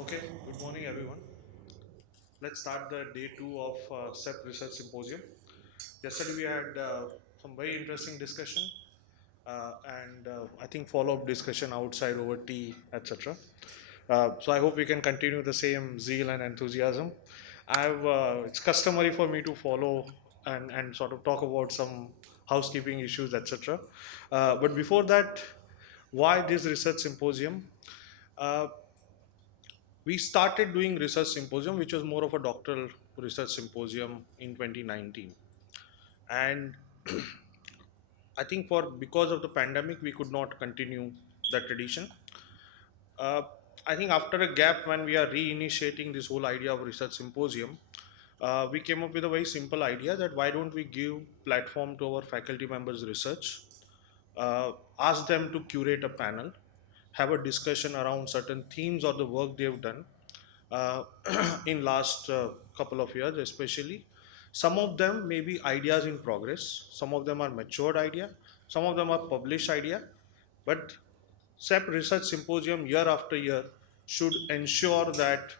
Okay, good morning everyone. Let's start the day two of CEPT Research Symposium. Yesterday we had some very interesting discussion and I think follow-up discussion outside over tea, etc. So I hope we can continue the same zeal and enthusiasm. It's customary for me to follow and sort of talk about some housekeeping issues, etc. But before that, why this research symposium? Uh, we started doing research symposium, which was more of a doctoral research symposium in 2019, and I think for because of the pandemic we could not continue that tradition. uh, I think after a gap, when we are reinitiating this whole idea of research symposium, we came up with a very simple idea that why don't we give platform to our faculty members research, ask them to curate a panel, have a discussion around certain themes or the work they've done uh, in last couple of years especially. Some of them may be ideas in progress, some of them are matured idea, some of them are published idea, but SEP research symposium year after year should ensure that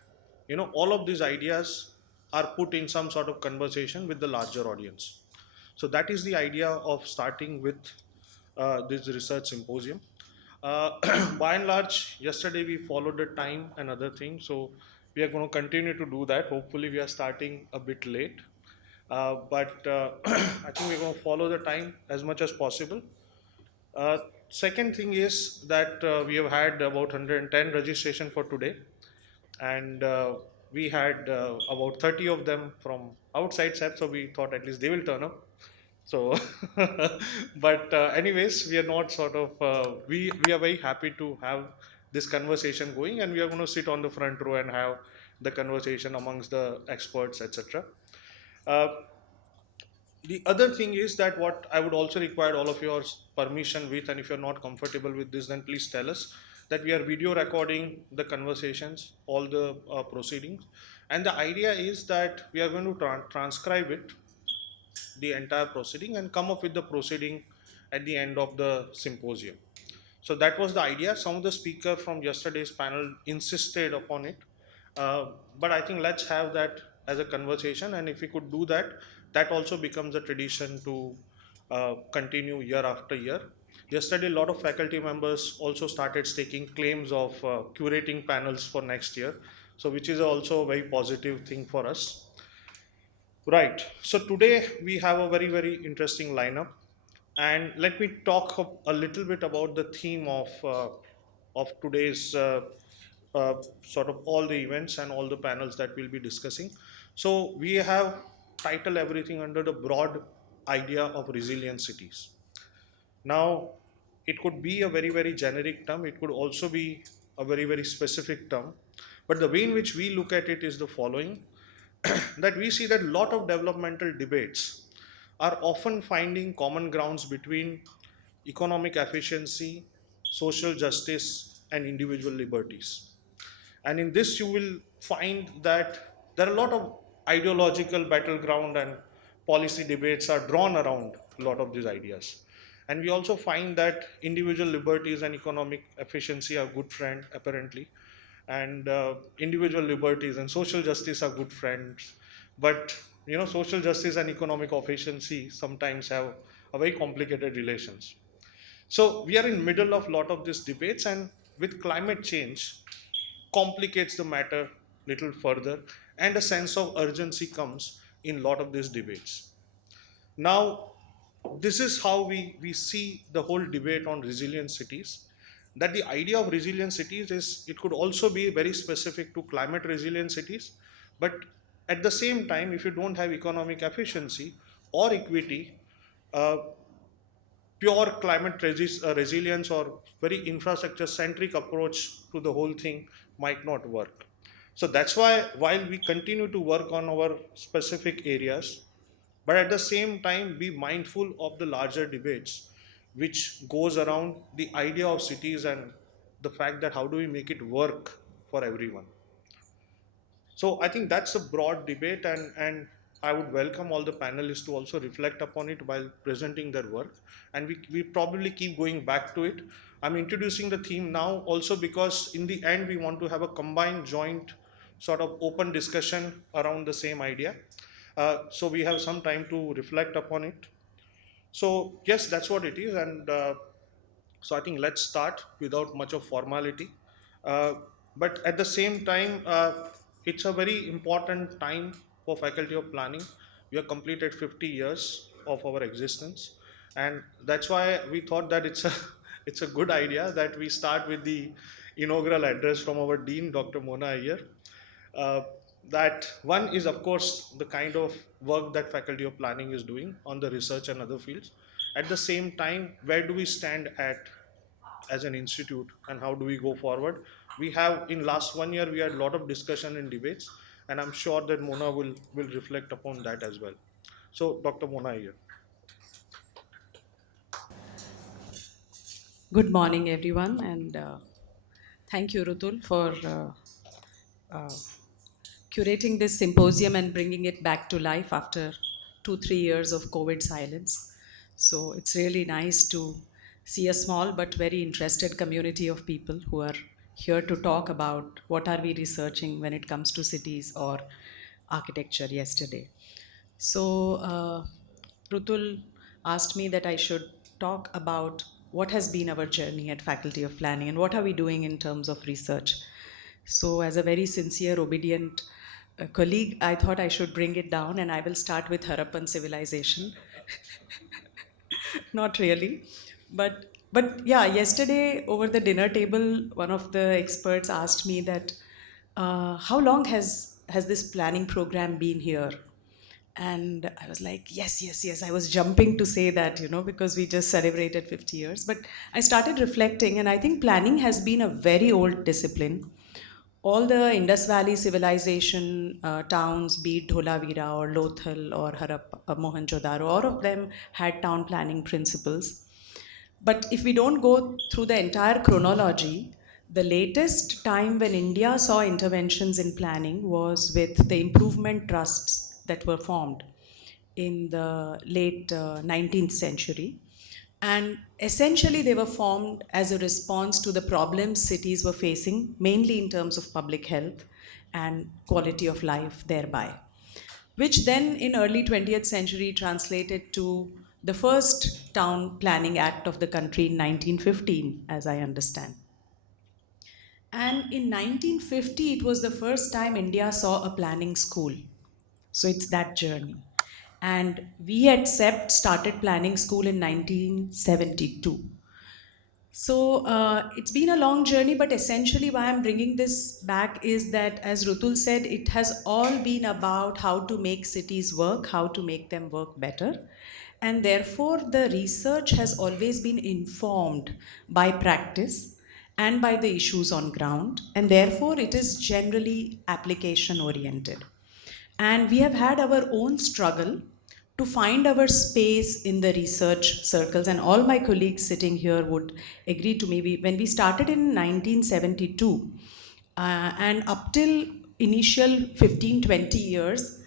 all of these ideas are put in some sort of conversation with the larger audience. So that is the idea of starting with this research symposium. By and large, yesterday we followed the time and other things, so we are going to continue to do that. Hopefully, we are starting a bit late, but I think we're going to follow the time as much as possible. Second thing is that we have had about 110 registration for today, and we had about 30 of them from outside SEP, so we thought at least they will turn up. So, but anyways, we are not sort of we are very happy to have this conversation going, and we are going to sit on the front row and have the conversation amongst the experts, etc. Uh, the other thing is that what I would also require all of your permission with, and if you're not comfortable with this, then please tell us that we are video recording the conversations, all the proceedings, and the idea is that we are going to transcribe it, the entire proceeding, and come up with the proceeding at the end of the symposium. So that was the idea. Some of the speaker from yesterday's panel insisted upon it, uh, but I think let's have that as a conversation, and if we could do that, that also becomes a tradition to continue year after year. Yesterday, a lot of faculty members also started staking claims of curating panels for next year, so which is also a very positive thing for us. Right. So today we have a very, very interesting lineup, and let me talk a little bit about the theme of today's sort of all the events and all the panels that we'll be discussing. So we have titled everything under the broad idea of resilient cities. Now, it could be a very, very generic term. It could also be a very, very specific term. But the way in which we look at it is the following: that we see that a lot of developmental debates are often finding common grounds between economic efficiency, social justice, and individual liberties. And in this, you will find that there are a lot of ideological battleground and policy debates are drawn around a lot of these ideas. And we also find that individual liberties and economic efficiency are good friends, apparently, and individual liberties and social justice are good friends. But social justice and economic efficiency sometimes have a very complicated relations. So we are in middle of lot of these debates, and with climate change complicates the matter little further, and a sense of urgency comes in lot of these debates. Now, this is how we see the whole debate on resilient cities. That the idea of resilient cities is it could also be very specific to climate resilient cities, but at the same time, if you don't have economic efficiency or equity, uh, pure climate resilience or very infrastructure centric approach to the whole thing might not work. So that's why while we continue to work on our specific areas, but at the same time be mindful of the larger debates which goes around the idea of cities and the fact that how do we make it work for everyone. So I think that's a broad debate, and I would welcome all the panelists to also reflect upon it while presenting their work. And we probably keep going back to it. I'm introducing the theme now also because in the end we want to have a combined, joint, sort of open discussion around the same idea. So we have some time to reflect upon it. So yes, that's what it is, and so I think let's start without much of formality. Uh, but at the same time, it's a very important time for Faculty of Planning. We have completed 50 years of our existence, and that's why we thought that it's a it's a good idea that we start with the inaugural address from our dean, Dr. Mona Iyer. Uh, that one is, of course, the kind of work that Faculty of Planning is doing on the research and other fields. At the same time, where do we stand at as an institute, and how do we go forward? We have, in last 1 year, we had a lot of discussion and debates, and I'm sure that Mona will reflect upon that as well. So, Dr. Mona here. Good morning, everyone, and thank you, Rutul, for uh, curating this symposium and bringing it back to life after 2, 3 years of COVID silence. So it's really nice to see a small but very interested community of people who are here to talk about what are we researching when it comes to cities or architecture yesterday. So, Rutul asked me that I should talk about what has been our journey at Faculty of Planning and what are we doing in terms of research. So, as a very sincere, obedient colleague, I thought I should bring it down, and I will start with Harappan civilization. Not really, but yeah, yesterday over the dinner table, one of the experts asked me that how long has this planning program been here? And I was like, yes, yes, yes. I was jumping to say that, because we just celebrated 50 years. But I started reflecting, and I think planning has been a very old discipline. All the Indus Valley civilization towns, be it Dholavira or Lothal or Harappa, Mohenjo-daro, all of them had town planning principles. But if we don't go through the entire chronology, the latest time when India saw interventions in planning was with the improvement trusts that were formed in the late 19th century. And essentially, they were formed as a response to the problems cities were facing, mainly in terms of public health and quality of life thereby, which then in early 20th century translated to the first town planning act of the country in 1915, as I understand. And in 1950, it was the first time India saw a planning school. So it's that journey. And we at CEPT started planning school in 1972. So it's been a long journey, but essentially why I'm bringing this back is that, as Rutul said, it has all been about how to make cities work, how to make them work better. And therefore, the research has always been informed by practice and by the issues on ground. And therefore, it is generally application oriented. And we have had our own struggle to find our space in the research circles. And all my colleagues sitting here would agree to me. When we started in 1972, and up till initial 15, 20 years,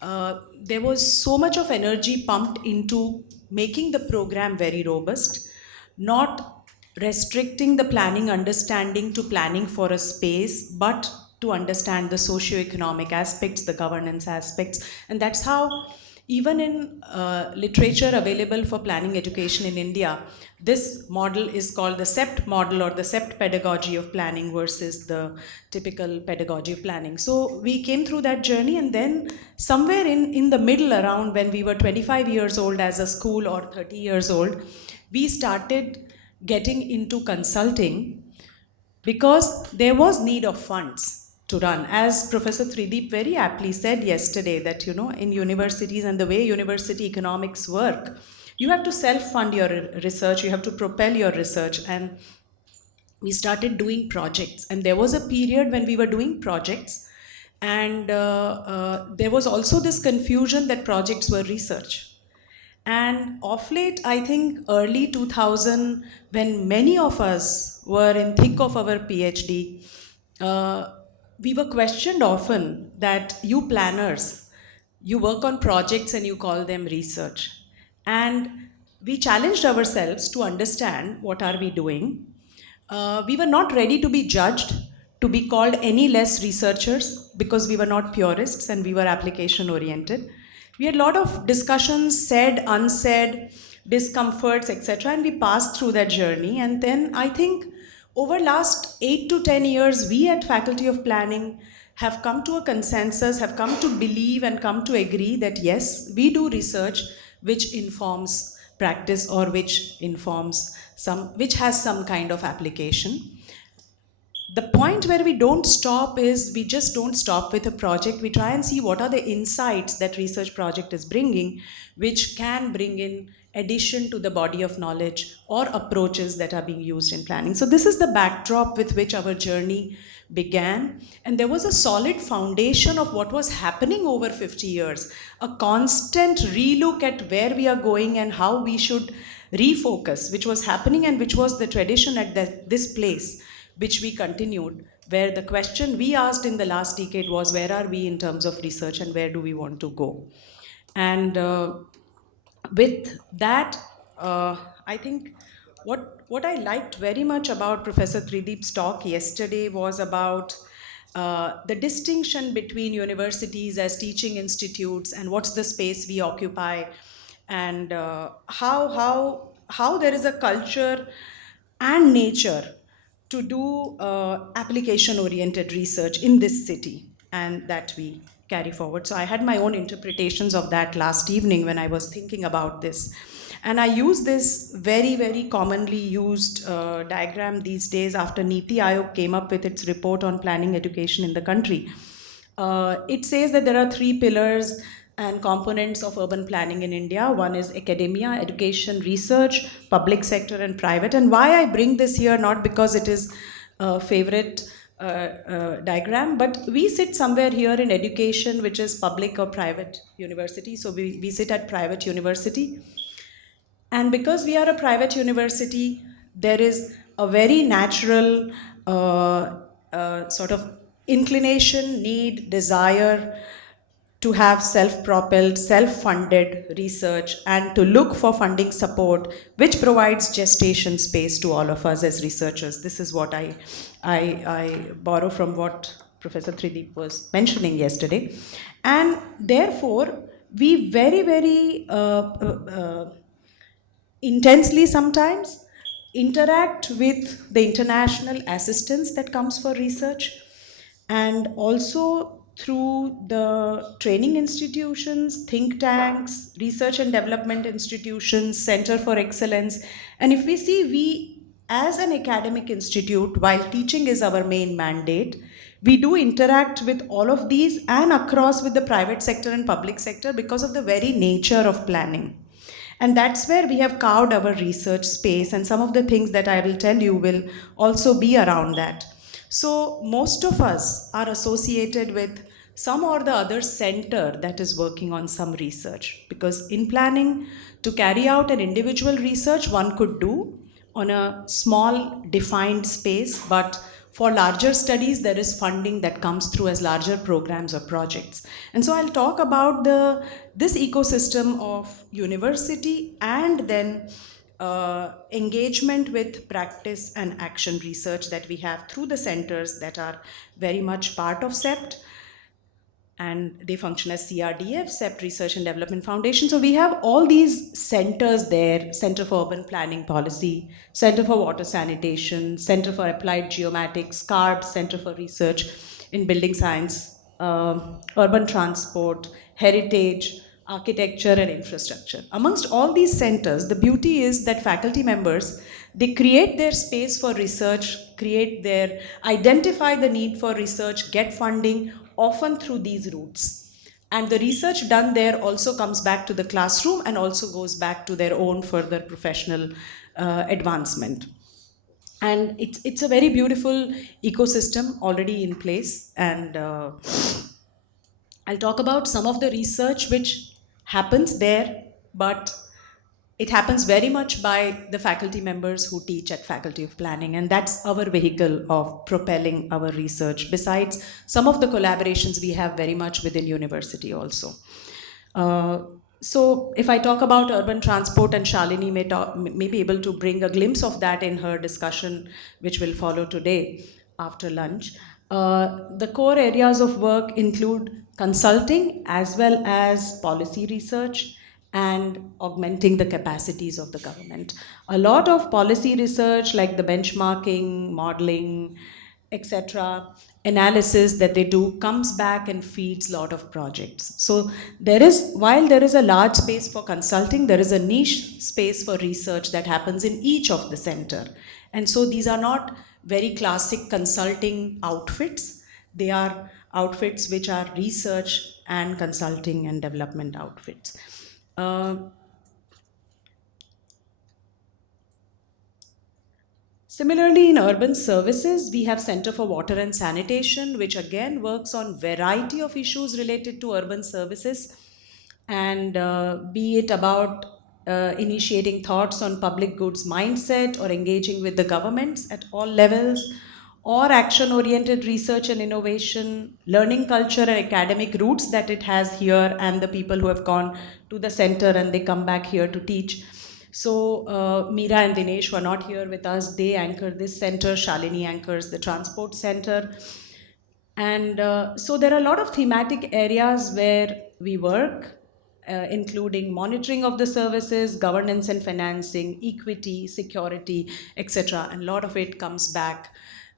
there was so much of energy pumped into making the program very robust, not restricting the planning understanding to planning for a space, but to understand the socio-economic aspects, the governance aspects. And that's how, even in literature available for planning education in India, this model is called the CEPT model, or the CEPT pedagogy of planning, versus the typical pedagogy of planning. So we came through that journey, and then somewhere in the middle, around when we were 25 years old as a school or 30 years old, we started getting into consulting because there was need of funds to run. As Professor Trideep very aptly said yesterday, that in universities and the way university economics work, you have to self-fund your research, you have to propel your research. And we started doing projects, and there was a period when we were doing projects, and there was also this confusion that projects were research. And of late, I think early 2000, when many of us were in thick of our PhD, uh, we were questioned often that you planners, you work on projects and you call them research. And we challenged ourselves to understand what are we doing. we were not ready to be judged, to be called any less researchers, because we were not purists and we were application oriented. We had a lot of discussions, said, unsaid, discomforts, etc., and we passed through that journey. And then I think over last 8 to 10 years, we at Faculty of Planning have come to a consensus, have come to believe and come to agree that yes, we do research which informs practice, or which informs which has some kind of application. The point where we don't stop is we just don't stop with a project. We try and see what are the insights that research project is bringing, which can bring in addition to the body of knowledge or approaches that are being used in planning. So this is the backdrop with which our journey began, and there was a solid foundation of what was happening over 50 years, a constant relook at where we are going and how we should refocus, which was happening and which was the tradition at this place, which we continued, where the question we asked in the last decade was, where are we in terms of research and where do we want to go? And with that, I think what I liked very much about Professor Trideep's talk yesterday was about the distinction between universities as teaching institutes and what's the space we occupy, and how there is a culture and nature to do application oriented research in this city, and that we carry forward. So I had my own interpretations of that last evening when I was thinking about this. And I use this very, very commonly used diagram these days after Niti Aayog came up with its report on planning education in the country. It says that there are three pillars and components of urban planning in India. One is academia, education, research, public sector, and private. And why I bring this here, not because it is a favorite diagram, but we sit somewhere here in education, which is public or private university. So we sit at private university. And because we are a private university, there is a very natural sort of inclination, need, desire to have self-propelled, self-funded research and to look for funding support, which provides gestation space to all of us as researchers. This is what I borrow from what Professor Trideep was mentioning yesterday. And therefore, we very, very intensely sometimes interact with the international assistance that comes for research, and also through the training institutions, think tanks, research and development institutions, Center for Excellence. And if we see, we as an academic institute, while teaching is our main mandate, we do interact with all of these and across with the private sector and public sector because of the very nature of planning. And that's where we have carved our research space, and some of the things that I will tell you will also be around that. So most of us are associated with some or the other center that is working on some research, because in planning, to carry out an individual research, one could do on a small defined space, but for larger studies, there is funding that comes through as larger programs or projects. And so I'll talk about this ecosystem of university and then engagement with practice and action research that we have through the centers that are very much part of CEPT, and they function as CRDF, CEPT Research and Development Foundation. So we have all these centers there: Center for Urban Planning Policy, Center for Water Sanitation, Center for Applied Geomatics, CARB, Center for Research in Building Science, Urban Transport, Heritage, Architecture and Infrastructure. Amongst all these centers, the beauty is that faculty members, they create their space for research, identify the need for research, get funding, often through these routes. And the research done there also comes back to the classroom and also goes back to their own further professional advancement. And it's a very beautiful ecosystem already in place. And I'll talk about some of the research which happens there, but it happens very much by the faculty members who teach at Faculty of Planning, and that's our vehicle of propelling our research, besides some of the collaborations we have very much within university also. So, if I talk about urban transport, and Shalini may be able to bring a glimpse of that in her discussion, which will follow today after lunch. The core areas of work include consulting as well as policy research and augmenting the capacities of the government. A lot of policy research, like the benchmarking, modeling, etc., analysis that they do comes back and feeds a lot of projects. So there is, while there is a large space for consulting, there is a niche space for research that happens in each of the center. And so these are not very classic consulting outfits. They are outfits which are research and consulting and development outfits. Uh, Similarly, in urban services, we have Center for Water and Sanitation, which again works on variety of issues related to urban services, and be it about initiating thoughts on public goods mindset or engaging with the governments at all levels, or action oriented research and innovation, learning culture and academic roots that it has here, and the people who have gone to the center and they come back here to teach. So, Meera and Dinesh were not here with us. They anchor this center. Shalini anchors the transport center. And so there are a lot of thematic areas where we work, including monitoring of the services, governance and financing, equity, security, etc. And a lot of it comes back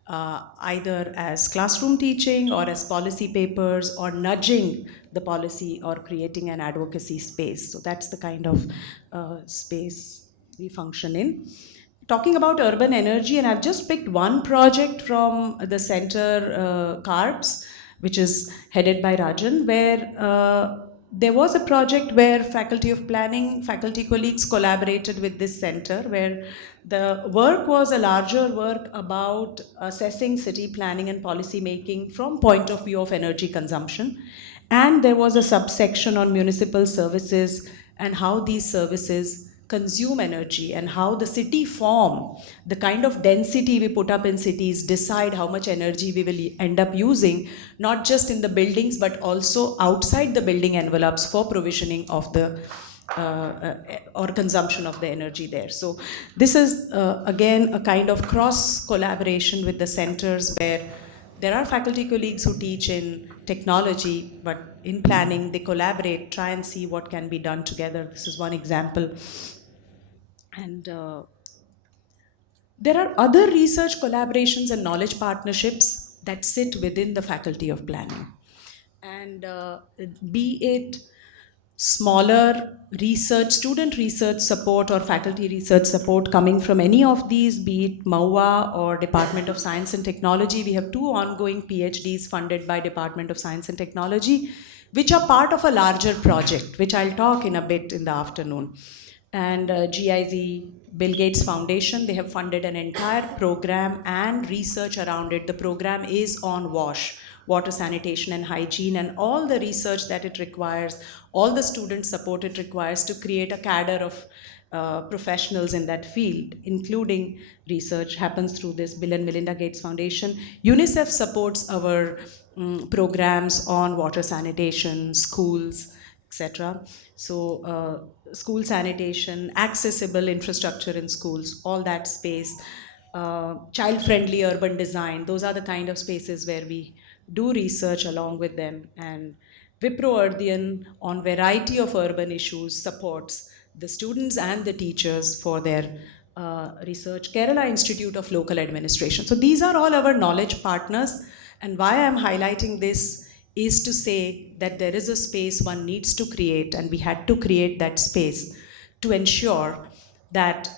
either as classroom teaching or as policy papers or nudging the policy or creating an advocacy space. So that's the kind of space we function in. Talking about urban energy, and I've just picked one project from the center, CARBS, which is headed by Rajan, where there was a project where Faculty of Planning, faculty colleagues collaborated with this center, where the work was a larger work about assessing city planning and policy making from point of view of energy consumption. And there was a subsection on municipal services and how these services consume energy, and how the city form, the kind of density we put up in cities, decide how much energy we will end up using, not just in the buildings but also outside the building envelopes for provisioning of the or consumption of the energy there. So this is again a kind of cross collaboration with the centers, where there are faculty colleagues who teach in technology, but in planning they collaborate, try and see what can be done together. This is one example. And there are other research collaborations and knowledge partnerships that sit within the Faculty of Planning. And be it smaller research, student research support or faculty research support coming from any of these, be it MAUA or Department of Science and Technology. We have two ongoing PhDs funded by Department of Science and Technology, which are part of a larger project, which I'll talk in a bit in the afternoon. And GIZ, Bill Gates Foundation, they have funded an entire program and research around it. The program is on WASH, water sanitation and hygiene, and all the research that it requires, all the student support it requires to create a cadre of professionals in that field, including research, happens through this Bill and Melinda Gates Foundation. UNICEF supports our programs on water sanitation, schools, etc. So school sanitation, accessible infrastructure in schools, all that space, child-friendly urban design, those are the kind of spaces where we do research along with them. And Wipro Ardhian, on variety of urban issues, supports the students and the teachers for their research. Kerala Institute of Local Administration. So these are all our knowledge partners. And why I'm highlighting this is to say that there is a space one needs to create, and we had to create that space to ensure that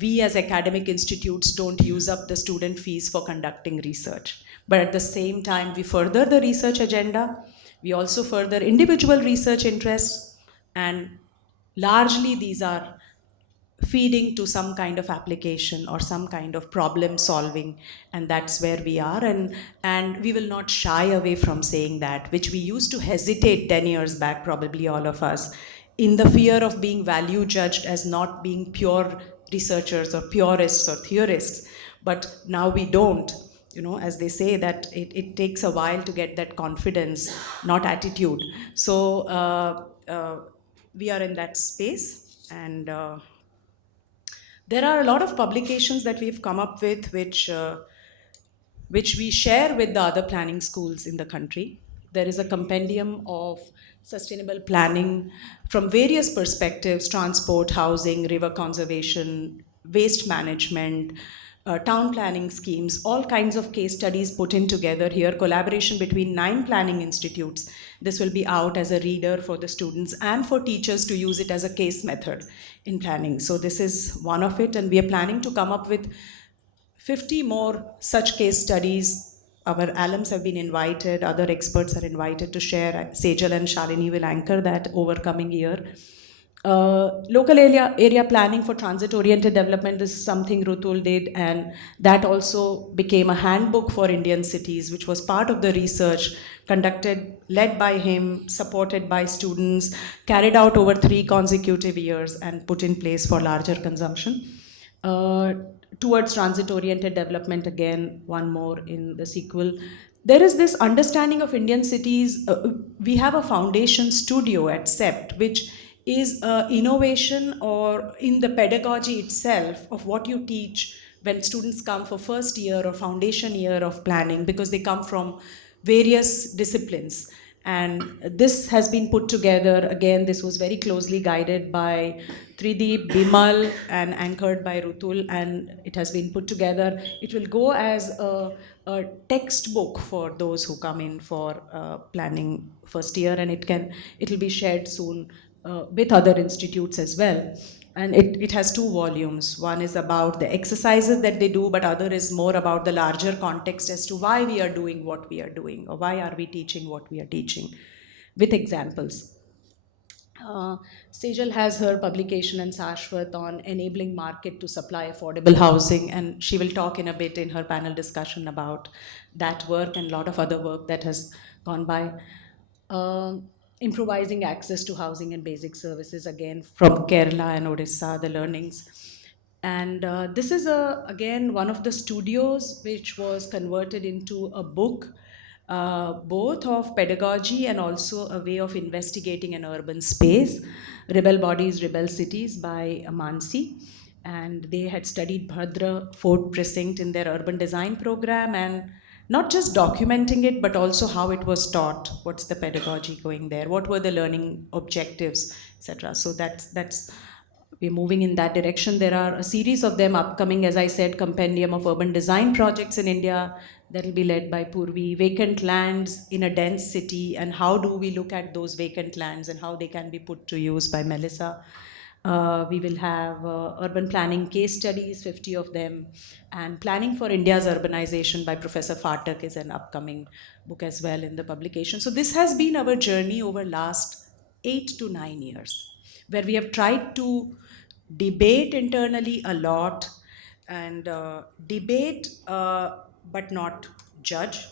we as academic institutes don't use up the student fees for conducting research. But at the same time, we further the research agenda, we also further individual research interests, and largely these are feeding to some kind of application or some kind of problem solving, and that's where we are. And we will not shy away from saying that, which we used to hesitate 10 years back, probably all of us, in the fear of being value judged as not being pure researchers or purists or theorists. But now we don't, as they say that it takes a while to get that confidence, not attitude. So we are in that space. And there are a lot of publications that we've come up with which we share with the other planning schools in the country. There is a compendium of sustainable planning from various perspectives: transport, housing, river conservation, waste management, town planning schemes, all kinds of case studies put in together here, collaboration between 9 planning institutes. This will be out as a reader for the students and for teachers to use it as a case method in planning. So, this is one of it, and we are planning to come up with 50 more such case studies. Our alums have been invited, other experts are invited to share. Sejal and Shalini will anchor that over coming year. Local area planning for transit oriented development, this is something Rutul did, and that also became a handbook for Indian cities, which was part of the research conducted, led by him, supported by students, carried out over 3 consecutive years, and put in place for larger consumption. uh, Towards transit oriented development, again one more in the sequel. There is this understanding of Indian cities. We have a foundation studio at CEPT, which is innovation or in the pedagogy itself of what you teach when students come for first year or foundation year of planning, because they come from various disciplines. And this has been put together. Again, this was very closely guided by Trideep, Bimal, and anchored by Rutul, and it has been put together. It will go as a textbook for those who come in for planning first year, and it will be shared soon with other institutes as well. And it has 2 volumes. One is about the exercises that they do, but other is more about the larger context as to why we are doing what we are doing, or why are we teaching what we are teaching, with examples. uh, Sejal has her publication in Sashwat on enabling market to supply affordable housing, and she will talk in a bit in her panel discussion about that work and a lot of other work that has gone by. Uh, Improvising access to housing and basic services, again from Kerala and Odisha, the learnings. And this is again one of the studios which was converted into a book, both of pedagogy and also a way of investigating an urban space. Rebel Bodies, Rebel Cities by Mansi. And they had studied Bhadra Fort Precinct in their urban design program, and not just documenting it, but also how it was taught. What's the pedagogy going there? What were the learning objectives, etc. So that's we're moving in that direction. There are a series of them upcoming, as I said, compendium of urban design projects in India that will be led by Purvi, vacant lands in a dense city, and how do we look at those vacant lands and how they can be put to use, by Melissa. We will have urban planning case studies, 50 of them, and Planning for India's Urbanization by Professor Phatak is an upcoming book as well in the publication. So this has been our journey over last 8 to 9 years, where we have tried to debate internally a lot, and debate but not judge.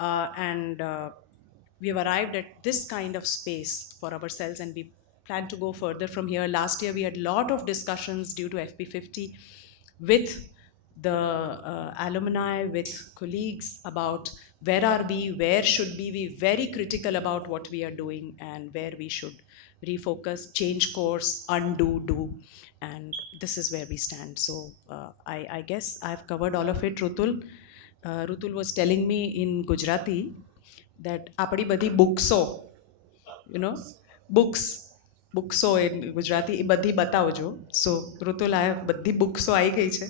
And We have arrived at this kind of space for ourselves, and we plan to go further from here. Last year, we had a lot of discussions due to FP50 with the alumni, with colleagues, about where are we, where should we be very critical about what we are doing, and where we should refocus, change course, undo, do. And this is where we stand. So I guess I've covered all of it. Rutul was telling me in Gujarati that આપણી બધી બુક્સો, you know, books, બુક્સો in Gujarati એ બધી બતાવજો. સો ઋતુલ, આ બધી બુક્સો આવી ગઈ છે.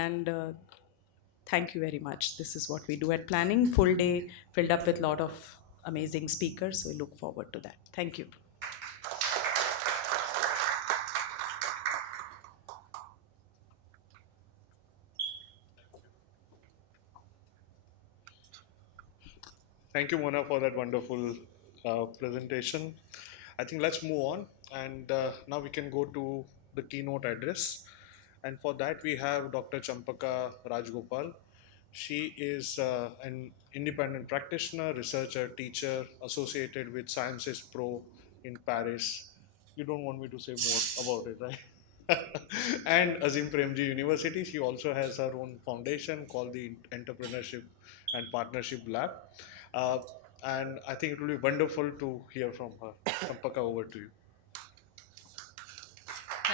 And thank you very much. This is what we do at planning. Full day filled up with a lot of amazing speakers. We look forward to that. Thank you. Thank you, Mona, for that wonderful presentation. I think let's move on, and now we can go to the keynote address. And for that, we have Dr. Champaka Rajgopal. She is an independent practitioner, researcher, teacher associated with Sciences Pro in Paris. You don't want me to say more about it, right? And Azim Premji University, she also has her own foundation called the Entrepreneurship and Partnership Lab. Uh, and I think it will be wonderful to hear from her. Champaka, over to you.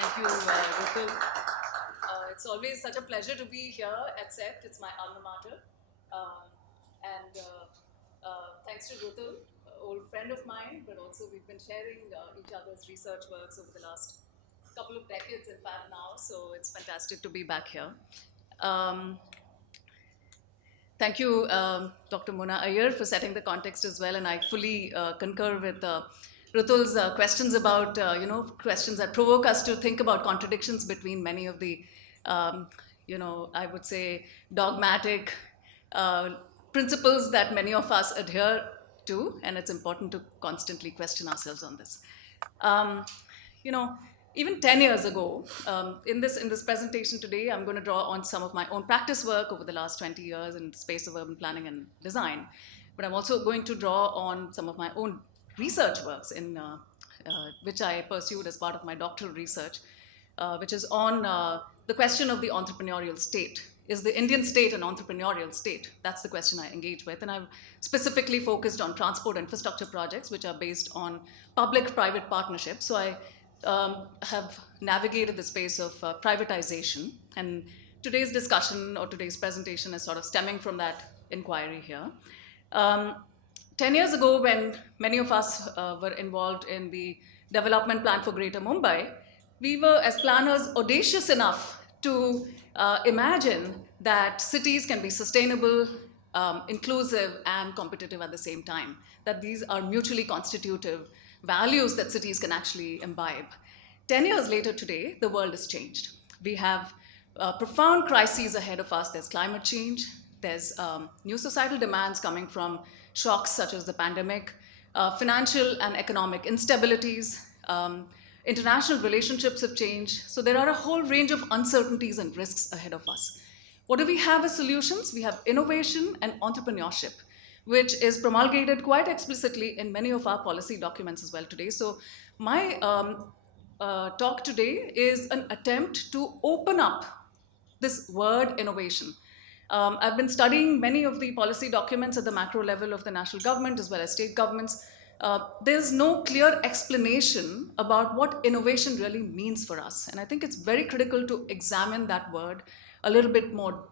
Thank you, Rutul. It's always such a pleasure to be here at CEPT. It's my alma mater. And thanks to Rutul, old friend of mine, but also we've been sharing each other's research works over the last couple of decades, in fact, now. So it's fantastic to be back here. Um, Thank you, Dr. Mona Iyer, for setting the context as well, and I fully concur with Rutul's questions about, questions that provoke us to think about contradictions between many of the, I would say, dogmatic uh, principles that many of us adhere to, and it's important to constantly question ourselves on this. Um, you know, even 10 years ago, in this presentation today, I'm going to draw on some of my own practice work over the last 20 years in the space of urban planning and design. But I'm also going to draw on some of my own research works which I pursued as part of my doctoral research, which is on the question of the entrepreneurial state. Is the Indian state an entrepreneurial state? That's the question I engage with. And I've specifically focused on transport infrastructure projects, which are based on public-private partnerships. So I have navigated the space of privatization. And today's discussion or today's presentation is sort of stemming from that inquiry here. 10 years ago, when many of us were involved in the development plan for Greater Mumbai, we were, as planners, audacious enough to imagine that cities can be sustainable, inclusive, and competitive at the same time, that these are mutually constitutive values that cities can actually imbibe. 10 years later today, the world has changed. We have profound crises ahead of us. There's climate change, there's new societal demands coming from shocks such as the pandemic, financial and economic instabilities, international relationships have changed. So there are a whole range of uncertainties and risks ahead of us. What do we have as solutions? We have innovation and entrepreneurship, which is promulgated quite explicitly in many of our policy documents as well today. So my talk today is an attempt to open up this word innovation. I've been studying many of the policy documents at the macro level of the national government as well as state governments. There's no clear explanation about what innovation really means for us. And I think it's very critical to examine that word a little bit more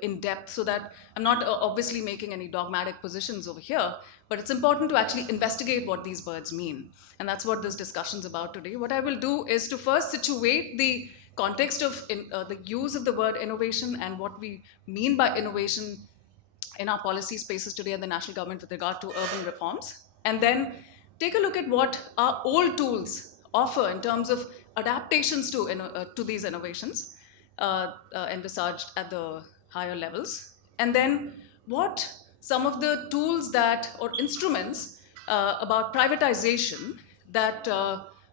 in depth, so that I'm not obviously making any dogmatic positions over here, but it's important to actually investigate what these words mean. And that's what this discussion is about today. What I will do is to first situate the context of the use of the word innovation and what we mean by innovation in our policy spaces today at the national government with regard to urban reforms, and then take a look at what our old tools offer in terms of adaptations to these innovations envisaged at the higher levels, and then what some of the tools or instruments about privatization that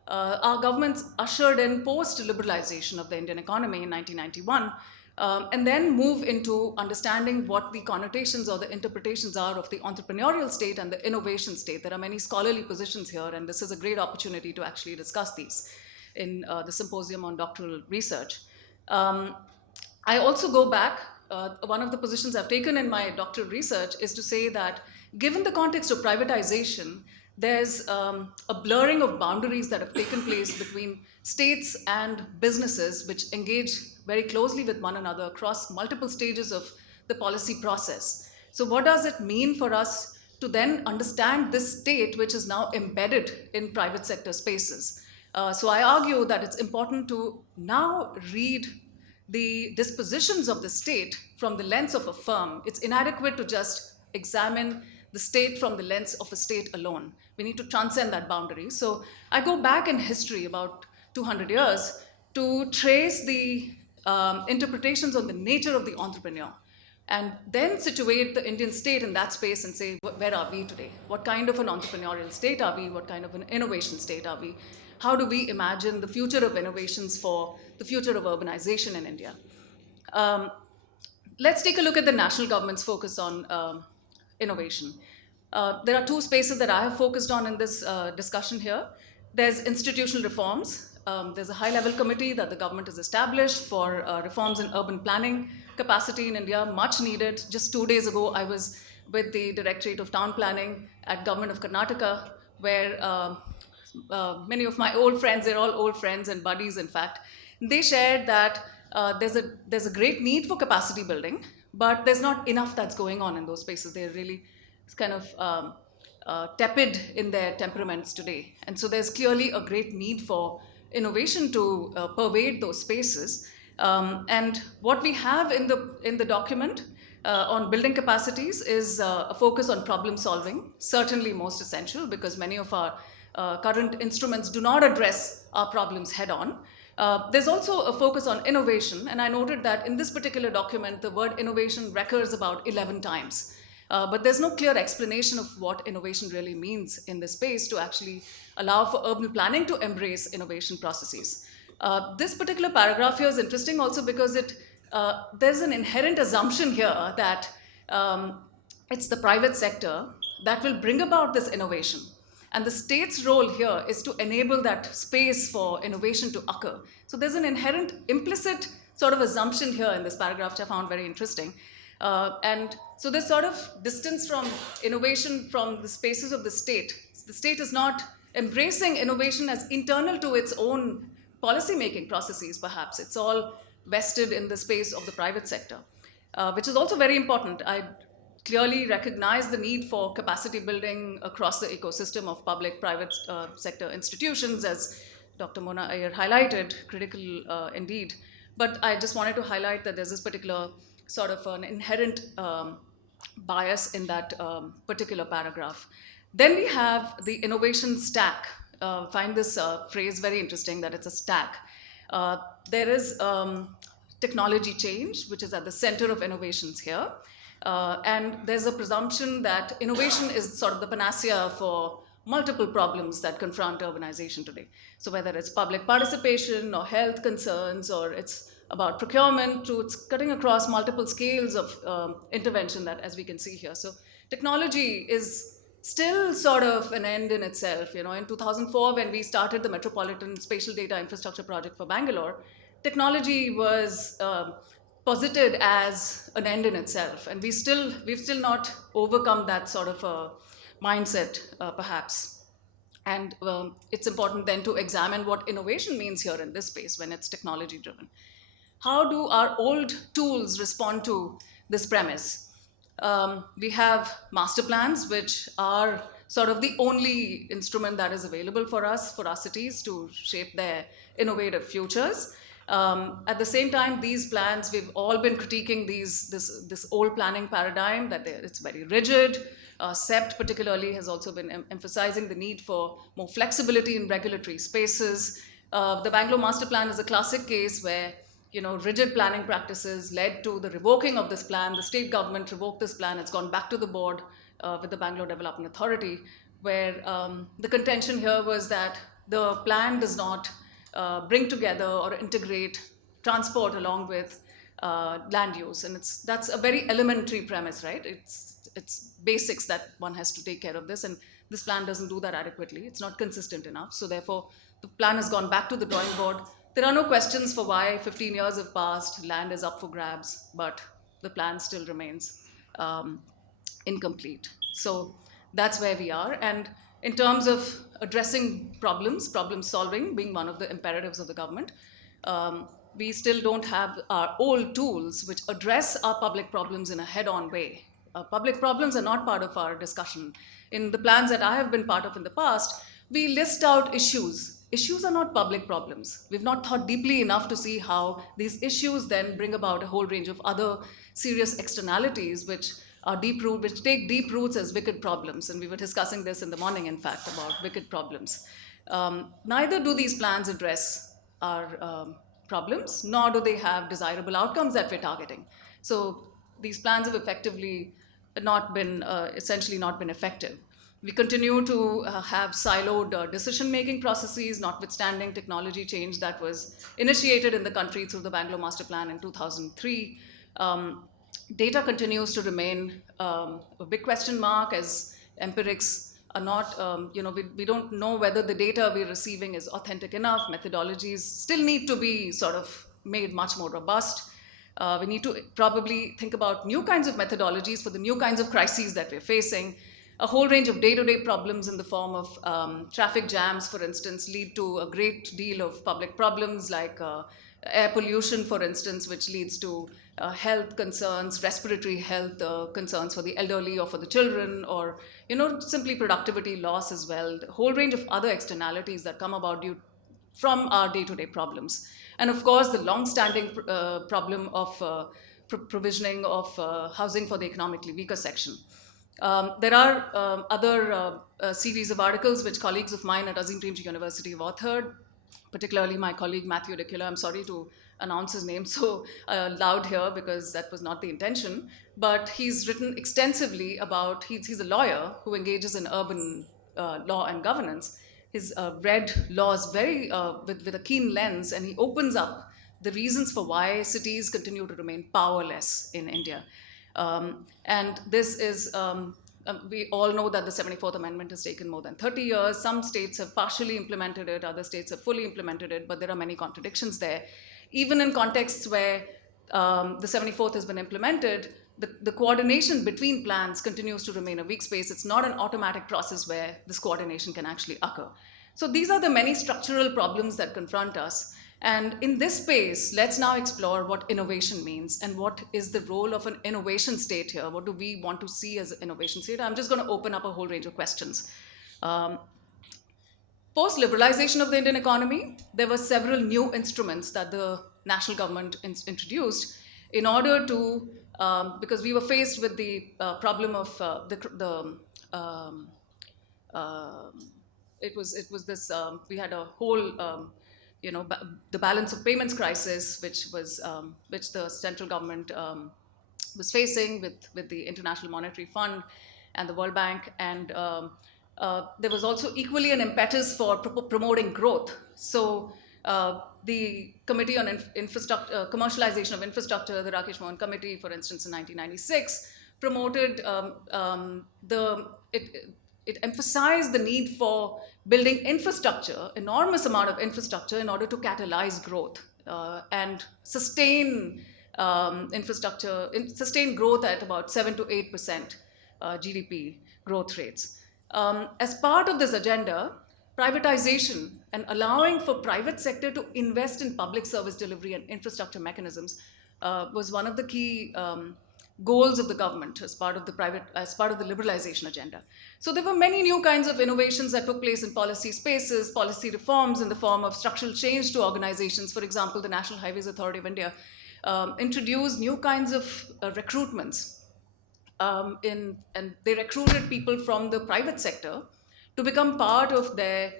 our governments ushered in post-liberalization of the Indian economy in 1991, and then move into understanding what the connotations or the interpretations are of the entrepreneurial state and the innovation state. There are many scholarly positions here, and this is a great opportunity to actually discuss these in the Symposium on Doctoral Research. I also go back, one of the positions I've taken in my doctoral research is to say that given the context of privatization, there's a blurring of boundaries that have taken place between states and businesses, which engage very closely with one another across multiple stages of the policy process. So what does it mean for us to then understand this state, which is now embedded in private sector spaces? So I argue that it's important to now read the dispositions of the state from the lens of a firm. It's inadequate to just examine the state from the lens of a state alone. We need to transcend that boundary. So I go back in history about 200 years to trace the interpretations on the nature of the entrepreneur, and then situate the Indian state in that space and say, where are we today? What kind of an entrepreneurial state are we? What kind of an innovation state are we? How do we imagine the future of innovations for the future of urbanization in India? Let's take a look at the national government's focus on innovation. There are two spaces that I have focused on in this discussion here. There's institutional reforms. There's a high-level committee that the government has established for reforms in urban planning capacity in India, much needed. Just 2 days ago, I was with the Directorate of Town Planning at Government of Karnataka, where many of my old friends, they're all old friends and buddies, in fact, they shared that there's a great need for capacity building, but there's not enough that's going on in those spaces. They're really kind of tepid in their temperaments today. And so there's clearly a great need for innovation to pervade those spaces. And what we have in the document on building capacities is a focus on problem solving, certainly most essential because many of our current instruments do not address our problems head on. There's also a focus on innovation, and I noted that in this particular document, the word innovation recurs about 11 times. But there's no clear explanation of what innovation really means in this space to actually allow for urban planning to embrace innovation processes. This particular paragraph here is interesting also because there's an inherent assumption here that it's the private sector that will bring about this innovation. And the state's role here is to enable that space for innovation to occur. So there's an inherent implicit sort of assumption here in this paragraph, which I found very interesting. And so this sort of distance from innovation from the spaces of the state. The state is not embracing innovation as internal to its own policy-making processes, perhaps. It's all vested in the space of the private sector, which is also very important. I clearly recognize the need for capacity building across the ecosystem of public-private sector institutions, as Dr. Mona Iyer highlighted, critical indeed. But I just wanted to highlight that there's this particular sort of an inherent bias in that particular paragraph. Then we have the innovation stack. Find this phrase very interesting, that it's a stack. There is technology change, which is at the center of innovations here. And there's a presumption that innovation is sort of the panacea for multiple problems that confront urbanization today. So whether it's public participation or health concerns, or it's about procurement, to it's cutting across multiple scales of intervention that, as we can see here. So technology is still sort of an end in itself. You know, in 2004, when we started the Metropolitan Spatial Data Infrastructure Project for Bangalore, technology was posited as an end in itself, and we've still not overcome that sort of a mindset, perhaps. And it's important then to examine what innovation means here in this space when it's technology driven. How do our old tools respond to this premise? We have master plans, which are sort of the only instrument that is available for us, for our cities, to shape their innovative futures. At the same time, these plans, we've all been critiquing this old planning paradigm, that it's very rigid. CEPT particularly has also been emphasizing the need for more flexibility in regulatory spaces. The Bangalore Master Plan is a classic case where rigid planning practices led to the revoking of this plan. The state government revoked this plan. It's gone back to the board with the Bangalore Development Authority, where the contention here was that the plan does not bring together or integrate transport along with land use. And that's a very elementary premise, right? It's basics that one has to take care of this, and this plan doesn't do that adequately. It's not consistent enough. So therefore, the plan has gone back to the drawing board. There are no questions for why 15 years have passed, land is up for grabs, but the plan still remains incomplete. So that's where we are. And in terms of addressing problems, problem solving being one of the imperatives of the government, we still don't have our old tools which address our public problems in a head-on way. Public problems are not part of our discussion. In the plans that I have been part of in the past, we list out issues. Issues are not public problems. We've not thought deeply enough to see how these issues then bring about a whole range of other serious externalities which take deep roots as wicked problems. And we were discussing this in the morning, in fact, about wicked problems. Neither do these plans address our problems, nor do they have desirable outcomes that we're targeting. So these plans have effectively essentially not been effective. We continue to have siloed decision-making processes, notwithstanding technology change that was initiated in the country through the Bangalore Master Plan in 2003. Data continues to remain a big question mark, as empirics are not, we don't know whether the data we're receiving is authentic enough. Methodologies still need to be sort of made much more robust. We need to probably think about new kinds of methodologies for the new kinds of crises that we're facing. a whole range of day-to-day problems in the form of traffic jams, for instance, lead to a great deal of public problems like air pollution, for instance, which leads to health concerns, respiratory health concerns for the elderly or for the children, or simply productivity loss as well. A whole range of other externalities that come about due from our day-to-day problems. And of course, the long-standing problem of provisioning of housing for the economically weaker section. There are other series of articles which colleagues of mine at Azim Premji University have authored, particularly my colleague Matthew Dekula. I'm sorry to announce his name so loud here because that was not the intention. But he's written extensively about, he's a lawyer who engages in urban law and governance. He's read laws very with a keen lens, and he opens up the reasons for why cities continue to remain powerless in India. And this is, we all know that the 74th Amendment has taken more than 30 years. Some states have partially implemented it, other states have fully implemented it, but there are many contradictions there. Even in contexts where the 74th has been implemented, the coordination between plans continues to remain a weak space. It's not an automatic process where this coordination can actually occur. So these are the many structural problems that confront us. And in this space, let's now explore what innovation means and what is the role of an innovation state here. What do we want to see as an innovation state? I'm just going to open up a whole range of questions. Post-liberalization of the Indian economy, there were several new instruments that the national government introduced in order to, because we were faced with the problem of it was this, we had a whole, the balance of payments crisis, which the central government was facing with the International Monetary Fund and the World Bank. And there was also equally an impetus for promoting growth. So the Committee on Commercialization of Infrastructure, the Rakesh Mohan Committee, for instance, in 1996, promoted it emphasized the need for building infrastructure, enormous amount of infrastructure, in order to catalyze growth and sustain sustain growth at about 7 to 8% GDP growth rates. As part of this agenda, privatization and allowing for private sector to invest in public service delivery and infrastructure mechanisms was one of the key goals of the government as part of the liberalization agenda. So there were many new kinds of innovations that took place in policy spaces, policy reforms in the form of structural change to organizations. For example, the National Highways Authority of India introduced new kinds of recruitments. And they recruited people from the private sector to become part of their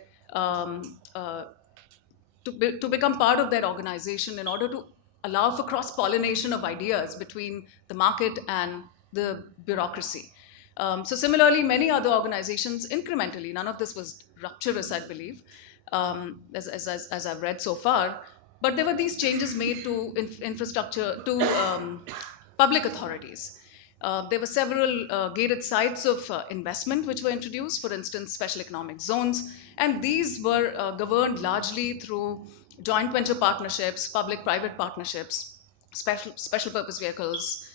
to become part of their organization in order to allow for cross-pollination of ideas between the market and the bureaucracy. So similarly, many other organizations incrementally, none of this was rupturous, I believe, as I've read so far, but there were these changes made to infrastructure, to public authorities. There were several gated sites of investment which were introduced, for instance, special economic zones, and these were governed largely through joint venture partnerships, public-private partnerships, special purpose vehicles,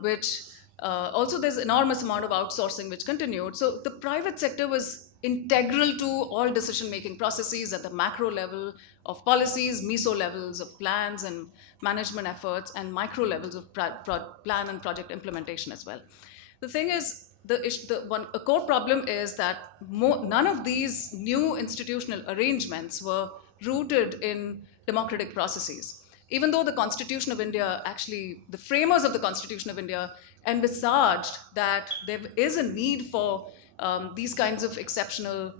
which also there's enormous amount of outsourcing which continued. So the private sector was integral to all decision-making processes at the macro level of policies, meso levels of plans and management efforts, and micro levels of plan and project implementation as well. The thing is, a core problem is that none of these new institutional arrangements were rooted in democratic processes. Even though the Constitution of India, actually, the framers of the Constitution of India envisaged that there is a need for these kinds of exceptional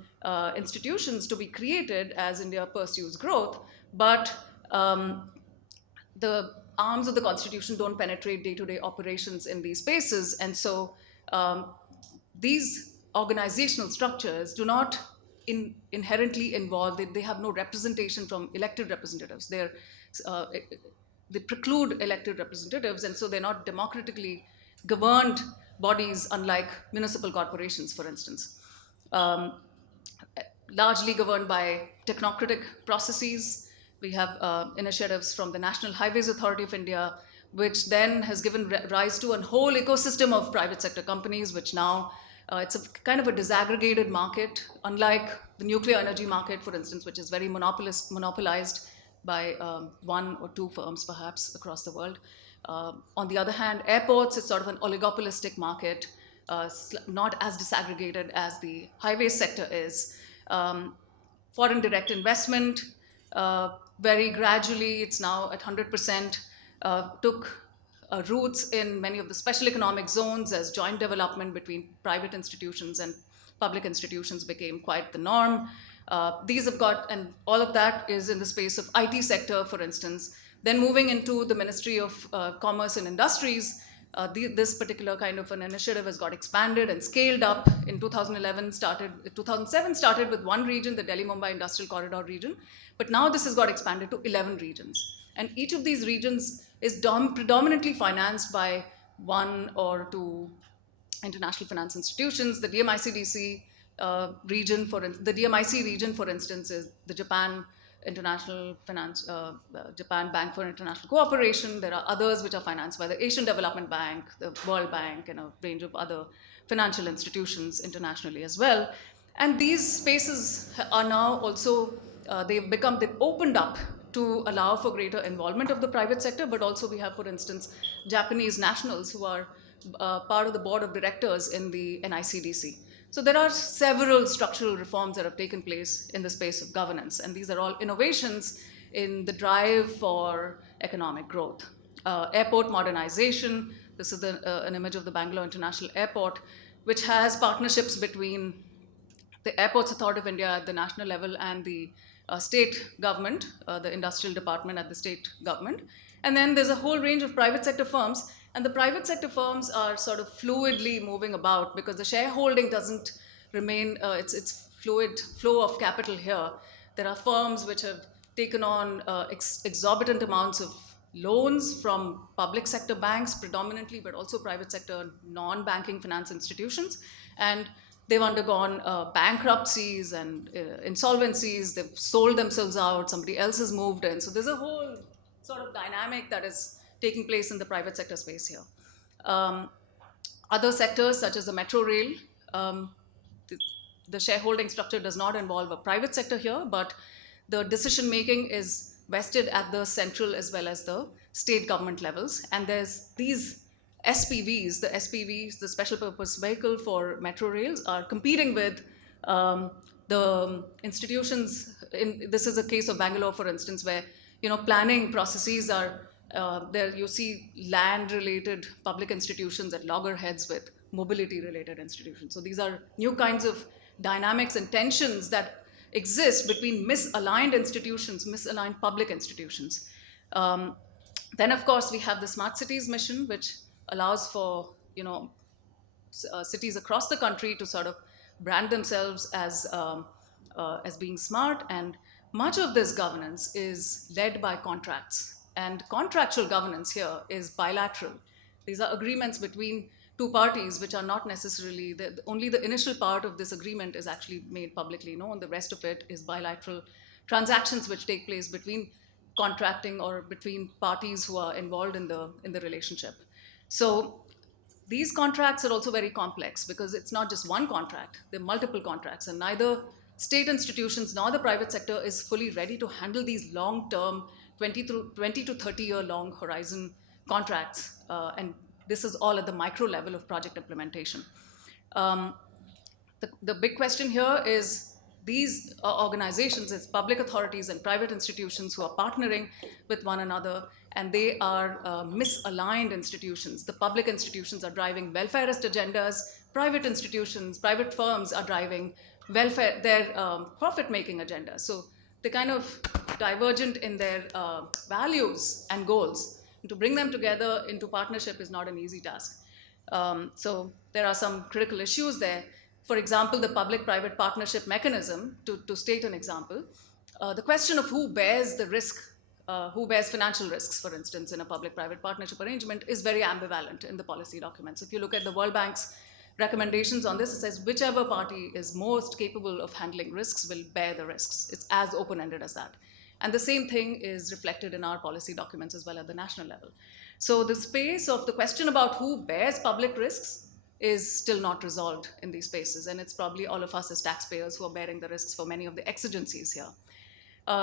institutions to be created as India pursues growth, but the arms of the Constitution don't penetrate day-to-day operations in these spaces, and so these organizational structures do not inherently involve, they have no representation from elected representatives. They preclude elected representatives, and so they're not democratically governed bodies, unlike municipal corporations, for instance. Largely governed by technocratic processes. We have initiatives from the National Highways Authority of India, which then has given rise to a whole ecosystem of private sector companies, which now It's a kind of a disaggregated market, unlike the nuclear energy market, for instance, which is very monopolized by one or two firms, perhaps, across the world. On the other hand, airports is sort of an oligopolistic market, not as disaggregated as the highway sector is. Foreign direct investment, very gradually, it's now at 100%, took roots in many of the special economic zones as joint development between private institutions and public institutions became quite the norm. These have got, and all of that is in the space of IT sector, for instance. Then moving into the Ministry of Commerce and Industries, this particular kind of an initiative has got expanded and scaled up. In 2007 started with one region, the Delhi-Mumbai Industrial Corridor region, but now this has got expanded to 11 regions. And each of these regions is predominantly financed by one or two international finance institutions. The DMICDC region, the DMIC region, for instance, is the Japan International Finance, Japan Bank for International Cooperation. There are others which are financed by the Asian Development Bank, the World Bank, and a range of other financial institutions internationally as well. And these spaces are now also, they've opened up to allow for greater involvement of the private sector, but also we have, for instance, Japanese nationals who are part of the board of directors in the NICDC. So there are several structural reforms that have taken place in the space of governance, and these are all innovations in the drive for economic growth. Airport modernization, this is an image of the Bangalore International Airport, which has partnerships between the Airports Authority of India at the national level and the state government, the industrial department at the state government. And then there's a whole range of private sector firms, and the private sector firms are sort of fluidly moving about because the shareholding doesn't remain, it's fluid flow of capital here. There are firms which have taken on exorbitant amounts of loans from public sector banks predominantly, but also private sector non-banking finance institutions. And they've undergone bankruptcies and insolvencies. They've sold themselves out. Somebody else has moved in. So there's a whole sort of dynamic that is taking place in the private sector space here. Other sectors, such as the metro rail, the shareholding structure does not involve a private sector here, but the decision making is vested at the central as well as the state government levels. And there's these SPVs, the special purpose vehicle for metro rails, are competing with the institutions. This is a case of Bangalore, for instance, where planning processes are there. You see land-related public institutions at loggerheads with mobility-related institutions. So these are new kinds of dynamics and tensions that exist between misaligned institutions, misaligned public institutions. Then, of course, we have the Smart Cities mission, which allows for cities across the country to sort of brand themselves as being smart, and much of this governance is led by contracts. And contractual governance here is bilateral. These are agreements between two parties which are not necessarily, only the initial part of this agreement is actually made publicly known. The rest of it is bilateral transactions which take place between contracting or between parties who are involved in the relationship. So these contracts are also very complex because it's not just one contract, there are multiple contracts, and neither state institutions nor the private sector is fully ready to handle these long-term 20 to 30 year long horizon contracts. And this is all at the micro level of project implementation. The big question here is these organizations, it's public authorities and private institutions who are partnering with one another, and they are misaligned institutions. The public institutions are driving welfareist agendas, private institutions, private firms are driving welfare, their profit-making agenda. So they're kind of divergent in their values and goals. And to bring them together into partnership is not an easy task. So there are some critical issues there. For example, the public-private partnership mechanism, to state an example, the question of who bears the risk, who bears financial risks, for instance, in a public-private partnership arrangement is very ambivalent in the policy documents. If you look at the World Bank's recommendations on this, it says whichever party is most capable of handling risks will bear the risks. It's as open-ended as that. And the same thing is reflected in our policy documents as well at the national level. So the space of the question about who bears public risks is still not resolved in these spaces. And it's probably all of us as taxpayers who are bearing the risks for many of the exigencies here.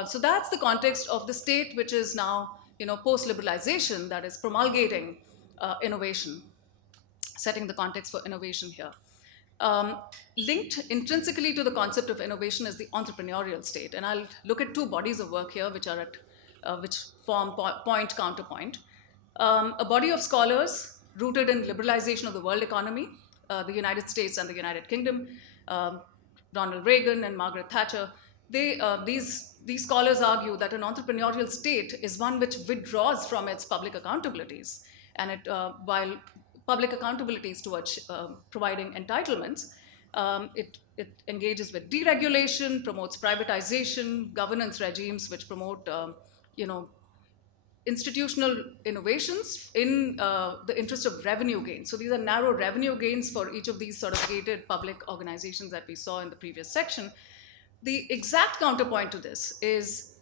So that's the context of the state, which is now, post-liberalization, that is promulgating innovation, setting the context for innovation here. Um, Linked intrinsically to the concept of innovation is the entrepreneurial state, and I'll look at two bodies of work here, which are which form point counterpoint. A body of scholars rooted in liberalization of the world economy, the United States and the United Kingdom, Ronald Reagan and Margaret Thatcher. These scholars argue that an entrepreneurial state is one which withdraws from its public accountabilities, and while public accountabilities towards providing entitlements, it engages with deregulation, promotes privatization, governance regimes which promote, institutional innovations in the interest of revenue gains. So these are narrow revenue gains for each of these sort of gated public organizations that we saw in the previous section. The exact counterpoint to this is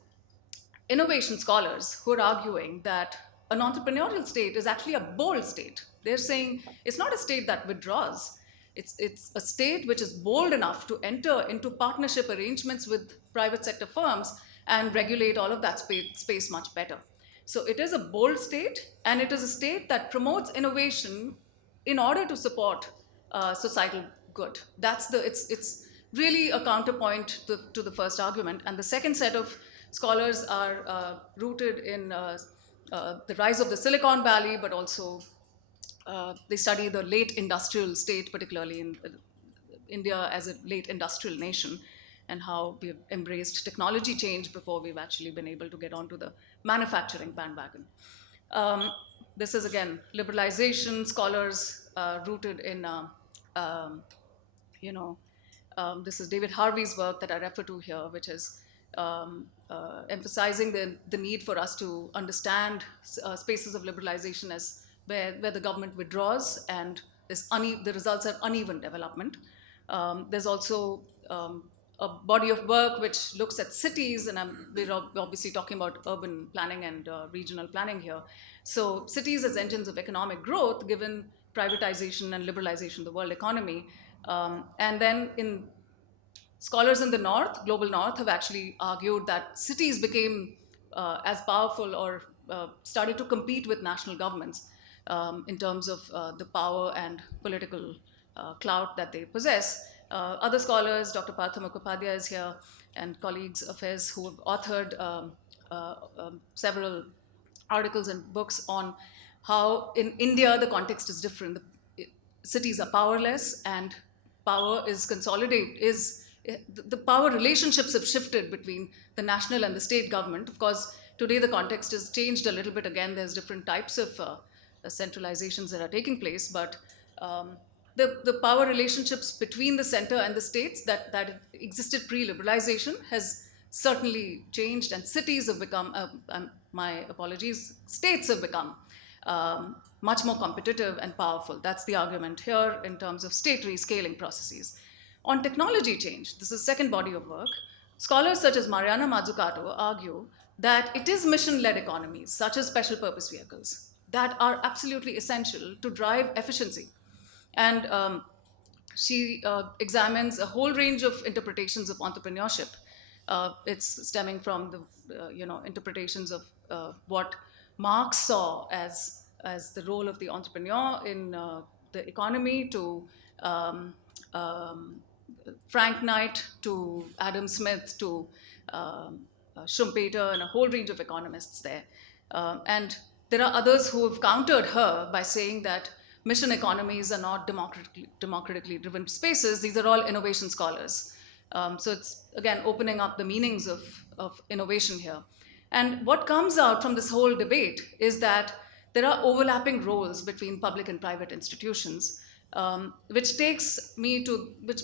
innovation scholars who are arguing that an entrepreneurial state is actually a bold state. They're saying it's not a state that withdraws. It's a state which is bold enough to enter into partnership arrangements with private sector firms and regulate all of that space much better. So it is a bold state, and it is a state that promotes innovation in order to support societal good. It's really a counterpoint to the first argument. And the second set of scholars are rooted in the rise of the Silicon Valley, but also they study the late industrial state, particularly in India as a late industrial nation, and how we've embraced technology change before we've actually been able to get onto the manufacturing bandwagon. This is, again, liberalization, scholars rooted in, this is David Harvey's work that I refer to here, which is emphasizing the need for us to understand spaces of liberalization as where the government withdraws and the results are uneven development. There's also a body of work which looks at cities, and we're obviously talking about urban planning and regional planning here. So cities as engines of economic growth, given privatization and liberalization of the world economy. And then scholars in the North, global North, have actually argued that cities became as powerful or started to compete with national governments in terms of the power and political clout that they possess. Other scholars, Dr. Partha Mukhopadhyay is here, and colleagues of his who have authored several articles and books on how in India the context is different. Cities are powerless, and power is consolidated. The power relationships have shifted between the national and the state government. Of course, today the context has changed a little bit. Again, there's different types of centralizations that are taking place, but the power relationships between the center and the states that existed pre-liberalization has certainly changed, and cities have become, states have become much more competitive and powerful. That's the argument here in terms of state rescaling processes. On technology change, this is the second body of work. Scholars such as Mariana Mazzucato argue that it is mission-led economies, such as special purpose vehicles, that are absolutely essential to drive efficiency. And she examines a whole range of interpretations of entrepreneurship. It's stemming from the interpretations of what Marx saw as the role of the entrepreneur in the economy, to Frank Knight, to Adam Smith, to Schumpeter, and a whole range of economists there. And there are others who have countered her by saying that mission economies are not democratically driven spaces. These are all innovation scholars. So it's, again, opening up the meanings of innovation here. And what comes out from this whole debate is that there are overlapping roles between public and private institutions, which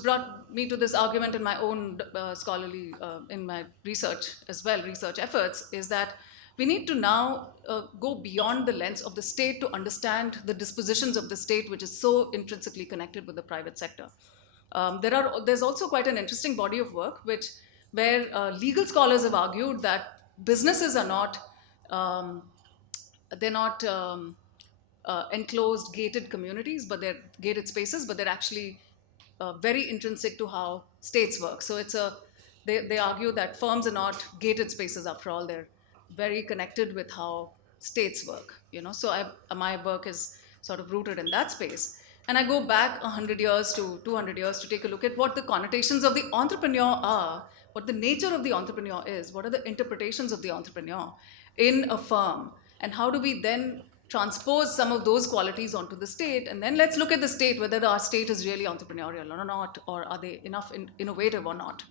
brought me to this argument in my own scholarly, in my research as well, research efforts, is that we need to now go beyond the lens of the state to understand the dispositions of the state, which is so intrinsically connected with the private sector. There's also quite an interesting body of work where legal scholars have argued that businesses are not, enclosed, gated communities, but they're gated spaces, but they're actually very intrinsic to how states work. So they argue that firms are not gated spaces after all. They're very connected with how states work. So my work is sort of rooted in that space. And I go back 100 years to 200 years to take a look at what the connotations of the entrepreneur are, what the nature of the entrepreneur is, what are the interpretations of the entrepreneur in a firm, and how do we then transpose some of those qualities onto the state, and then let's look at the state, whether our state is really entrepreneurial or not, or are they enough innovative or not.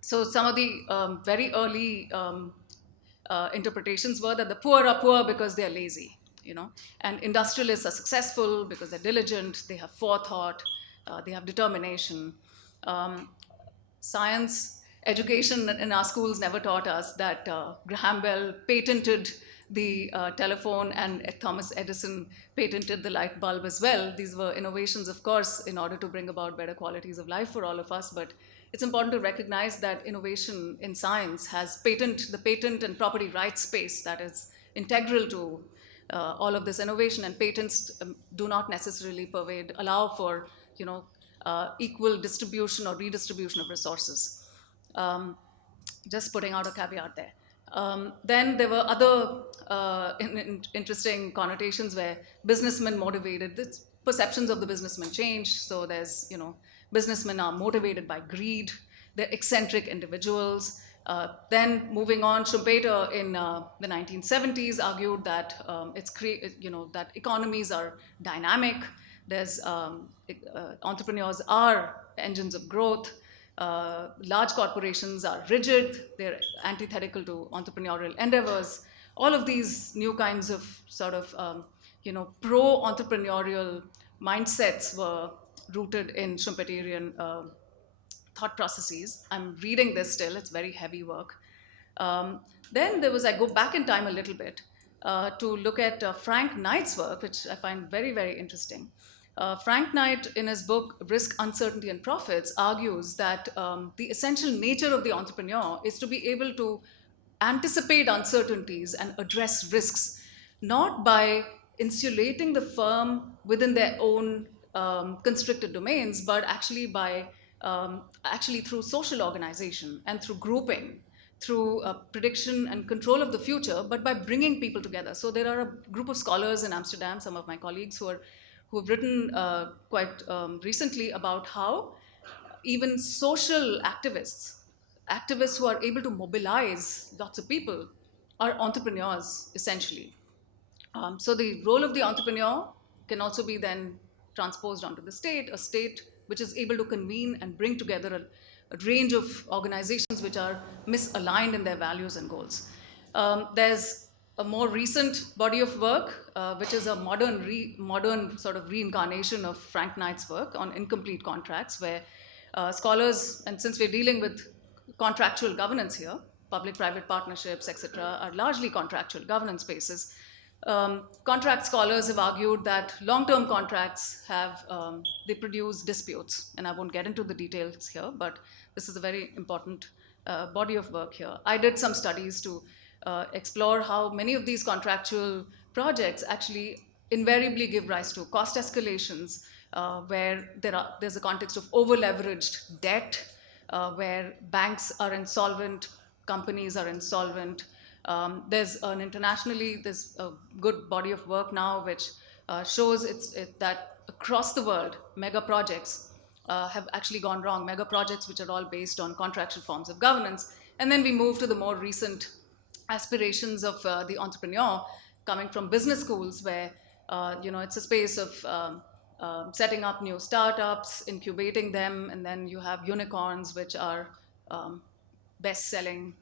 So some of the very early interpretations were that the poor are poor because they're lazy, and industrialists are successful because they're diligent, they have forethought, they have determination. Science education in our schools never taught us that Graham Bell patented the telephone and Thomas Edison patented the light bulb as well. These were innovations, of course, in order to bring about better qualities of life for all of us, but it's important to recognize that innovation in science has the patent and property rights space that is integral to all of this innovation, and patents do not necessarily allow for equal distribution or redistribution of resources. Just putting out a caveat there. Then there were other interesting connotations where businessmen motivated, the perceptions of the businessmen changed. So there's, businessmen are motivated by greed, they're eccentric individuals. Then moving on, Schumpeter in the 1970s argued that that economies are dynamic. There's entrepreneurs are engines of growth. Large corporations are rigid, they're antithetical to entrepreneurial endeavors. All of these new kinds of sort of pro-entrepreneurial mindsets were rooted in Schumpeterian thought processes. I'm reading this still, it's very heavy work. Then I go back in time a little bit to look at Frank Knight's work, which I find very, very interesting. Frank Knight, in his book Risk, Uncertainty, and Profits, argues that the essential nature of the entrepreneur is to be able to anticipate uncertainties and address risks, not by insulating the firm within their own constricted domains, but actually through social organization and through grouping, through prediction and control of the future, but by bringing people together. So there are a group of scholars in Amsterdam, some of my colleagues who have written quite recently about how even social activists who are able to mobilize lots of people, are entrepreneurs, essentially. So the role of the entrepreneur can also be then transposed onto the state, a state which is able to convene and bring together a range of organizations which are misaligned in their values and goals. There's a more recent body of work, which is a modern sort of reincarnation of Frank Knight's work on incomplete contracts, where scholars, and since we're dealing with contractual governance here, public-private partnerships, etc., are largely contractual governance spaces. Contract scholars have argued that long-term contracts they produce disputes, and I won't get into the details here, but this is a very important body of work here. I did some studies to explore how many of these contractual projects actually invariably give rise to cost escalations, where there's a context of over-leveraged debt, where banks are insolvent, companies are insolvent. There's a good body of work now which shows that across the world, mega projects have actually gone wrong, mega projects which are all based on contractual forms of governance. And then we move to the more recent aspirations of the entrepreneur coming from business schools, where it's a space of setting up new startups, incubating them, and then you have unicorns, which are best-selling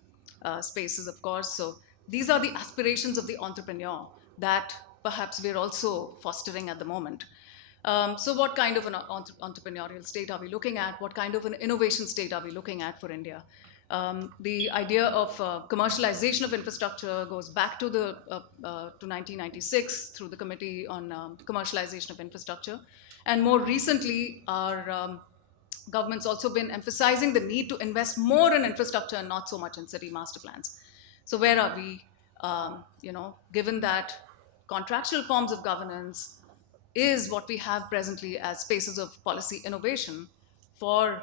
spaces, of course. So these are the aspirations of the entrepreneur that perhaps we're also fostering at the moment. So what kind of an entrepreneurial state are we looking at? What kind of an innovation state are we looking at for India? The idea of commercialization of infrastructure goes back to 1996 through the Committee on Commercialization of Infrastructure. And more recently, our government's also been emphasizing the need to invest more in infrastructure and not so much in city master plans. So where are we, given that contractual forms of governance is what we have presently as spaces of policy innovation for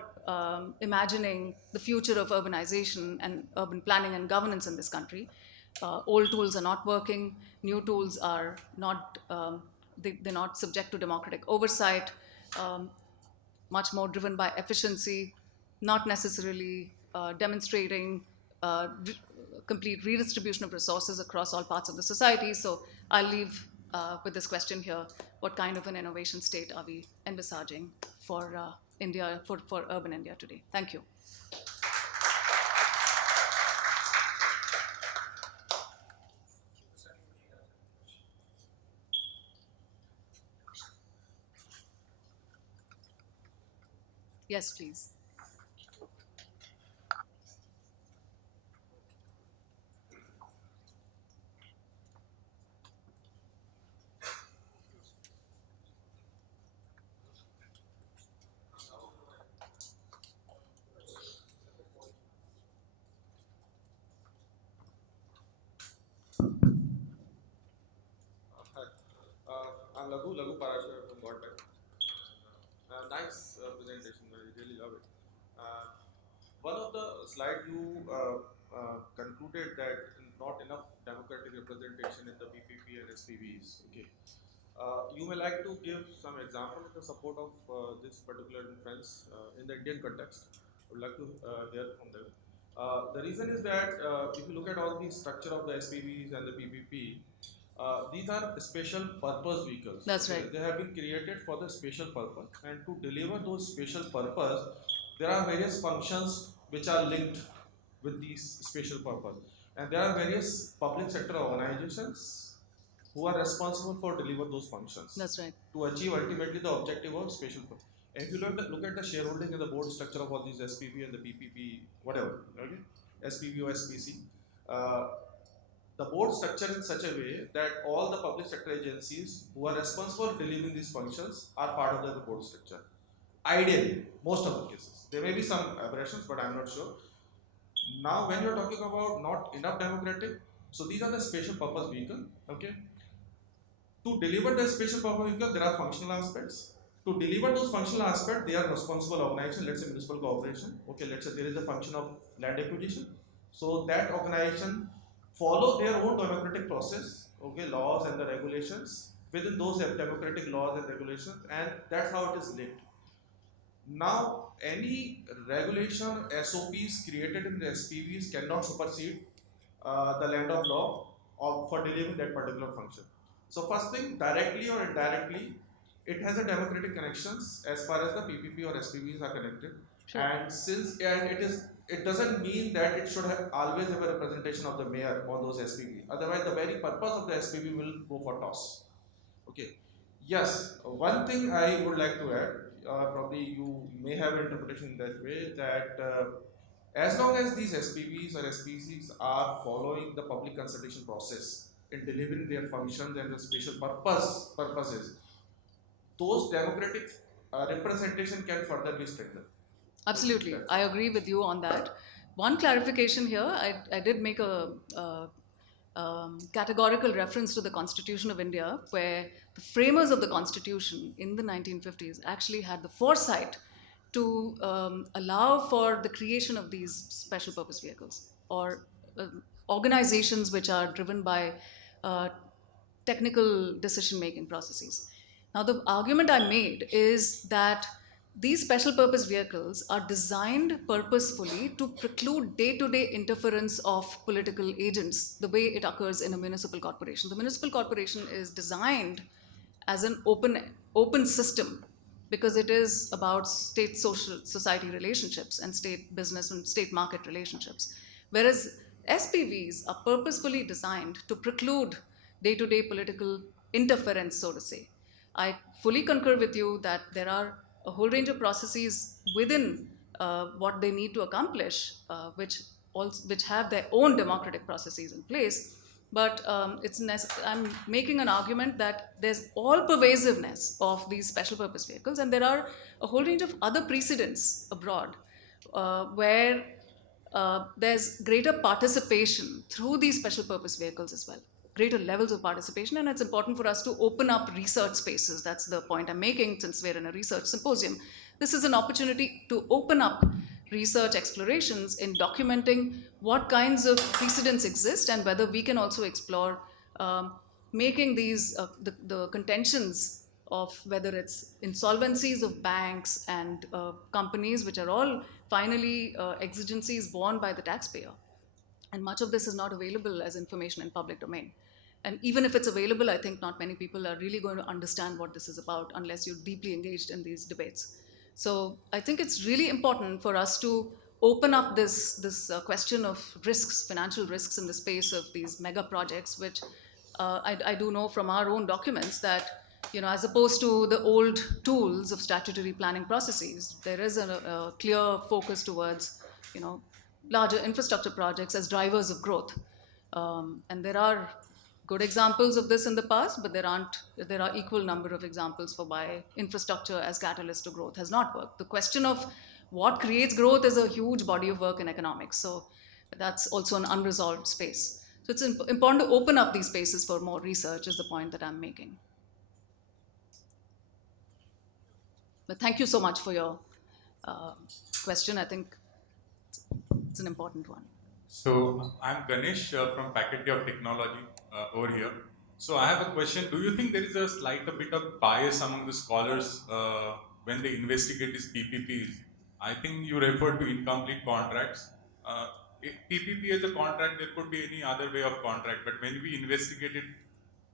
imagining the future of urbanization and urban planning and governance in this country. Old tools are not working, new tools are not, they're not subject to democratic oversight, much more driven by efficiency, not necessarily demonstrating complete redistribution of resources across all parts of the society. So I'll leave with this question here: what kind of an innovation state are we envisaging for India, for urban India today? Thank you. Yes, please. Hi. I'm Lagu Parashar from Godtech. Nice presentation, I really love it. One of the slide you concluded that not enough democratic representation in the PPP and SPVs. Okay. You may like to give some example in the support of this particular inference in the Indian context. I would like to hear from them. The reason is that if you look at all the structure of the SPVs and the PPP, these are special purpose vehicles. That's right. They have been created for the special purpose, and to deliver those special purpose, there are various functions which are linked with these special purpose, and there are various public sector organizations who are responsible for deliver those functions. That's right. To achieve ultimately the objective of special purpose. And if you look at the shareholding and the board structure of all these SPV and the PPP, whatever, okay, SPV or SPC, uh, the board structure in such a way that all the public sector agencies who are responsible for delivering these functions are part of the board structure. Ideally, most of the cases. There may be some aberrations, but I'm not sure. Now, when you're talking about not enough democratic, so these are the special purpose vehicle, okay? To deliver the special purpose vehicle, there are functional aspects. To deliver those functional aspects, they are responsible organization, let's say municipal corporation, okay, let's say there is a function of land acquisition. So that organization follow their own democratic process, okay, laws and the regulations within those democratic laws and regulations, and that's how it is linked. Now, any regulation SOPs created in the SPVs cannot supersede the land of law for delivering that particular function. So first thing, directly or indirectly, it has a democratic connections as far as the PPP or SPVs are connected. Sure. And it doesn't mean that it should always have a representation of the mayor on those SPV. Otherwise, the very purpose of the SPV will go for toss. Okay. Yes, one thing I would like to add, probably you may have an interpretation that way, that as long as these SPVs or SPCs are following the public consultation process in delivering their functions and the special purposes, those democratic representation can further be strengthened. Absolutely, I agree with you on that. One clarification here: I did make a categorical reference to the Constitution of India, where the framers of the Constitution in the 1950s actually had the foresight to allow for the creation of these special purpose vehicles or organizations which are driven by technical decision making processes. Now, the argument I made is that these special purpose vehicles are designed purposefully to preclude day-to-day interference of political agents the way it occurs in a municipal corporation. The municipal corporation is designed as an open system because it is about state social society relationships and state business and state market relationships. Whereas SPVs are purposefully designed to preclude day-to-day political interference, so to say. I fully concur with you that there are a whole range of processes within what they need to accomplish, which have their own democratic processes in place. But I'm making an argument that there's all pervasiveness of these special purpose vehicles, and there are a whole range of other precedents abroad where there's greater participation through these special purpose vehicles as well. greater levels of participation, and it's important for us to open up research spaces. That's the point I'm making, since we're in a research symposium. This is an opportunity to open up research explorations in documenting what kinds of precedents exist and whether we can also explore making these the contentions of whether it's insolvencies of banks and companies, which are all finally exigencies borne by the taxpayer. And much of this is not available as information in public domain. And even if it's available, I think not many people are really going to understand what this is about unless you're deeply engaged in these debates. So I think it's really important for us to open up this question of risks, financial risks in the space of these mega projects, which I do know from our own documents that, as opposed to the old tools of statutory planning processes, there is a clear focus towards, larger infrastructure projects as drivers of growth. And there are good examples of this in the past, but there are equal number of examples for why infrastructure as catalyst to growth has not worked. The question of what creates growth is a huge body of work in economics. So that's also an unresolved space. So it's important to open up these spaces for more research, is the point that I'm making. But thank you so much for your question. I think it's an important one. So I'm Ganesh from Faculty of Technology over here. So I have a question. Do you think there is a slight a bit of bias among the scholars when they investigate these PPPs? I think you referred to incomplete contracts. PPP as a contract, there could be any other way of contract, but when we investigate it,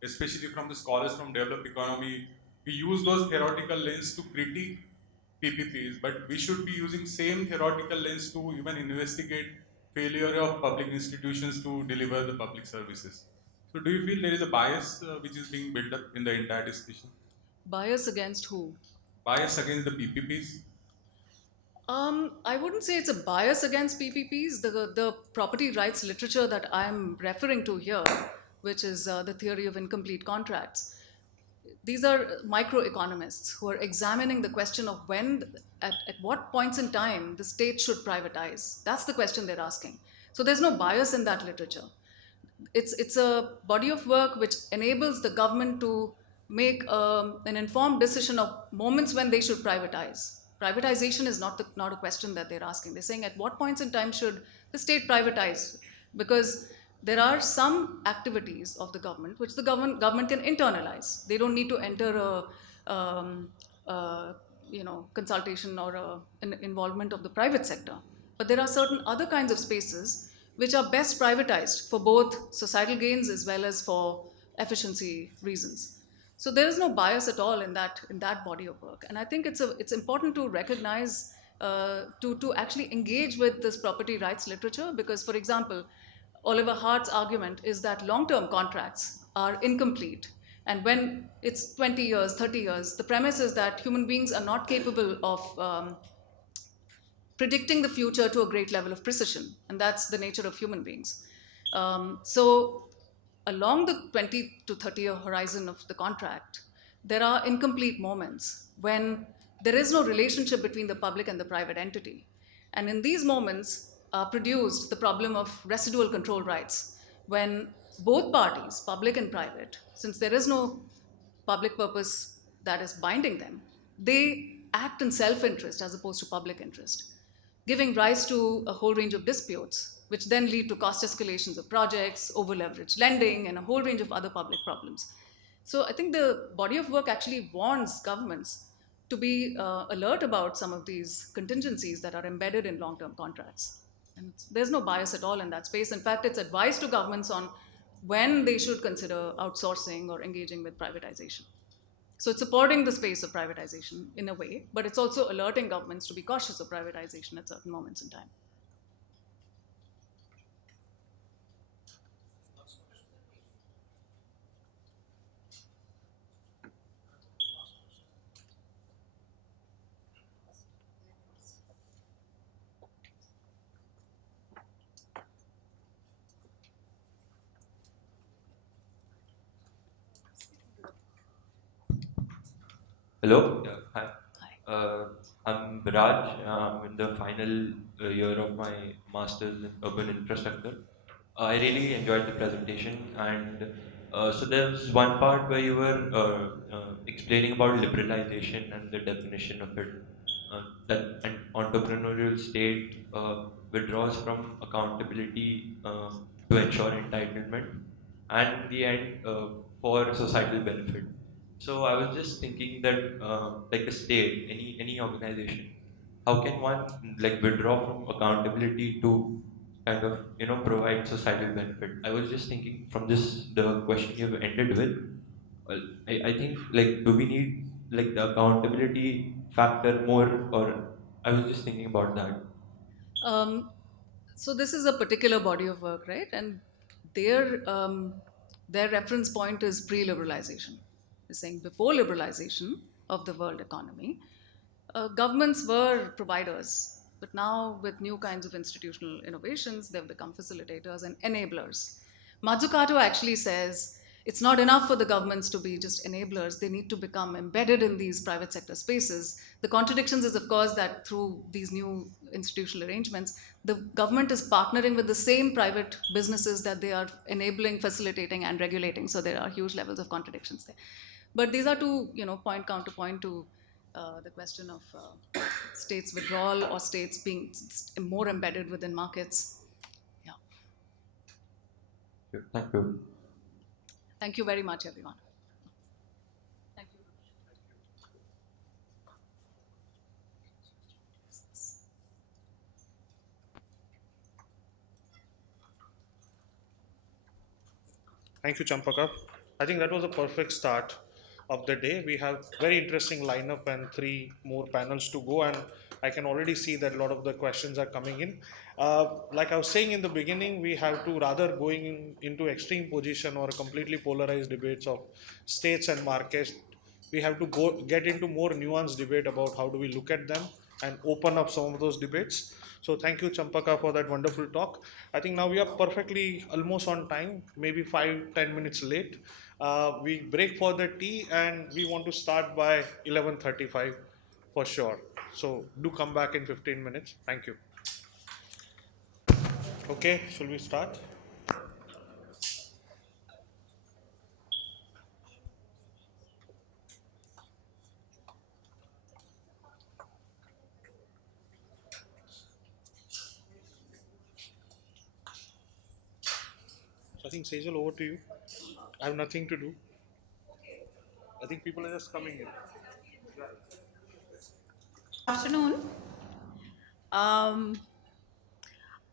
especially from the scholars from developed economy, we use those theoretical lens to critique PPPs, but we should be using same theoretical lens to even investigate failure of public institutions to deliver the public services. So do you feel there is a bias which is being built up in the entire discussion? Bias against who? Bias against the PPPs? I wouldn't say it's a bias against PPPs. The property rights literature that I'm referring to here, which is the theory of incomplete contracts, these are microeconomists who are examining the question of at what points in time the state should privatize. That's the question they're asking. So there's no bias in that literature. It's a body of work which enables the government to make an informed decision of moments when they should privatize. Privatization is not a question that they're asking. They're saying at what points in time should the state privatize? Because there are some activities of the government which the government can internalize. They don't need to enter consultation or an involvement of the private sector. But there are certain other kinds of spaces which are best privatized for both societal gains as well as for efficiency reasons. So there is no bias at all in that body of work. And I think it's important to recognize, to actually engage with this property rights literature, because, for example, Oliver Hart's argument is that long-term contracts are incomplete. And when it's 20 years, 30 years, the premise is that human beings are not capable of predicting the future to a great level of precision. And that's the nature of human beings. So along the 20 to 30-year horizon of the contract, there are incomplete moments when there is no relationship between the public and the private entity. And in these moments are produced the problem of residual control rights, when both parties, public and private, since there is no public purpose that is binding them, they act in self-interest as opposed to public interest, giving rise to a whole range of disputes, which then lead to cost escalations of projects, over-leveraged lending, and a whole range of other public problems. So I think the body of work actually warns governments to be alert about some of these contingencies that are embedded in long-term contracts. And there's no bias at all in that space. In fact, it's advice to governments on when they should consider outsourcing or engaging with privatization. So it's supporting the space of privatization in a way, but it's also alerting governments to be cautious of privatization at certain moments in time. Hello. Yeah, hi. Hi. I'm Raj. I'm in the final year of my master's in urban infrastructure. I really enjoyed the presentation, and So there was one part where you were explaining about liberalization and the definition of it. That an entrepreneurial state withdraws from accountability to ensure entitlement, and in the end, for societal benefit. So I was just thinking that, like a state, any organization, how can one like withdraw from accountability to kind of provide societal benefit? I was just thinking from this the question you've ended with. Well, I think like do we need like the accountability factor more, or I was just thinking about that. Um, so this is a particular body of work, right? And their reference point is pre-liberalization. They're saying before liberalization of the world economy, governments were providers, but now with new kinds of institutional innovations, they've become facilitators and enablers. Mazzucato actually says it's not enough for the governments to be just enablers, they need to become embedded in these private sector spaces. The contradictions is, of course, that through these new institutional arrangements, the government is partnering with the same private businesses that they are enabling, facilitating, and regulating. So there are huge levels of contradictions there. But these are two, point counterpoint to the question of states withdrawal or states being more embedded within markets. Yeah. Thank you. Thank you very much, everyone. Thank you. Thank you, Champaka. I think that was a perfect start of the day. We have very interesting lineup and three more panels to go, and I can already see that a lot of the questions are coming in. Like I was saying in the beginning, we have to rather into extreme position or completely polarized debates of states and markets. We have to get into more nuanced debate about how do we look at them and open up some of those debates. So thank you, Champaka, for that wonderful talk. I think now we are perfectly almost on time, maybe 5-10 minutes late. We break for the tea and we want to start by 11:35 for sure. So do come back in 15 minutes. Thank you. Okay, shall we start? So I think Sejal, over to you. I have nothing to do. I think people are just coming in. Afternoon. Um,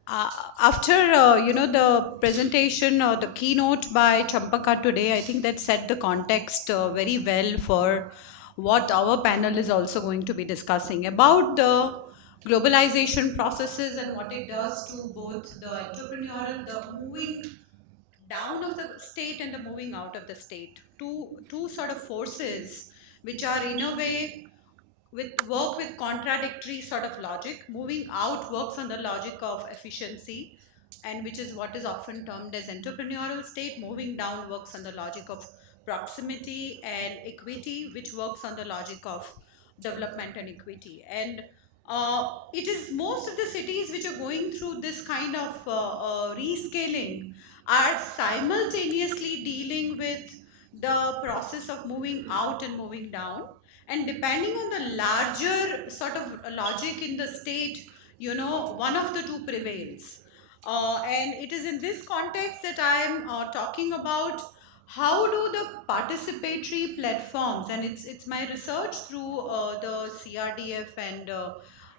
After the presentation or the keynote by Champaka today, I think that set the context very well for what our panel is also going to be discussing about the globalization processes and what it does to both the entrepreneurial, the moving down of the state and the moving out of the state. Two sort of forces which are in a way with contradictory sort of logic. Moving out works on the logic of efficiency, and which is what is often termed as entrepreneurial state. Moving down works on the logic of proximity and equity, which works on the logic of development and equity. And it is most of the cities which are going through this kind of rescaling are simultaneously dealing with the process of moving out and moving down, and depending on the larger sort of logic in the state, one of the two prevails. And it is in this context that I am talking about how do the participatory platforms, and it's my research through the CRDF and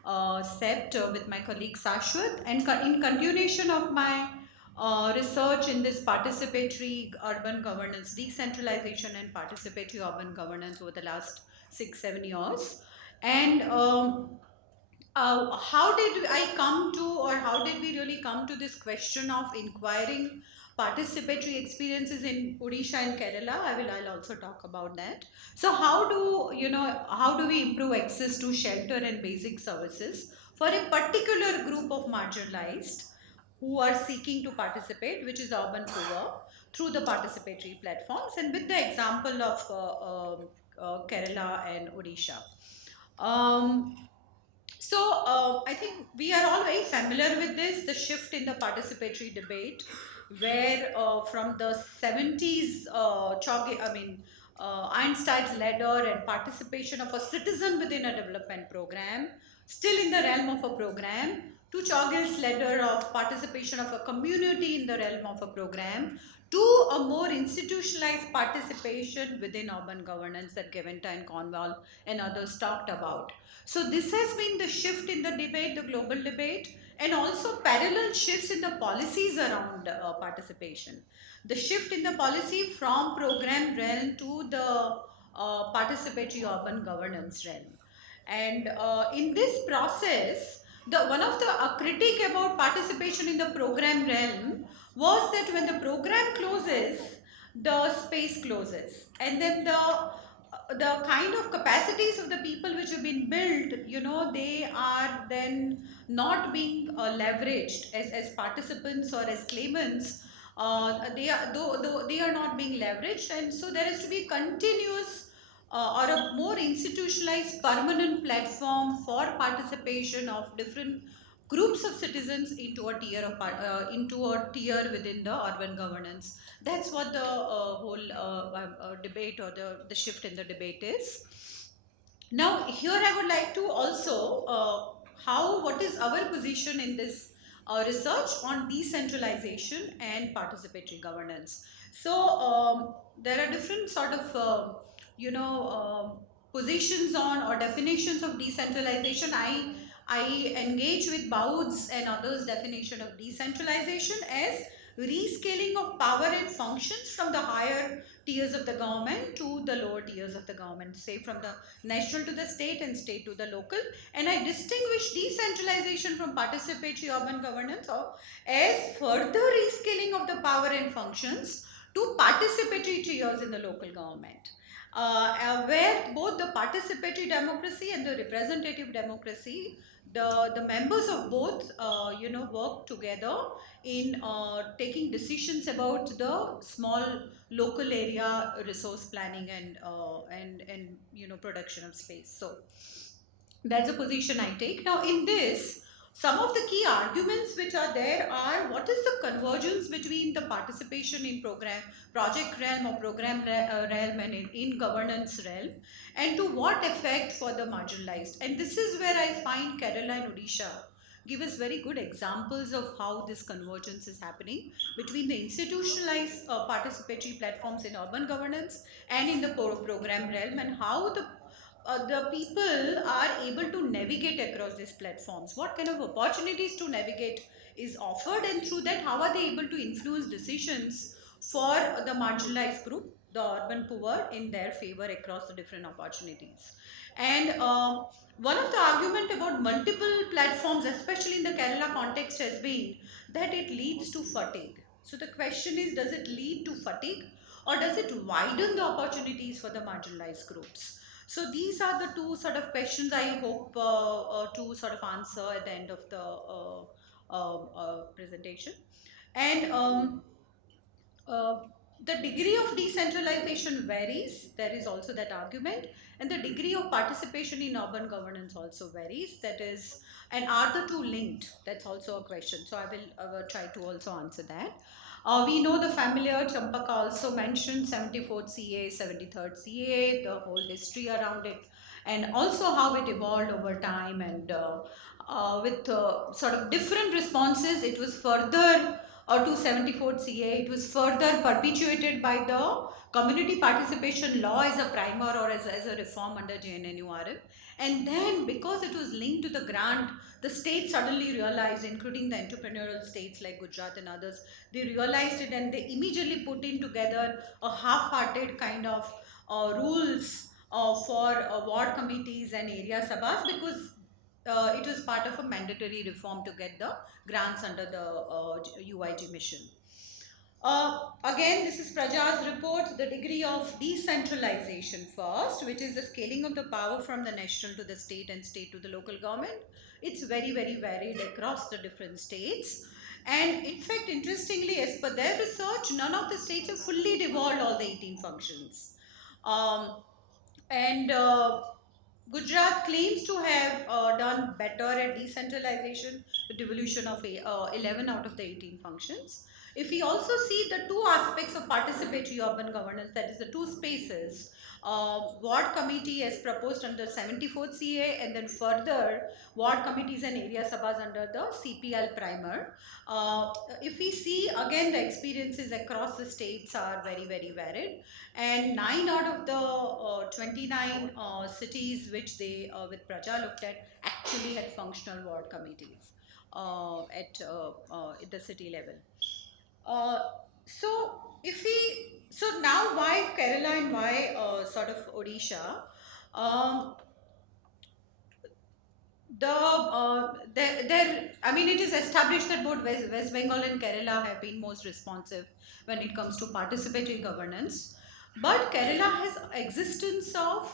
CEPT with my colleague Sashwat, and in continuation of my research in this participatory urban governance, decentralization and participatory urban governance over the last 6-7 years. And how did I come to, or how did we really come to this question of inquiring participatory experiences in Odisha and Kerala? I'll also talk about that. So how do we improve access to shelter and basic services for a particular group of marginalized who are seeking to participate, which is urban poor, through the participatory platforms, and with the example of Kerala and Odisha. Um, I think we are all very familiar with this, the shift in the participatory debate where from the 70s, Einstein's ladder and participation of a citizen within a development program, still in the realm of a program, to Chogil's ladder of participation of a community in the realm of a program, to a more institutionalized participation within urban governance that Gaventa and Cornwall and others talked about. So this has been the shift in the debate, the global debate, and also parallel shifts in the policies around participation. The shift in the policy from program realm to the participatory urban governance realm. And in this process, one of the critique about participation in the program realm was that when the program closes, the space closes, and then the kind of capacities of the people which have been built, they are then not being leveraged as participants or as claimants. Though they are not being leveraged, and so there has to be continuous or a more institutionalized permanent platform for participation of different groups of citizens into a tier within the urban governance. That's what the whole debate or the shift in the debate is. Now, here I would like to also what is our position in this research on decentralization and participatory governance. So there are different sort of positions on or definitions of decentralization. I engage with Baud's and others' definition of decentralization as rescaling of power and functions from the higher tiers of the government to the lower tiers of the government, say from the national to the state and state to the local. And I distinguish decentralization from participatory urban governance as further rescaling of the power and functions to participatory tiers in the local government. Where both the participatory democracy and the representative democracy, the members of both work together in taking decisions about the small local area resource planning and production of space. So that's a position I take. Now in this, some of the key arguments which are there are: what is the convergence between the participation in project realm or program realm and in governance realm, and to what effect for the marginalized. And this is where I find Kerala and Odisha give us very good examples of how this convergence is happening between the institutionalized participatory platforms in urban governance and in the program realm, and how the people are able to navigate across these platforms. What kind of opportunities to navigate is offered, and through that, how are they able to influence decisions for the marginalized group, the urban poor, in their favor across the different opportunities. And one of the argument about multiple platforms, especially in the Kerala context, has been that it leads to fatigue. So the question is, does it lead to fatigue, or does it widen the opportunities for the marginalized groups? So these are the two sort of questions I hope to sort of answer at the end of the presentation. And uh, the degree of decentralization varies. There is also that argument. And the degree of participation in urban governance also varies. That is, and are the two linked? That's also a question. So I will try to also answer that. We know the familiar Champaka also mentioned 74th CA, 73rd CA, the whole history around it, and also how it evolved over time, and with sort of different responses. It was further to 74th CA, it was further perpetuated by the community participation law as a primer or as a reform under JNNURM. And then, because it was linked to the grant, the state suddenly realized, including the entrepreneurial states like Gujarat and others, they realized it, and they immediately put in together a half-hearted kind of rules for ward committees and area sabhas, because it was part of a mandatory reform to get the grants under the UIG mission. Again, this is Praja's report, the degree of decentralization first, which is the scaling of the power from the national to the state and state to the local government. It's very, very varied across the different states. And in fact, interestingly, as per their research, none of the states have fully devolved all the 18 functions. Um, and Gujarat claims to have done better at decentralization with devolution of 11 out of the 18 functions. If we also see the two aspects of participatory urban governance, that is the two spaces, ward committee as proposed under 74th CA, and then further ward committees and area sabhas under the CPL primer. If we see again, the experiences across the states are very, very varied, and 9 out of the 29 cities which they with Praja looked at actually had functional ward committees at the city level. Uh, so if we so now why Kerala and why sort of Odisha? Um, I mean, it is established that both West Bengal and Kerala have been most responsive when it comes to participatory governance. But Kerala has existence of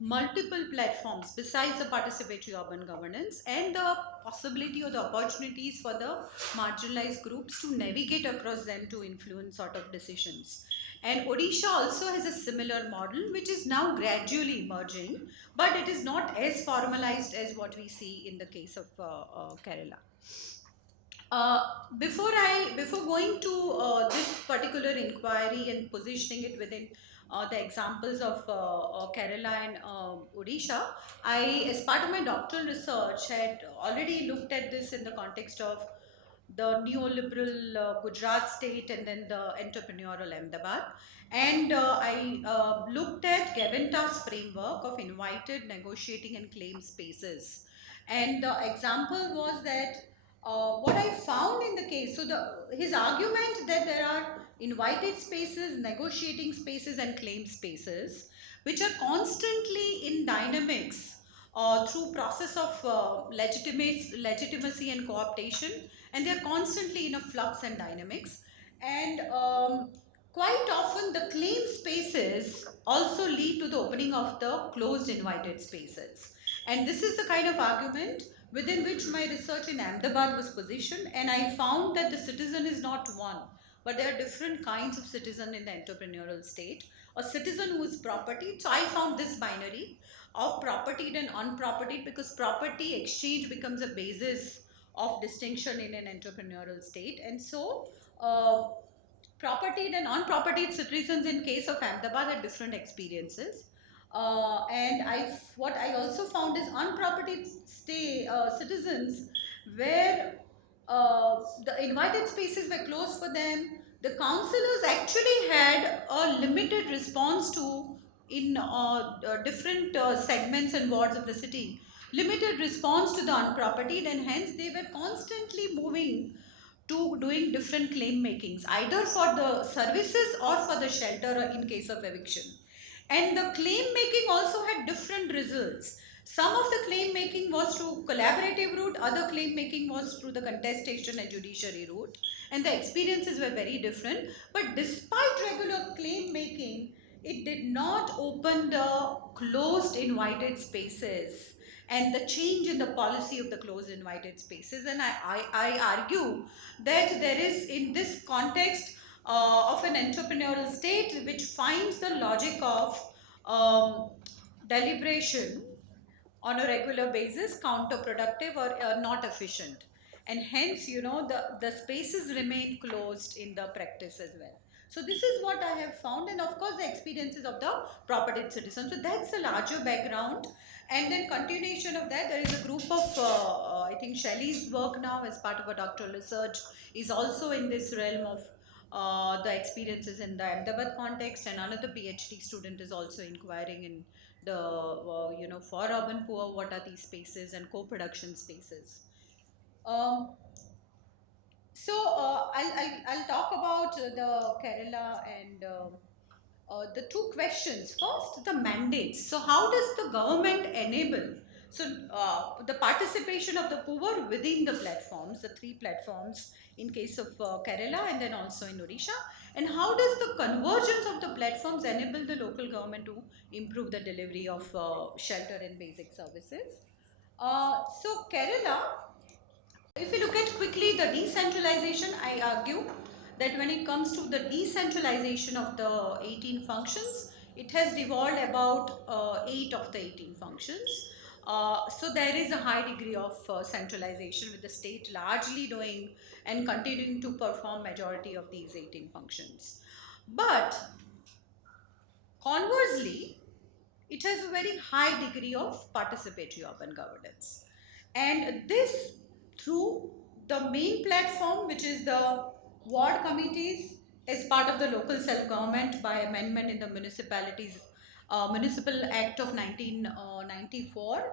multiple platforms besides the participatory urban governance, and the possibility or the opportunities for the marginalized groups to navigate across them to influence sort of decisions. And Odisha also has a similar model which is now gradually emerging, but it is not as formalized as what we see in the case of Kerala. Uh, before going to this particular inquiry and positioning it within the examples of Kerala and Odisha, I, as part of my doctoral research, had already looked at this in the context of the neoliberal Gujarat state and then the entrepreneurial Ahmedabad. And I looked at Gavinta's framework of invited negotiating and claim spaces. And the example was that what I found in the case, so his argument that there are invited spaces, negotiating spaces, and claim spaces, which are constantly in dynamics through process of legitimacy and co-optation, and they are constantly in a flux and dynamics. And quite often the claim spaces also lead to the opening of the closed invited spaces. And this is the kind of argument within which my research in Ahmedabad was positioned, and I found that the citizen is not one, but there are different kinds of citizen in the entrepreneurial state. A citizen who is propertied, so I found this binary of propertied and unpropertied, because property exchange becomes a basis of distinction in an entrepreneurial state. And so propertied and unpropertied citizens in case of Ahmedabad had different experiences. And what I also found is unpropertied citizens where the invited spaces were closed for them. The councillors actually had a limited response to in different segments and wards of the city. Limited response to the unpropertied, and hence they were constantly moving to doing different claim makings, either for the services or for the shelter in case of eviction. And the claim making also had different results. Some of the claim making was through collaborative route, other claim making was through the contestation and judiciary route, and the experiences were very different. But despite regular claim making, it did not open the closed invited spaces and the change in the policy of the closed invited spaces. And I argue that there is, in this context of an entrepreneurial state which finds the logic of deliberation on a regular basis counterproductive or not efficient, and hence the spaces remain closed in the practice as well. So this is what I have found, and of course the experiences of the property citizens. So that's a larger background, and then continuation of that, there is a group of I think Shelley's work now as part of a doctoral research is also in this realm of the experiences in the Ahmedabad context, and another PhD student is also inquiring in the for urban poor, what are these spaces and co-production spaces. Um, I'll talk about the Kerala and the two questions. First, the mandates. So how does the government enable the participation of the poor within the platforms, the three platforms in case of Kerala and then also in Odisha, and how does the convergence of the platforms enable the local government to improve the delivery of shelter and basic services? So Kerala, if we look at quickly the decentralization, I argue that when it comes to the decentralization of the 18 functions, it has devolved about 8 of the 18 functions. So there is a high degree of centralization, with the state largely doing and continuing to perform majority of these 18 functions. But conversely, it has a very high degree of participatory urban governance. And this through the main platform, which is the ward committees, as part of the local self-government by amendment in the Municipal Act of 1994.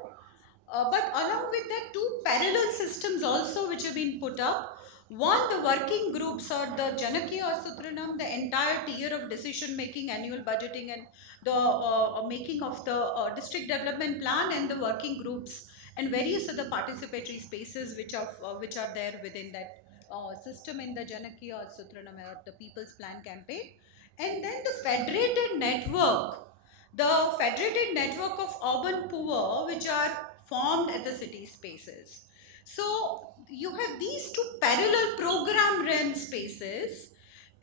But along with that, two parallel systems also which have been put up. One, the working groups or the Janakya Sutranam, the entire tier of decision making, annual budgeting, and the making of the district development plan, and the working groups and various other participatory spaces which are there within that system in the Janakya Sutranam or the People's Plan campaign. And then the federated network of urban poor, which are formed at the city spaces. So you have these two parallel program run spaces,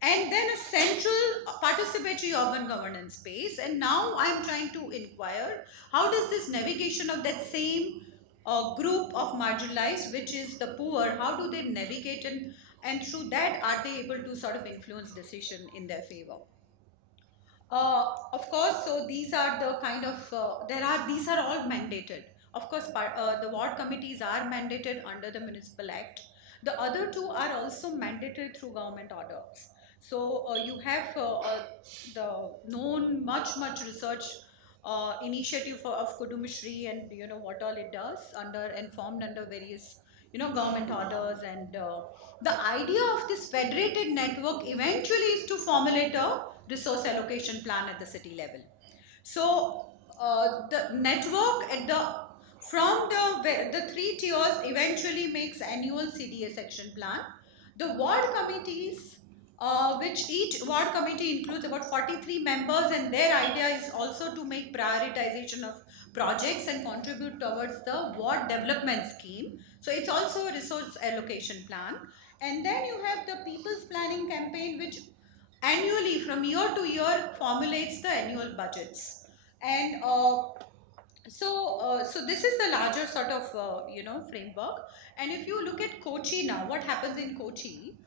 and then a central participatory urban governance space. And now I'm trying to inquire, how does this navigation of that same group of marginalized, which is the poor, how do they navigate, and through that are they able to sort of influence decision in their favor? Of course, so these are the kind of, these are all mandated. Of course, the ward committees are mandated under the Municipal Act. The other two are also mandated through government orders. So you have the known much research initiative of Kudumashri, and you know what all it does under and formed under various government orders. And the idea of this federated network eventually is to formulate a resource allocation plan at the city level. So the network at from the three tiers eventually makes annual CDS action plan. The ward committees, which each ward committee includes about 43 members, and their idea is also to make prioritization of projects and contribute towards the ward development scheme. So it's also a resource allocation plan. And then you have the People's Planning campaign, which annually from year to year formulates the annual budgets. And so this is the larger sort of framework. And if you look at Kochi now, what happens in Kochi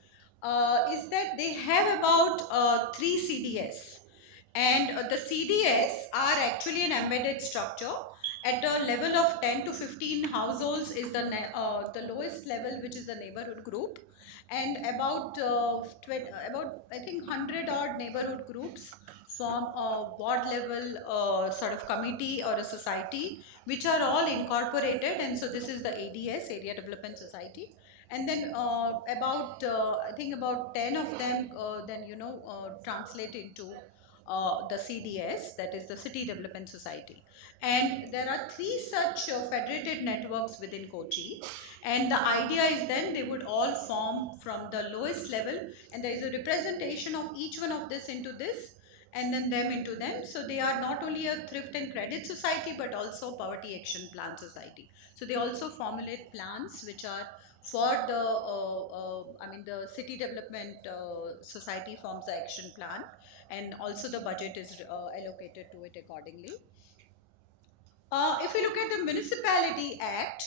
is that they have about 3 CDS, and the CDS are actually an embedded structure. At a level of 10 to 15 households is the lowest level, which is the neighborhood group, and about I think 100 odd neighborhood groups form a ward level sort of committee or a society, which are all incorporated. And so this is the ADS, Area Development Society. And then I think about 10 of them then translate into the CDS, that is the City Development Society. And there are 3 such federated networks within Kochi. And the idea is then they would all form from the lowest level, and there is a representation of each one of this into this, and then them into them. So they are not only a thrift and credit society, but also poverty action plan society. So they also formulate plans which are for the city development society forms the action plan, and also the budget is allocated to it accordingly. If you look at the Municipality Act,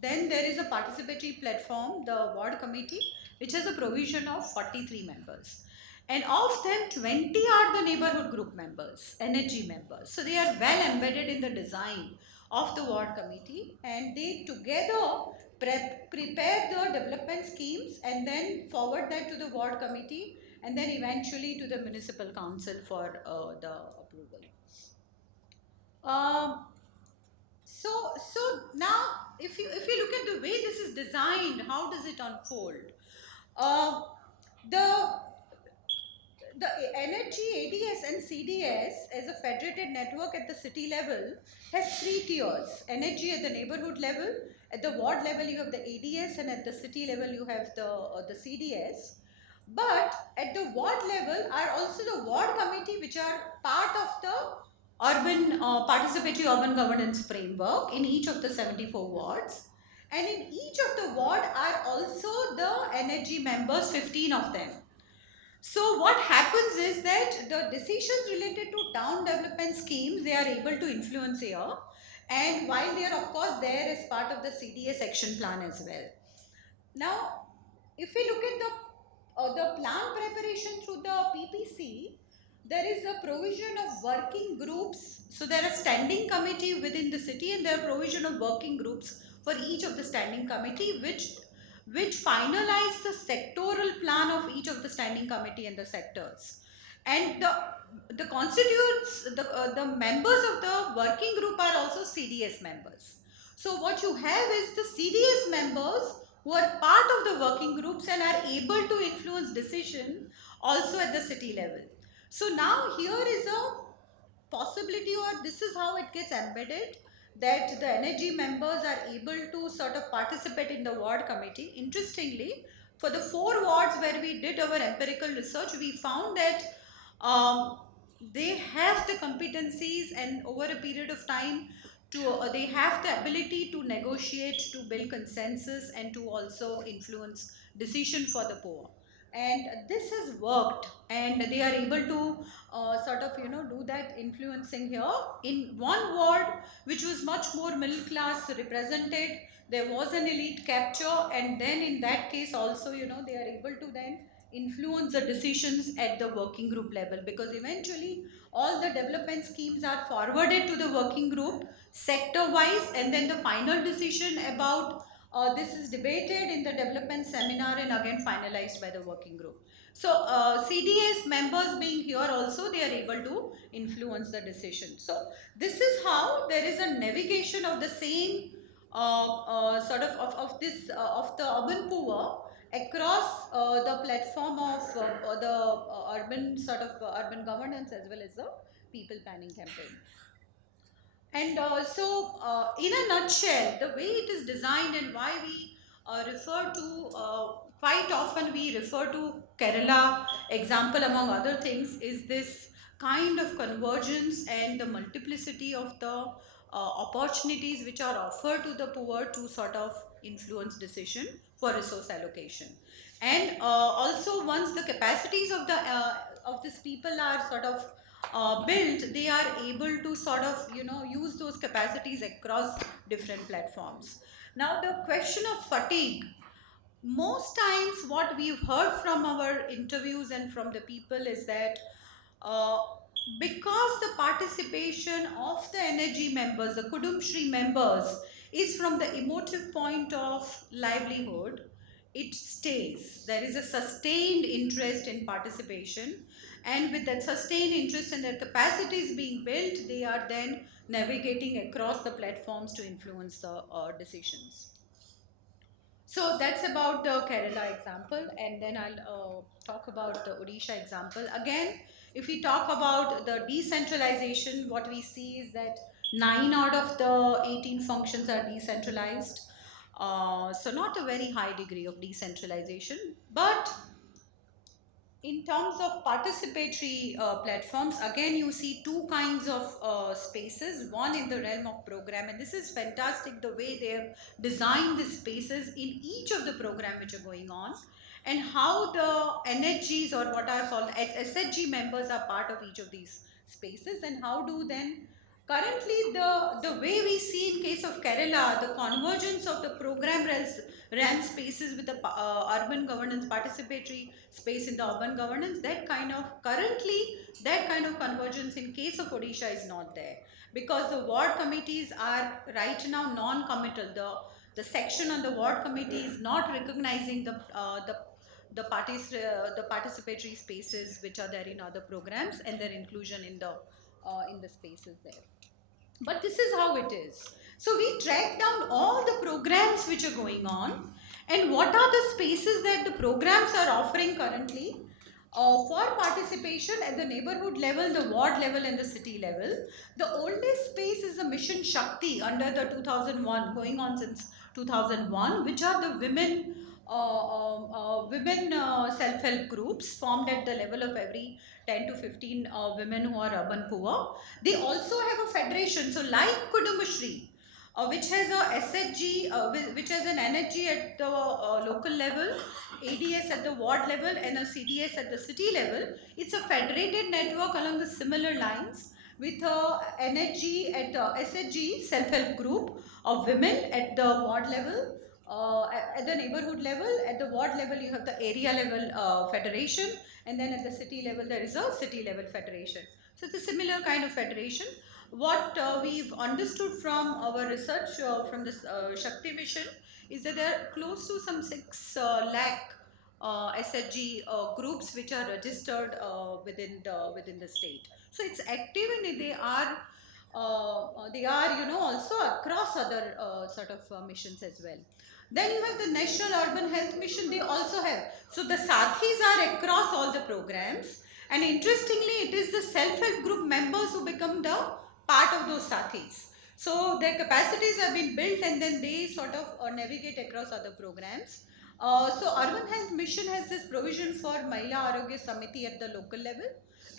then there is a participatory platform, the ward committee, which has a provision of 43 members. And of them, 20 are the neighborhood group members, energy members. So they are well embedded in the design of the ward committee, and they together prepare the development schemes and then forward that to the ward committee, and then eventually to the municipal council for the approval. So now, if you look at the way this is designed, how does it unfold? The energy ADS and CDS as a federated network at the city level has 3 tiers. Energy at the neighborhood level, at the ward level you have the ADS, and at the city level you have the CDS. But at the ward level are also the ward committee, which are part of the urban participatory urban governance framework in each of the 74 wards. And in each of the ward are also the energy members, 15 of them. So what happens is that the decisions related to town development schemes, they are able to influence here, and while they are of course there as part of the CDA section plan as well. Now, if we look at the plan preparation through the PPC, there is a provision of working groups. So there are standing committee within the city, and there are provision of working groups for each of the standing committee, which finalize the sectoral plan of each of the standing committee and the sectors. And the constituents, the members of the working group are also CDS members. So what you have is the CDS members who are part of the working groups and are able to influence decision also at the city level. So now here is a possibility, or this is how it gets embedded, that the energy members are able to sort of participate in the ward committee. Interestingly, for the 4 wards where we did our empirical research, we found that um, they have the competencies, and over a period of time to they have the ability to negotiate, to build consensus, and to also influence decision for the poor. And this has worked, and they are able to sort of do that influencing here. In one ward which was much more middle class represented, there was an elite capture, and then in that case also they are able to then influence the decisions at the working group level, because eventually all the development schemes are forwarded to the working group sector wise, and then the final decision about this is debated in the development seminar and again finalized by the working group. So CDS members being here also, they are able to influence the decision. So this is how there is a navigation of the same sort of this of the urban poor across the platform of the urban sort of urban governance as well as the people planning campaign. And in a nutshell, the way it is designed and why we refer to, quite often we refer to Kerala example among other things, is this kind of convergence and the multiplicity of the opportunities which are offered to the poor to sort of influence decision for resource allocation. And also once the capacities of these people are sort of built, they are able to sort of use those capacities across different platforms. Now the question of fatigue, most times what we've heard from our interviews and from the people is that uh, because the participation of the energy members, the Kudumshri members, is from the emotive point of livelihood, it stays. There is a sustained interest in participation, and with that sustained interest and their capacities being built, they are then navigating across the platforms to influence the decisions. So that's about the Kerala example, and then I'll talk about the Odisha example. Again, if we talk about the decentralization, what we see is that 9 out of the 18 functions are decentralized. So not a very high degree of decentralization, but in terms of participatory platforms, again you see two kinds of spaces. One in the realm of program, and this is fantastic the way they have designed the spaces in each of the program which are going on, and how the NHGs, or what are called SHG members, are part of each of these spaces, and how do then currently the way we see in case of Kerala, the convergence of the program realm spaces with the urban governance, participatory space in the urban governance, that kind of currently that kind of convergence in case of Odisha is not there, because the ward committees are right now non-committal. The section on the ward committee is not recognizing the participatory spaces which are there in other programs and their inclusion in the spaces there. But this is how it is. So we track down all the programs which are going on, and what are the spaces that the programs are offering currently for participation at the neighborhood level, the ward level, and the city level. The oldest space is the Mission Shakti under the 2001, going on since 2001, which are the women self-help groups formed at the level of every 10 to 15 women who are urban poor. They also have a federation. So like Kudumbashri, which has a SHG, which has an NHG at the local level, ADS at the ward level, and a CDS at the city level. It's a federated network along the similar lines with a NHG at SHG, self-help group of women at the ward level. At the neighborhood level, at the ward level, you have the area level federation, and then at the city level, there is a city level federation. So it's a similar kind of federation. What we've understood from our research from this Shakti mission is that there are close to some 6 lakh SHG groups which are registered within the state. So it's active, and they are also across other sort of missions as well. Then you have the National Urban Health Mission. They also have. So the Sathis are across all the programs, and interestingly, it is the self-help group members who become the part of those Sathis. So their capacities have been built, and then they sort of navigate across other programs. So Urban Health Mission has this provision for Mahila Arogya Samiti at the local level,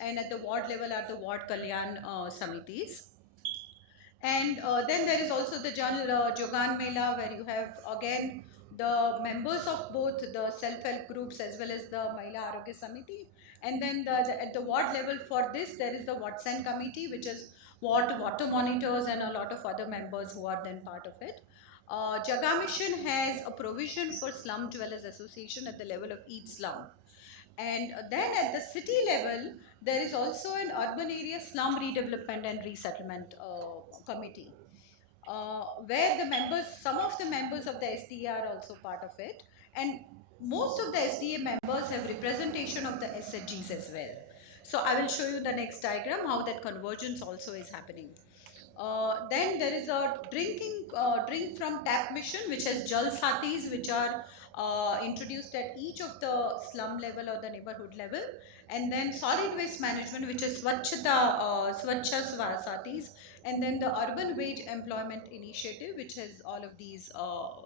and at the ward level are the ward Kalyan Samitis. And then there is also the Jogan Mela, where you have again the members of both the self-help groups as well as the Mahila Arogya Samiti. And then at the ward level for this, there is the Watson Committee, which is water monitors and a lot of other members who are then part of it. Jaga Mission has a provision for Slum Dwellers Association at the level of each slum. And then at the city level, there is also an urban area slum redevelopment and resettlement committee, where some of the members of the SDA are also part of it. And most of the SDA members have representation of the SHGs as well. So I will show you the next diagram, how that convergence also is happening. Then there is a drink from tap mission, which has Jal Sathis, which are introduced at each of the slum level or the neighborhood level. And then solid waste management, which is Swachha Sathis. And then the urban wage employment initiative, which has all of these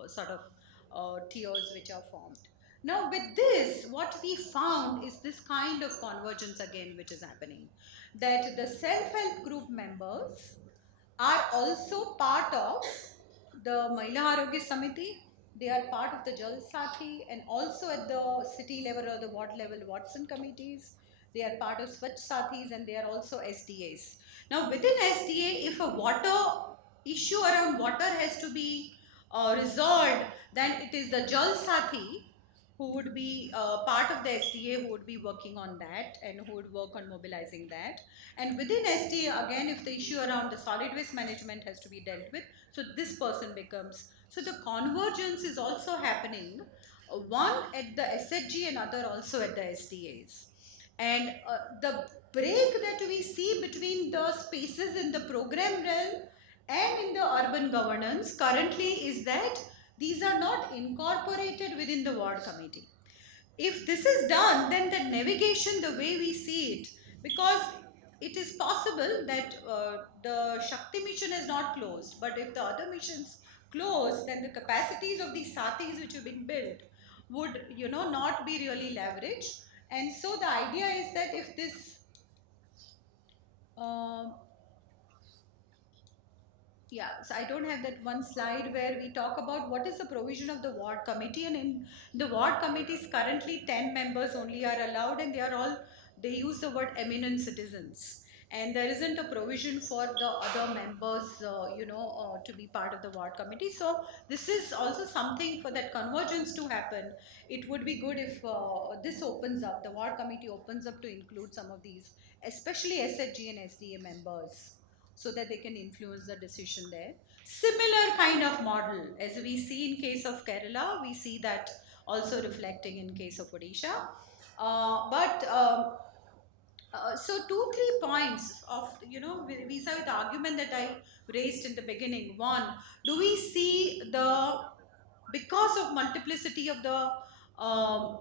sort of tiers which are formed. Now with this, what we found is this kind of convergence again which is happening, that the self-help group members are also part of the Mahila Arogya Samiti. They are part of the Jal Sathi, and also at the city level or the ward level Watson committees. They are part of Swachh Sathis, and they are also SDAs. Now within SDA, if a water issue around water has to be resolved, then it is the Jal Sathi who would be part of the SDA, who would be working on that and who would work on mobilizing that. And within SDA, again, if the issue around the solid waste management has to be dealt with, so this person becomes. So the convergence is also happening, one at the SHG and other also at the SDAs. And the break that we see between the spaces in the program realm and in the urban governance currently is that these are not incorporated within the ward committee. If this is done, then the navigation, the way we see it, because it is possible that the Shakti mission is not closed, but if the other missions close, then the capacities of these sathis which have been built would, not be really leveraged. And so the idea is that if this so I don't have that one slide where we talk about what is the provision of the ward committee, and in the ward committees currently 10 members only are allowed, and they use the word eminent citizens, and there isn't a provision for the other members to be part of the ward committee. So this is also something for that convergence to happen. It would be good if this opens up, the ward committee opens up to include some of these, especially SHG and SDA members, so that they can influence the decision there. Similar kind of model as we see in case of Kerala, we see that also reflecting in case of Odisha. So 2-3 points of, vis-a-vis the argument that I raised in the beginning. One, do we see because of multiplicity of the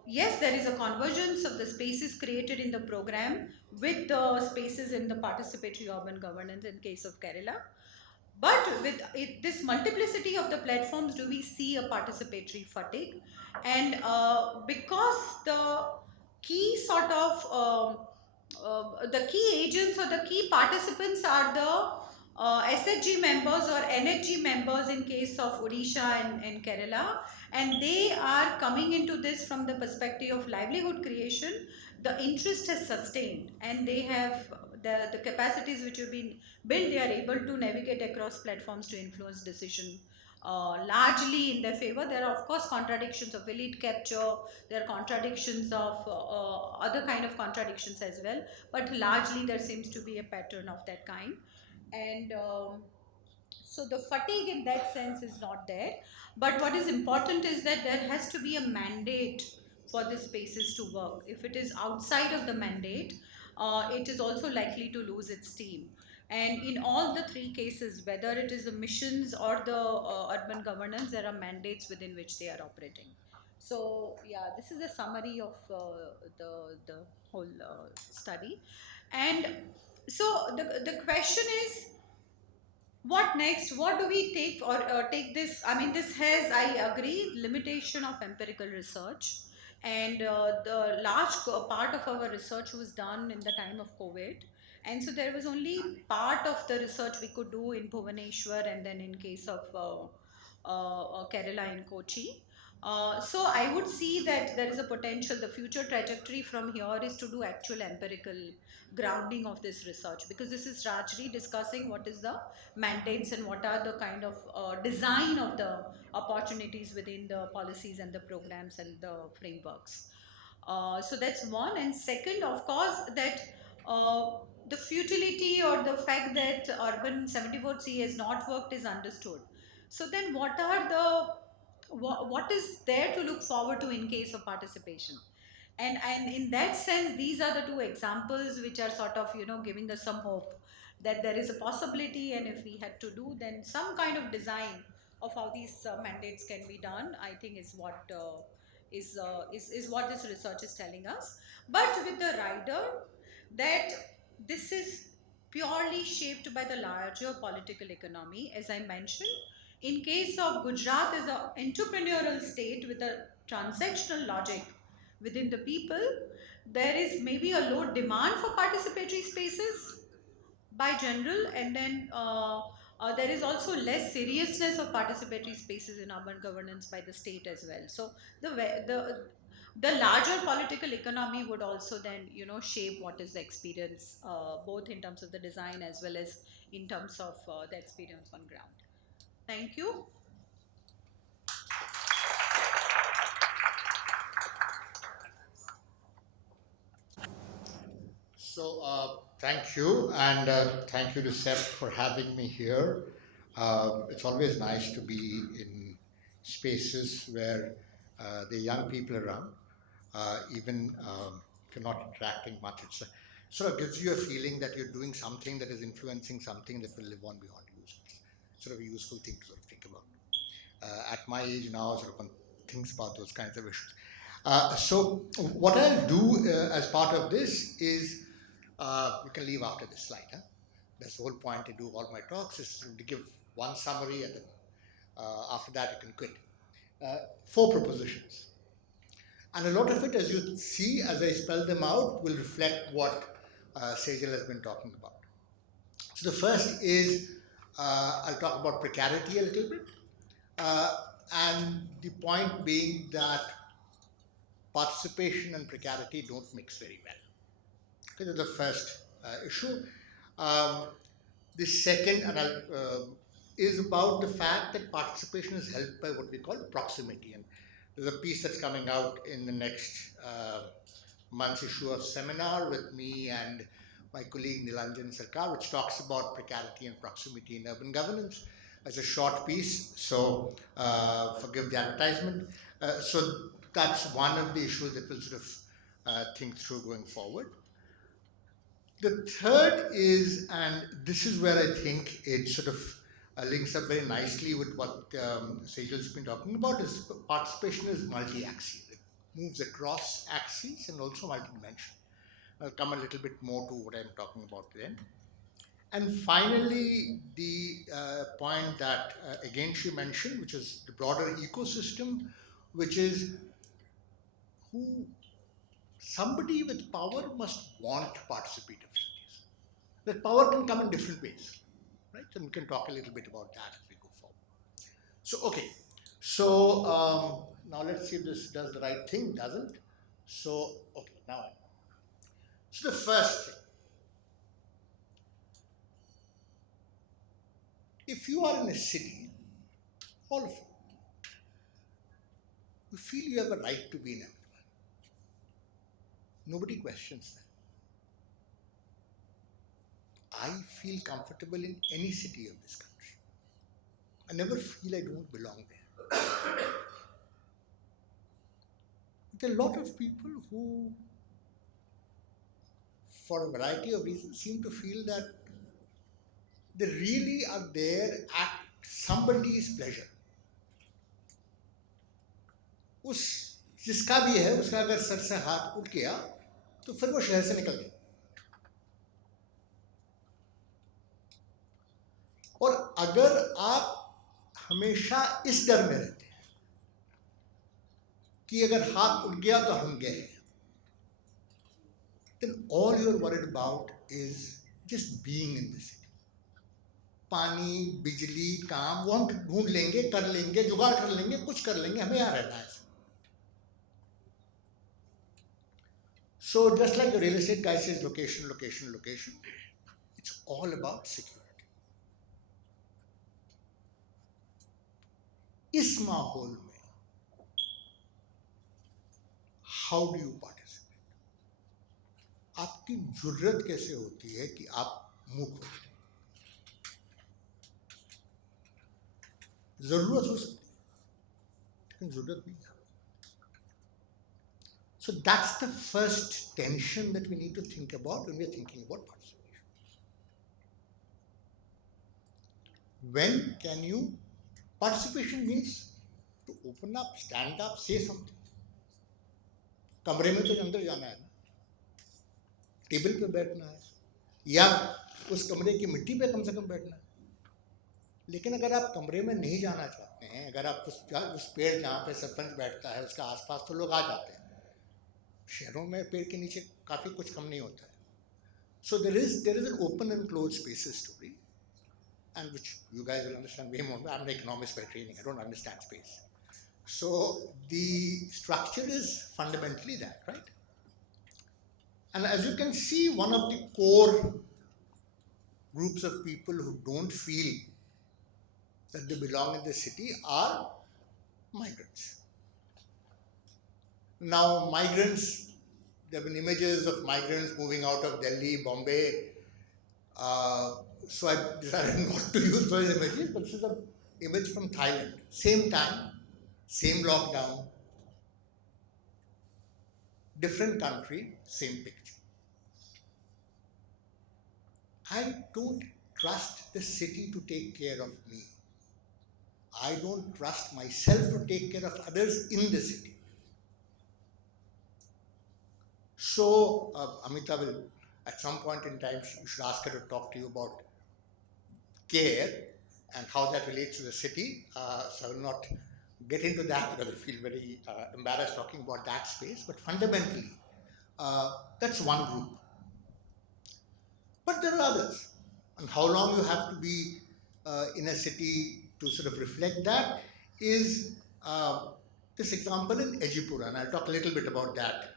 yes, there is a convergence of the spaces created in the program with the spaces in the participatory urban governance in case of Kerala. But with this multiplicity of the platforms, do we see a participatory fatigue? And because the key sort of the key agents or the key participants are the SHG members or NHG members in case of Odisha and Kerala, and they are coming into this from the perspective of livelihood creation. The interest has sustained, and they have the capacities which have been built. They are able to navigate across platforms to influence decision. Largely in their favor. There are of course contradictions of elite capture, there are contradictions of other kind of contradictions as well, but largely there seems to be a pattern of that kind. And so the fatigue in that sense is not there, but what is important is that there has to be a mandate for the spaces to work. If it is outside of the mandate, it is also likely to lose its steam. And in all the three cases, whether it is the missions or the urban governance, there are mandates within which they are operating. So yeah, this is a summary of the whole study. And so the question is, what next? What do we take or take this? I mean, this has, I agree, limitation of empirical research, and the large part of our research was done in the time of COVID, and so there was only part of the research we could do in Bhubaneswar and then in case of Kerala and Kochi. So I would see that there is a potential. The future trajectory from here is to do actual empirical grounding of this research, because this is largely discussing what is the mandates and what are the kind of design of the opportunities within the policies and the programs and the frameworks. So that's one. And second, of course, that uh, the futility or the fact that urban 74C has not worked is understood. So then what is there to look forward to in case of participation? And in that sense, these are the two examples which are sort of, giving us some hope that there is a possibility, and if we had to do, then some kind of design of how these mandates can be done, I think is what is what this research is telling us. But with the rider, that this is purely shaped by the larger political economy, as I mentioned. In case of Gujarat is an entrepreneurial state with a transactional logic within the people, there is maybe a low demand for participatory spaces by general, and then there is also less seriousness of participatory spaces in urban governance by the state as well. So the larger political economy would also then shape what is the experience, both in terms of the design as well as in terms of the experience on ground. Thank you. So, thank you, and thank you to CEPT for having me here. It's always nice to be in spaces where there are young people around, even if you're not interacting much. It sort of gives you a feeling that you're doing something that is influencing something that will live on beyond you. It's sort of a useful thing to sort of think about. At my age now, sort of one thinks about those kinds of issues. So, what I'll do as part of this is you can leave after this slide. Huh? That's the whole point to do all my talks is to give one summary, and then after that you can quit. 4 propositions. And a lot of it, as you see, as I spell them out, will reflect what Sejal has been talking about. So the first is, I'll talk about precarity a little bit. And the point being that participation and precarity don't mix very well. Okay, that's the first issue. The second is about the fact that participation is helped by what we call proximity. And there's a piece that's coming out in the next month's issue of Seminar with me and my colleague Nilanjan Sarkar, which talks about precarity and proximity in urban governance as a short piece. So forgive the advertisement. So that's one of the issues that we'll sort of think through going forward. The third is, and this is where I think it sort of links up very nicely with what Sejal's been talking about, is participation is multi-axial. It moves across axes and also multi-dimensional. I'll come a little bit more to what I'm talking about then. And finally, the point that again she mentioned, which is the broader ecosystem, which is somebody with power must want participatory facilities. That power can come in different ways. right? And we can talk a little bit about that as we go forward. So, okay. So, now let's see if this does the right thing, doesn't? So, okay, now I. So, the first thing, if you are in a city, all of you feel you have a right to be in everyone. Nobody questions that. I feel comfortable in any city of this country. I never feel I don't belong there. There are a lot of people who, for a variety of reasons, seem to feel that they really are there at somebody's pleasure. उस जिसका भी है उसका अगर sir से हाथ उठ गया तो फिर वो शहर से निकल गया. और अगर आप हमेशा इस डर में रहते हैं कि अगर हाथ उठ गया तो हम गए, then all you're worried about is just being in the city. पानी, बिजली, काम वो हम ढूंढ लेंगे, कर लेंगे, जुगाड़ कर लेंगे, कुछ कर लेंगे, हमें यहाँ रहना है. So just like the real estate guy says location, location, location, it's all about security. इस माहौल में how do you participate? आपकी जुर्रत कैसे होती है कि आप मुंह खोलें? जरूरत हो सकती है लेकिन जरूरत नहीं है. So that's the first tension that we need to think about when we are thinking about participation. When can you? Participation means to open up, stand up, say something. कमरे में तो अंदर जाना है ना, टेबल पे बैठना है या उस कमरे की मिट्टी पे कम से कम बैठना है. लेकिन अगर आप कमरे में नहीं जाना चाहते हैं, अगर आप उस पेड़ जहाँ पे सरपंच बैठता है उसके आसपास तो लोग आ जाते हैं. शहरों में पेड़ के नीचे काफ़ी कुछ कम नहीं होता है. So there is an open and closed spaces story, and which you guys will understand way more. I'm an economist by training. I don't understand space. So the structure is fundamentally that, right? And as you can see, one of the core groups of people who don't feel that they belong in the city are migrants. Now, migrants, there have been images of migrants moving out of Delhi, Bombay. So I decided not to use those images, but this is an image from Thailand. Same time, same lockdown, different country, same picture. I don't trust the city to take care of me. I don't trust myself to take care of others in the city. So, Amita will, at some point in time, you should ask her to talk to you about care and how that relates to the city. So I will not get into that because I feel very embarrassed talking about that space. But fundamentally, that's one group. But there are others. And how long you have to be in a city to sort of reflect that is this example in Ejipura. And I'll talk a little bit about that,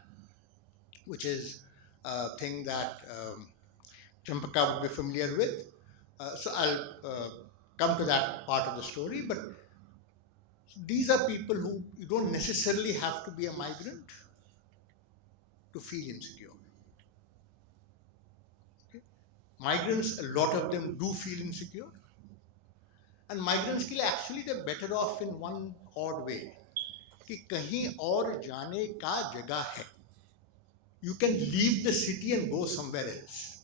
which is a thing that Champaka would be familiar with. So I'll come to that part of the story, but these are people who you don't necessarily have to be a migrant to feel insecure. Okay? Migrants, a lot of them do feel insecure. And migrants के लिए actually they're better off in one odd way कि कहीं और जाने का जगह है. You can leave the city and go somewhere else.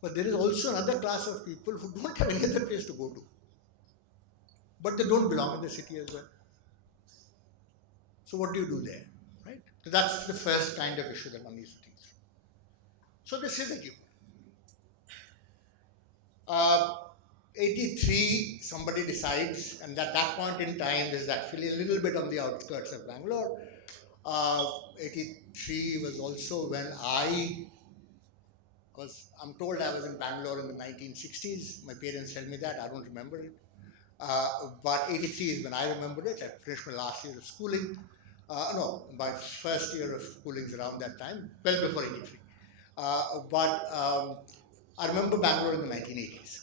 But there is also another class of people who don't have any other place to go to. But they don't belong in the city as well. So what do you do there? Right? So that's the first kind of issue that one needs to think through. So this is a given. 83, somebody decides, and at that point in time, this is actually a little bit on the outskirts of Bangalore. 83 was also when I I'm told I was in Bangalore in the 1960s. My parents tell me that. I don't remember it. But 83 is when I remembered it. I finished my last year of schooling. No, my first year of schooling is around that time, well before 83. But I remember Bangalore in the 1980s.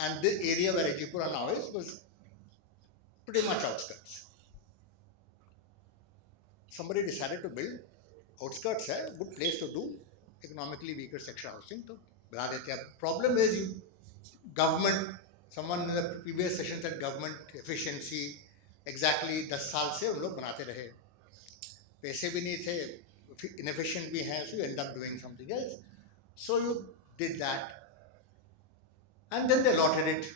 And the area where Ajipura now is was pretty much outskirts. Somebody decided to build outskirts, good place to do economically weaker section housing. So, problem is government, someone in the previous session said government efficiency, exactly 10 साल से हम लोग बनाते रहे, पैसे भी नहीं थे, inefficient भी हैं, so you end up doing something else. So you did that. And then they allotted it.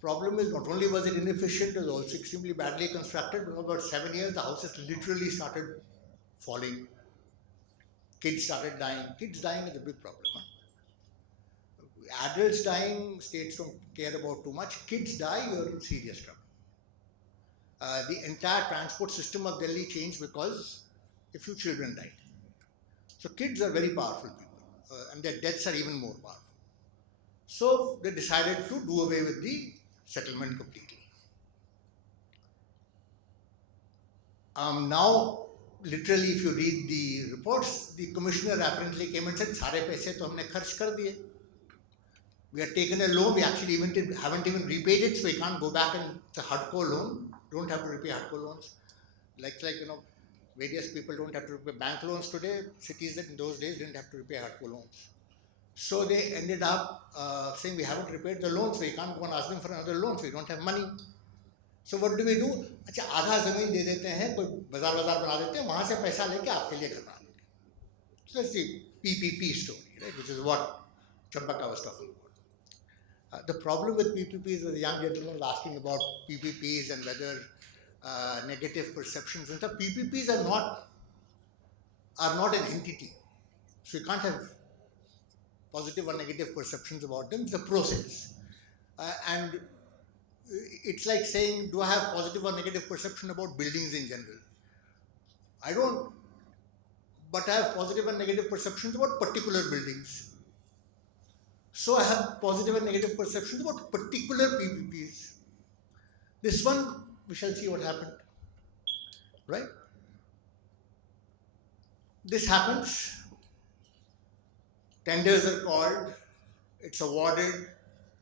Problem is, not only was it inefficient, it was also extremely badly constructed. For about 7 years, the houses literally started falling. Kids started dying. Kids dying is a big problem. Adults dying, states don't care about too much. Kids die, you're in serious trouble. The entire transport system of Delhi changed because a few children died. So kids are very powerful people, and their deaths are even more powerful. So they decided to do away with the settlement completely. Now, literally, if you read the reports, the commissioner apparently came and said, "Sare paise to humne kharch kar diye. We have taken a loan. We actually haven't even repaid it, so we can't go back and it's a hardcore loan. Don't have to repay hardcore loans. Like various people don't have to repay bank loans today. Cities that in those days didn't have to repay hardcore loans. So they ended up saying we haven't repaid the loan, so we can't go and ask them for another loan, so we don't have money. So what do we do? अच्छा आधा ज़मीन दे देते हैं, कोई बाजार बना देते हैं, वहाँ से पैसा लेके आपके लिए घर बना देंगे. So that's the PPP story, right? Which is what Champaka was talking about. The problem with PPPs, the young gentleman was asking about PPPs and whether negative perceptions and stuff. PPPs are not an entity, so you can't have positive or negative perceptions about them. It's a process, and it's like saying, do I have positive or negative perception about buildings in general? I don't, but I have positive and negative perceptions about particular buildings. So I have positive and negative perceptions about particular PPPs. This one, we shall see what happened, right? This happens, tenders are called, it's awarded,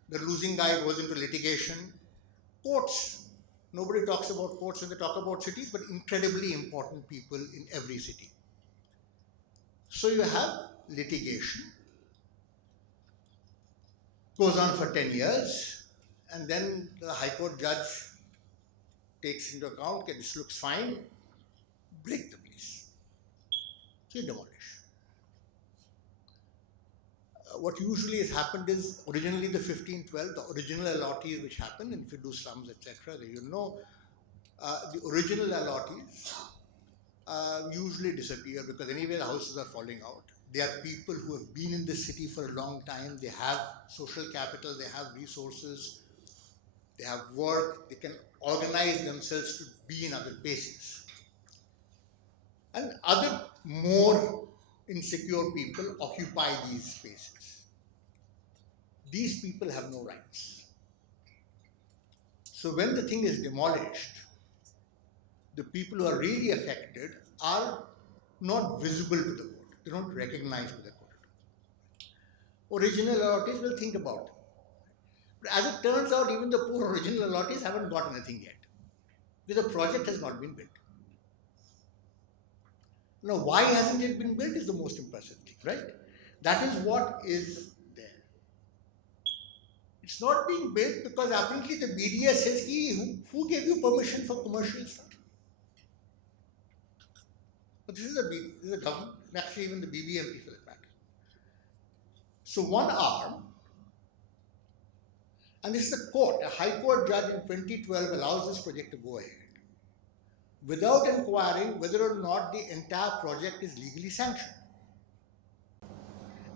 the losing guy goes into litigation. Courts, nobody talks about courts when they talk about cities, but incredibly important people in every city. So you have litigation, goes on for 10 years, and then the High Court judge takes into account, okay, this looks fine, break the place. So you demolish. What usually has happened is originally the 1512, the original allottees which happen, and if you do slums, etc., the original allottees usually disappear because anyway the houses are falling out. They are people who have been in the city for a long time, they have social capital, they have resources, they have work, they can organize themselves to be in other places. And other more insecure people occupy these spaces. These people have no rights. So when the thing is demolished, the people who are really affected are not visible to the court. They're not recognized by the court. Original allottees will think about it. But as it turns out, even the poor original allottees haven't got anything yet, because the project has not been built. Now, why hasn't it been built is the most impressive thing, right? That is what is there. It's not being built because apparently the BDS says, who gave you permission for commercial stuff? But this is a government, actually even the BBMP for that matter. So one arm, and this is a court, a High Court judge in 2012 allows this project to go ahead without inquiring whether or not the entire project is legally sanctioned.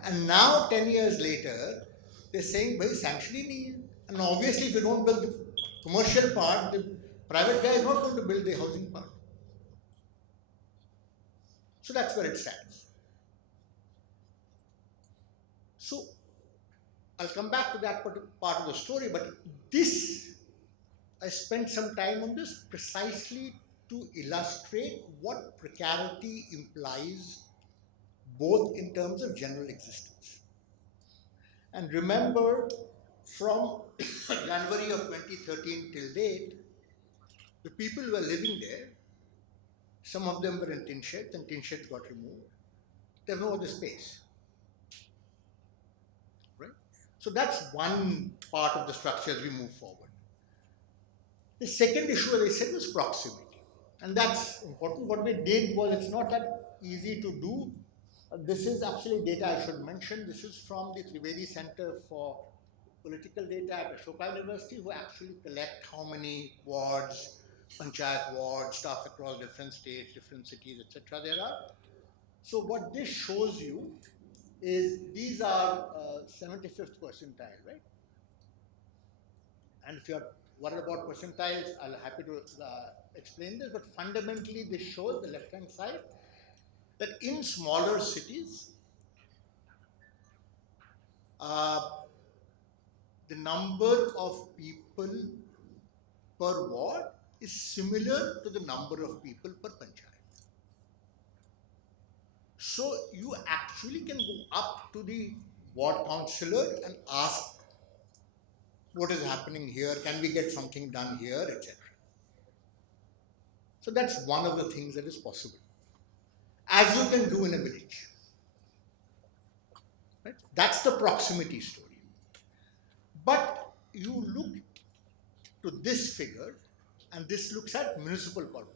And now 10 years later, they're saying, bhai, sanction hi nahi hai. And obviously if you don't build the commercial part, the private guy is not going to build the housing part. So that's where it stands. I'll come back to that part of the story, but this, I spent some time on this precisely to illustrate what precarity implies both in terms of general existence. And remember, from January of 2013 till date, the people who were living there, some of them were in tin sheds, and tin sheds got removed. There's no other space. Right? So that's one part of the structure as we move forward. The second issue, as I said, was proximity. And that's important. What we did was, it's not that easy to do. This is actually data I should mention. This is from the Trivedi Center for Political Data at Ashoka University, who actually collect how many wards, panchayat wards, stuff across different states, different cities, etc. there are. So what this shows you is these are 75th percentile, right? And if you're worried about percentiles, I'll be happy to explain this, but fundamentally this shows the left-hand side that in smaller cities, the number of people per ward is similar to the number of people per panchayat. So you actually can go up to the ward councillor and ask, what is happening here? Can we get something done here, etc. So that's one of the things that is possible, as you can do in a village. Right? That's the proximity story. But you look to this figure, and this looks at municipal corporations.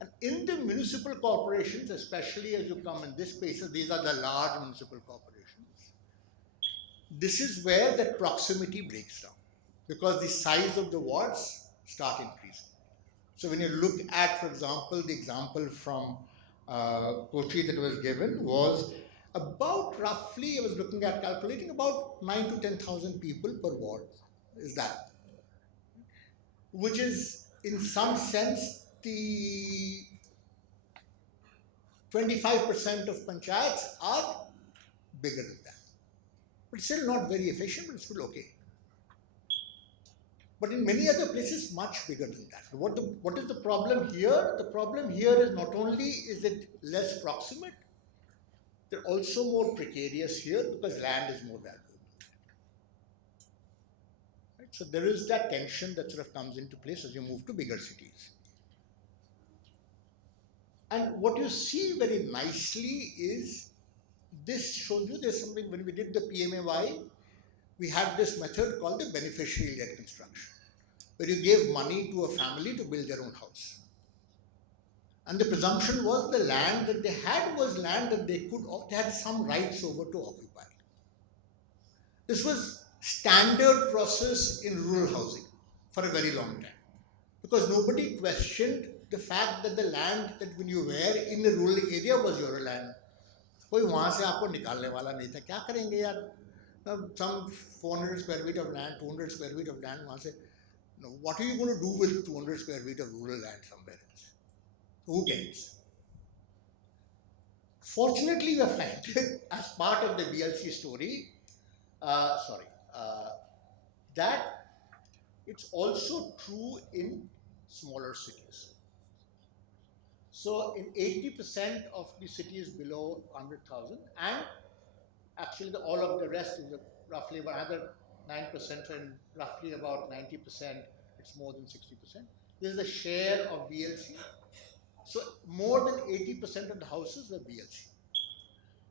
And in the municipal corporations, especially as you come in this spaces, these are the large municipal corporations. This is where that proximity breaks down, because the size of the wards start increasing. So when you look at, for example, the example from Kochi that was given was about roughly, I was looking at calculating, about 9 to 10,000 people per ward is that, which is in some sense the 25% of panchayats are bigger than that. But still not very efficient, but it's still okay. But in many other places, much bigger than that. What is the problem here? The problem here is not only is it less proximate, they're also more precarious here because land is more valuable. Right? So there is that tension that sort of comes into place as you move to bigger cities. And what you see very nicely is, this shows you there's something, when we did the PMAY, we had this method called the beneficiary-led construction, where you gave money to a family to build their own house. And the presumption was the land that they had was land that they had some rights over to occupy. This was standard process in rural housing for a very long time, because nobody questioned the fact that the land that when you were in a rural area was your land. कोई वहाँ से आपको निकालने वाला नहीं था, क्या करेंगे यार, some 400 square feet of land, 200 square feet of land, वहाँ से, what are you going to do with 200 square feet of rural land somewhere else? Who cares? Fortunately, we find as part of the BLC story, that it's also true in smaller cities. So in 80% of the cities below 100,000, and actually all of the rest is roughly another 9%, and roughly about 90%, it's more than 60%. This is the share of BLC. So more than 80% of the houses are BLC.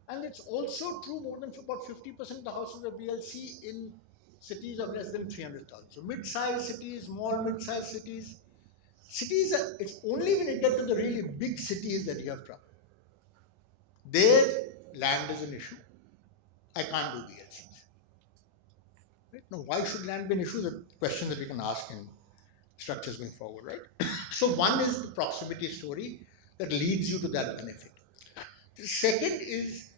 And it's also true more than about 50% of the houses are BLC in cities of less than 300,000. So mid-sized cities, small mid-sized cities. Cities, it's only when you get to the really big cities that you have trouble. There, land is an issue. I can't do BLCs. Right? Now, why should land be an issue? Is a question that we can ask in structures going forward, right? So one is the proximity story that leads you to that benefit. The second is,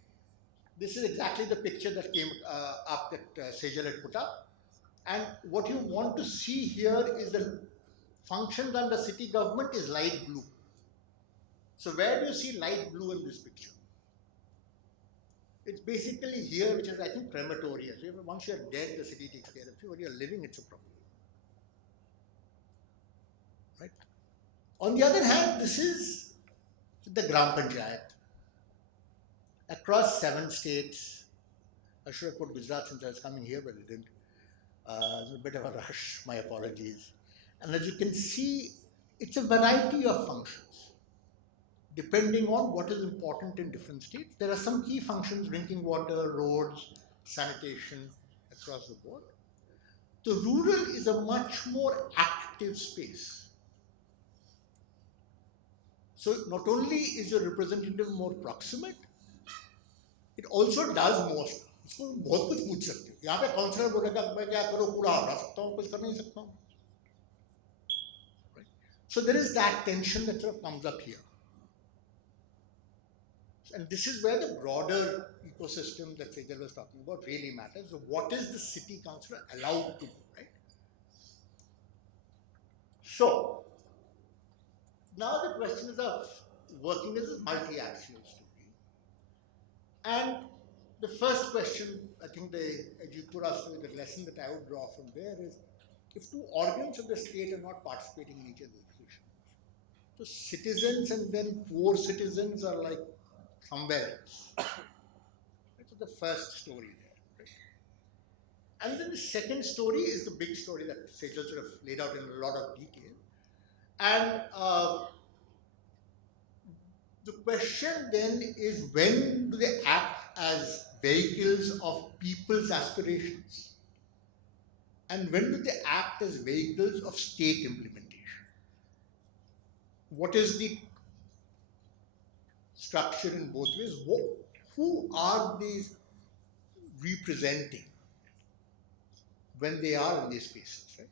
this is exactly the picture that came up that Sejal had put up. And what you want to see here is the functions under city government is light blue. So where do you see light blue in this picture? It's basically here, which is, I think, crematoria. So once you're dead, the city takes care of you. When you're living, it's a problem. Right? On the other hand, this is the Gram Panchayat. Across 7 states, I should have put Gujarat since I was coming here, but I didn't. It was a bit of a rush, my apologies. And as you can see, it's a variety of functions, depending on what is important in different states. There are some key functions: drinking water, roads, sanitation, across the board. The rural is a much more active space. So not only is your representative more proximate, it also does more stuff. इसको बहुत कुछ पूछ सकते हो. यहाँ पे counsellor बोलेगा मैं क्या करूँ, पूरा हटा सकता हूँ, कुछ कर नहीं सकता हूँ. So there is that tension that sort of comes up here. And this is where the broader ecosystem that Sejal was talking about really matters. So what is the city councillor allowed to do, right? So now the question is of working as a multi-axial story. And the first question, I think the Ajitpura story, the lesson that I would draw from there is, if 2 organs of the state are not participating in each other's decisions, so citizens and then poor citizens are like somewhere else. That's the first story there. Right? And then the second story is the big story that Sejal sort of laid out in a lot of detail. And the question then is, when do they act as vehicles of people's aspirations? And when do they act as vehicles of state implementation? What is the structure in both ways? Who are these representing when they are in these spaces, right?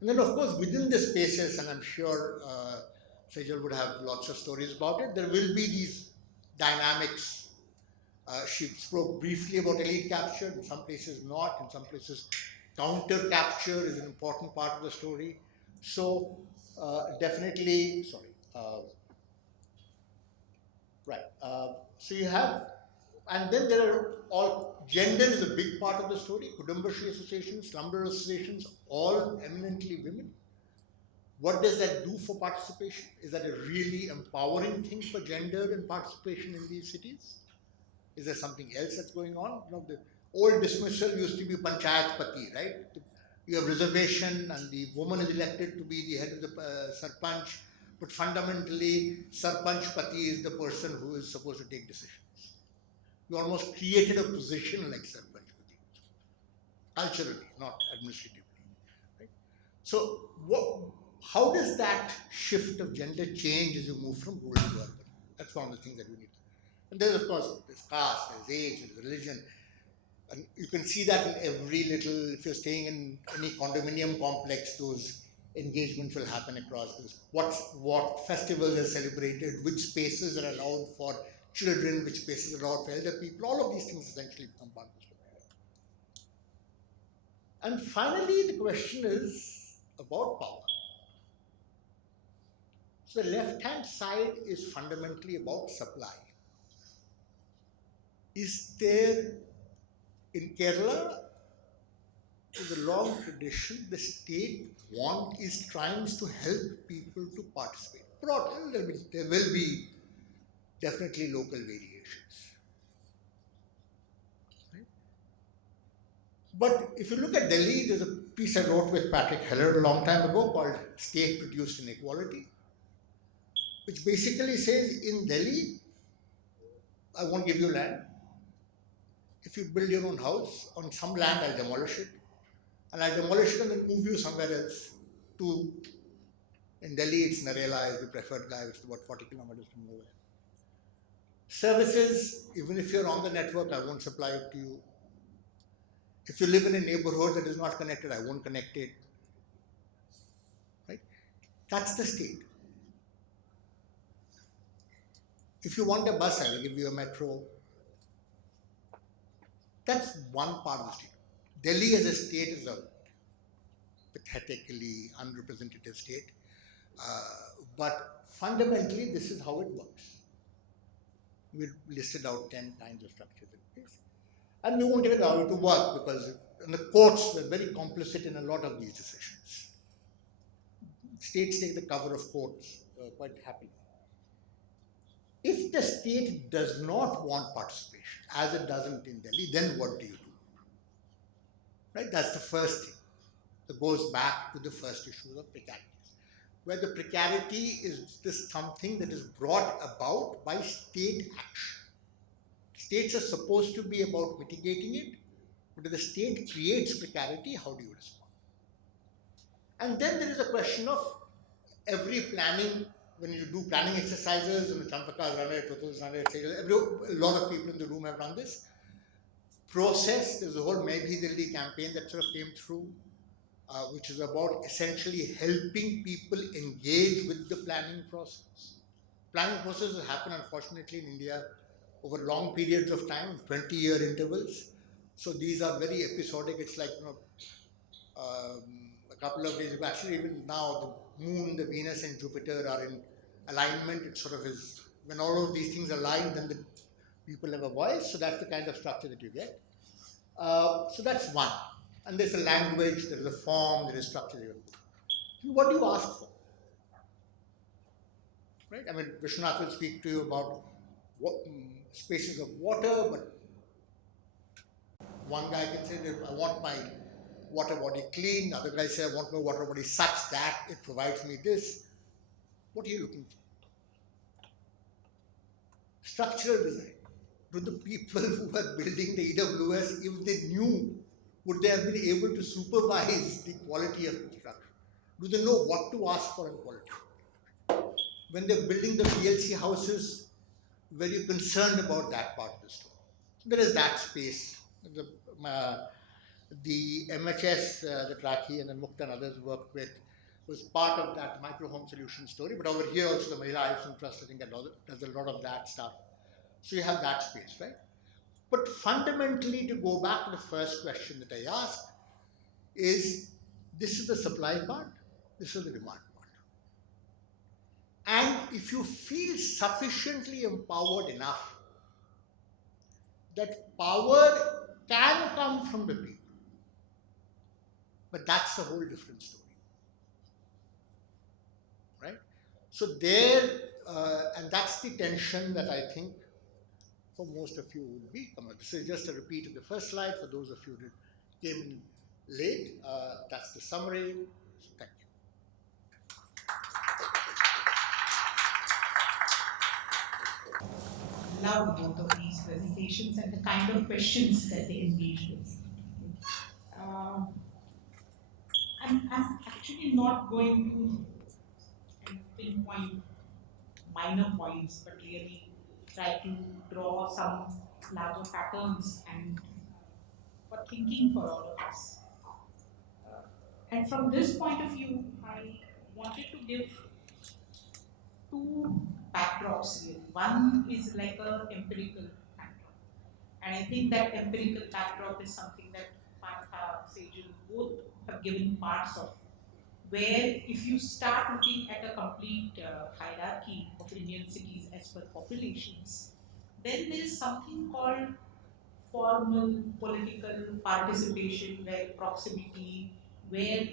And then, of course, within the spaces, and I'm sure Sejal would have lots of stories about it, there will be these dynamics. She spoke briefly about elite capture, in some places not, in some places counter capture is an important part of the story. So definitely, sorry. So you have, and then there are all, gender is a big part of the story. Kudumbashi associations, slumber associations, all eminently women. What does that do for participation? Is that a really empowering thing for gender and participation in these cities? Is there something else that's going on? You know, the old dismissal used to be panchayat pati, right? You have reservation and the woman is elected to be the head of the sarpanch, but fundamentally sarpanch pati is the person who is supposed to take decisions. You almost created a position like sarpanch pati, culturally, not administratively. Right? So how does that shift of gender change as you move from rural to urban? That's one of the things that we need. And then, of course, there's caste, there's age, there's religion. And you can see that in every little, if you're staying in any condominium complex, those engagements will happen across this. What festivals are celebrated, which spaces are allowed for children, which spaces are allowed for elder people. All of these things essentially become part of the story. And finally, the question is about power. So the left-hand side is fundamentally about supply. Is there, in Kerala, with a long tradition, the state is trying to help people to participate. Broadly, there will be definitely local variations. Right? But if you look at Delhi, there's a piece I wrote with Patrick Heller a long time ago called State-Produced Inequality, which basically says, in Delhi, I won't give you land. If you build your own house on some land, I'll demolish it. And I'll demolish it and then move you somewhere else. In Delhi, it's Narela is the preferred guy, which is about 40 kilometers from nowhere. Services, even if you're on the network, I won't supply it to you. If you live in a neighborhood that is not connected, I won't connect it. Right? That's the state. If you want a bus, I will give you a metro. That's one part of the state. Delhi as a state is a pathetically unrepresentative state. But fundamentally, this is how it works. We listed out 10 kinds of structures in place. And we won't even allow it to work because the courts were very complicit in a lot of these decisions. States take the cover of courts quite happily. If the state does not want participation, as it doesn't in Delhi, then what do you do? Right? That's the first thing. It goes back to the first issue of precarities, where the precarity is this something that is brought about by state action. States are supposed to be about mitigating it, but if the state creates precarity, how do you respond? And then there is a question of every planning, when you do planning exercises, and Champakas run it, Tutuls run it, a lot of people in the room have run this process. There's a whole Maybe Delhi campaign that sort of came through, which is about essentially helping people engage with the planning process. Planning processes happen, unfortunately, in India over long periods of time, 20-year intervals. So these are very episodic. It's like, a couple of days ago, actually, even now, the moon, the Venus, and Jupiter are in alignment. It sort of is, when all of these things align, then the people have a voice. So that's the kind of structure that you get. So that's one. And there's a language, there is a form, there is structure. What do you ask for? Right? I mean, Vishwanath will speak to you about what, spaces of water, but one guy can say, I want my water body clean. The other guy says, I want my water body such that it provides me this. What are you looking for? Structural design. Do the people who are building the EWS, if they knew, would they have been able to supervise the quality of construction? Do they know what to ask for in quality? When they're building the PLC houses, were you concerned about that part of the story? There is that space. The MHS that Rakhi and then Mukta and others worked with was part of that micro home solution story. But over here also the Mahila Ayushman Trust, I think, does a lot of that stuff. So you have that space, right? But fundamentally, to go back to the first question that I asked, is this is the supply part, this is the demand part. And if you feel sufficiently empowered enough that power can come from the people, but that's a whole different story, right? So there, and that's the tension that I think for most of you would be. This is just a repeat of the first slide for those of you that came in late. That's the summary. So thank you. Love both of these presentations and the kind of questions that they engage with. I'm actually not going to pinpoint minor points, but really try to draw some larger patterns and for thinking for all of us. And from this point of view, I wanted to give two backdrops here. One is like a empirical backdrop, and I think that empirical backdrop is something that Partha, Sejal both have given parts of, where if you start looking at a complete hierarchy of Indian cities as per populations, then there is something called formal political participation, where proximity, where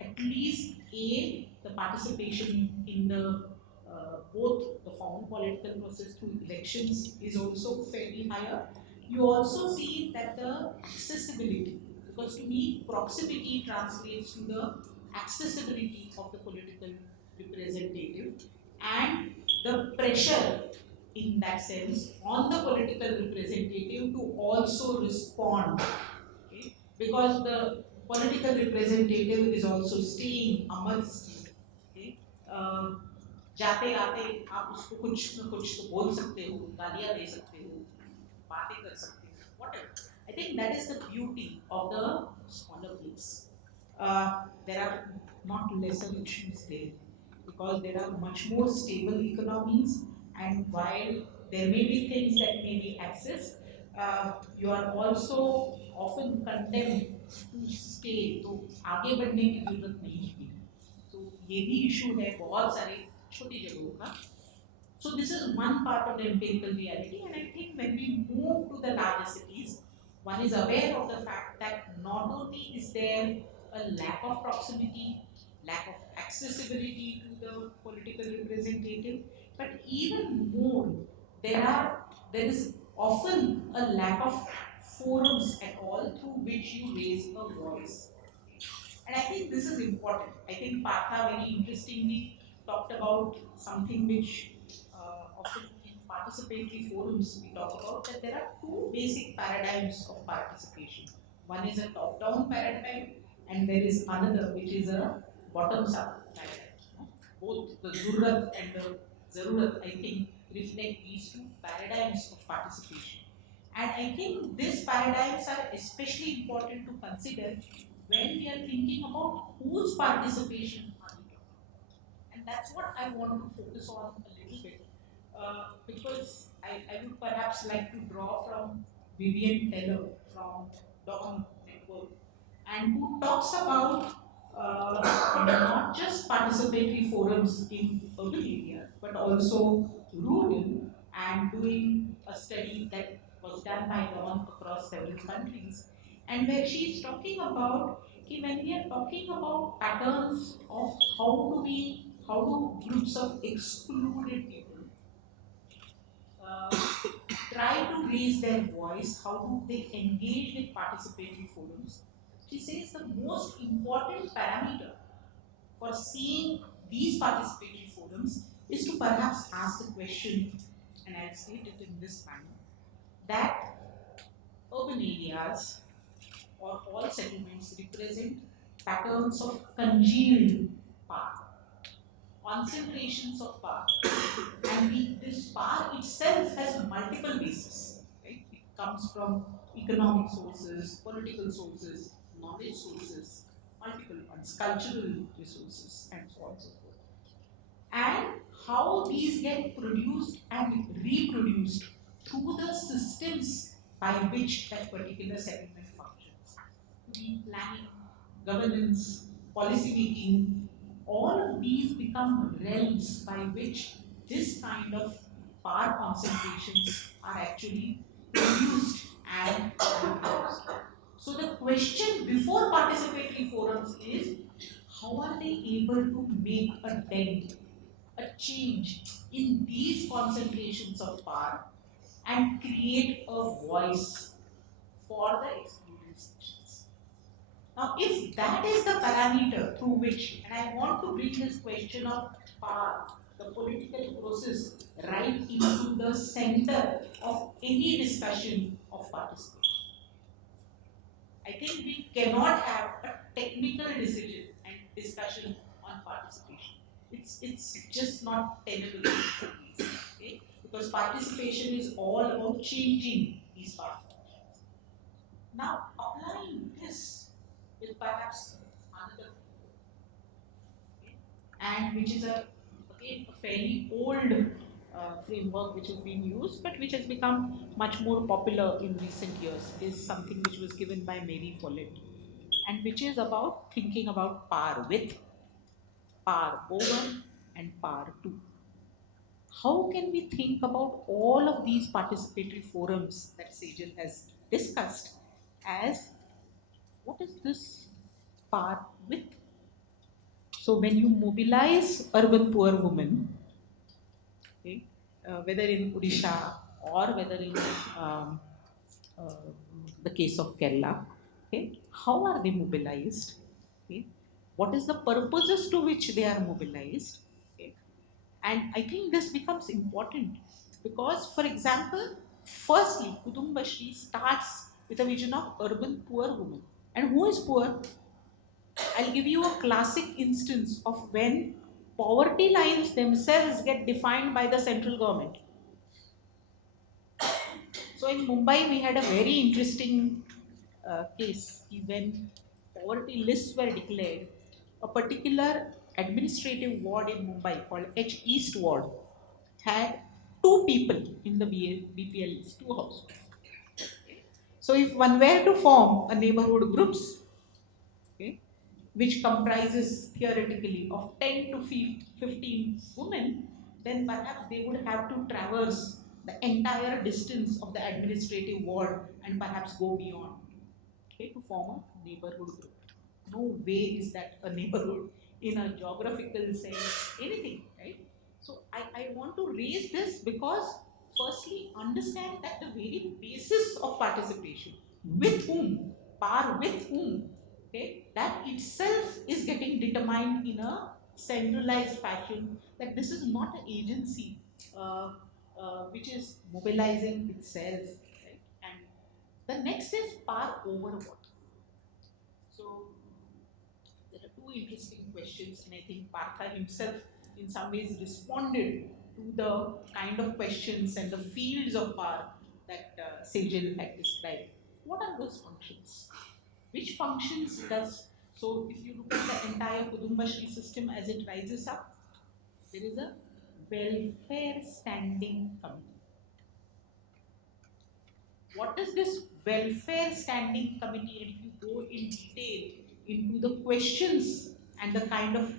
at least the participation in the both the formal political process through elections is also fairly higher. You also see that the accessibility, because to me proximity translates to the accessibility of the political representative, and the pressure in that sense on the political representative to also respond, okay? Because the political representative is also staying amongst you, okay? जाते आते आप उसको कुछ न कुछ तो बोल सकते हो, गालियाँ दे सकते हो, बातें कर सकते हो, whatever. I think that is the beauty of the smaller place. There are not lesser issues there, because there are much more stable economies, and while there may be things that may be accessed, you are also often condemned to stay, तो आगे बढ़ने की जरूरत नहीं है. तो ये भी इशू है बहुत सारे छोटी जगहों का. So this is one part of the empirical reality, and I think when we move to the larger cities, one is aware of the fact that not only is there a lack of proximity, lack of accessibility to the political representative, but even more, there is often a lack of forums at all through which you raise a voice. And I think this is important. I think Partha very interestingly talked about something which often in participatory forums we talk about, that there are two basic paradigms of participation. One is a top-down paradigm, and there is another which is a bottoms-up paradigm. Both the Zurrat and the Zarurat, I think, reflect these two paradigms of participation. And I think these paradigms are especially important to consider when we are thinking about whose participation are we talking about. And that's what I want to focus on a little bit. Because I would perhaps like to draw from Vivian Taylor from Dawn Network, and who talks about not just participatory forums in urban areas, but also rural, and doing a study that was done by Dawn across several countries, and where she's talking about, okay, when we are talking about patterns of how do groups of excluded people uh, try to raise their voice, how do they engage with participatory forums. She says the most important parameter for seeing these participatory forums is to perhaps ask the question, and I'll state it in this manner, that urban areas or all settlements represent patterns of congealed power, concentrations of power. And this power itself has multiple bases. Right? It comes from economic sources, political sources, knowledge sources, multiple ones, cultural resources, and so on and so forth. And how these get produced and reproduced through the systems by which that particular settlement functions. Be planning, governance, policy making, all of these become realms by which this kind of power concentrations are actually produced and reproduced. So the question before participatory forums is, how are they able to make a dent, a change in these concentrations of power, and create a voice for the excluded sections? Now, if that is the parameter through which, and I want to bring this question of power, the political process, right into the center of any discussion of participation. I think we cannot have a technical decision and discussion on participation. It's just not tenable, okay? Because participation is all about changing these participations. Now, applying this with perhaps another, okay, and which is again a fairly old framework which has been used, but which has become much more popular in recent years, is something which was given by Mary Follett, and which is about thinking about par with, par over, and par to. How can we think about all of these participatory forums that Sejal has discussed as, what is this par with? So when you mobilize urban poor women, okay, whether in Odisha or whether in um, uh, the case of Kerala, okay, how are they mobilized? Okay, what is the purposes to which they are mobilized? Okay, and I think this becomes important because, for example, firstly, Kudumbashri starts with a vision of urban poor women. And who is poor? I'll give you a classic instance of when poverty lines themselves get defined by the central government. So in Mumbai, we had a very interesting case when poverty lists were declared. A particular administrative ward in Mumbai called H East Ward had two people in the BPL list, two households. So if one were to form a neighborhood groups, okay, which comprises theoretically of 10 to 15 women, then perhaps they would have to traverse the entire distance of the administrative ward and perhaps go beyond, okay, to form a neighborhood group. No way is that a neighborhood in a geographical sense, anything, right? So I want to raise this because firstly understand that the very basis of participation, with whom, par with whom, okay, that itself is getting determined in a centralized fashion, that this is not an agency uh, which is mobilizing itself, right? And the next is par over what? So there are two interesting questions, and I think Partha himself, in some ways, responded to the kind of questions and the fields of power that Sejal had described. What are those functions? Which functions does, so if you look at the entire Kudumbashri system as it rises up, there is a welfare standing committee. What is this welfare standing committee? And if you go in detail into the questions and the kind of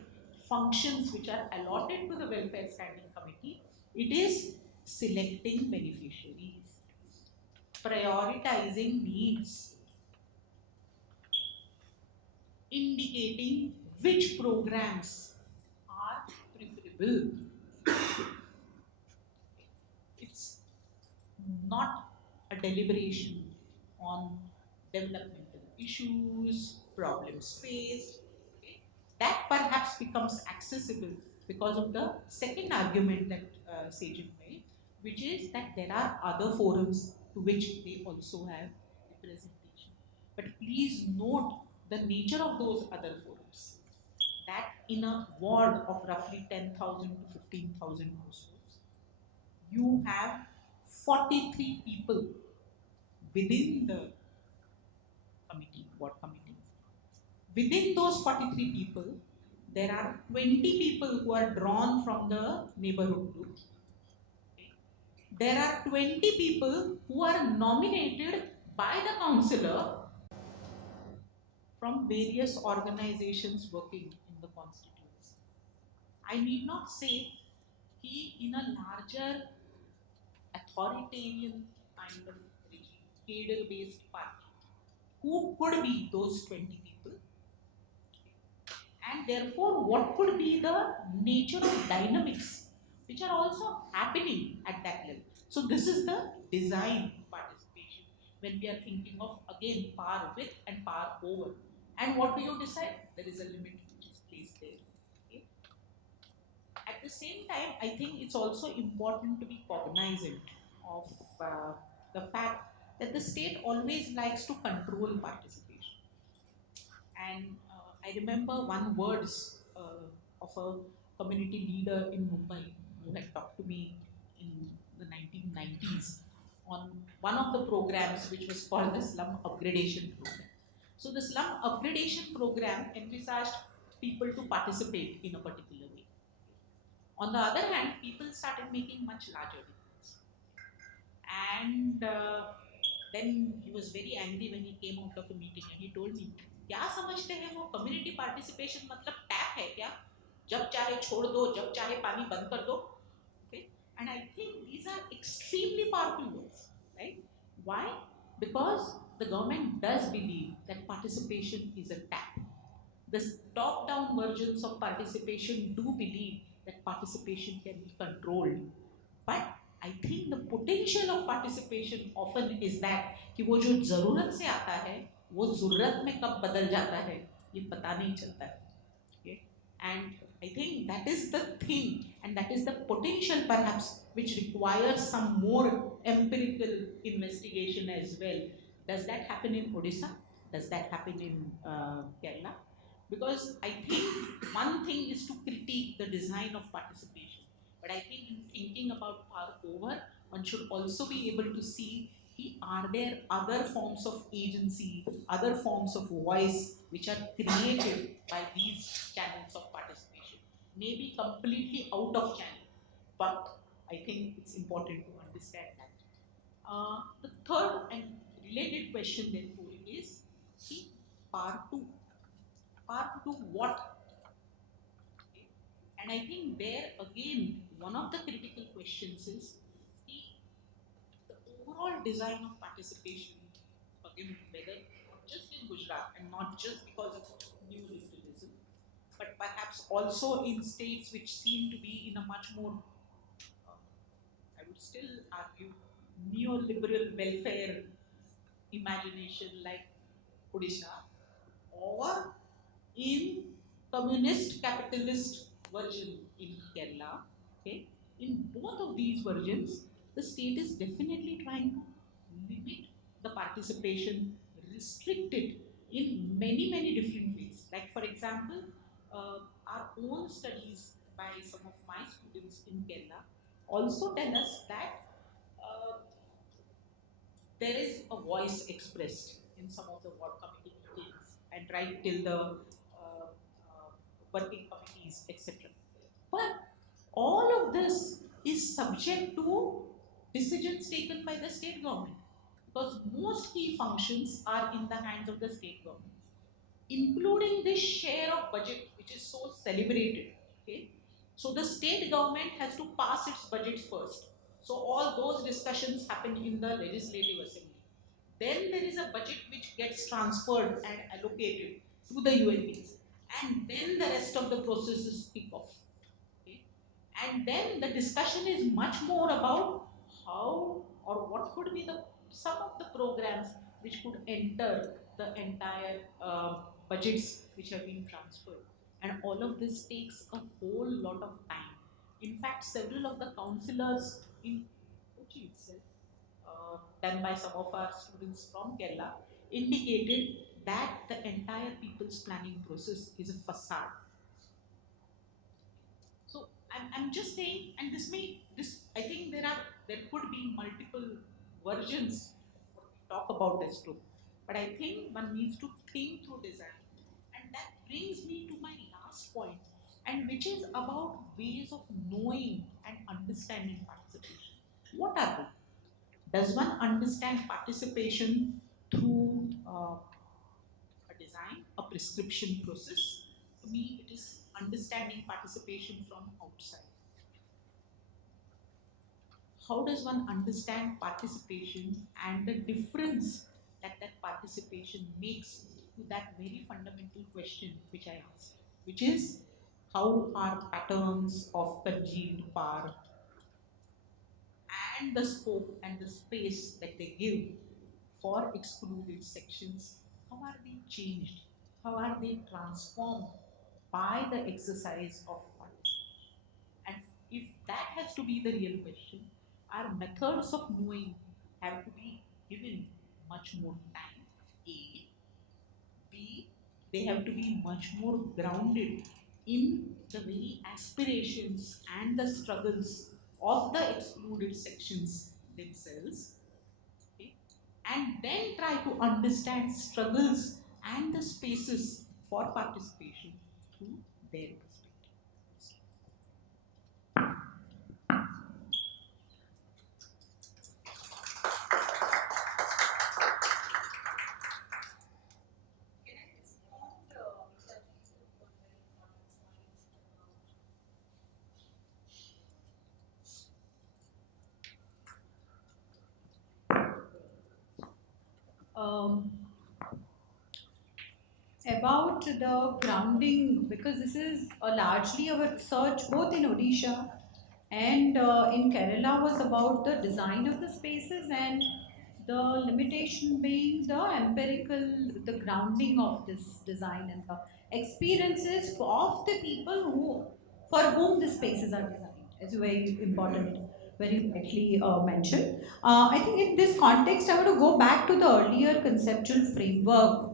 functions which are allotted to the welfare standing committee, it is selecting beneficiaries, prioritizing needs, indicating which programs are preferable. It's not a deliberation on developmental issues, problems faced. Okay? That perhaps becomes accessible because of the second argument that Sejal made, which is that there are other forums to which they also have representation. But please note the nature of those other forums. That in a ward of roughly 10,000 to 15,000 households, you have 43 people within the committee, ward committee. Within those 43 people, there are 20 people who are drawn from the neighborhood group. Okay. There are 20 people who are nominated by the councillor from various organizations working in the constituency. I need not say he, in a larger authoritarian kind of regime, cadre-based party, who could be those 20 people, and therefore what could be the nature of dynamics which are also happening at that level. So this is the design participation when we are thinking of, again, par with and par over. And what do you decide? There is a limit which is placed there. Okay? At the same time, I think it's also important to be cognizant of the fact that the state always likes to control participation. And I remember one words of a community leader in Mumbai who had talked to me in the 1990s on one of the programs which was called the slum upgradation program. So the slum upgradation program envisaged people to participate in a particular way. On the other hand, people started making much larger demands. And then he was very angry when he came out of a meeting and he told me, क्या समझते हैं वो community participation मतलब tap है क्या, जब चाहे छोड़ दो, जब चाहे पानी बंद कर दो. Okay? And I think these are extremely powerful words, right? Why? Because the government does believe that participation is a tap. The top-down versions of participation do believe that participation can be controlled. But I think the potential of participation often is that कि वो जो ज़रूरत से आता है वो ज़रूरत में कब बदल जाता है ये पता नहीं चलता है. Okay? And I think that is the thing, and that is the potential perhaps which requires some more empirical investigation as well. Does that happen in Odisha? Does that happen in Kerala? Because I think one thing is to critique the design of participation, but I think in thinking about power over, one should also be able to see, are there other forms of agency, other forms of voice which are created by these channels of participation? Maybe completely out of channel, but I think it's important to understand that. The third and related question therefore is, see, part two. Part two what? Okay. And I think there again, one of the critical questions is the overall design of participation, again, whether not just in Gujarat and not just because of neoliberalism, but perhaps also in states which seem to be in a much more, I would still argue, neoliberal welfare imagination like Odisha, or in communist capitalist version in Kerala. Okay, in both of these versions, the state is definitely trying to limit the participation, restrict it in many different ways. Like for example, our own studies by some of my students in Kerala also tell us that uh, there is a voice expressed in some of the ward committee meetings and right till the working committees, etc. But all of this is subject to decisions taken by the state government because most key functions are in the hands of the state government, including this share of budget which is so celebrated. Okay, so the state government has to pass its budgets first. So all those discussions happen in the legislative assembly. Then there is a budget which gets transferred and allocated to the UNPs, and then the rest of the processes kick off. Okay? And then the discussion is much more about how or what could be the some of the programs which could enter the entire budgets which have been transferred. And all of this takes a whole lot of time. In fact, several of the councillors in Kochi itself, done by some of our students from Kerala, indicated that the entire people's planning process is a facade. So I'm just saying, and this I think there could be multiple versions when we talk about this too. But I think one needs to think through design. And that brings me to my last point, and which is about ways of knowing and understanding participation. What are they? Does one understand participation through a design, a prescription process? To me, it is understanding participation from outside. How does one understand participation and the difference that that participation makes to that very fundamental question which I asked, which is how are patterns of perceived power and the scope and the space that they give for excluded sections, how are they changed? How are they transformed by the exercise of participation? And if that has to be the real question, our methods of knowing have to be given much more time. A. B. They have to be much more grounded in the very aspirations and the struggles of the excluded sections themselves. Okay? And then try to understand struggles and the spaces for participation through their perspective. Can I respond, Mitaji, to one very important point? Um, about the grounding, because this is largely our research both in Odisha and in Kerala was about the design of the spaces and the limitation being the empirical, the grounding of this design and the experiences of the people who, for whom the spaces are designed, as you very important, very rightly mentioned. I think in this context, I want to go back to the earlier conceptual framework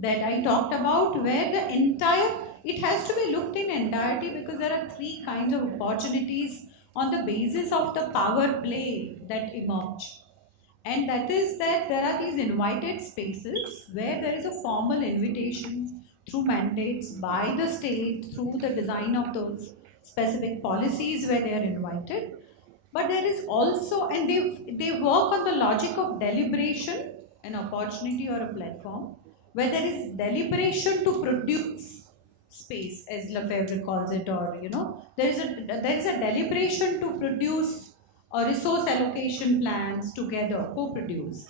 that I talked about, where the entire, it has to be looked in entirety because there are three kinds of opportunities on the basis of the power play that emerge. And that is that there are these invited spaces where there is a formal invitation through mandates by the state, through the design of those specific policies where they are invited. But there is also, and they work on the logic of deliberation, an opportunity or a platform, where there is deliberation to produce. space, as Lefebvre calls it, or there is a deliberation to produce resource allocation plans together, co-produce.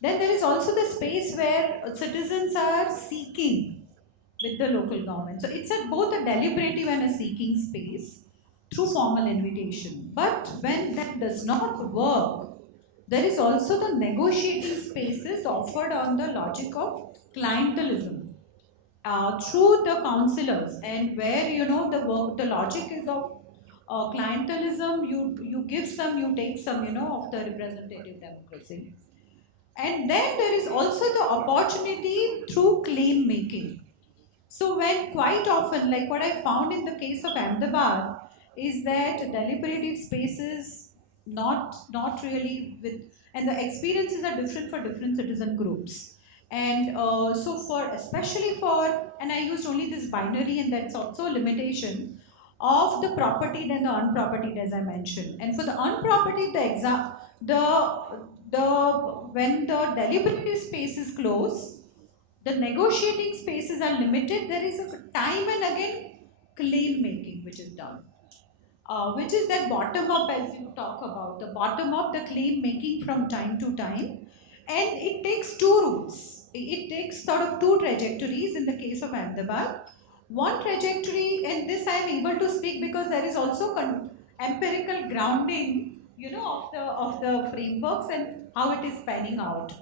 Then there is also the space where citizens are seeking with the local government. So it's both a deliberative and a seeking space through formal invitation. But when that does not work, there is also the negotiating spaces offered on the logic of clientelism through the councillors, and where the logic is of clientelism. You give some, you take some, of the representative democracy. And then there is also the opportunity through claim making. So when quite often, like what I found in the case of Ahmedabad, is that deliberative spaces not really with, and the experiences are different for different citizen groups. And so for, especially for, and I used only this binary, and that's also a limitation of the propertied and the unpropertied, as I mentioned. And for the unpropertied, the when the deliberative space is closed, the negotiating spaces are limited. There is a time and again claim making which is done, which is that bottom up, as you talk about, the bottom up, the claim making from time to time. And it takes two routes. It takes sort of two trajectories in the case of Ahmedabad. One trajectory, and this I am able to speak because there is also empirical grounding, of the frameworks and how it is panning out.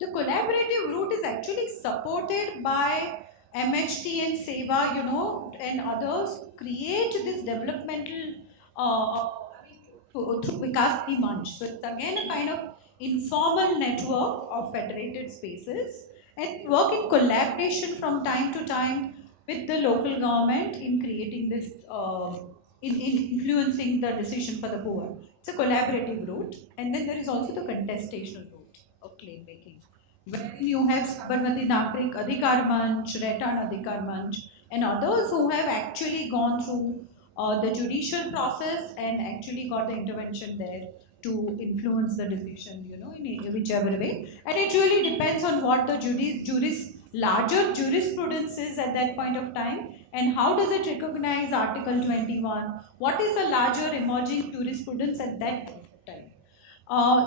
The collaborative route is actually supported by MHT and SEVA, and others create this developmental through Vikas Manch. So it's again a kind of informal network of federated spaces and work in collaboration from time to time with the local government in creating this, in influencing the decision for the poor. It's a collaborative route, and then there is also the contestational route of claim making, wherein you have Sabarmati Nagrik Adhikar Manch, Retan Adhikar Manch, and others who have actually gone through the judicial process and actually got the intervention there to influence the decision, in whichever way. And it really depends on what the larger jurisprudence is at that point of time, and how does it recognize Article 21? What is the larger emerging jurisprudence at that point of time?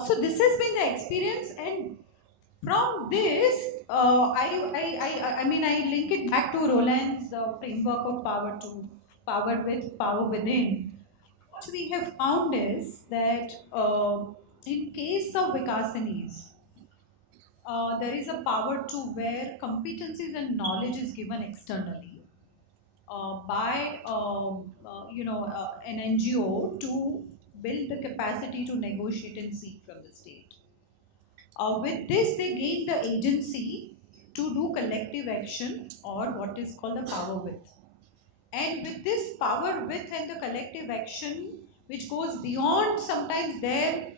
So this has been the experience, and from this, I mean, I link it back to Roland's framework of power with, power within. What we have found is that in case of Vikasinis, there is a power to where competencies and knowledge is given externally by an NGO to build the capacity to negotiate and seek from the state. With this, they gain the agency to do collective action, or what is called the power width. And with this power width and the collective action, which goes beyond sometimes their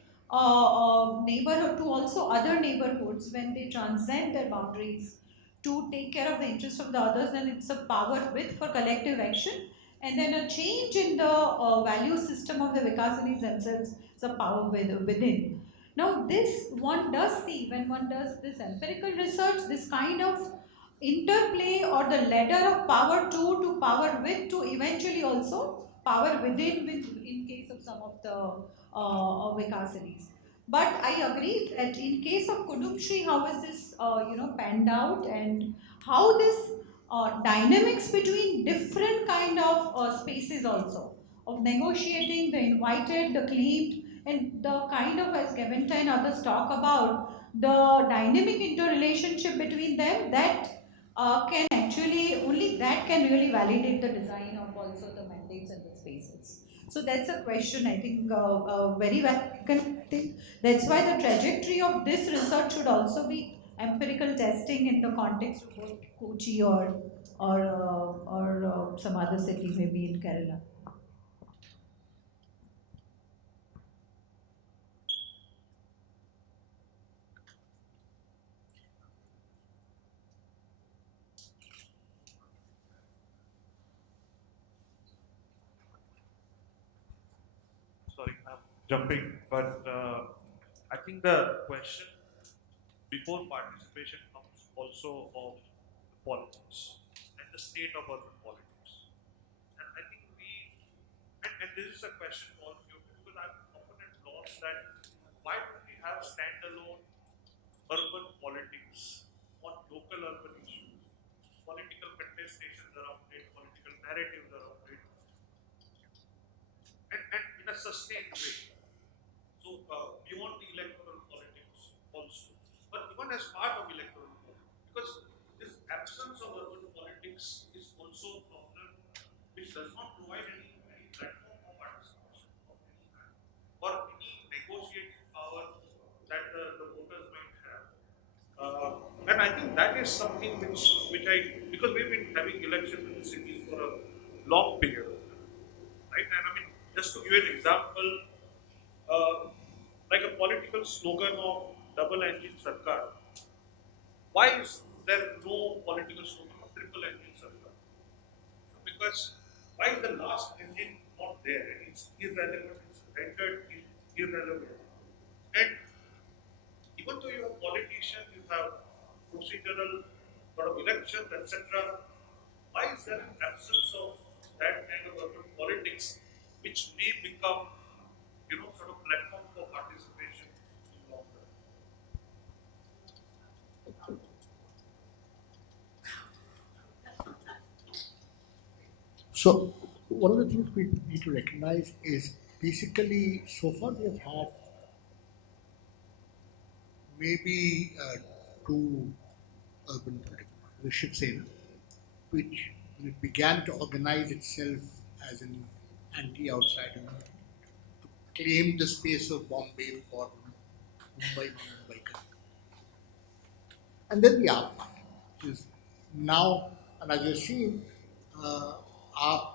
neighborhood to also other neighborhoods, when they transcend their boundaries to take care of the interests of the others, then it's a power width for collective action. And then a change in the value system of the Vikasinis themselves is a power within. Now, this one does see when one does this empirical research, this kind of interplay or the ladder of power to power with to eventually also power within in case of some of the Vikasinis. But I agree that in case of Kudumshri, how is this panned out, and how this dynamics between different kind of spaces also of negotiating, the invited, the claimed, and the kind of, as Gaventa and others talk about, the dynamic interrelationship between them, that can actually, only that can really validate the design of also the mandates and the spaces. So that's a question, I think, very well taken. I think that's why the trajectory of this research should also be empirical testing in the context of both Kochi or some other city, maybe in Kerala. Sorry, I'm jumping, but I think the question before participation comes also of politics. And the state of urban politics. And I think and this is a question for you because I'm often at loss that why do we have standalone urban politics on local urban issues, political contestations around it, political narratives around it, and in a sustained way. So beyond the electoral politics also, but even as part of electoral politics, because this absence of urban politics is also a problem which does not provide any platform for participation of any kind or any negotiating power that the voters might have. And I think that is something which I because we've been having elections in the cities for a long period of time, right? And I mean, just to give you an example, uh, like a political slogan of double engine sarkar. Why is there no political slogan of triple engine sarkar? Because why is the last engine not there? And it's irrelevant. It's rendered irrelevant. And even though you have politicians, you have procedural sort of elections, etc. Why is there an absence of that kind of urban politics, which may become, sort of platform for participation in long run? So, one of the things we need to recognize is basically so far we have had maybe two urban political parties, the Shiv Sena, which when it began to organize itself as an anti-outsider movement, to claim the space of Bombay for Mumbai, Mumbai. And then the AAP party, which is now, and as you're seeing, AAP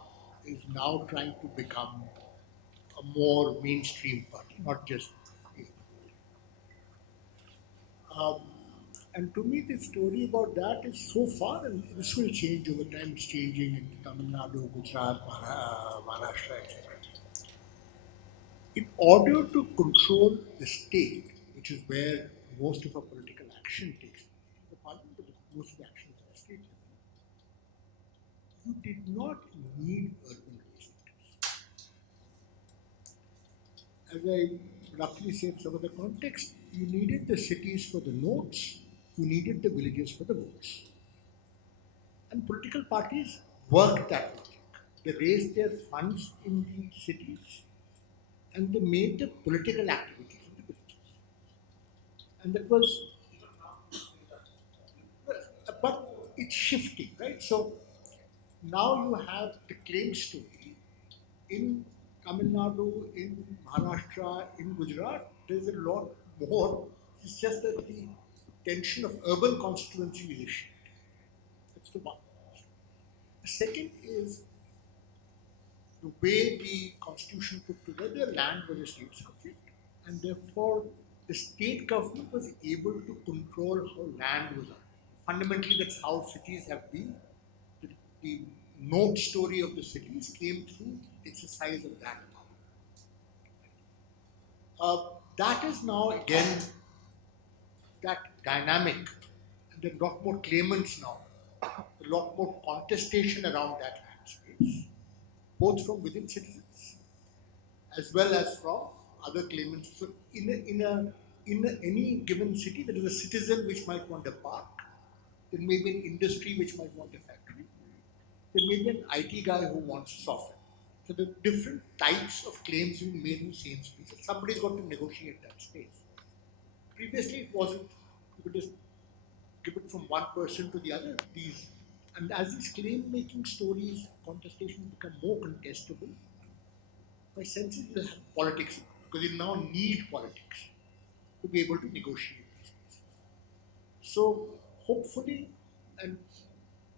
is now trying to become a more mainstream party, not just. Um, and to me, the story about that is so far, and this will change over time, it's changing in Tamil Nadu, Gujarat, Maharashtra, etc. In order to control the state, which is where most of our political action takes place, the parliament, but most of the action is at the state level, you did not need urban residents. As I roughly said some of the context, you needed the cities for the notes, you needed the villages for the votes. And political parties worked that logic. They raised their funds in the cities and they made the political activities in the villages. And that was, but it's shifting, right? So now you have the claim story in Tamil Nadu, in Maharashtra, in Gujarat. There's a lot more. It's just that the tension of urban constituency is a shift. That's the one. The second is the way the constitution put together, land was a state subject, and therefore the state government was able to control how land was owned. Fundamentally, that's how cities have been. The note story of the cities came through exercise of that power. That is now again that dynamic, and there are a lot more claimants now, a lot more contestation around that land space, both from within citizens as well as from other claimants. So, any given city, there is a citizen which might want a park. There may be an industry which might want a factory. There may be an IT guy who wants software. So the different types of claims being made in the same space. Somebody's got to negotiate that space. Previously, it wasn't. You could just give it from one person to the other. And as these claim-making stories, contestations become more contestable, my sense is you have politics because you now need politics to be able to negotiate these things. So hopefully, and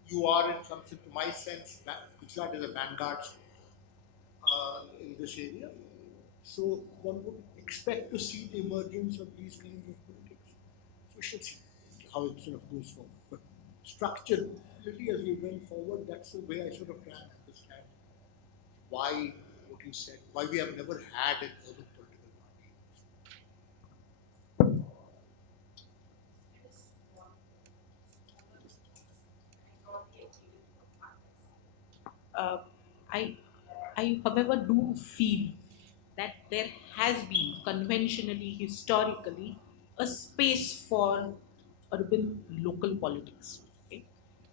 you are in some sense, to my sense, that Gujarat is a vanguard in this area. So one would expect to see the emergence of these kinds of politics. So we shall see how it sort of goes forward. But structurally, as we went forward, that's the way I sort of try and understand why what you said, why we have never had an urban political party. uh, I, I, however, do feel that there has been conventionally, historically, a space for urban local politics. Okay?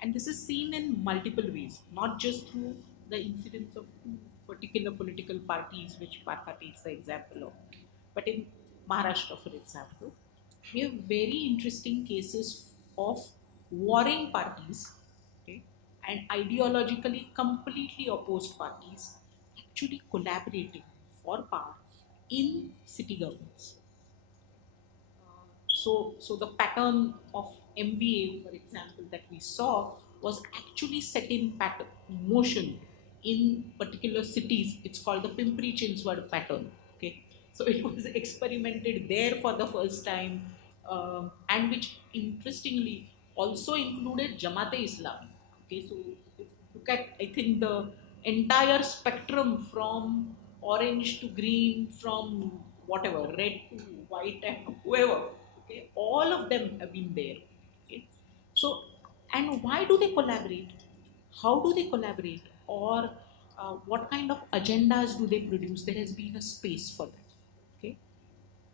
And this is seen in multiple ways, not just through the incidence of two particular political parties, which Partha takes the example of, but in Maharashtra, for example, we have very interesting cases of warring parties, okay, and ideologically completely opposed parties actually collaborating for power in city governments. So the pattern of MBA, for example, that we saw was actually set in motion in particular cities. It's called the Pimpri Chinchwad pattern. Okay, so it was experimented there for the first time, and which interestingly also included Jamaat-e Islami. Okay, so if you look at, I think, the entire spectrum from orange to green, from whatever red to white and whoever, okay, all of them have been there. Okay, so, and why do they collaborate, how do they collaborate, or what kind of agendas do they produce? There has been a space for that. Okay,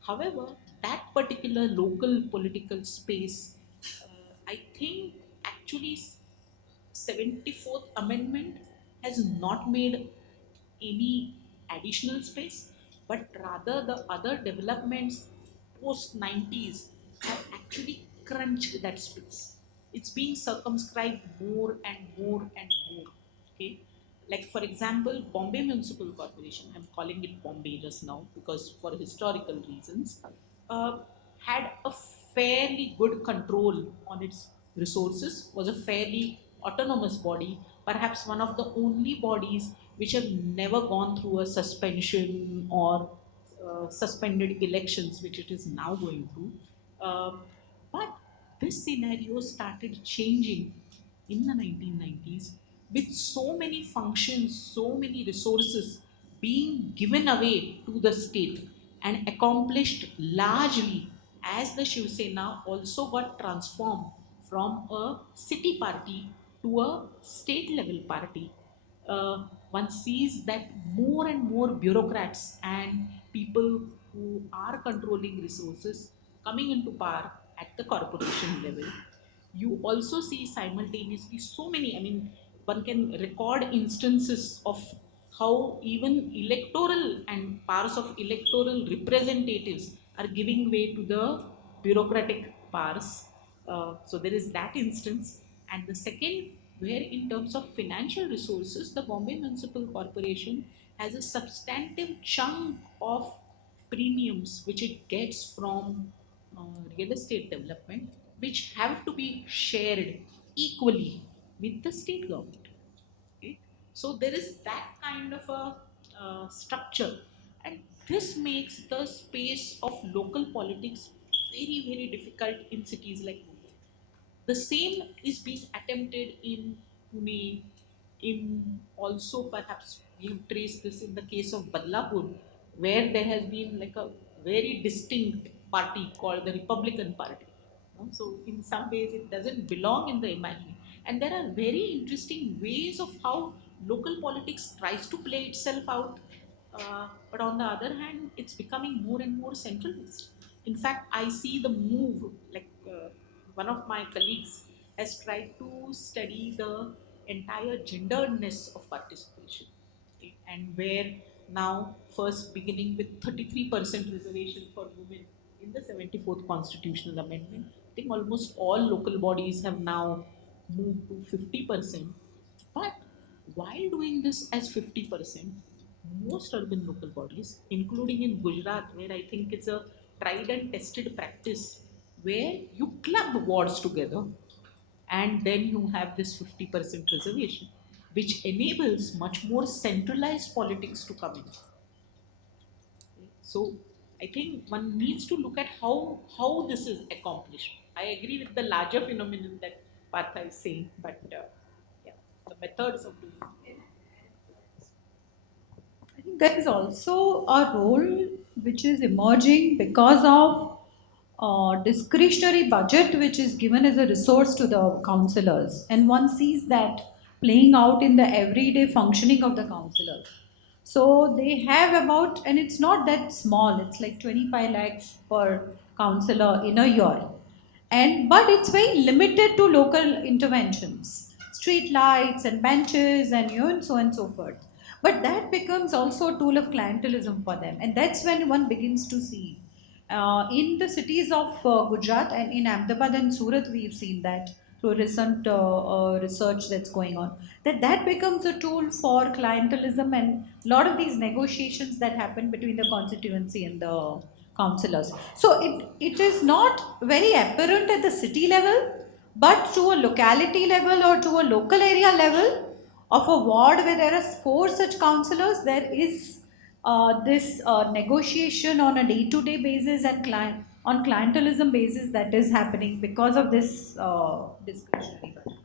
however, that particular local political space, I think, actually 74th amendment has not made any additional space, but rather the other developments post 90s have actually crunched that space. It's being circumscribed more and more and more. Okay, like for example, Bombay Municipal Corporation, I'm calling it Bombay just now because for historical reasons, uh, had a fairly good control on its resources, was a fairly autonomous body, perhaps one of the only bodies which have never gone through a suspension or suspended elections, which it is now going through. But this scenario started changing in the 1990s with so many functions, so many resources being given away to the state and accomplished largely as the Shiv Sena also got transformed from a city party to a state level party. One sees that more and more bureaucrats and people who are controlling resources coming into power at the corporation level. You also see simultaneously so many, I mean, one can record instances of how even electoral and powers of electoral representatives are giving way to the bureaucratic powers. So there is that instance. And the second, where in terms of financial resources, the Bombay Municipal Corporation has a substantive chunk of premiums which it gets from real estate development, which have to be shared equally with the state government. Okay? So there is that kind of a structure, and this makes the space of local politics very, very difficult in cities like Mumbai. The same is being attempted in Pune, in also perhaps we have traced this in the case of Badlapur, where there has been like a very distinct party called the Republican Party. So in some ways it doesn't belong in the imaginary. And there are very interesting ways of how local politics tries to play itself out, but on the other hand, it's becoming more and more centralized. In fact, I see the move, like one of my colleagues has tried to study the entire genderedness of participation. Okay, and where now, first beginning with 33% reservation for women in the 74th constitutional amendment, I think almost all local bodies have now moved to 50%. But while doing this as 50%, most urban local bodies, including in Gujarat, where I think it's a tried and tested practice, where you club wards together and then you have this 50% reservation, which enables much more centralized politics to come in. So I think one needs to look at how this is accomplished. I agree with the larger phenomenon that Partha is saying, but yeah, the methods of doing it. I think there is also a role which is emerging because of discretionary budget which is given as a resource to the councillors, and one sees that playing out in the everyday functioning of the councillors. So they have about, and it's not that small, it's like 25 lakhs per councillor in a year. And but it's very limited to local interventions, street lights and benches and and so on and so forth. But that becomes also a tool of clientelism for them, and that's when one begins to see in the cities of Gujarat and in Ahmedabad and Surat, we've seen that through recent research that's going on, that becomes a tool for clientelism and a lot of these negotiations that happen between the constituency and the councillors. So it is not very apparent at the city level, but to a locality level or to a local area level of a ward where there are four such councillors, there is this negotiation on a day-to-day basis and on clientelism basis that is happening because of this discretionary budget.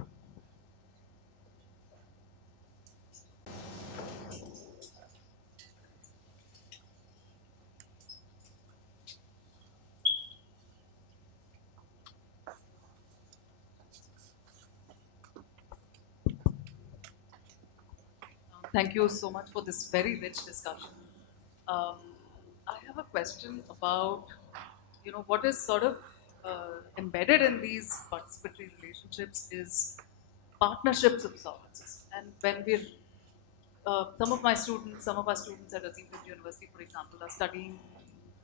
Thank you so much for this very rich discussion. Um, I have a question about, what is sort of embedded in these participatory relationships is partnerships of sorts. And when we're, some of our students at Azeemgad University, for example, are studying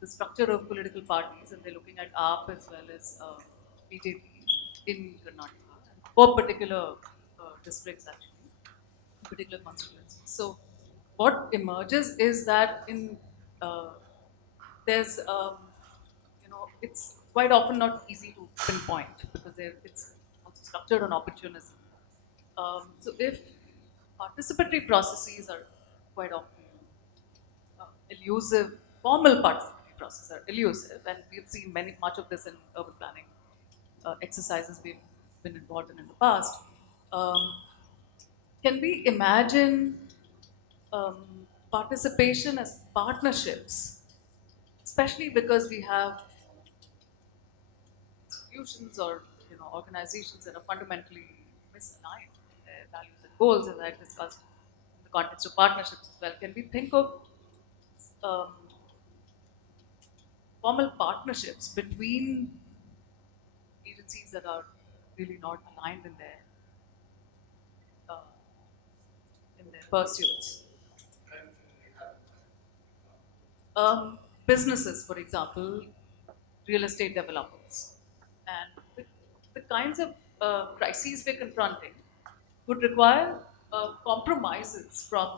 the structure of political parties, and they're looking at AAP as well as BJP in Karnataka, and for particular districts actually, particular constituencies. So, what emerges is that in uh, there's it's quite often not easy to pinpoint because it's also structured on opportunism. So if participatory processes are quite often elusive, formal participatory processes are elusive, and we've seen much of this in urban planning exercises we've been involved in the past. Um, can we imagine participation as partnerships, especially because we have institutions or organizations that are fundamentally misaligned in their values and goals, as I discussed in the context of partnerships as well. Can we think of um, formal partnerships between agencies that are really not aligned uh, in their pursuits? Businesses, for example, real estate developers, and the kinds of crises we're confronting would require compromises from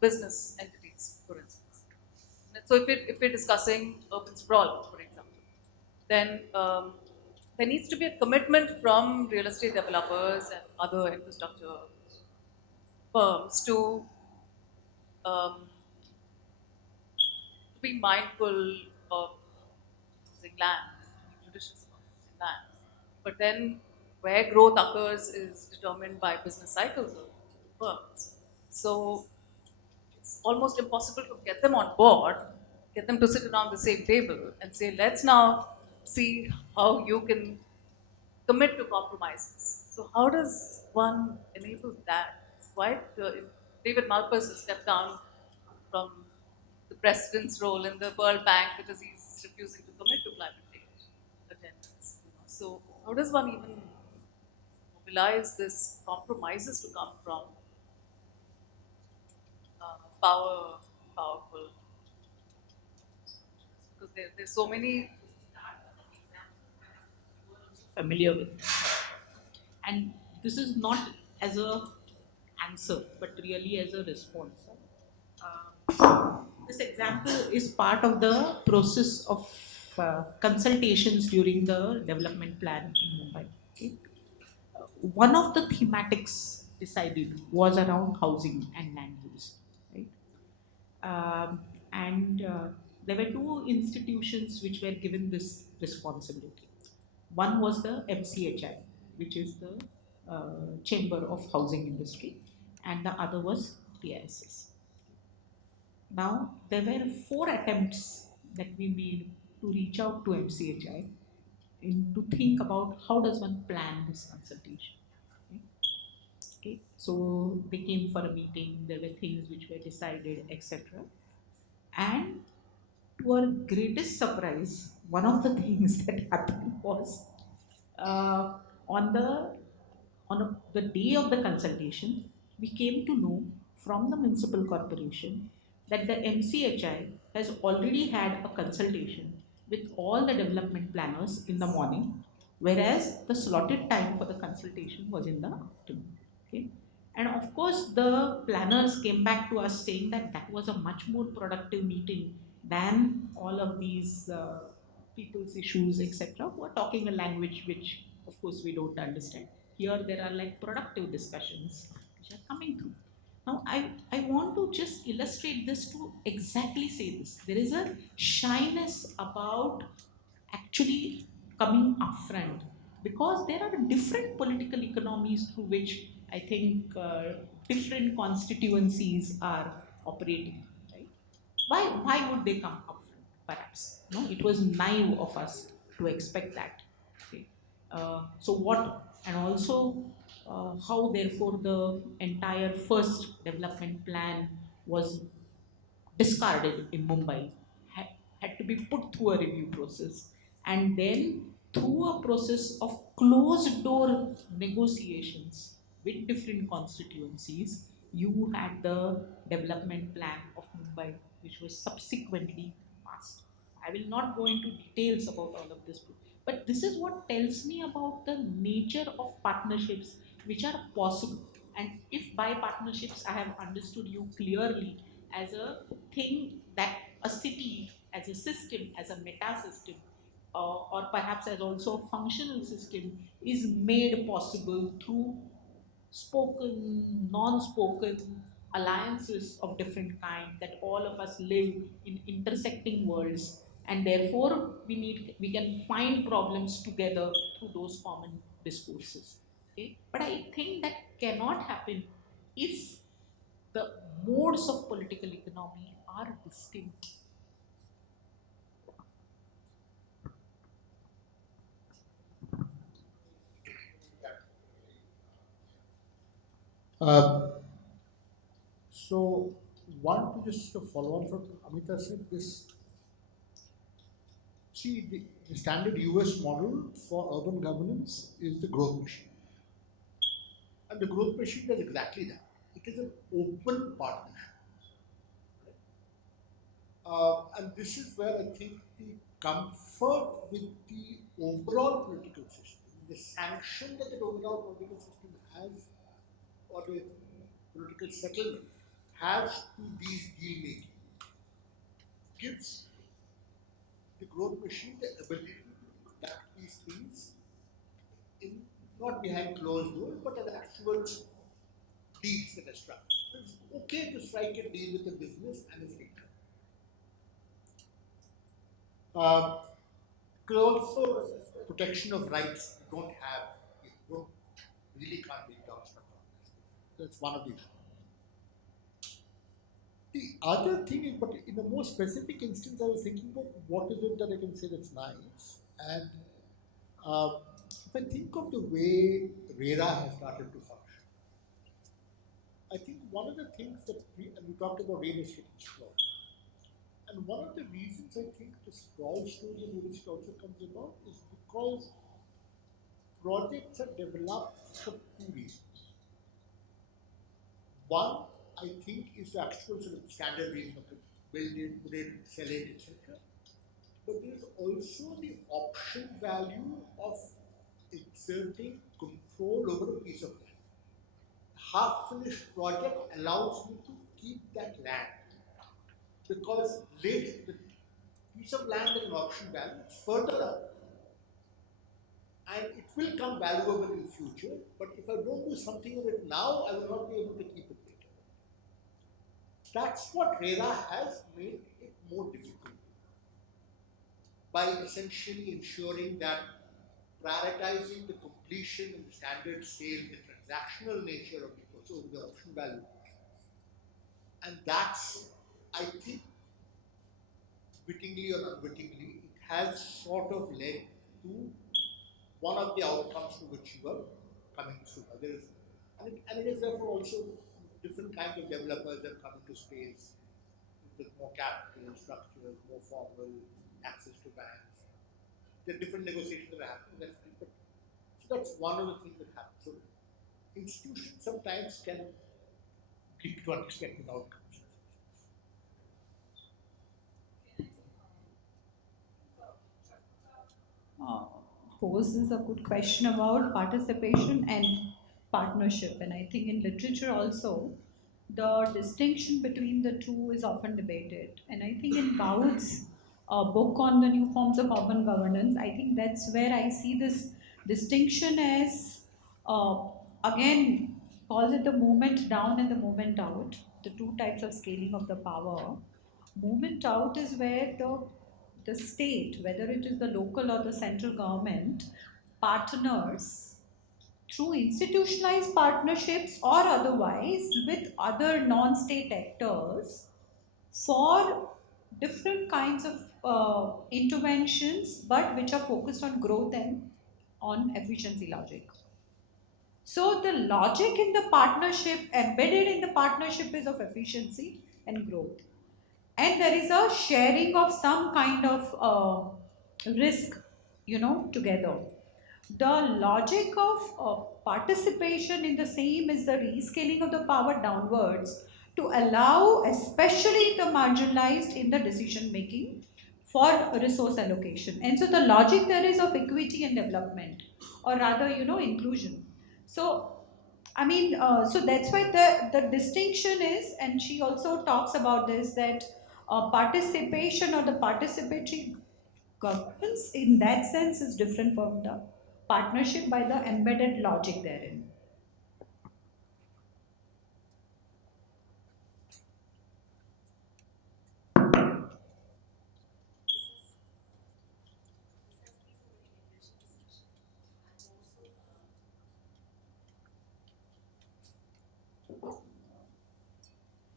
business entities, for instance. So if we're discussing urban sprawl, for example, then there needs to be a commitment from real estate developers and other infrastructure firms um, to be mindful of using land, to be judicious about using land. But then where growth occurs is determined by business cycles of firms. So it's almost impossible to get them on board, get them to sit around the same table and say, let's now see how you can commit to compromises. So how does one enable that? It's quite, if David Malpass has stepped down from the president's role in the World Bank because he's refusing to commit to climate change agendas. So how does one even mobilize this compromises to come from powerful? Because there's so many. Familiar with. And this is not as a answer, but really as a response. This example is part of the process of consultations during the development plan in Mumbai. Okay? One of the thematics decided was around housing and land use. Right? And there were two institutions which were given this responsibility. One was the MCHI, which is the Chamber of Housing Industry, and the other was TISS. Now, there were four attempts that we made to reach out to MCHI and to think about how does one plan this consultation. Okay? Okay, so they came for a meeting. There were things which were decided, etc. And to our greatest surprise, one of the things that happened was uh, on the the day of the consultation, we came to know from the municipal corporation that the MCHI has already had a consultation with all the development planners in the morning, whereas the slotted time for the consultation was in the afternoon. Okay? And of course, the planners came back to us saying that that was a much more productive meeting than all of these people's issues, etc., who are talking a language which, of course, we don't understand. Here, there are like productive discussions which are coming through. Now, I want to just illustrate this to exactly say this. There is a shyness about actually coming upfront because there are different political economies through which I think different constituencies are operating. Right? Why would they come upfront? Perhaps no. It was naive of us to expect that. Okay. So what and also how therefore the entire first development plan was discarded in Mumbai, had to be put through a review process, and then through a process of closed door negotiations with different constituencies, you had the development plan of Mumbai, which was subsequently passed. I will not go into details about all of this, but this is what tells me about the nature of partnerships which are possible. And if by partnerships I have understood you clearly as a thing that a city, as a system, as a meta system, or perhaps as also a functional system, is made possible through spoken, non-spoken alliances of different kind, that all of us live in intersecting worlds, and therefore we can find problems together through those common discourses. Okay, but I think that cannot happen if the modes of political economy are distinct. Uh, so, one to just follow on from Amita said, this see the standard US model for urban governance is the growth machine. And the growth machine does exactly that. It is an open partnership. And this is where I think the comfort with the overall political system, the sanction that the overall political system has, or the political settlement has to these deal making, gives the growth machine the ability to conduct these things in not behind closed doors, but as actual deals that are struck. It's okay to strike a deal with a business and its income. Could also protection of rights you don't have, you don't really can't be down struck on. That's one of the issues. The other thing is, but in a more specific instance, I was thinking about what is it that I can say that's nice. And if I think of the way RERA has started to function, I think one of the things that and we talked about real estate and sprawl. And one of the reasons I think the sprawl story in real estate also comes about is because projects are developed for two reasons. One, I think, is the actual sort of standard reason of build it, put it, sell it, etc. But there is also the option value of exerting control over a piece of land. Half-finished project allows me to keep that land because later the piece of land at an option value is further up and it will come valuable in future. But if I don't do something of it now, I will not be able to keep it later. That's what RERA has made it more difficult by essentially ensuring that prioritizing the completion and the standard sale, the transactional nature of the process over the option value. And that's, I think, wittingly or unwittingly, it has sort of led to one of the outcomes to which you are coming through. There is, And it is therefore also different kinds of developers that come into space with more capital structures, more formal access to banks. There are different negotiations that are happening. That's fine. But so that's one of the things that happens. So institutions sometimes can lead to unexpected outcomes. uh, poses a good question about participation and partnership. And I think in literature also, the distinction between the two is often debated. And I think in Boud's book on the new forms of urban governance, I think that's where I see this distinction as, uh, again, calls it the movement down and the movement out, the two types of scaling of the power. Movement out is where the state, whether it is the local or the central government, partners through institutionalized partnerships or otherwise with other non state actors for different kinds of interventions, but which are focused on growth and on efficiency logic. So, the logic in the partnership, embedded in the partnership, is of efficiency and growth, and there is a sharing of some kind of risk, together. The logic of participation in the same is the rescaling of the power downwards to allow especially the marginalized in the decision making for resource allocation. And so the logic there is of equity and development, or rather, inclusion. So so that's why the distinction is, and she also talks about this, that participation or the participatory governance in that sense is different from the partnership by the embedded logic therein.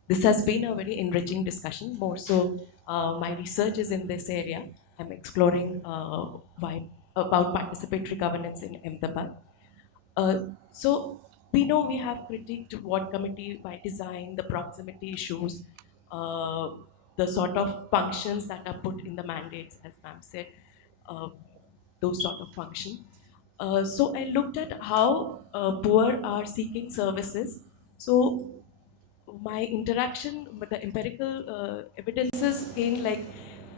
This has been a very enriching discussion. More so, my research is in this area. I'm exploring about participatory governance in Ahmedabad. So we know we have critiqued ward committee by design, the proximity issues, uh, the sort of functions that are put in the mandates, as ma'am said, uh, those sort of function. So I looked at how poor are seeking services. So my interaction with the empirical evidences been like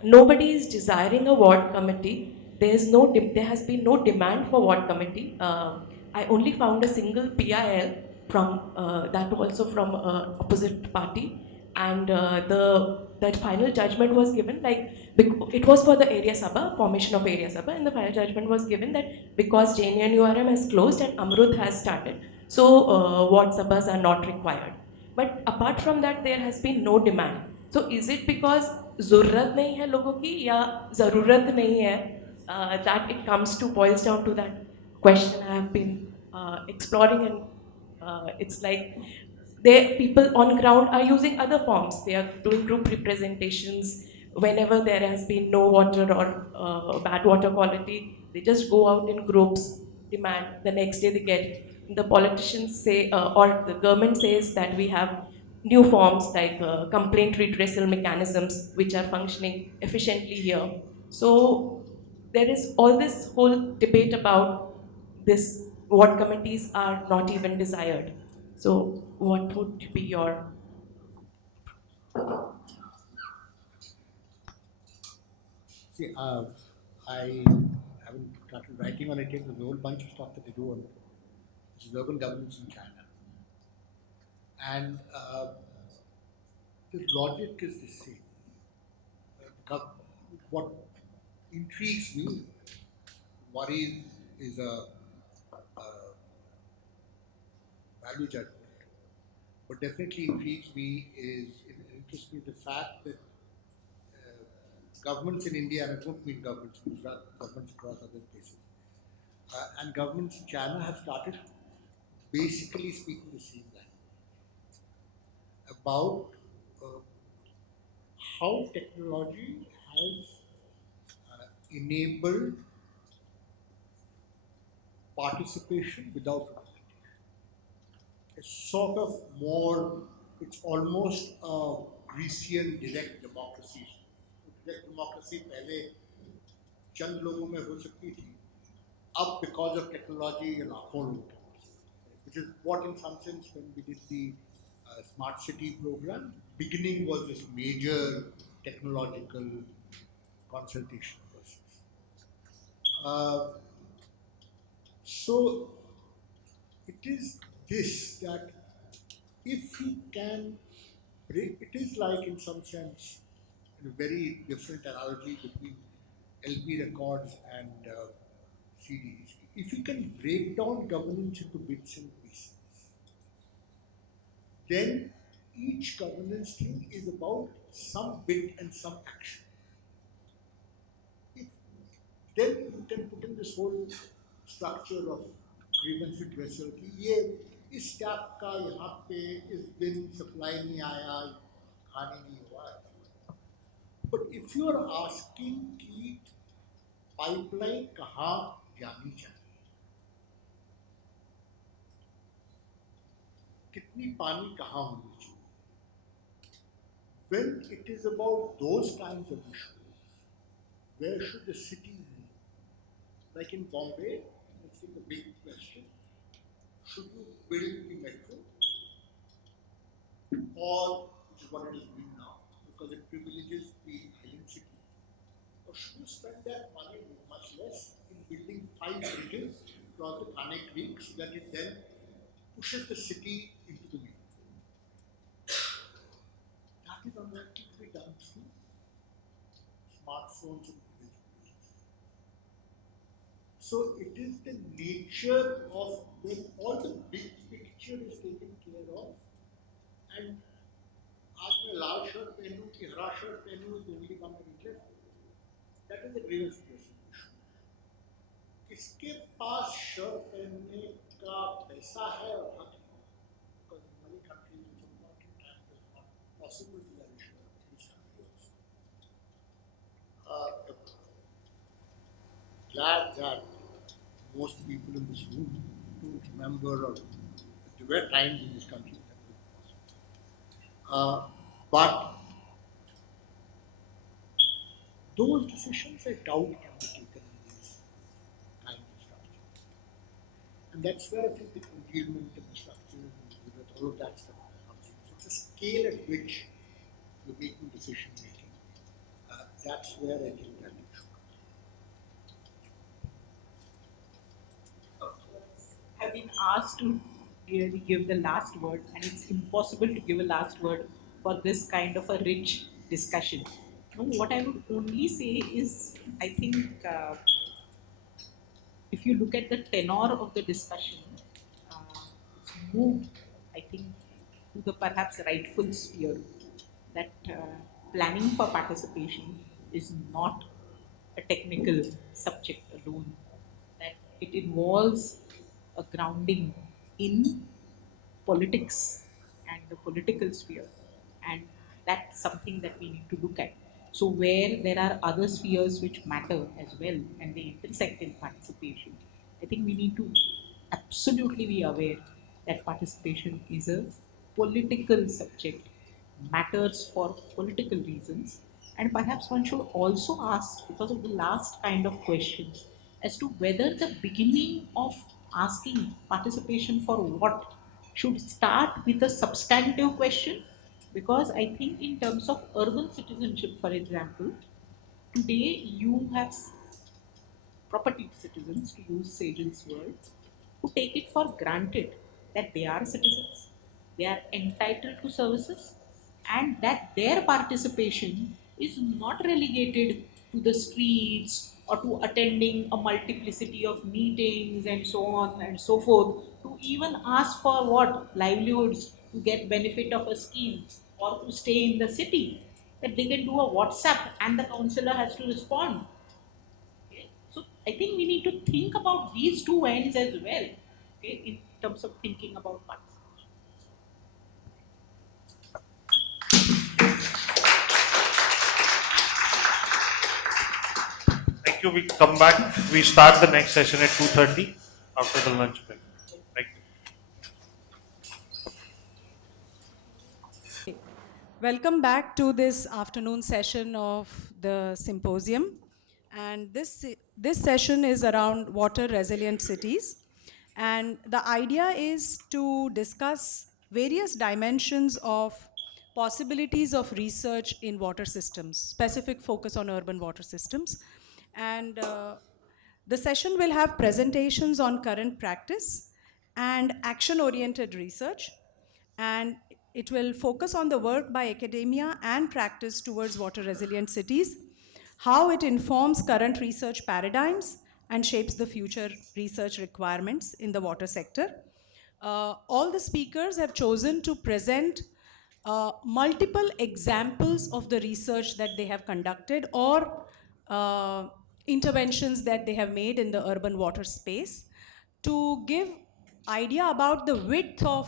nobody is desiring a ward committee. There has been no demand for ward committee. I only found a single PIL from that also from opposite party, and that final judgment was given it was for the area sabha formation of area sabha, and the final judgment was given that because JNURM has closed and Amrut has started, so ward sabhas are not required. But apart from that, there has been no demand. So is it because ज़रूरत नहीं है लोगों की या ज़रूरत नहीं है? That it comes to boils down to that question I have been exploring, and it's like people on ground are using other forms. They are doing group representations whenever there has been no water or bad water quality. They just go out in groups, demand. The next day they get. The politicians say, or the government says that we have new forms like complaint redressal mechanisms which are functioning efficiently here. So there is all this whole debate about this what committees are not even desired. So what would be your See, I haven't started writing on it yet. There's a whole bunch of stuff that they do on it, which is urban governance in China. And the logic is the same. What intrigues me, worries is a value judgment. What definitely intrigues me is, it interests me the fact that governments in India, and I don't mean governments in Gujarat, governments across other places, and governments in China have started basically speaking the same language about uh, how technology has enabled participation without representation. sort of more, it's almost a Grecian direct democracy. Direct democracy पहले चंद लोगों में हो सकती थी, अब because of technology ये लाखों लोग, which is what in some sense when we did the smart city program, beginning was this major technological consultation process. So it is this that if you can break, it is like in some sense a very different analogy between LP records and CDs. If you can break down governance into bits and pieces, then each governance thing is about some bit and some action. If then you can put in this whole structure of grievance redressal कि ये इस tap का यहाँ पे इस दिन supply नहीं आया, खाने नहीं हुआ. But if you are asking कि पाइपलाइन कहाँ जानी चाहिए, कितनी पानी कहाँ होनी चाहिए, when it is about those kinds of issues, where should the city move? Like in Bombay, let's take a big question. Should you build the metro? Or, which is what it is doing now, because it privileges the island city? Or should you spend that money much less in building 5 bridges across the Thane Creek so that it then pushes the city into the metro? That is unlikely to be done through smartphones and devices. So it is the nature of when all the big picture is taken care of, and आज मैं लाल shirt पहनूं कि हरा shirt पहनूं is the only one that is left. That is the grievance issue. किसके पास shirt पहनने का पैसा है और हक है? Because in many countries in some point in time it is not possible to wear a shirt in this country also. Glad that most people in this room don't remember, or there were times in this country that was possible. But those decisions I doubt can be taken in these kinds of structures. And that's where I think the congealment of the structures and all of that stuff comes in. So it's a scale at which you're making decision making. That's where I think that it should come. Have been asked to really give the last word, and it's impossible to give a last word for this kind of a rich discussion. No, what I would only say is, I think if you look at the tenor of the discussion, it's moved, I think, to the perhaps rightful sphere that planning for participation is not a technical subject alone, that it involves a grounding in politics and the political sphere, and that's something that we need to look at. So where there are other spheres which matter as well and they intersect in participation, I think we need to absolutely be aware that participation is a political subject, matters for political reasons, and perhaps one should also ask, because of the last kind of questions, as to whether the beginning of asking participation for what should start with a substantive question. Because I think in terms of urban citizenship, for example, today you have property citizens, to use Sajan's words, who take it for granted that they are citizens, they are entitled to services, and that their participation is not relegated to the streets or to attending a multiplicity of meetings and so on and so forth, to even ask for what livelihoods, to get benefit of a scheme or to stay in the city, that they can do a WhatsApp and the councillor has to respond. Okay? So I think we need to think about these two ends as well, okay, in terms of thinking about participation. Thank you. We come back. We start the next session at 2:30 after the lunch break. Thank you. Welcome back to this afternoon session of the symposium. And this session is around water resilient cities. And the idea is to discuss various dimensions of possibilities of research in water systems, specific focus on urban water systems. And the session will have presentations on current practice and action-oriented research, and it will focus on the work by academia and practice towards water resilient cities, how it informs current research paradigms and shapes the future research requirements in the water sector. All the speakers have chosen to present multiple examples of the research that they have conducted or interventions that they have made in the urban water space to give idea about the width of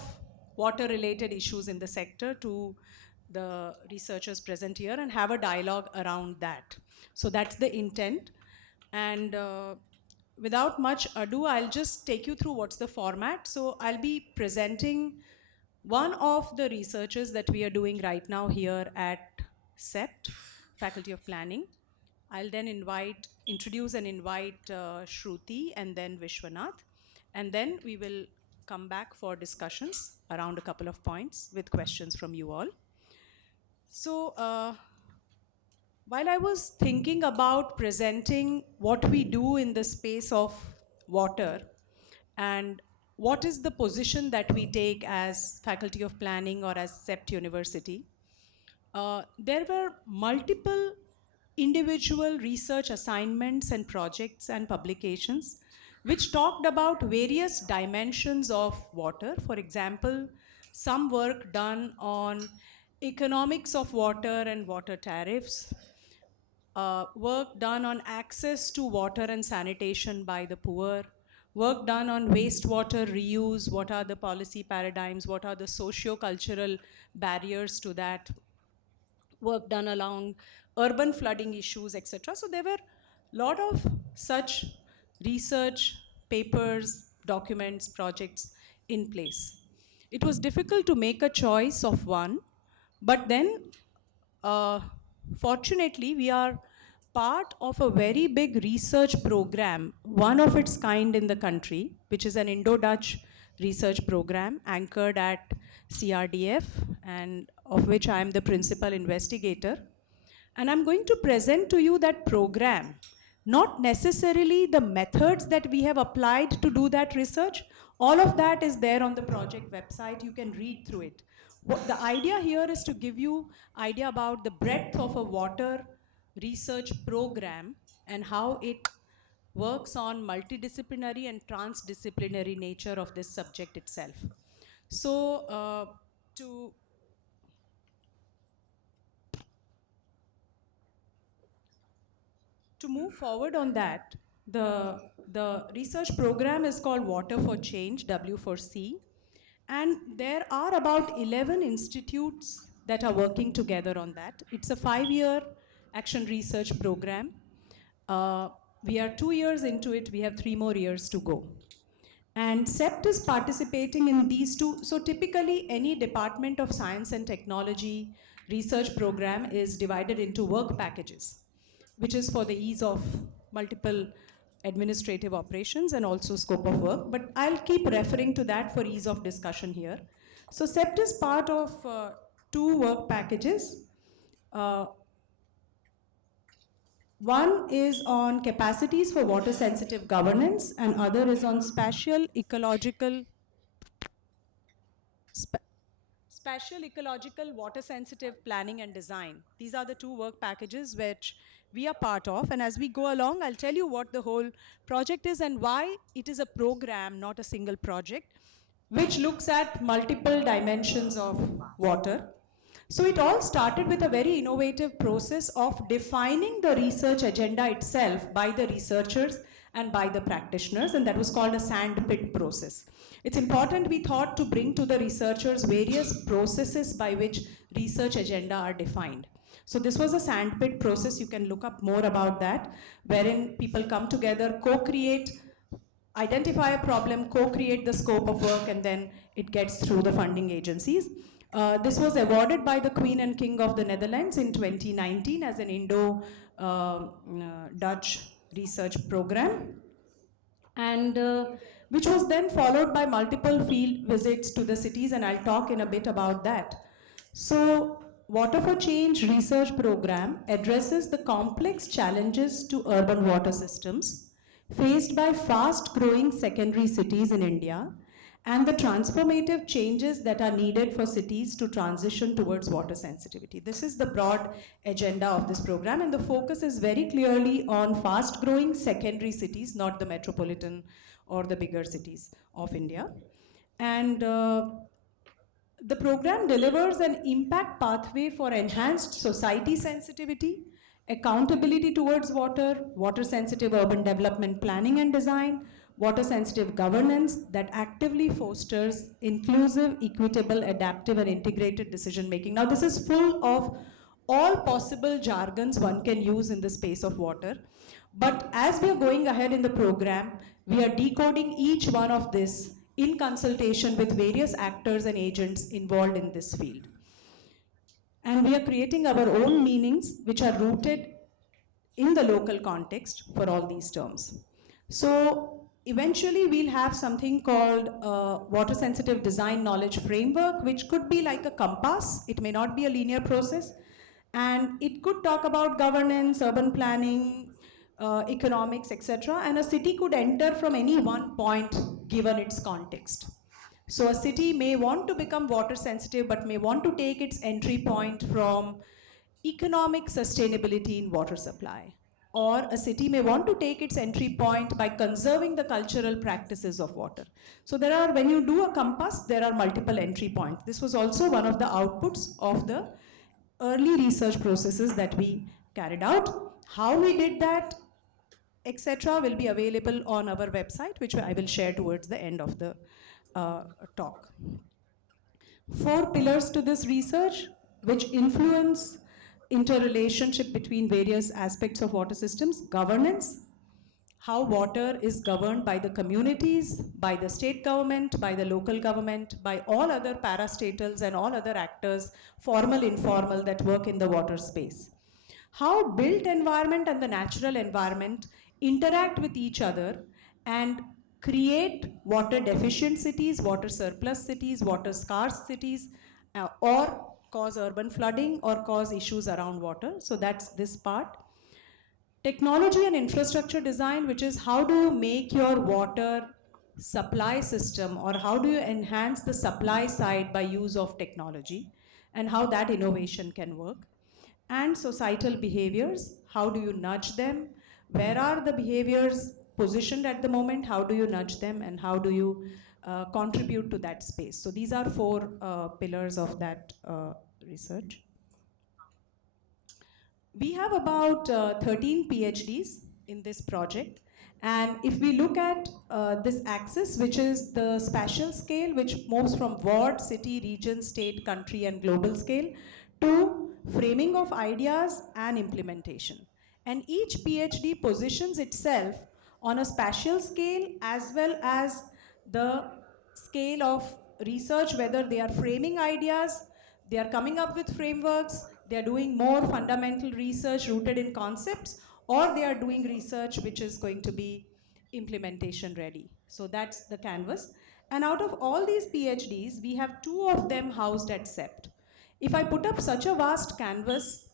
water related issues in the sector to the researchers present here and have a dialogue around that. So that's the intent. And without much ado, I'll just take you through what's the format. So I'll be presenting one of the researches that we are doing right now here at CEPT, Faculty of Planning. I'll then introduce and invite Shruti and then Vishwanath. And then we will come back for discussions around a couple of points with questions from you all. So while I was thinking about presenting what we do in the space of water and what is the position that we take as Faculty of Planning or as CEPT University, there were multiple individual research assignments and projects and publications which talked about various dimensions of water. For example, some work done on economics of water and water tariffs, work done on access to water and sanitation by the poor, work done on wastewater reuse, what are the policy paradigms, what are the socio-cultural barriers to that, work done along urban flooding issues, etc. So there were a lot of such research papers, documents, projects in place. It was difficult to make a choice of one, but then uh, fortunately, we are part of a very big research program, one of its kind in the country, which is an Indo-Dutch research program anchored at CRDF, and of which I am the principal investigator. And I'm going to present to you that program, not necessarily the methods that we have applied to do that research. All of that is there on the project website. You can read through it. The idea here is to give you idea about the breadth of a water research program and how it works on multidisciplinary and transdisciplinary nature of this subject itself. So to move forward on that, the research program is called Water for Change, W4C, and there are about 11 institutes that are working together on that. It's a 5-year action research program. We are 2 years into it, we have 3 more years to go. And CEPT is participating in these two. So typically any Department of Science and Technology research program is divided into work packages, which is for the ease of multiple administrative operations and also scope of work. But I'll keep referring to that for ease of discussion here. So CEPT is part of 2 work packages. One is on capacities for water sensitive governance and other is on spatial ecological water sensitive planning and design. These are the 2 work packages which we are part of, and as we go along I'll tell you what the whole project is and why it is a program, not a single project, which looks at multiple dimensions of water. So it all started with a very innovative process of defining the research agenda itself by the researchers and by the practitioners, and that was called a sandpit process. It's important, we thought, to bring to the researchers various processes by which research agenda are defined. So this was a sandpit process, you can look up more about that, wherein people come together, co-create, identify a problem, co-create the scope of work, and then it gets through the funding agencies. This was awarded by the Queen and King of the Netherlands in 2019 as an Indo-Dutch research program, and which was then followed by multiple field visits to the cities, and I'll talk in a bit about that. So, Water for Change research program addresses the complex challenges to urban water systems faced by fast growing secondary cities in India and the transformative changes that are needed for cities to transition towards water sensitivity. This is the broad agenda of this program, and the focus is very clearly on fast growing secondary cities, not the metropolitan or the bigger cities of India. And the program delivers an impact pathway for enhanced society sensitivity, accountability towards water, water sensitive urban development planning and design, water sensitive governance that actively fosters inclusive, equitable, adaptive, and integrated decision making. Now, this is full of all possible jargons one can use in the space of water. But as we are going ahead in the program, we are decoding each one of this in consultation with various actors and agents involved in this field. And we are creating our own meanings which are rooted in the local context for all these terms. So eventually we'll have something called water sensitive design knowledge framework, which could be like a compass. It may not be a linear process. And it could talk about governance, urban planning, economics, etc. And a city could enter from any one point given its context. So a city may want to become water sensitive but may want to take its entry point from economic sustainability in water supply. Or a city may want to take its entry point by conserving the cultural practices of water. So there are, when you do a compass, there are multiple entry points. This was also one of the outputs of the early research processes that we carried out. How we did that, etc., will be available on our website, which I will share towards the end of the talk. 4 pillars to this research, which influence interrelationship between various aspects of water systems: governance, how water is governed by the communities, by the state government, by the local government, by all other parastatals and all other actors, formal, informal, that work in the water space. How built environment and the natural environment interact with each other and create water deficient cities, water surplus cities, water scarce cities, or cause urban flooding or cause issues around water. So that's this part. Technology and infrastructure design, which is how do you make your water supply system, or how do you enhance the supply side by use of technology, and how that innovation can work. And societal behaviors, how do you nudge them, where are the behaviors positioned at the moment, how do you nudge them, and how do you contribute to that space. So these are 4 pillars of that research. We have about 13 PhDs in this project. And if we look at this axis, which is the spatial scale, which moves from ward, city, region, state, country, and global scale, to framing of ideas and implementation. And each PhD positions itself on a spatial scale as well as the scale of research, whether they are framing ideas, they are coming up with frameworks, they are doing more fundamental research rooted in concepts, or they are doing research which is going to be implementation ready. So that's the canvas. And out of all these PhDs, we have 2 of them housed at CEPT. If I put up such a vast canvas,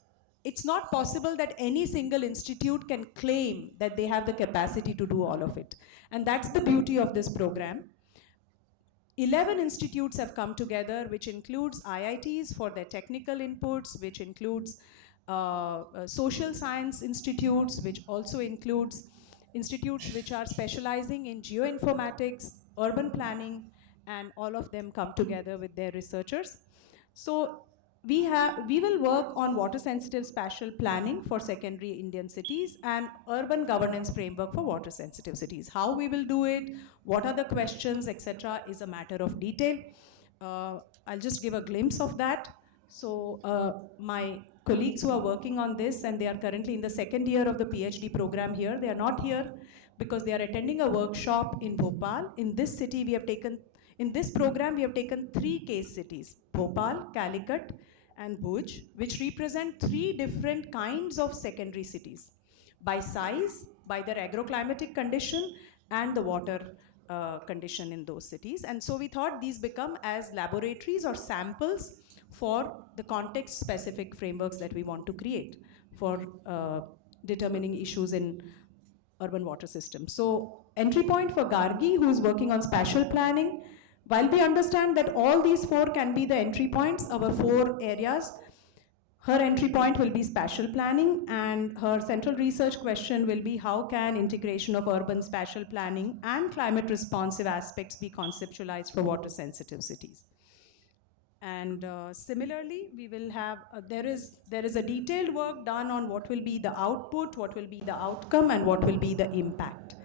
it's not possible that any single institute can claim that they have the capacity to do all of it. And that's the beauty of this program. 11 institutes have come together, which includes IITs for their technical inputs, which includes social science institutes, which also includes institutes which are specializing in geoinformatics, urban planning, and all of them come together with their researchers. So we will work on water sensitive spatial planning for secondary Indian cities and urban governance framework for water sensitive cities. How we will do it, what are the questions, etc., is a matter of detail. I'll just give a glimpse of that. So my colleagues who are working on this, and they are currently in the 2nd year of the PhD program here, they are not here because they are attending a workshop in Bhopal. In this city, we have taken In this program, we have taken 3 case cities, Bhopal, Calicut, and Bhuj, which represent 3 different kinds of secondary cities by size, by their agroclimatic condition, and the water condition in those cities. And so we thought these become as laboratories or samples for the context specific frameworks that we want to create for determining issues in urban water systems. So entry point for Gargi, who is working on spatial planning, while we understand that all these 4 can be the entry points, our 4 areas, her entry point will be spatial planning, and her central research question will be how can integration of urban spatial planning and climate responsive aspects be conceptualized for water sensitive cities. And similarly, we will have, there is a detailed work done on what will be the output, what will be the outcome, and what will be the impact.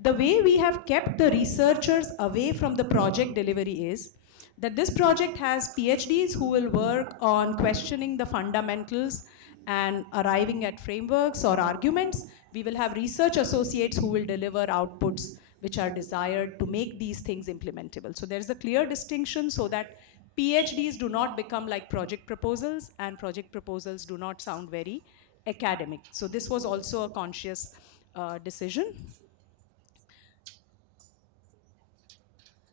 The way we have kept the researchers away from the project delivery is that this project has PhDs who will work on questioning the fundamentals and arriving at frameworks or arguments. We will have research associates who will deliver outputs which are desired to make these things implementable. So there's a clear distinction so that PhDs do not become like project proposals, and project proposals do not sound very academic. So this was also a conscious decision.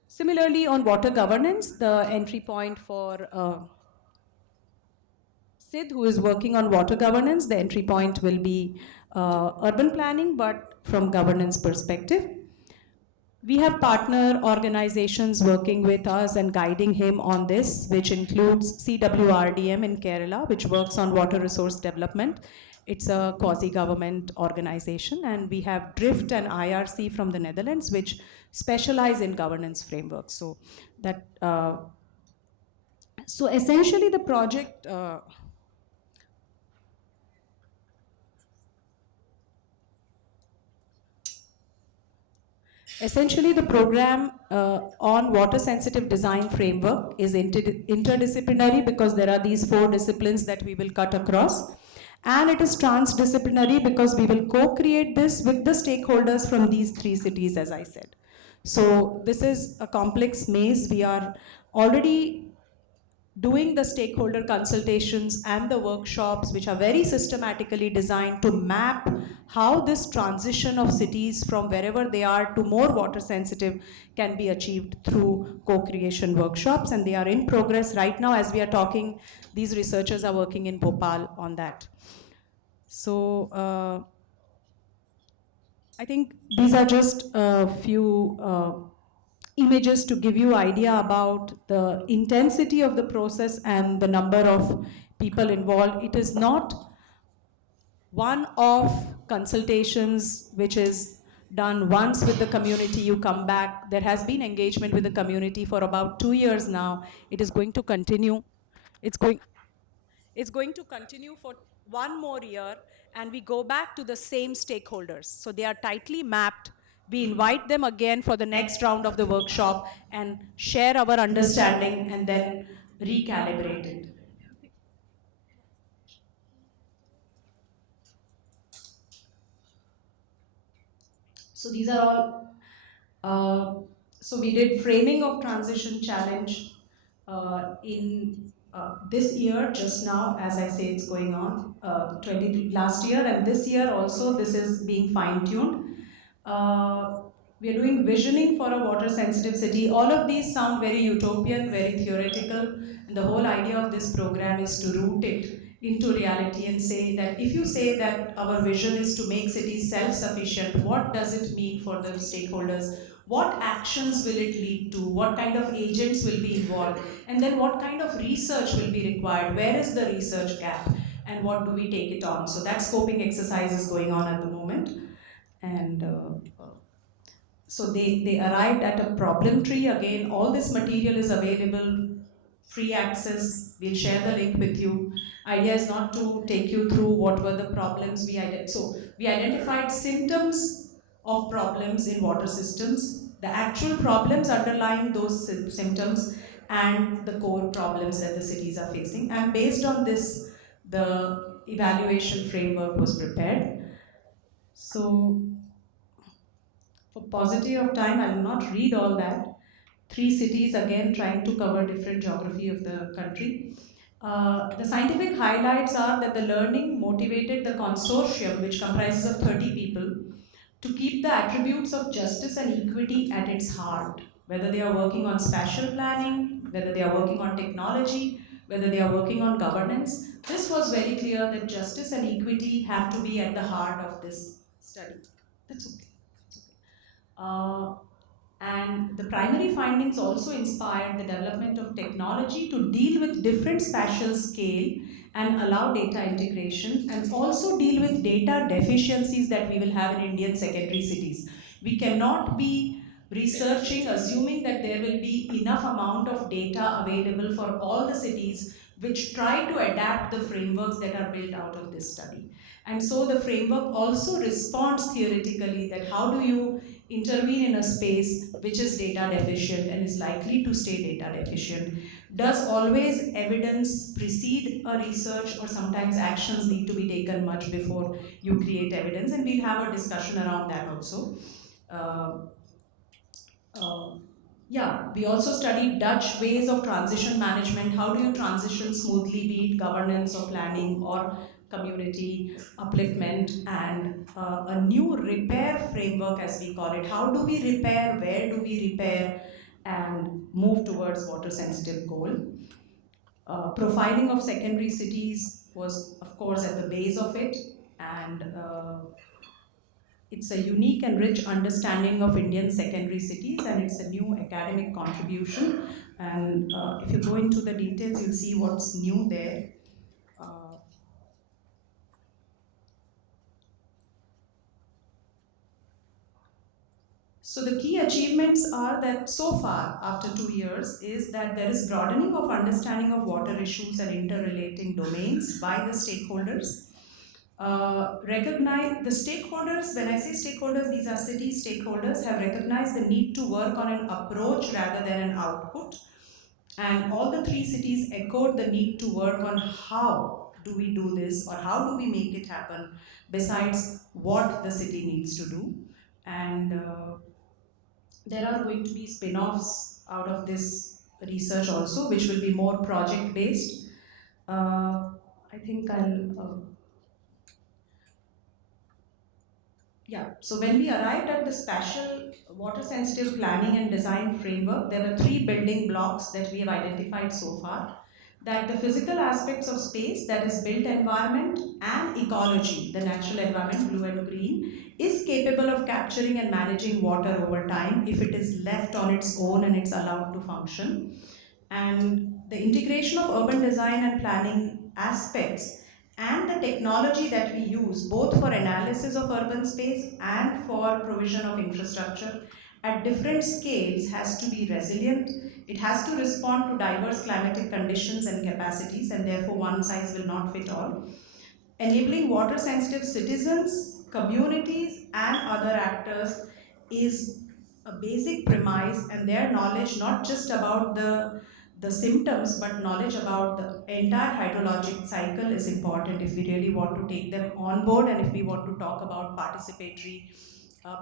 Similarly, on water governance, the entry point for Sid, who is working on water governance, the entry point will be urban planning, but from governance perspective. We have partner organizations working with us and guiding him on this, which includes CWRDM in Kerala, which works on water resource development. It's a quasi-government organization, and we have DRIFT and IRC from the Netherlands, which specialize in governance frameworks. So that, so essentially the project. Essentially, the program on water sensitive design framework is interdisciplinary because there are these 4 disciplines that we will cut across. And it is transdisciplinary because we will co-create this with the stakeholders from these 3 cities, as I said. So this is a complex maze. We are already doing the stakeholder consultations and the workshops, which are very systematically designed to map how this transition of cities from wherever they are to more water sensitive can be achieved through co-creation workshops, and they are in progress right now as we are talking. These researchers are working in Bhopal on that. So I think these are just a few images to give you idea about the intensity of the process and the number of people involved. It is not one-off consultations which is done once with the community, you come back. There has been engagement with the community for about 2 years now. It is going to continue. It's going to continue for 1 more year, and we go back to the same stakeholders. So they are tightly mapped. We invite them again for the next round of the workshop and share our understanding and then recalibrate it. So these are all, so we did framing of transition challenge in this year, just now, as I say, it's going on, last year, and this year also, this is being fine-tuned. We are doing visioning for a water-sensitive city. All of these sound very utopian, very theoretical, and the whole idea of this program is to root it into reality and say that if you say that our vision is to make cities self-sufficient, what does it mean for the stakeholders? What actions will it lead to? What kind of agents will be involved? And then what kind of research will be required? Where is the research gap? And what do we take it on? So that scoping exercise is going on at the moment. And so they arrived at a problem tree. Again, all this material is available, free access. We'll share the link with you. Idea is not to take you through what were the problems we identified. So we identified symptoms of problems in water systems, the actual problems underlying those symptoms, and the core problems that the cities are facing. And based on this, the evaluation framework was prepared. So for paucity of time, I will not read all that, three cities again trying to cover different geography of the country. The scientific highlights are that the learning motivated the consortium, which comprises of 30 people, to keep the attributes of justice and equity at its heart, whether they are working on spatial planning, whether they are working on technology, whether they are working on governance. This was very clear that justice and equity have to be at the heart of this study. That's okay. Uh, and the primary findings also inspired the development of technology to deal with different spatial scale and allow data integration, and also deal with data deficiencies that we will have in Indian secondary cities. We cannot be researching assuming that there will be enough amount of data available for all the cities, which try to adapt the frameworks that are built out of this study. And so the framework also responds theoretically that how do you intervene in a space which is data deficient and is likely to stay data deficient. Does always evidence precede a research, or sometimes actions need to be taken much before you create evidence? And we'll have a discussion around that also. Uh, uh, yeah, we also studied Dutch ways of transition management. How do you transition smoothly, be it governance or planning or community upliftment, and a new repair framework, as we call it. How do we repair, where do we repair, and move towards water sensitive goal. Profiling of secondary cities was, of course, at the base of it, and it's a unique and rich understanding of Indian secondary cities, and it's a new academic contribution. And if you go into the details, you'll see what's new there. Uh, So the key achievements are that so far, after 2 years, is that there is broadening of understanding of water issues and interrelating domains by the stakeholders. Recognize the stakeholders, when I say stakeholders, these are city stakeholders, have recognized the need to work on an approach rather than an output. And all the three cities echoed the need to work on how do we do this, or how do we make it happen, besides what the city needs to do. And there are going to be spin-offs out of this research also, which will be more project-based. I think so when we arrived at the spatial water-sensitive planning and design framework, there were 3 building blocks that we have identified so far. That the physical aspects of space, that is built environment, and ecology, the natural environment, blue and green, is capable of capturing and managing water over time if it is left on its own and it's allowed to function. And the integration of urban design and planning aspects and the technology that we use, both for analysis of urban space and for provision of infrastructure at different scales, has to be resilient. It has to respond to diverse climatic conditions and capacities, and therefore one size will not fit all. Enabling water sensitive citizens, communities, and other actors is a basic premise, and their knowledge not just about the symptoms but knowledge about the entire hydrologic cycle is important if we really want to take them on board, and if we want to talk about participatory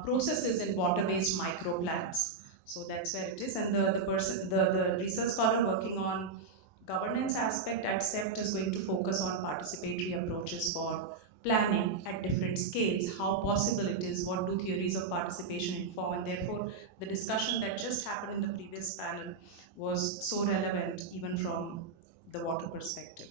processes in water-based microplans. So that's where it is, and the research scholar working on governance aspect at CEPT is going to focus on participatory approaches for planning at different scales, how possible it is, what do theories of participation inform, and therefore the discussion that just happened in the previous panel was so relevant even from the water perspective.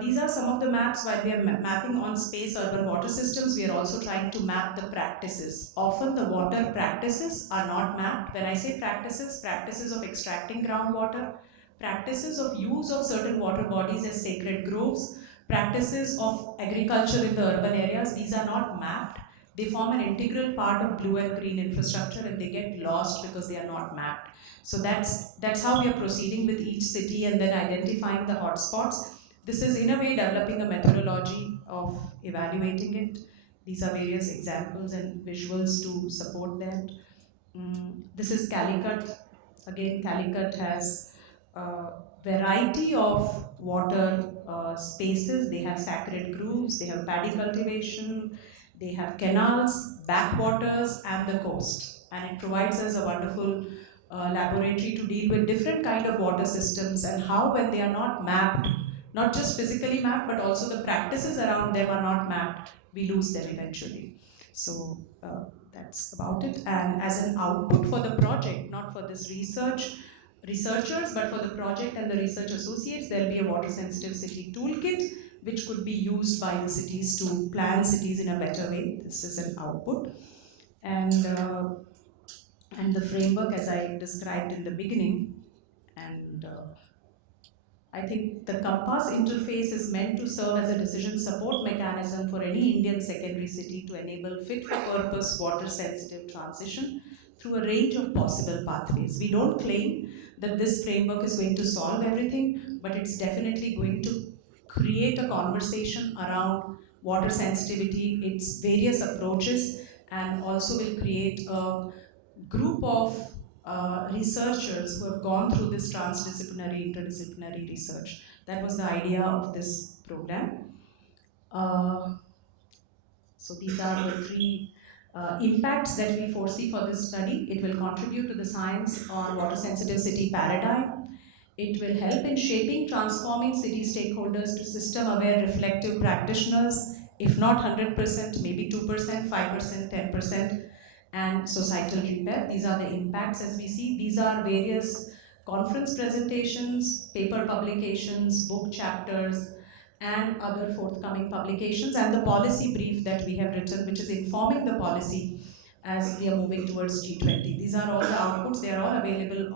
These are some of the maps. While we are mapping on space urban water systems, we are also trying to map the practices. Often the water practices are not mapped. When I say practices, practices of extracting groundwater, practices of use of certain water bodies as sacred groves, practices of agriculture in the urban areas, these are not mapped. They form an integral part of blue and green infrastructure, and they get lost because they are not mapped. So that's how we are proceeding with each city and then identifying the hotspots. This is in a way developing a methodology of evaluating it. These are various examples and visuals to support that. This is Calicut. Again, Calicut has a variety of water spaces. They have sacred groves, they have paddy cultivation, they have canals, backwaters, and the coast. And it provides us a wonderful laboratory to deal with different kind of water systems, and how when they are not mapped, not just physically mapped, but also the practices around them are not mapped, we lose them eventually. So that's about it. And as an output for the project, not for this researchers, but for the project and the research associates, there will be a water sensitive city toolkit which could be used by the cities to plan cities in a better way. This is an output. And the framework as I described in the beginning. And I think the Compass interface is meant to serve as a decision support mechanism for any Indian secondary city to enable fit for purpose water sensitive transition through a range of possible pathways. We don't claim that this framework is going to solve everything, but it's definitely going to create a conversation around water sensitivity, its various approaches, and also will create a group of researchers who have gone through this transdisciplinary, interdisciplinary research. That was the idea of this program. Uh, so these are the three impacts that we foresee for this study. It will contribute to the science on water sensitive city paradigm. It will help in shaping transforming city stakeholders to system aware reflective practitioners, if not 100%, maybe 2%, 5%, 10%, and societal repair. These are the impacts as we see. These are various conference presentations, paper publications, book chapters, and other forthcoming publications, and the policy brief that we have written, which is informing the policy as we are moving towards G20. These are all the outputs. They are all available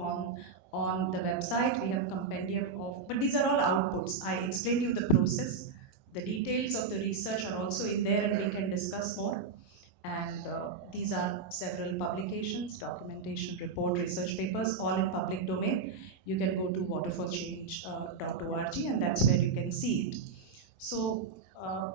on the website. We have compendium of, but these are all outputs. I explained you the process. The details of the research are also in there, and we can discuss more. And these are several publications, documentation, report, research papers, all in public domain. You can go to waterforchange.org, and that's where you can see it. So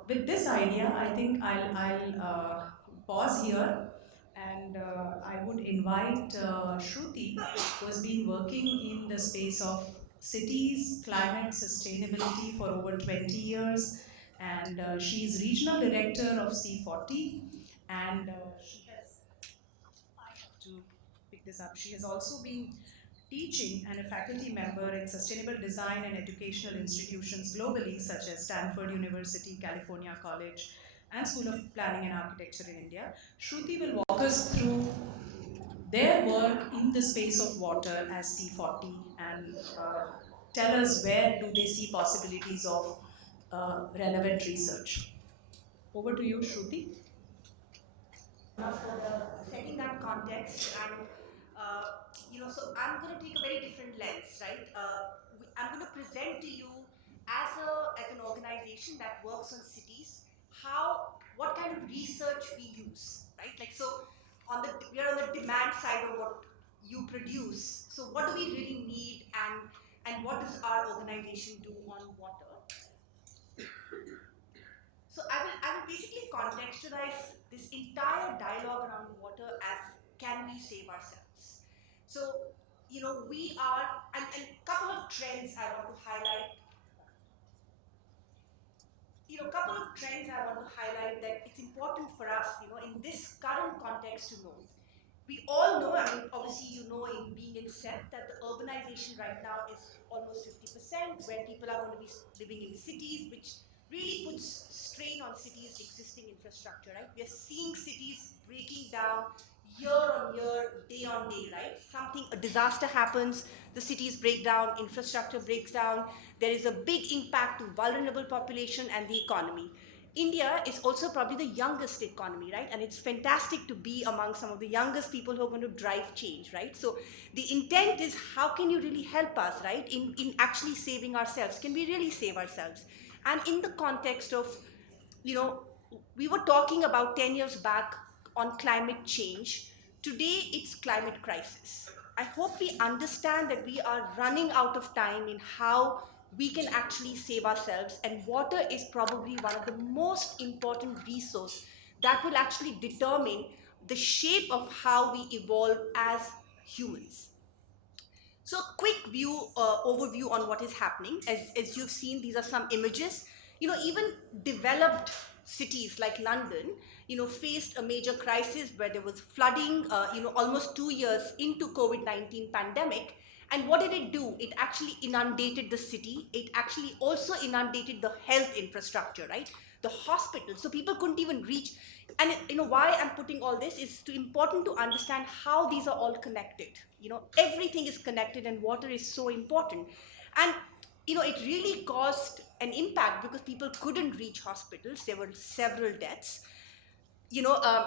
with this idea, I think I'll pause here, and I would invite Shruti, who has been working in the space of cities, climate, sustainability for over 20 years, and she is regional director of C40, and she has, I have to pick this up, she has also been teaching and a faculty member in sustainable design and educational institutions globally, such as Stanford University, California College, and School of Planning and Architecture in India. Shruti will walk us through their work in the space of water as C40, and tell us where do they see possibilities of relevant research. Over to you, Shruti. For the setting that context, and so I'm going to take a very different lens, right? I'm going to present to you as an organization that works on cities, what kind of research we use, right? Like, so we are on the demand side of what you produce. So what do we really need, and what does our organization do on water? So I will basically contextualize this entire dialogue around water as, can we save ourselves? So, we are, and a couple of trends I want to highlight. A couple of trends I want to highlight that it's important for us, in this current context to know. We all know, I mean, obviously, in being in CEPT, that the urbanization right now is almost 50%, where people are going to be living in cities, which really puts strain on cities' existing infrastructure, right? We are seeing cities breaking down year on year, day on day, right? A disaster happens, the cities break down, infrastructure breaks down, there is a big impact to vulnerable population and the economy. India is also probably the youngest economy, right? And it's fantastic to be among some of the youngest people who are going to drive change, right? So the intent is, how can you really help us, right? In actually saving ourselves. Can we really save ourselves? And in the context of, we were talking about 10 years back on climate change. Today, it's climate crisis. I hope we understand that we are running out of time in how we can actually save ourselves, and water is probably one of the most important resources that will actually determine the shape of how we evolve as humans. So a quick overview on what is happening. As you've seen, these are some images. Even developed cities like London, faced a major crisis where there was flooding, almost 2 years into COVID-19 pandemic. And what did it do? It actually inundated the city. It actually also inundated the health infrastructure, right? The hospital. So people couldn't even reach. And why I'm putting all this is important to understand how these are all connected. Everything is connected, and water is so important. And it really caused an impact because people couldn't reach hospitals. There were several deaths. You know, um,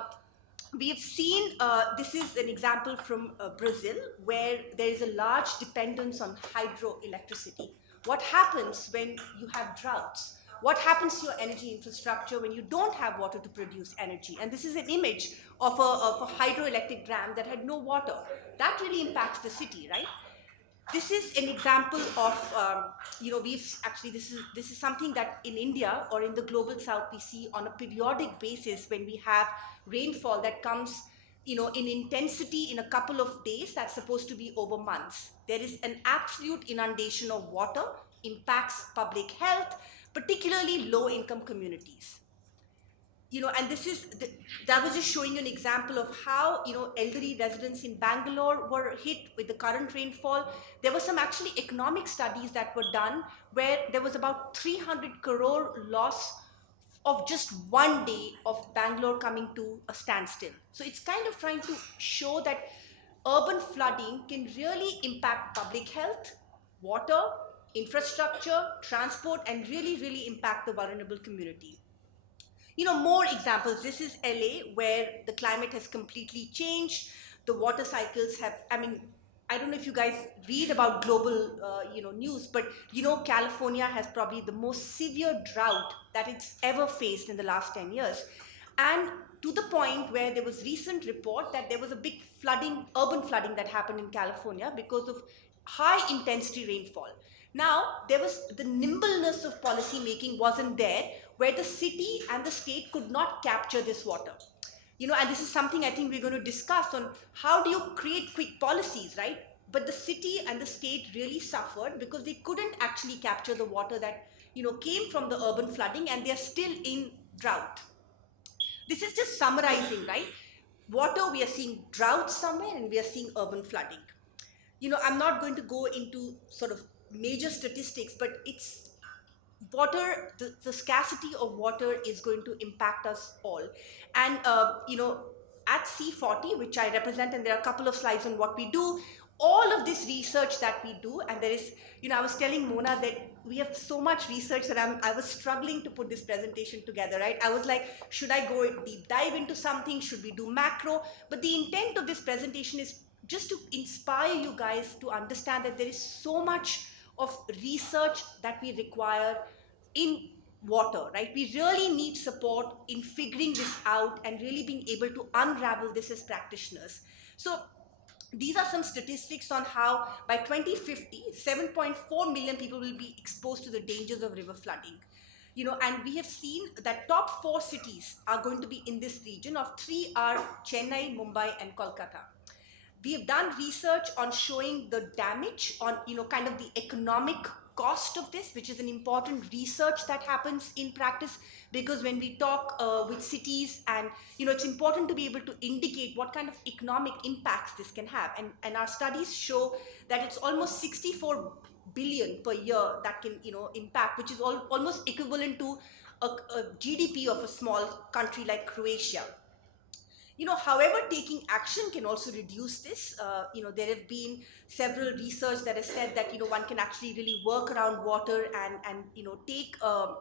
we have seen, this is an example from Brazil, where there is a large dependence on hydroelectricity. What happens when you have droughts? What happens to your energy infrastructure when you don't have water to produce energy? And this is an image of a hydroelectric dam that had no water. That really impacts the city, right? This is an example of, we've actually, this is something that in India or in the global south we see on a periodic basis when we have rainfall that comes, in intensity in a couple of days that's supposed to be over months. There is an absolute inundation of water, impacts public health, particularly low income communities. And that was just showing you an example of how, elderly residents in Bangalore were hit with the current rainfall. There were some actually economic studies that were done where there was about 300 crore loss of just one day of Bangalore coming to a standstill. So it's kind of trying to show that urban flooding can really impact public health, water, infrastructure, transport, and really, really impact the vulnerable community. More examples. This is LA, where the climate has completely changed. The water cycles have, I don't know if you guys read about global, news, but California has probably the most severe drought that it's ever faced in the last 10 years. And to the point where there was recent report that there was a big flooding, urban flooding that happened in California because of high intensity rainfall. Now, there was the nimbleness of policy making wasn't there, where the city and the state could not capture this water. And this is something I think we're going to discuss on how do you create quick policies, right? But the city and the state really suffered because they couldn't actually capture the water that, came from the urban flooding, and they're still in drought. This is just summarizing, right? Water, we are seeing drought somewhere, and we are seeing urban flooding. I'm not going to go into sort of major statistics, but it's water, the scarcity of water is going to impact us all. And, at C40, which I represent, and there are a couple of slides on what we do, all of this research that we do, and there is, I was telling Mona that we have so much research that I was struggling to put this presentation together, right? I was like, should I go deep dive into something? Should we do macro? But the intent of this presentation is just to inspire you guys to understand that there is so much of research that we require in water, right? We really need support in figuring this out and really being able to unravel this as practitioners. So these are some statistics on how by 2050, 7.4 million people will be exposed to the dangers of river flooding. And we have seen that top 4 cities are going to be in this region. Of 3 are Chennai, Mumbai, and Kolkata. We have done research on showing the damage on, kind of the economic cost of this, which is an important research that happens in practice, because when we talk with cities, and it's important to be able to indicate what kind of economic impacts this can have, and our studies show that it's almost 64 billion per year that can impact, which is almost equivalent to a GDP of a small country like Croatia. However, taking action can also reduce this. There have been several research that has said that, one can actually really work around water and take a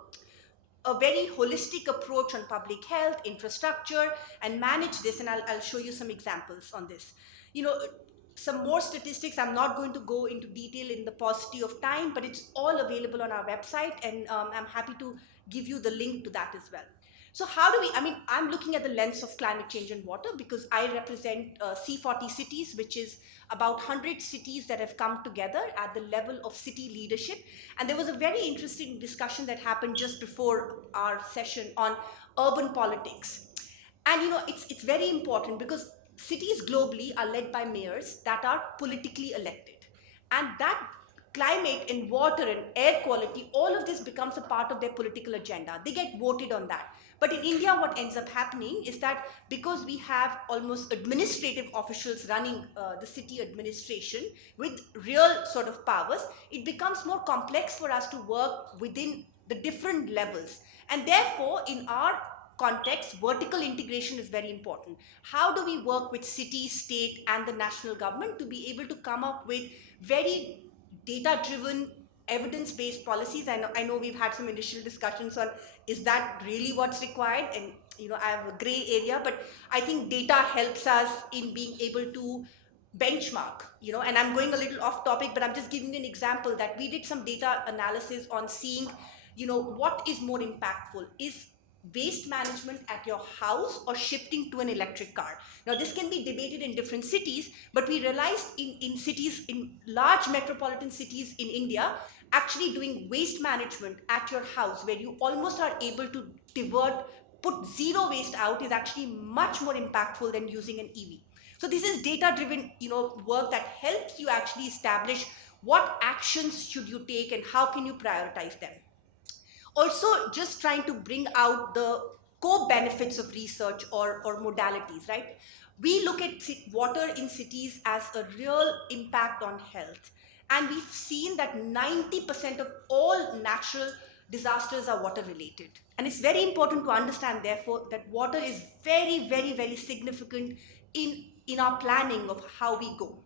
very holistic approach on public health, infrastructure, and manage this. And I'll show you some examples on this. Some more statistics. I'm not going to go into detail in the paucity of time, but it's all available on our website, and I'm happy to give you the link to that as well. So how do we, I'm looking at the lens of climate change and water because I represent C40 cities, which is about 100 cities that have come together at the level of city leadership. And there was a very interesting discussion that happened just before our session on urban politics. And it's very important because cities globally are led by mayors that are politically elected. And that climate and water and air quality, all of this becomes a part of their political agenda. They get voted on that. But in India, what ends up happening is that because we have almost administrative officials running the city administration with real sort of powers, it becomes more complex for us to work within the different levels. And therefore, in our context, vertical integration is very important. How do we work with city, state, and the national government to be able to come up with very data-driven, evidence-based policies? I know we've had some initial discussions on, is that really what's required? And I have a gray area, but I think data helps us in being able to benchmark, and I'm going a little off topic, but I'm just giving you an example that we did some data analysis on seeing, what is more impactful. Is waste management at your house or shifting to an electric car? Now, this can be debated in different cities, but we realized in cities, in large metropolitan cities in India, actually doing waste management at your house, where you almost are able to put zero waste out, is actually much more impactful than using an EV. So this is data-driven, work that helps you actually establish what actions should you take and how can you prioritize them. Also, just trying to bring out the co-benefits of research or modalities, right? We look at water in cities as a real impact on health. And we've seen that 90% of all natural disasters are water related. And it's very important to understand, therefore, that water is very, very, very significant in our planning of how we go.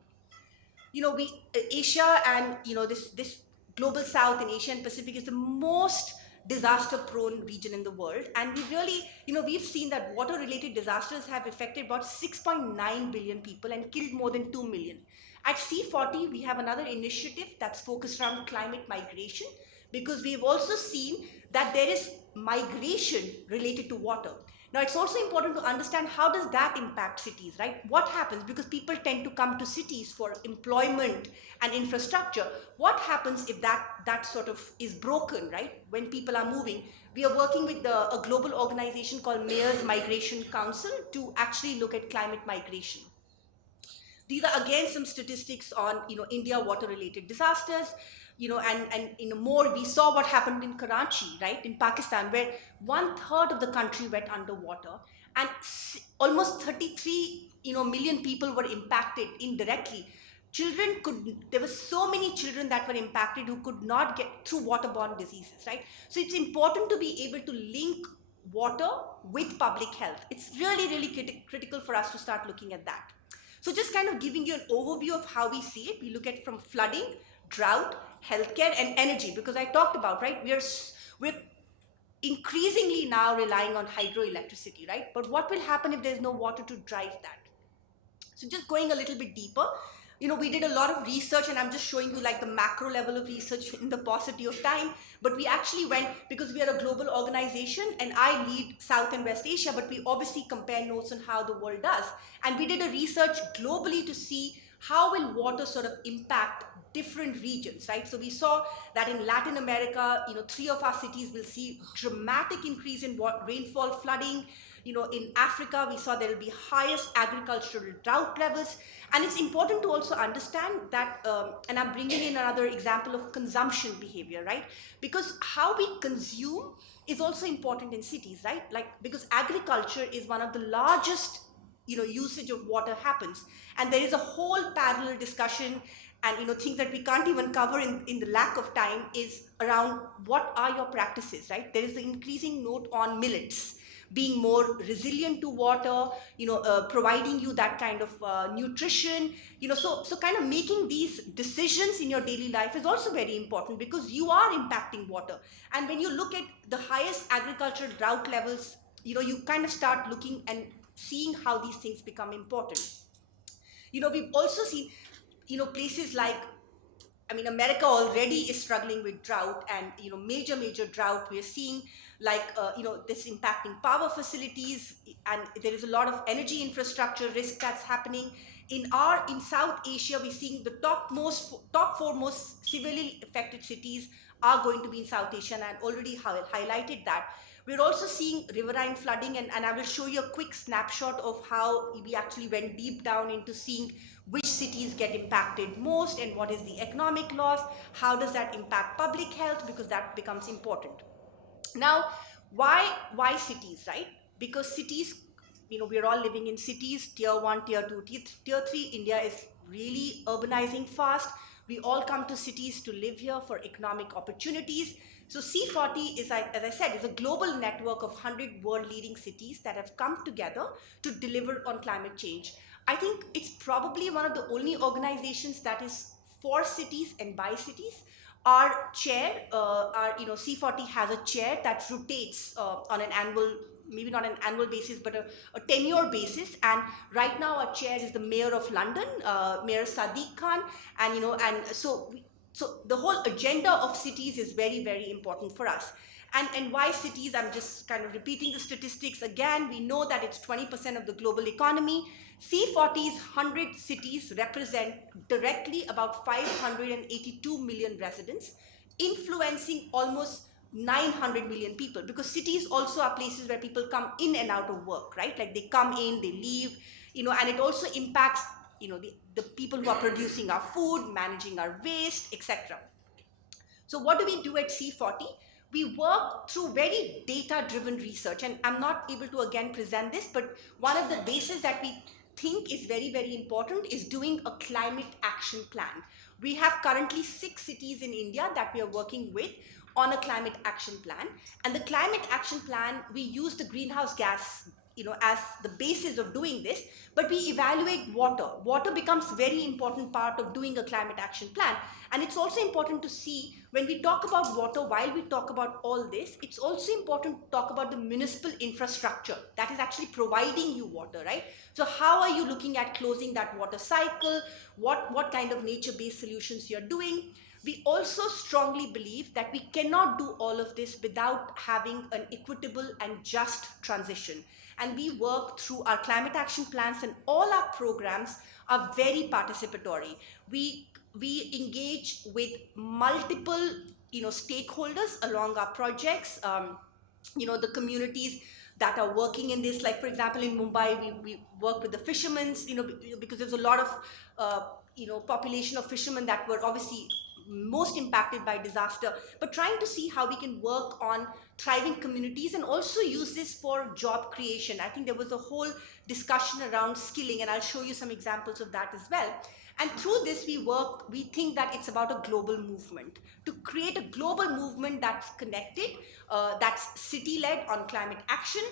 Asia and this global south in Asia and Pacific is the most disaster prone region in the world, and we really, we've seen that water related disasters have affected about 6.9 billion people and killed more than 2 million. At C40, we have another initiative that's focused around climate migration, because we've also seen that there is migration related to water. Now, it's also important to understand how does that impact cities, right? What happens? Because people tend to come to cities for employment and infrastructure. What happens if that sort of is broken, right? When people are moving. We are working with a global organization called Mayors Migration Council to actually look at climate migration. These are again some statistics on India water related disasters. And more, we saw what happened in Karachi, right, in Pakistan, where 1/3 of the country went underwater, and almost 33 million people were impacted indirectly. There were so many children that were impacted who could not get through waterborne diseases, right? So it's important to be able to link water with public health. It's really, really critical for us to start looking at that. So just kind of giving you an overview of how we see it. We look at from flooding, drought, healthcare, and energy, because I talked about, right, we're increasingly now relying on hydroelectricity, right? But what will happen if there's no water to drive that? So just going a little bit deeper, we did a lot of research, and I'm just showing you like the macro level of research in the paucity of time. But we actually went, because we are a global organization and I lead South and West Asia, but we obviously compare notes on how the world does. And we did a research globally to see how will water sort of impact different regions, right? So we saw that in Latin America, 3 of our cities will see dramatic increase in rainfall, flooding. In Africa, we saw there will be highest agricultural drought levels. And it's important to also understand that, and I'm bringing in another example of consumption behavior, right? Because how we consume is also important in cities, right? Like, because agriculture is one of the largest, usage of water happens. And there is a whole parallel discussion and, things that we can't even cover in the lack of time is around what are your practices, right? There is the increasing note on millets being more resilient to water, providing you that kind of nutrition, so kind of making these decisions in your daily life is also very important, because you are impacting water. And when you look at the highest agricultural drought levels, you kind of start looking and seeing how these things become important. We've also seen, places like, America already is struggling with drought and, major drought. We are seeing like, this impacting power facilities, and there is a lot of energy infrastructure risk that's happening. In South Asia, we're seeing the top 4 most severely affected cities are going to be in South Asia, and I already highlighted that. We're also seeing riverine flooding, and I will show you a quick snapshot of how we actually went deep down into seeing which cities get impacted most and what is the economic loss, how does that impact public health, because that becomes important. Now, Why cities, right? Because cities, we're all living in cities, tier 1, tier 2, tier 3. India is really urbanizing fast. We all come to cities to live here for economic opportunities. So C40 is, as I said, is a global network of 100 world leading cities that have come together to deliver on climate change. I think it's probably one of the only organizations that is for cities and by cities. Our chair, C40 has a chair that rotates on an annual, maybe not an annual basis, but a tenure basis. And right now, our chair is the Mayor of London, Mayor Sadiq Khan, and so the whole agenda of cities is very, very important for us. And why cities? I'm just kind of repeating the statistics again. We know that it's 20% of the global economy. C40's 100 cities represent directly about 582 million residents, influencing almost 900 million people, because cities also are places where people come in and out of work, right? Like they come in, they leave, and it also impacts, the people who are producing our food, managing our waste, etc. So what do we do at C40? We work through very data-driven research, and I'm not able to again present this, but one of the bases that we think is very, very important is doing a climate action plan. We have currently 6 cities in India that we are working with on a climate action plan. And the climate action plan, we use the greenhouse gas as the basis of doing this, but we evaluate water. Water becomes very important part of doing a climate action plan. And it's also important to see, when we talk about water, while we talk about all this, it's also important to talk about the municipal infrastructure that is actually providing you water, right? So how are you looking at closing that water cycle? What kind of nature-based solutions you're doing? We also strongly believe that we cannot do all of this without having an equitable and just transition. And we work through our climate action plans, and all our programs are very participatory. We engage with multiple stakeholders along our projects. The communities that are working in this, like for example in Mumbai, we work with the fishermen, because there's a lot of population of fishermen that were obviously most impacted by disaster, but trying to see how we can work on thriving communities and also use this for job creation. I think there was a whole discussion around skilling, and I'll show you some examples of that as well. And through this we think that it's about a global movement, to create a global movement that's connected, that's city-led on climate action,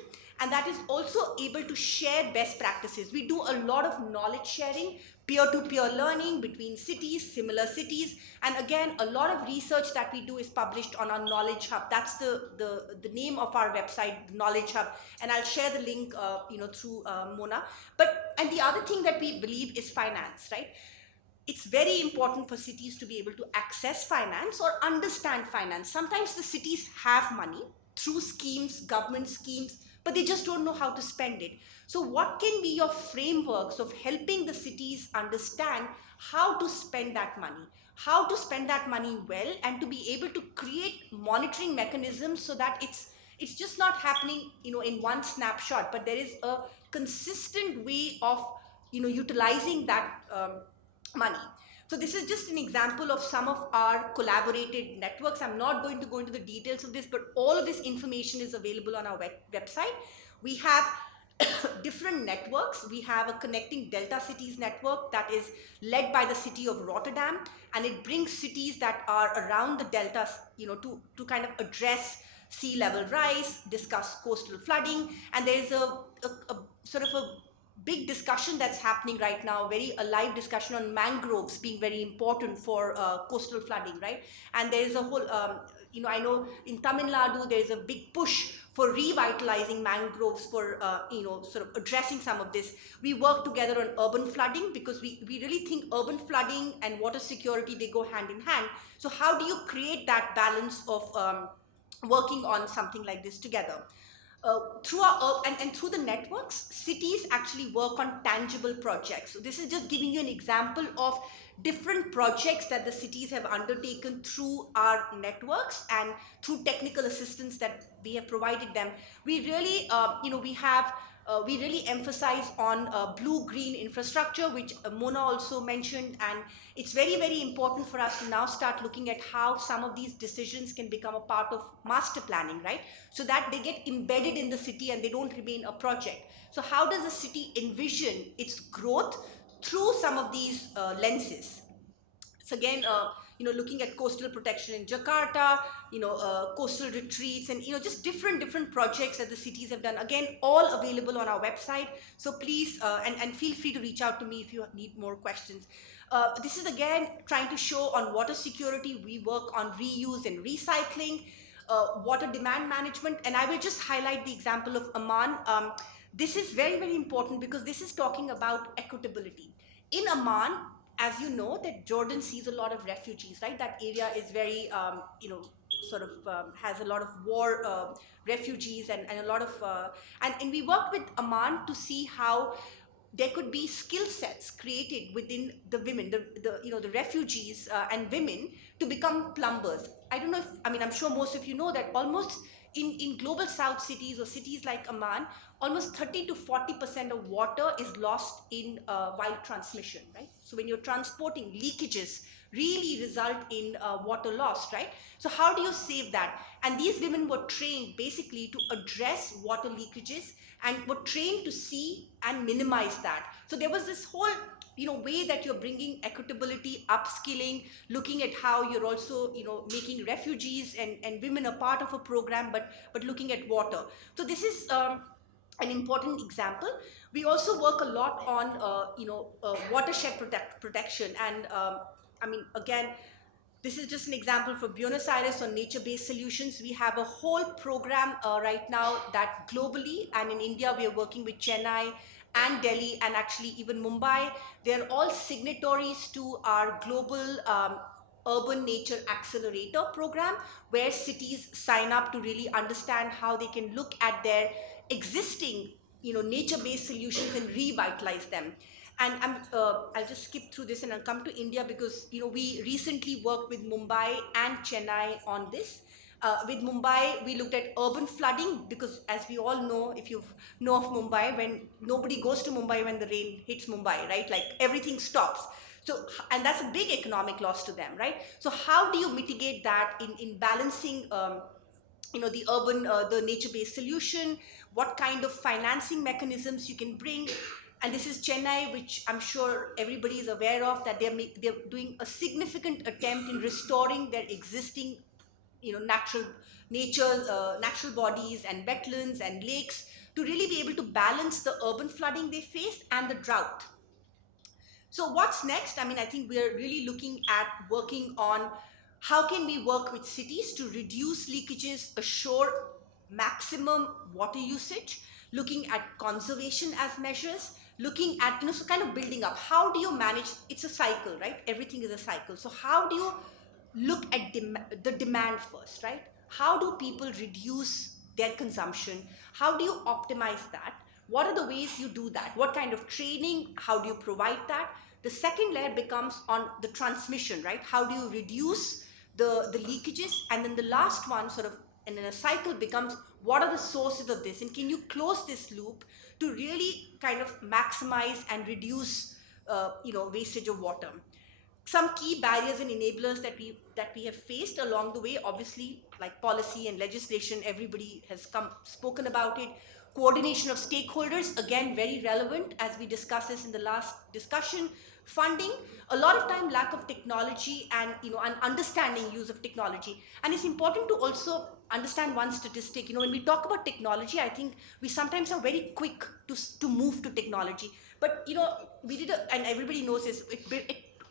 and that is also able to share best practices. We do a lot of knowledge sharing, peer-to-peer learning between cities, similar cities, and again, a lot of research that we do is published on our Knowledge Hub. That's the name of our website, Knowledge Hub, and I'll share the link, through Mona. And the other thing that we believe is finance, right? It's very important for cities to be able to access finance or understand finance. Sometimes the cities have money through schemes, government schemes, but they just don't know how to spend it. So what can be your frameworks of helping the cities understand how to spend that money, how to spend that money well, and to be able to create monitoring mechanisms so that it's just not happening, in one snapshot, but there is a consistent way of, utilizing that money. So this is just an example of some of our collaborated networks. I'm not going to go into the details of this, but all of this information is available on our website. We have different networks. We have a Connecting Delta Cities network that is led by the city of Rotterdam, and it brings cities that are around the deltas, to kind of address sea level rise, discuss coastal flooding, and there is a sort of a big discussion that's happening right now, very alive discussion on mangroves being very important for coastal flooding, right? And there is a whole, I know in Tamil Nadu there is a big push for revitalizing mangroves for, sort of addressing some of this. We work together on urban flooding because we really think urban flooding and water security, they go hand in hand. So how do you create that balance of working on something like this together? Through our and through the networks, cities actually work on tangible projects. So this is just giving you an example of different projects that the cities have undertaken through our networks and through technical assistance that we have provided them. We really, we have we really emphasize on blue-green infrastructure, which Mona also mentioned, and it's very, very important for us to now start looking at how some of these decisions can become a part of master planning, right? So that they get embedded in the city and they don't remain a project. So how does the city envision its growth through some of these lenses? So again, looking at coastal protection in Jakarta, coastal retreats, and just different projects that the cities have done. Again, all available on our website. So please, and feel free to reach out to me if you need more questions. This is again trying to show on water security. We work on reuse and recycling, water demand management, and I will just highlight the example of Amman. This is very, very important because this is talking about equitability. In Amman, as you know, that Jordan sees a lot of refugees, right? That area is very, has a lot of war refugees and a lot of, and we worked with Amman to see how there could be skill sets created within the women, the refugees and women to become plumbers. I don't know if, I'm sure most of you know that almost in global south cities or cities like Amman, almost 30 to 40% of water is lost in while transmission, right? So when you're transporting, leakages really result in water loss, right? So how do you save that? And these women were trained basically to address water leakages and were trained to see and minimize that. So there was this whole way that you're bringing equitability, upskilling, looking at how you're also making refugees and women a part of a program, but looking at water. So this is an important example. We also work a lot on watershed protection, and again, this is just an example for Buenos Aires on nature-based solutions. We have a whole program right now that globally, and in India we are working with Chennai and Delhi and actually even Mumbai. They're all signatories to our global urban nature accelerator program, where cities sign up to really understand how they can look at their existing nature-based solutions and revitalize them. And I'll just skip through this and I'll come to India because we recently worked with Mumbai and Chennai on this. With Mumbai, we looked at urban flooding because, as we all know, if you know of Mumbai, when nobody goes to Mumbai when the rain hits Mumbai, right? Like everything stops. So, and that's a big economic loss to them, right? So how do you mitigate that in balancing the urban, the nature-based solution, what kind of financing mechanisms you can bring. And this is Chennai, which I'm sure everybody is aware of, that they're doing a significant attempt in restoring their existing, natural bodies and wetlands and lakes to really be able to balance the urban flooding they face and the drought. So what's next? I think we're really looking at working on how can we work with cities to reduce leakages, assure maximum water usage, looking at conservation as measures, looking at, so kind of building up. How do you manage? It's a cycle, right? Everything is a cycle. So how do you look at the demand first, right? How do people reduce their consumption? How do you optimize that? What are the ways you do that? What kind of training? How do you provide that? The second layer becomes on the transmission, right? How do you reduce the leakages? And then the last one sort of, and then a cycle becomes, what are the sources of this? And can you close this loop to really kind of maximize and reduce, wastage of water? Some key barriers and enablers that we have faced along the way, obviously, like policy and legislation, everybody has spoken about it. Coordination of stakeholders, again, very relevant as we discussed this in the last discussion. Funding, a lot of time lack of technology and an understanding use of technology. And it's important to also understand one statistic. When we talk about technology, I think we sometimes are very quick to move to technology. But we did and everybody knows this,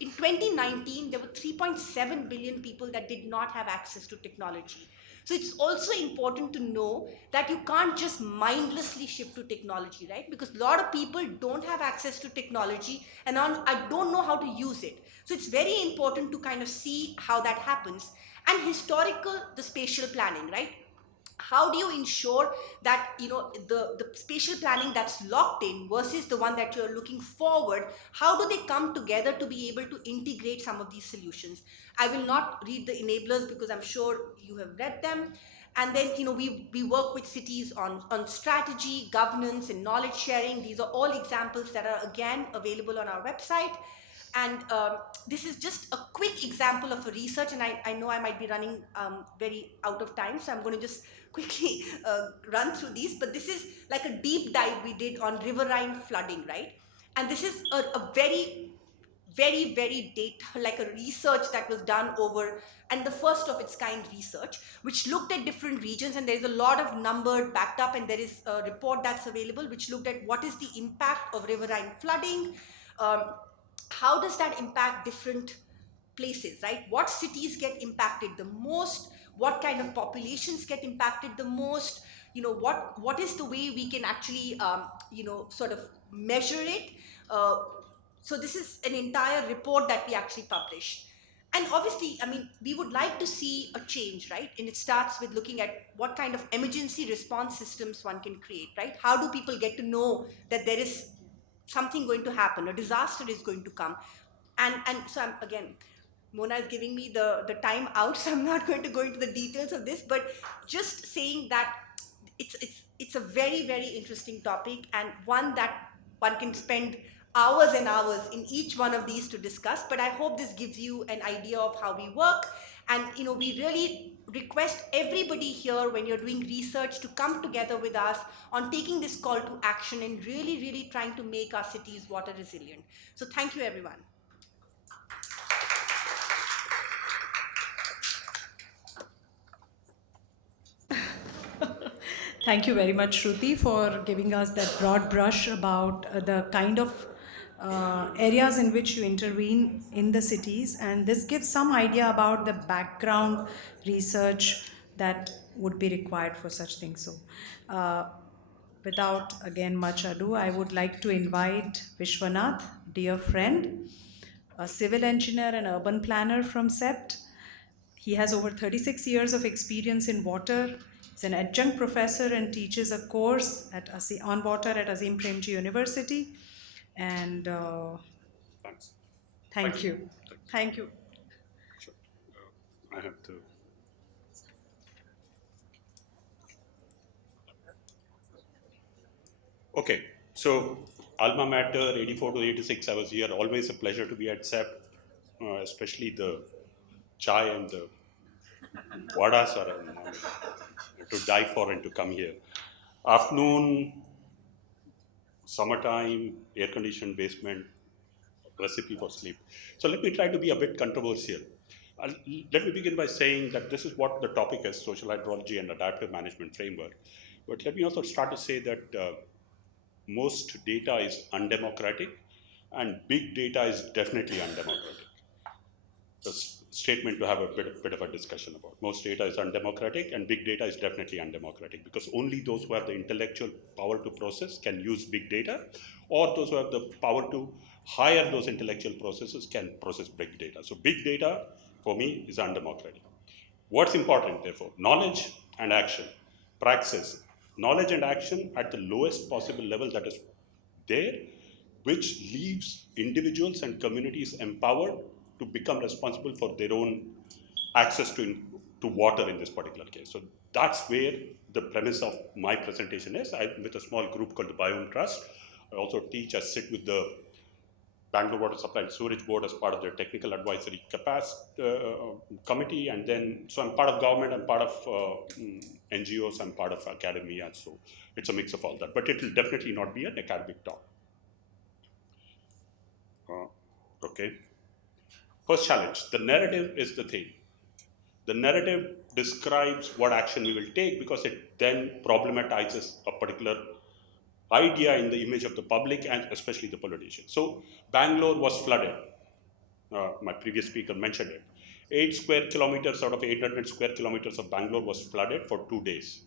in 2019, there were 3.7 billion people that did not have access to technology. So it's also important to know that you can't just mindlessly shift to technology, right? Because a lot of people don't have access to technology and I don't know how to use it. So it's very important to kind of see how that happens. And the spatial planning, right? How do you ensure that the spatial planning that's locked in versus the one that you're looking forward, how do they come together to be able to integrate some of these solutions? I will not read the enablers because I'm sure you have read them. And then, we work with cities on strategy, governance, and knowledge sharing. These are all examples that are, again, available on our website. And this is just a quick example of a research, and I know I might be running very out of time, so I'm going to just quickly run through these. But this is like a deep dive we did on riverine flooding, right? And this is a very, very, very data, like a research that was done over, and the first of its kind research, which looked at different regions, and there is a lot of numbered backed up, and there is a report that's available which looked at what is the impact of riverine flooding, um, how does that impact different places, right? What cities get impacted the most? What kind of populations get impacted the most? What is the way we can actually, sort of measure it? Uh, so this is an entire report that we actually published. And obviously, I mean, we would like to see a change, right? And it starts with looking at what kind of emergency response systems one can create, right? How do people get to know that there is something going to happen, a disaster is going to come? And so I'm, again, Mona is giving me the time out, so I'm not going to go into the details of this, but just saying that it's a very, very interesting topic, and one that one can spend hours and hours in each one of these to discuss. But I hope this gives you an idea of how we work. And we really request everybody here, when you're doing research, to come together with us on taking this call to action and really, really trying to make our cities water resilient. So thank you, everyone. Thank you very much, Shruti, for giving us that broad brush about the kind of areas in which you intervene in the cities. And this gives some idea about the background research that would be required for such things. So, without, again, much ado, I would like to invite Vishwanath, dear friend, a civil engineer and urban planner from CEPT. He has over 36 years of experience in water. He's an adjunct professor and teaches a course on water at Azim Premji University. And Thanks. thank you. Thank you. Sure. I have to. Okay, so alma mater 84 to 86, I was here. Always a pleasure to be at CEP, especially the chai and the vadas are to die for and to come here. Afternoon, summertime, air-conditioned basement, recipe for sleep. So let me try to be a bit controversial. Let me begin by saying that this is what the topic is, social hydrology and adaptive management framework. But let me also start to say that most data is undemocratic and big data is definitely undemocratic. The statement to have a bit of a discussion about. Most data is undemocratic and big data is definitely undemocratic, because only those who have the intellectual power to process can use big data, or those who have the power to hire those intellectual processes can process big data. So big data for me is undemocratic. What's important, therefore? Knowledge and action, praxis. Knowledge and action at the lowest possible level that is there, which leaves individuals and communities empowered to become responsible for their own access to water in this particular case. So that's where the premise of my presentation is. I'm with a small group called the Biome Trust. I also teach, I sit with the Bangalore Water Supply and Sewerage Board as part of their technical advisory committee, and then, so I'm part of government, I'm part of NGOs, I'm part of academia, so it's a mix of all that, but it will definitely not be an academic talk. Okay. First challenge, the narrative is the thing. The narrative describes what action we will take, because it then problematizes a particular idea in the image of the public and especially the politicians. So Bangalore was flooded. My previous speaker mentioned it. 8 square kilometers out of 800 square kilometers of Bangalore was flooded for 2 days.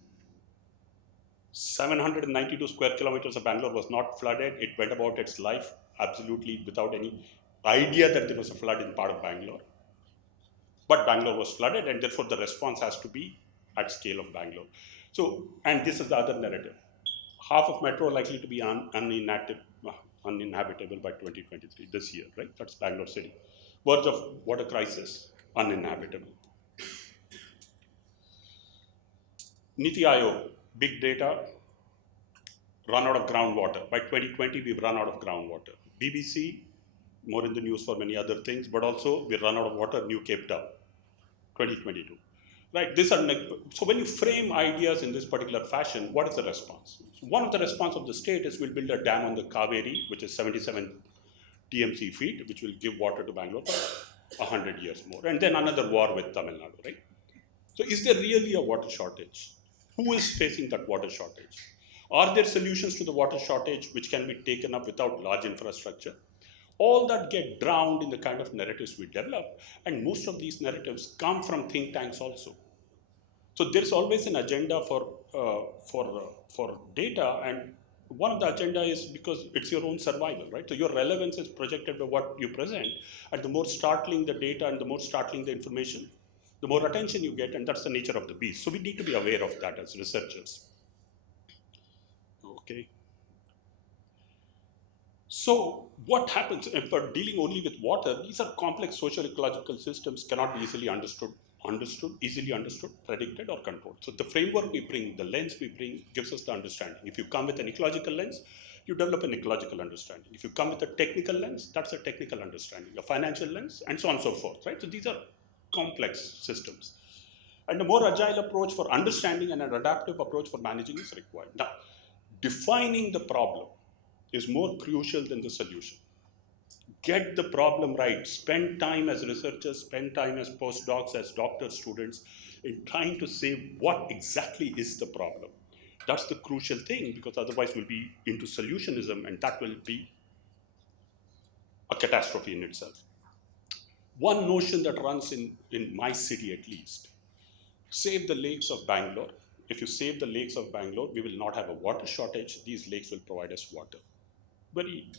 792 square kilometers of Bangalore was not flooded. It went about its life absolutely without any idea that there was a flood in part of Bangalore. But Bangalore was flooded, and therefore the response has to be at scale of Bangalore. So, and this is the other narrative. Half of metro likely to be uninhabitable by 2023, this year, right? That's Bangalore city. Verge of water crisis, uninhabitable. Niti Aayog, big data, run out of groundwater. By 2020, we've run out of groundwater. BBC, more in the news for many other things, but also we run out of water, New Cape Town, 2022. Right, these are, so when you frame ideas in this particular fashion, what is the response? So one of the response of the state is we'll build a dam on the Kaveri, which is 77 TMC feet, which will give water to Bangalore for 100 years more. And then another war with Tamil Nadu, right? So is there really a water shortage? Who is facing that water shortage? Are there solutions to the water shortage which can be taken up without large infrastructure? All that get drowned in the kind of narratives we develop, and most of these narratives come from think tanks also. So there's always an agenda for data, and one of the agenda is because it's your own survival, right? So your relevance is projected by what you present, and the more startling the data and the more startling the information, the more attention you get, and that's the nature of the beast. So we need to be aware of that as researchers. Okay. So what happens if we're dealing only with water? These are complex social ecological systems, cannot be easily understood, predicted, or controlled. So the framework we bring, the lens we bring, gives us the understanding. If you come with an ecological lens, you develop an ecological understanding. If you come with a technical lens, that's a technical understanding. A financial lens, and so on and so forth, right? So these are complex systems. And a more agile approach for understanding and an adaptive approach for managing is required. Now, defining the problem is more crucial than the solution. Get the problem right. Spend time as researchers, spend time as postdocs, as doctors, students, in trying to say what exactly is the problem. That's the crucial thing, because otherwise we'll be into solutionism, and that will be a catastrophe in itself. One notion that runs in my city at least: save the lakes of Bangalore. If you save the lakes of Bangalore, we will not have a water shortage. These lakes will provide us water. Very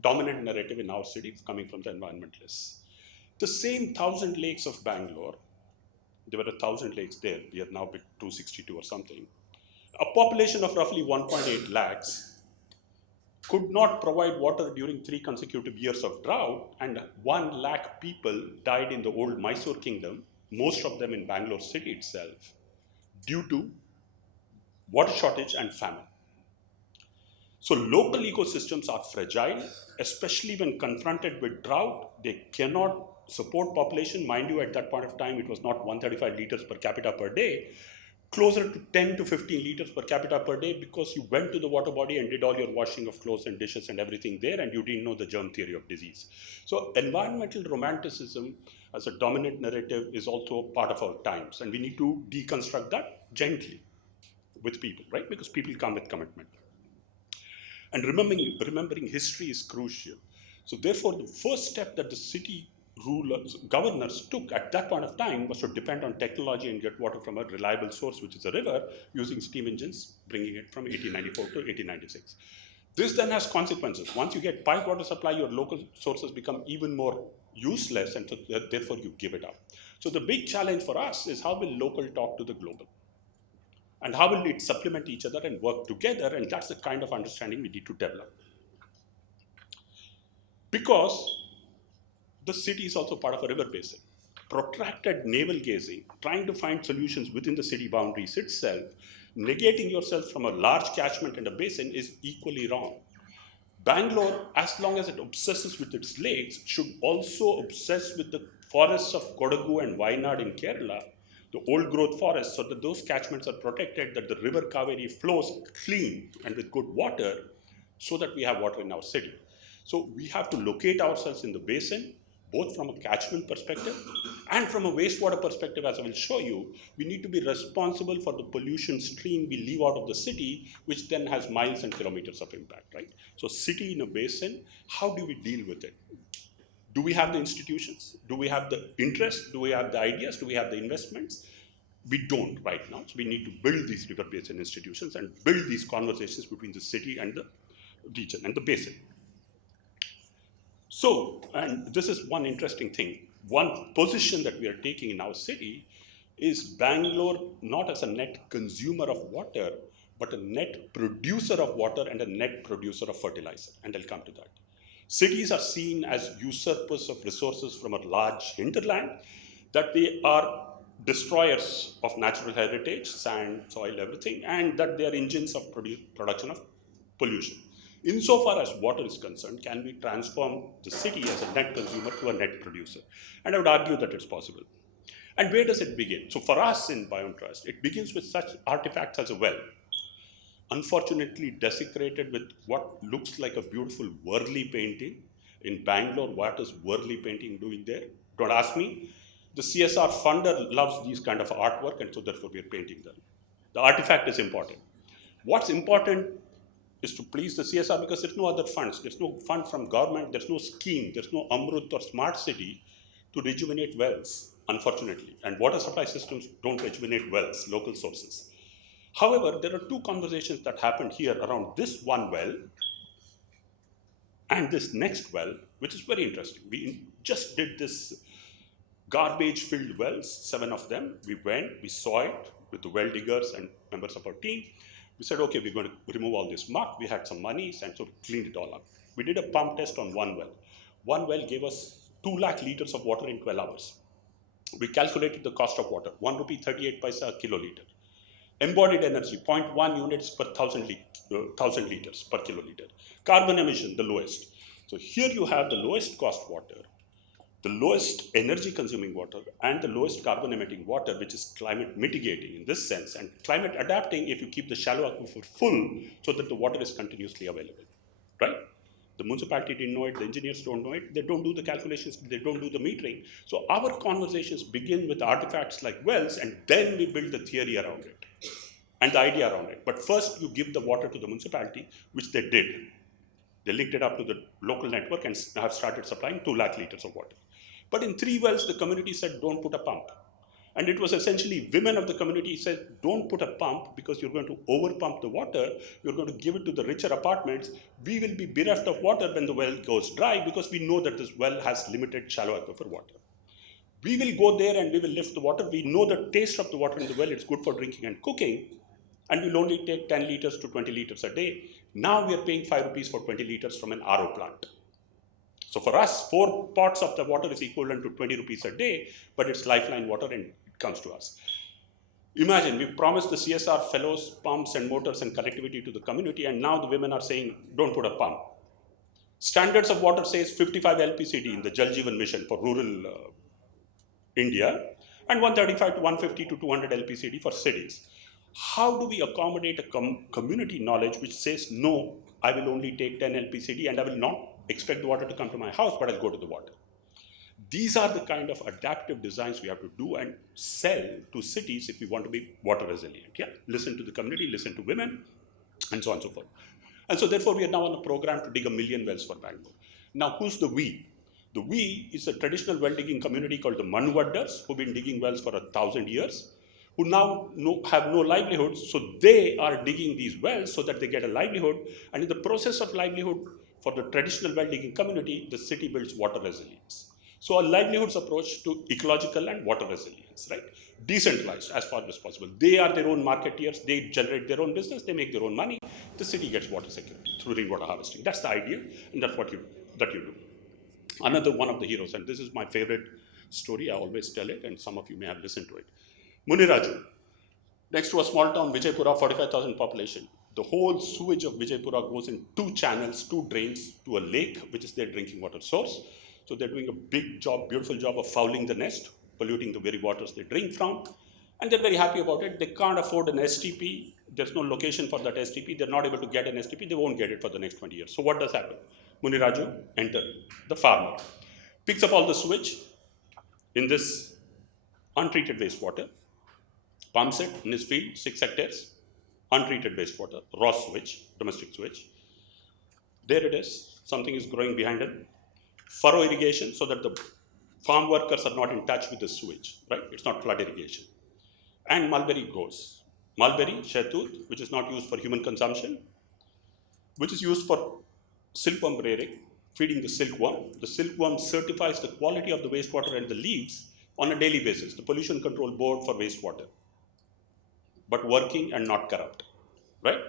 dominant narrative in our city coming from the environmentalists. The same 1,000 lakes of Bangalore, there were 1,000 lakes there, we are now at 262 or something. A population of roughly 1.8 lakhs could not provide water during 3 consecutive years of drought, and 1 lakh people died in the old Mysore kingdom, most of them in Bangalore city itself, due to water shortage and famine. So local ecosystems are fragile, especially when confronted with drought. They cannot support population. Mind you, at that point of time, it was not 135 liters per capita per day, closer to 10 to 15 liters per capita per day, because you went to the water body and did all your washing of clothes and dishes and everything there, and you didn't know the germ theory of disease. So environmental romanticism as a dominant narrative is also part of our times, and we need to deconstruct that gently with people, right? Because people come with commitment. And remembering history is crucial. So therefore, the first step that the city governors took at that point of time was to depend on technology and get water from a reliable source, which is a river, using steam engines, bringing it from 1894 to 1896. This then has consequences. Once you get pipe water supply, your local sources become even more useless, and so therefore you give it up. So the big challenge for us is, how will local talk to the global? And how will it supplement each other and work together? And that's the kind of understanding we need to develop. Because the city is also part of a river basin. Protracted navel gazing, trying to find solutions within the city boundaries itself, negating yourself from a large catchment and a basin, is equally wrong. Bangalore, as long as it obsesses with its lakes, should also obsess with the forests of Kodagu and Wayanad in Kerala, the old growth forests, so that those catchments are protected, that the river Kaveri flows clean and with good water, so that we have water in our city. So we have to locate ourselves in the basin, both from a catchment perspective and from a wastewater perspective, as I will show you. We need to be responsible for the pollution stream we leave out of the city, which then has miles and kilometers of impact, right? So city in a basin, how do we deal with it? Do we have the institutions? Do we have the interest? Do we have the ideas? Do we have the investments? We don't right now. So we need to build these river basin institutions and build these conversations between the city and the region and the basin. So, and this is one interesting thing. One position that we are taking in our city is Bangalore not as a net consumer of water, but a net producer of water and a net producer of fertilizer. And I'll come to that. Cities are seen as usurpers of resources from a large hinterland, that they are destroyers of natural heritage, sand, soil, everything, and that they are engines of production of pollution. Insofar as water is concerned, can we transform the city as a net consumer to a net producer? And I would argue that it's possible. And where does it begin? So for us in Biotrust, it begins with such artifacts as a well, unfortunately desecrated with what looks like a beautiful Worli painting. In Bangalore, what is Worli painting doing there? Don't ask me. The CSR funder loves these kind of artwork, and so therefore we are painting them. The artifact is important. What's important is to please the CSR because there's no other funds. There's no fund from government, there's no scheme, there's no Amrut or smart city to rejuvenate wells, unfortunately. And water supply systems don't rejuvenate wells, local sources. However, there are two conversations that happened here around this one well and this next well, which is very interesting. We just did this garbage-filled wells, 7 of them. We went, we saw it with the well diggers and members of our team. We said, okay, we're going to remove all this muck. We had some money, and so cleaned it all up. We did a pump test on one well. One well gave us 2 lakh liters of water in 12 hours. We calculated the cost of water, 1 rupee 38 paisa a kiloliter. Embodied energy, 0.1 units per 1,000 liters per kiloliter. Carbon emission, the lowest. So here you have the lowest cost water, the lowest energy consuming water, and the lowest carbon emitting water, which is climate mitigating in this sense, and climate adapting if you keep the shallow aquifer full so that the water is continuously available, right? The municipality didn't know it, the engineers don't know it, they don't do the calculations, they don't do the metering. So our conversations begin with artifacts like wells, and then we build the theory around it and the idea around it. But first you give the water to the municipality, which they did. They linked it up to the local network and have started supplying 2 lakh liters of water. But in 3 wells, the community said, don't put a pump. And it was essentially women of the community said, don't put a pump because you're going to over pump the water. You're going to give it to the richer apartments. We will be bereft of water when the well goes dry because we know that this well has limited shallow aquifer water. We will go there and we will lift the water. We know the taste of the water in the well. It's good for drinking and cooking. And we'll only take 10 liters to 20 liters a day. Now we are paying 5 rupees for 20 liters from an RO plant. So for us, 4 pots of the water is equivalent to 20 rupees a day, but it's lifeline water and it comes to us. Imagine, we promised the CSR fellows pumps and motors and connectivity to the community, and now the women are saying, don't put a pump. Standards of water says 55 LPCD in the Jal Jeevan mission for rural India, and 135 to 150 to 200 LPCD for cities. How do we accommodate a community knowledge which says, no, I will only take 10 LPCD and I will not expect the water to come to my house, but I'll go to the water. These are the kind of adaptive designs we have to do and sell to cities if we want to be water resilient. Yeah, listen to the community, listen to women, and so on and so forth. And so therefore we are now on a program to dig 1 million wells for Bangalore. Now who's the we? The we is a traditional well digging community called the Manuvaddars who've been digging wells for 1,000 years, who now have no livelihood, so they are digging these wells so that they get a livelihood, and in the process of livelihood for the traditional well digging community, the city builds water resilience. So a livelihoods approach to ecological and water resilience, right? Decentralized as far as possible. They are their own marketeers, they generate their own business, they make their own money, the city gets water security through rainwater harvesting. That's the idea, and that's what you do. Another one of the heroes, and this is my favorite story, I always tell it, and some of you may have listened to it. Muniraju, next to a small town, Vijaypura, 45,000 population. The whole sewage of Vijaypura goes in 2 channels, 2 drains to a lake, which is their drinking water source. So they're doing a big job, beautiful job of fouling the nest, polluting the very waters they drink from. And they're very happy about it. They can't afford an STP. There's no location for that STP. They're not able to get an STP. They won't get it for the next 20 years. So what does happen? Muniraju enter, the farmer, picks up all the sewage in this untreated wastewater, pumps it in his field, 6 hectares, untreated wastewater, raw sewage, domestic sewage. There it is, something is growing behind him. Furrow irrigation so that the farm workers are not in touch with the sewage, right? It's not flood irrigation. And mulberry grows. Mulberry, shetut, which is not used for human consumption, which is used for silkworm rearing, feeding the silkworm. The silkworm certifies the quality of the wastewater and the leaves on a daily basis, the Pollution Control Board for wastewater, but working and not corrupt, right?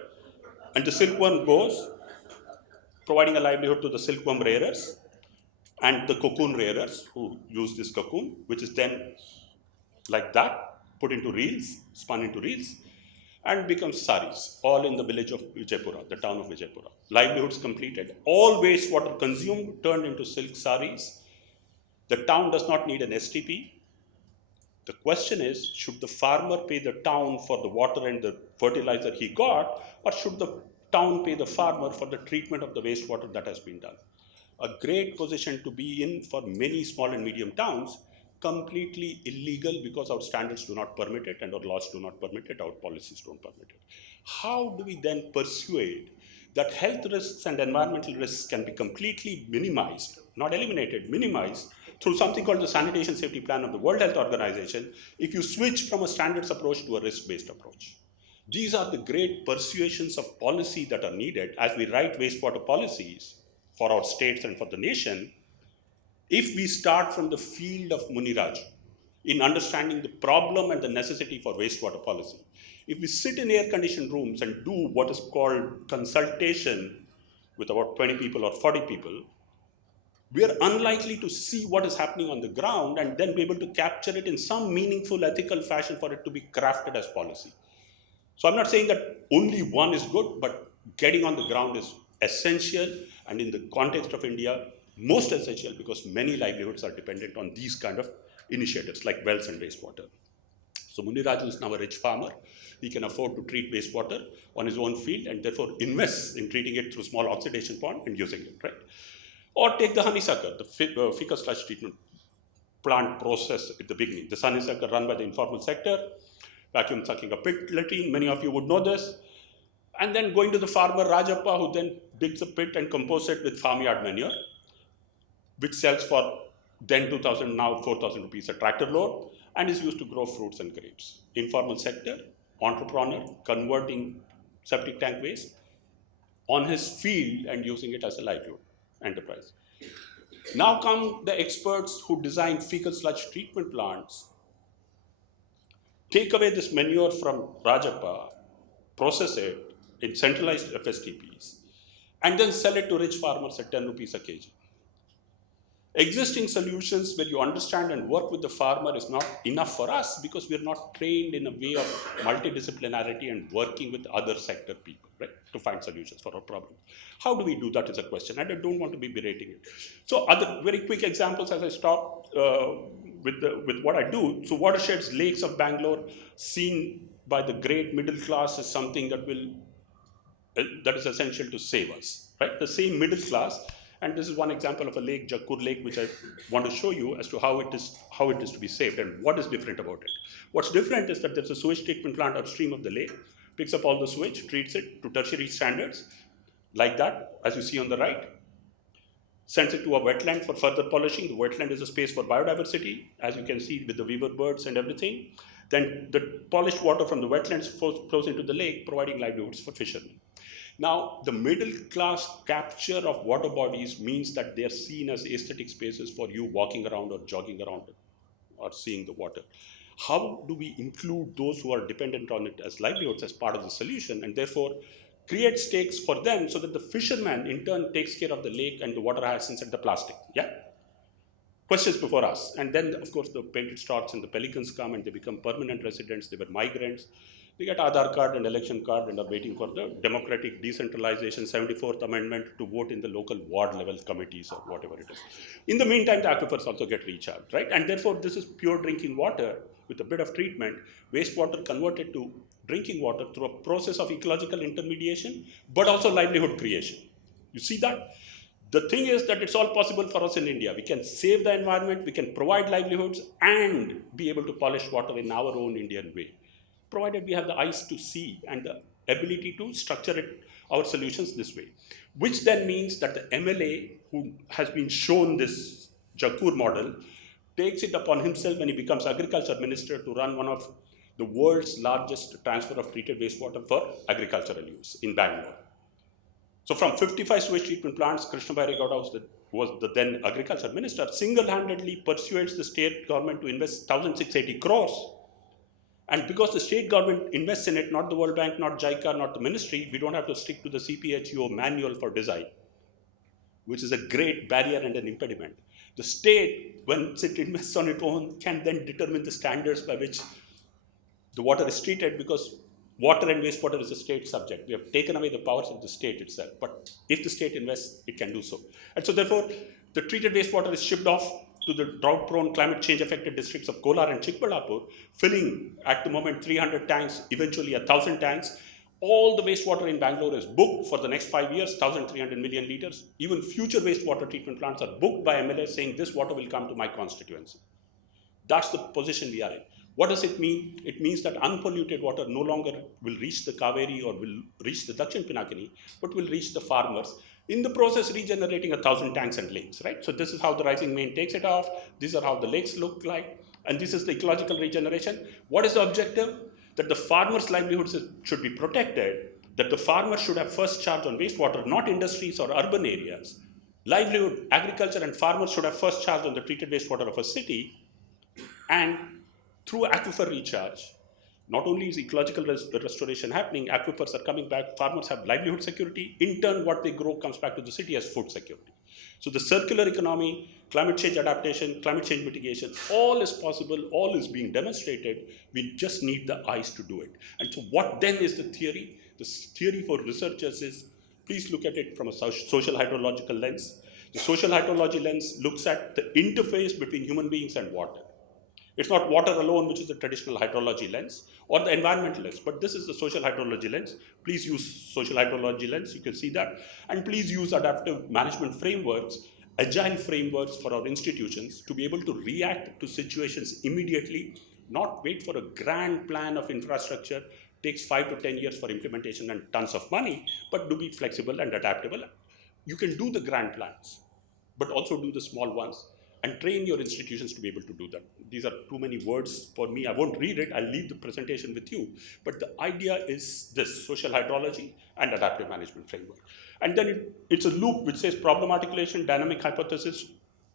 And the silkworm goes, providing a livelihood to the silkworm rearers and the cocoon rearers who use this cocoon, which is then like that, put into reels, spun into reels, and becomes saris, all in the village of Vijaypura, the town of Vijaypura. Livelihoods completed, all wastewater consumed turned into silk saris. The town does not need an STP. The question is, should the farmer pay the town for the water and the fertilizer he got, or should the town pay the farmer for the treatment of the wastewater that has been done? A great position to be in for many small and medium towns, completely illegal because our standards do not permit it and our laws do not permit it, our policies don't permit it. How do we then persuade that health risks and environmental risks can be completely minimized, not eliminated, minimized through something called the Sanitation Safety Plan of the World Health Organization if you switch from a standards approach to a risk-based approach? These are the great persuasions of policy that are needed as we write wastewater policies for our states and for the nation. If we start from the field of Muniraj in understanding the problem and the necessity for wastewater policy, if we sit in air-conditioned rooms and do what is called consultation with about 20 people or 40 people, we are unlikely to see what is happening on the ground and then be able to capture it in some meaningful, ethical fashion for it to be crafted as policy. So I'm not saying that only one is good, but getting on the ground is essential, and in the context of India, most essential, because many livelihoods are dependent on these kind of initiatives like wells and wastewater. So Muniraju is now a rich farmer. He can afford to treat wastewater on his own field and therefore invests in treating it through small oxidation pond and using it, right? Or take the honeysuckle, the fecal sludge treatment plant process at the beginning. The honeysuckle run by the informal sector, vacuum sucking a pit latrine, many of you would know this. And then going to the farmer Rajappa, who then digs a pit and composts it with farmyard manure, which sells for then 2,000, now 4,000 rupees a tractor load, and is used to grow fruits and grapes. Informal sector, entrepreneur, converting septic tank waste on his field and using it as a livelihood enterprise. Now come the experts who design fecal sludge treatment plants, take away this manure from Rajappa, process it in centralized FSTPs, and then sell it to rich farmers at 10 rupees a kg. Existing solutions where you understand and work with the farmer is not enough for us because we are not trained in a way of multidisciplinarity and working with other sector people, right, to find solutions for our problems. How do we do that is a question, and I don't want to be berating it. So other very quick examples as I stop with what I do. So watersheds, lakes of Bangalore, seen by the great middle class is something that that is essential to save us, right? The same middle class. And this is one example of a lake, Jakkur Lake, which I want to show you as to how it is to be saved and what is different about it. What's different is that there's a sewage treatment plant upstream of the lake, picks up all the sewage, treats it to tertiary standards, like that, as you see on the right, sends it to a wetland for further polishing. The wetland is a space for biodiversity, as you can see with the weaver birds and everything. Then the polished water from the wetlands flows into the lake, providing livelihoods for fishermen. Now, the middle class capture of water bodies means that they are seen as aesthetic spaces for you walking around or jogging around or seeing the water. How do we include those who are dependent on it as livelihoods as part of the solution, and therefore create stakes for them so that the fisherman in turn takes care of the lake and the water hyacinths and the plastic? Yeah? Questions before us. And then, of course, the painted storks and the pelicans come and they become permanent residents. They were migrants. They get Aadhaar card and election card and are waiting for the democratic decentralization 74th amendment to vote in the local ward level committees or whatever it is. In the meantime, the aquifers also get recharged, right? And therefore, this is pure drinking water with a bit of treatment, wastewater converted to drinking water through a process of ecological intermediation, but also livelihood creation. You see that? The thing is that it's all possible for us in India. We can save the environment, we can provide livelihoods, and be able to polish water in our own Indian way, provided we have the eyes to see and the ability to structure our solutions this way. Which then means that the MLA, who has been shown this Jakkur model, takes it upon himself when he becomes agriculture minister to run one of the world's largest transfer of treated wastewater for agricultural use in Bangalore. So from 55 sewage treatment plants, Krishna Bairegowda, who was the then agriculture minister, single-handedly persuades the state government to invest 1,680 crores. And because the state government invests in it, not the World Bank, not JICA, not the ministry, we don't have to stick to the CPHEO manual for design. which is a great barrier and an impediment. The state, once it invests on its own, can then determine the standards by which the water is treated, because water and wastewater is a state subject. We have taken away the powers of the state itself. But if the state invests, it can do so. And so therefore, the treated wastewater is shipped off to the drought-prone, climate change-affected districts of Kolar and Chikballapur, filling at the moment 300 tanks, eventually 1,000 tanks. All the wastewater in Bangalore is booked for the next 5 years, 1,300 million liters. Even future wastewater treatment plants are booked by MLA saying this water will come to my constituency. That's the position we are in. What does it mean? It means that unpolluted water no longer will reach the Kaveri or will reach the Dakshin Pinakini, but will reach the farmers, in the process regenerating 1,000 tanks and lakes, right? So this is how the rising main takes it off. These are how the lakes look like. And this is the ecological regeneration. What is the objective? That the farmers' livelihoods should be protected, that the farmers should have first charge on wastewater, not industries or urban areas. Livelihood, agriculture and farmers should have first charge on the treated wastewater of a city, and through aquifer recharge, not only is ecological restoration happening, aquifers are coming back, farmers have livelihood security, in turn what they grow comes back to the city as food security. So the circular economy, climate change adaptation, climate change mitigation, all is possible, all is being demonstrated, we just need the eyes to do it. And so what then is the theory? The theory for researchers is, please look at it from a social hydrological lens. The social hydrology lens looks at the interface between human beings and water. It's not water alone, which is the traditional hydrology lens, or the environmental lens, but this is the social hydrology lens. Please use social hydrology lens, you can see that. And please use adaptive management frameworks, agile frameworks for our institutions to be able to react to situations immediately, not wait for a grand plan of infrastructure, takes 5 to 10 years for implementation and tons of money, but do be flexible and adaptable. You can do the grand plans, but also do the small ones, and train your institutions to be able to do that. These are too many words for me. I won't read it. I'll leave the presentation with you. But the idea is this: social hydrology and adaptive management framework. And then it's a loop which says problem articulation, dynamic hypothesis,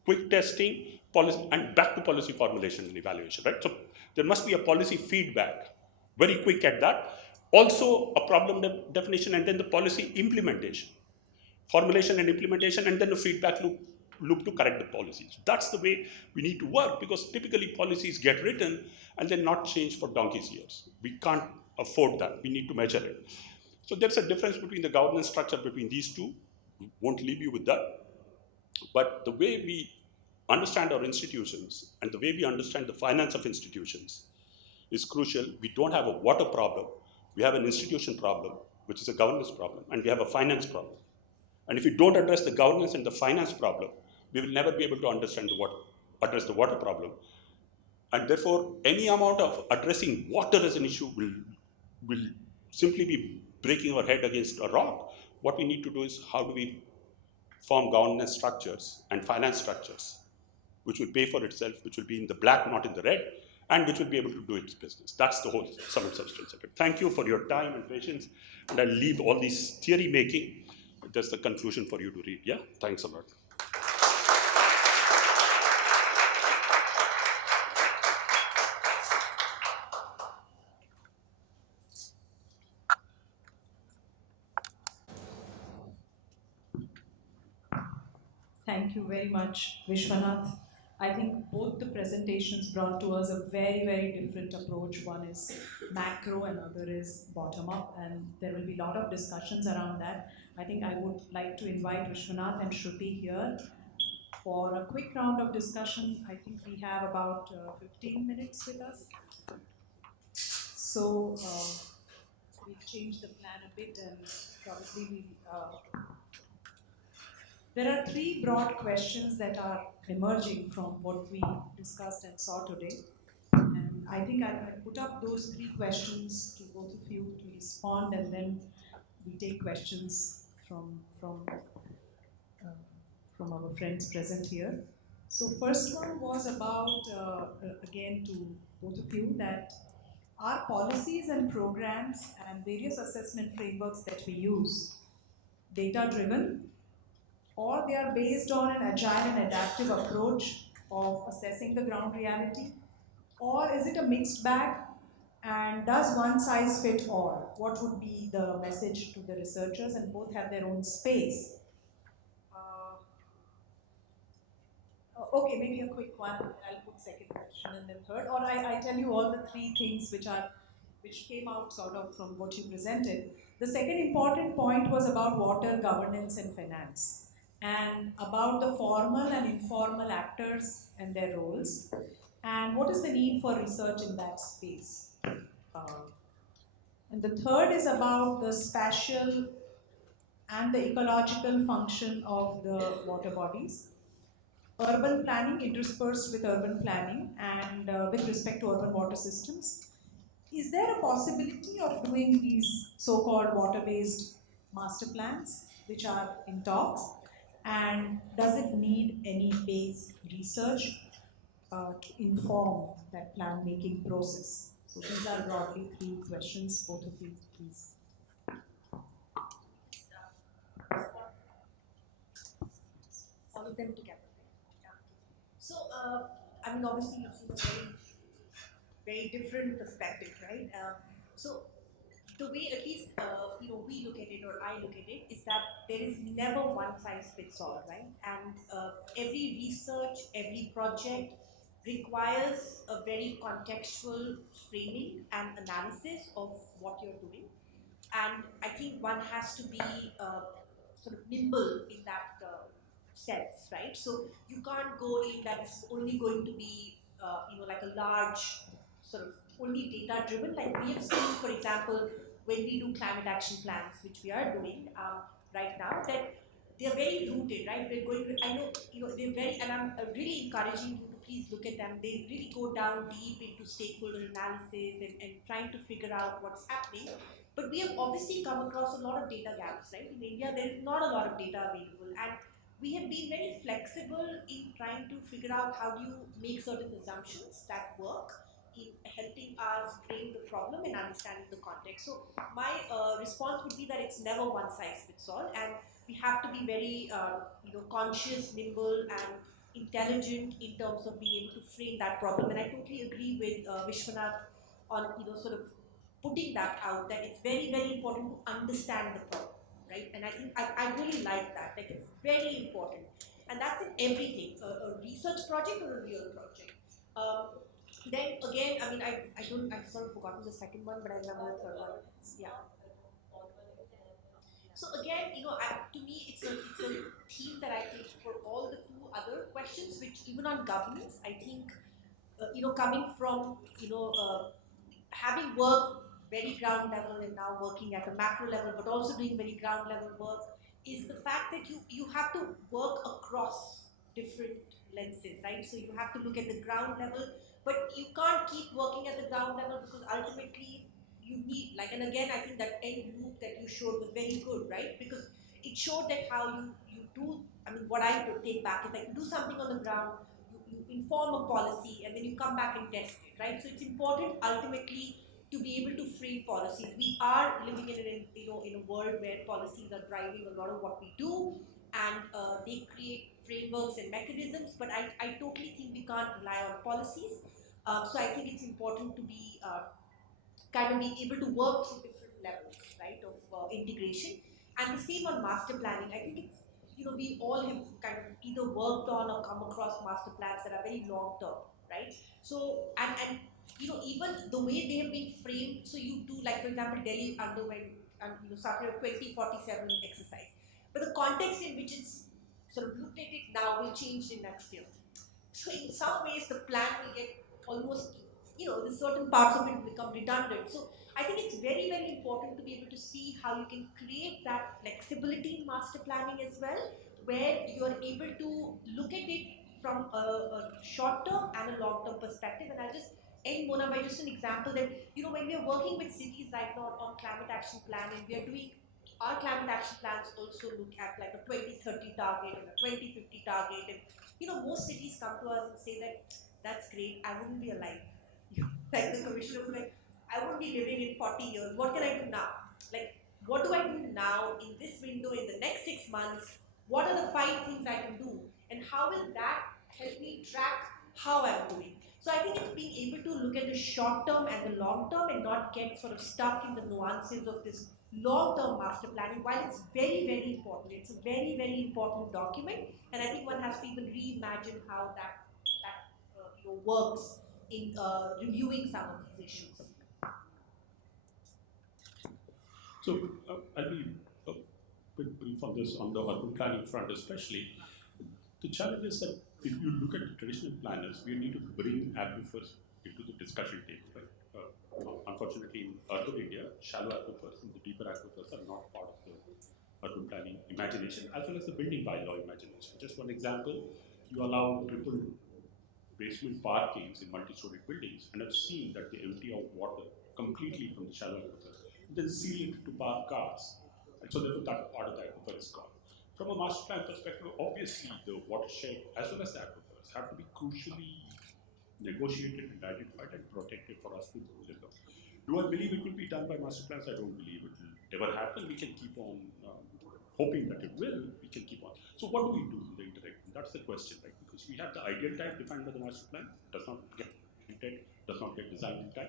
quick testing, policy, and back to policy formulation and evaluation, right? So there must be a policy feedback, very quick at that. Also a problem definition, and then the policy implementation, formulation and implementation, and then the feedback loop to correct the policies. That's the way we need to work, because typically policies get written and then not changed for donkey's years. We can't afford that. We need to measure it. So there's a difference between the governance structure between these two. Won't leave you with that. But the way we understand our institutions and the way we understand the finance of institutions is crucial. We don't have a water problem. We have an institution problem, which is a governance problem, and we have a finance problem. And if we don't address the governance and the finance problem, we will never be able to address the water problem. And therefore, any amount of addressing water as an issue will simply be breaking our head against a rock. What we need to do is, how do we form governance structures and finance structures which will pay for itself, which will be in the black, not in the red, and which will be able to do its business. That's the whole sum and substance of it. Thank you for your time and patience, and I'll leave all this theory making. That's the conclusion for you to read. Yeah, thanks a lot. Thank you very much, Vishwanath. I think both the presentations brought to us a very, very different approach. One is macro and other is bottom up, and there will be a lot of discussions around that. I think I would like to invite Vishwanath and Shruti here for a quick round of discussion. I think we have about 15 minutes with us. So we've changed the plan a bit, and probably there are three broad questions that are emerging from what we discussed and saw today. And I think I put up those three questions to both of you to respond, and then we take questions from our friends present here. So first one was about, again to both of you, that our policies and programs and various assessment frameworks that we use, data-driven, or they are based on an agile and adaptive approach of assessing the ground reality? Or is it a mixed bag? And does one size fit all? What would be the message to the researchers? And both have their own space. Okay, maybe a quick one. I'll put second question and then third, or I tell you all the three things which came out sort of from what you presented. The second important point was about water governance and finance, and about the formal and informal actors and their roles, and what is the need for research in that space. And the third is about the spatial and the ecological function of the water bodies, urban planning interspersed with urban planning and with respect to urban water systems. Is there a possibility of doing these so-called water-based master plans, which are in talks? And does it need any base research to inform that plan-making process? So these are broadly three questions, both of you, please. All of them together. Yeah. So, I mean, obviously, you've seen a very different perspective, right? So, the way at least we look at it or I look at it is that there is never one size fits all, right? And every research, every project requires a very contextual framing and analysis of what you're doing. And I think one has to be sort of nimble in that sense, right? So you can't go in that it's only going to be like a large sort of only data driven. Like we have seen, for example, when we do climate action plans, which we are doing right now, that they are very rooted, right? We're going to, I know, they're very, and I'm really encouraging you to please look at them. They really go down deep into stakeholder analysis and trying to figure out what's happening. But we have obviously come across a lot of data gaps, right? In India, there is not a lot of data available. And we have been very flexible in trying to figure out how do you make certain assumptions that work in helping us frame the problem and understanding the context. So my response would be that it's never one size fits all, and we have to be very conscious, nimble, and intelligent in terms of being able to frame that problem. And I totally agree with Vishwanath on sort of putting that out, that it's very, very important to understand the problem, right? And I think I really like that. Like it's very important, and that's in everything, a research project or a real project. Then again, I mean, I sort of forgotten the second one, but I remember the third one. Yeah. So again, to me, it's a theme that I think for all the two other questions, which even on governance, I think, coming from, having worked very ground level and now working at a macro level, but also doing very ground level work, is the fact that you have to work across different lenses, right? So you have to look at the ground level, but you can't keep working at the ground level because ultimately you need, like, and again, I think that end loop that you showed was very good, right? Because it showed that how you do, I mean, what I take back is like you do something on the ground, you inform a policy, and then you come back and test it, right? So it's important ultimately to be able to frame policies. We are living in a world where policies are driving a lot of what we do, and they create frameworks and mechanisms. But I totally think we can't rely on policies. So I think it's important to be kind of being able to work through different levels, right, of integration. And the same on master planning. I think it's, we all have kind of either worked on or come across master plans that are very long term, right? So, and even the way they have been framed, so you do, like, for example, Delhi underwent, started a 2047 exercise. But the context in which it's sort of looked at it now will change in next year. So in some ways, the plan will get almost, the certain parts of it will become redundant. So I think it's very, very important to be able to see how you can create that flexibility in master planning as well, where you're able to look at it from a short-term and a long-term perspective. And I'll just end, Mona, by just an example that, when we are working with cities right now on climate action plan, and we are doing our climate action plans also look at like a 2030 target and a 2050 target, and most cities come to us and say that that's great, I wouldn't be alive. Like the commissioner was like, I won't be living in 40 years. What can I do now? Like, what do I do now in this window in the next 6 months? What are the 5 things I can do? And how will that help me track how I'm doing? So I think it's being able to look at the short term and the long term and not get sort of stuck in the nuances of this long-term master planning, while it's very, very important, it's a very, very important document, and I think one has to even reimagine how that works in reviewing some of these issues. So I'll be a bit brief on this, on the urban planning front especially. The challenge is that if you look at the traditional planners, we need to bring aquifers into the discussion table. Right? Unfortunately, in urban India, shallow aquifers and the deeper aquifers are not part of the urban planning imagination, as well as the building bylaw imagination. Just one example, you allow triple basement parkings in multi-story buildings, and I've seen that they empty out water completely from the shallow aquifer, then seal it to park cars, and so therefore that part of the aquifer is gone. From a master plan perspective, obviously the watershed as well as the aquifers have to be crucially negotiated and identified and protected for us to live on. Do I believe it will be done by master plans? I don't believe it will ever happen. We can keep on hoping that it will. We can keep on. So what do we do in the interim? That's the question, right? Because we have the ideal type defined by the master plan, does not get printed, does not get designed in time,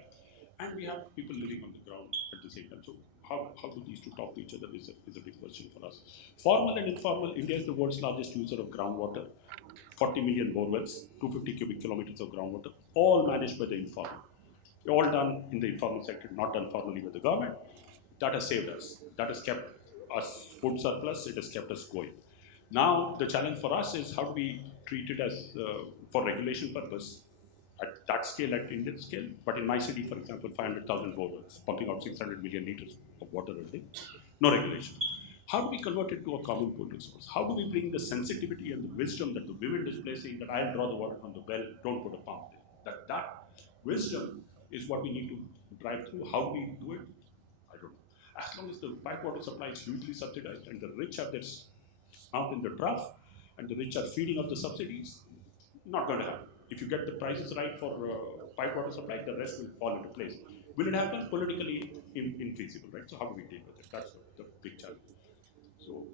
and we have people living on the ground at the same time. So how do these two talk to each other is a big question for us. Formal and informal, India is the world's largest user of groundwater. 40 million bore wells, 250 cubic kilometers of groundwater, all managed by the informal. All done in the informal sector, not done formally by the government. That has saved us. That has kept us food surplus. It has kept us going. Now, the challenge for us is how do we treat it as, for regulation purpose, at that scale, at Indian scale, but in my city, for example, 500,000 bore wells, pumping out 600 million liters of water a day, no regulation. How do we convert it to a common pool resource? How do we bring the sensitivity and the wisdom that the women display, saying that I'll draw the water from the well, don't put a pump there? That wisdom is what we need to drive through. How do we do it? I don't know. As long as the pipe water supply is hugely subsidized and the rich have their mouth in the trough and the rich are feeding off the subsidies, not going to happen. If you get the prices right for pipe water supply, the rest will fall into place. Will it happen? Politically infeasible, right? So how do we deal with it? That's the big challenge. So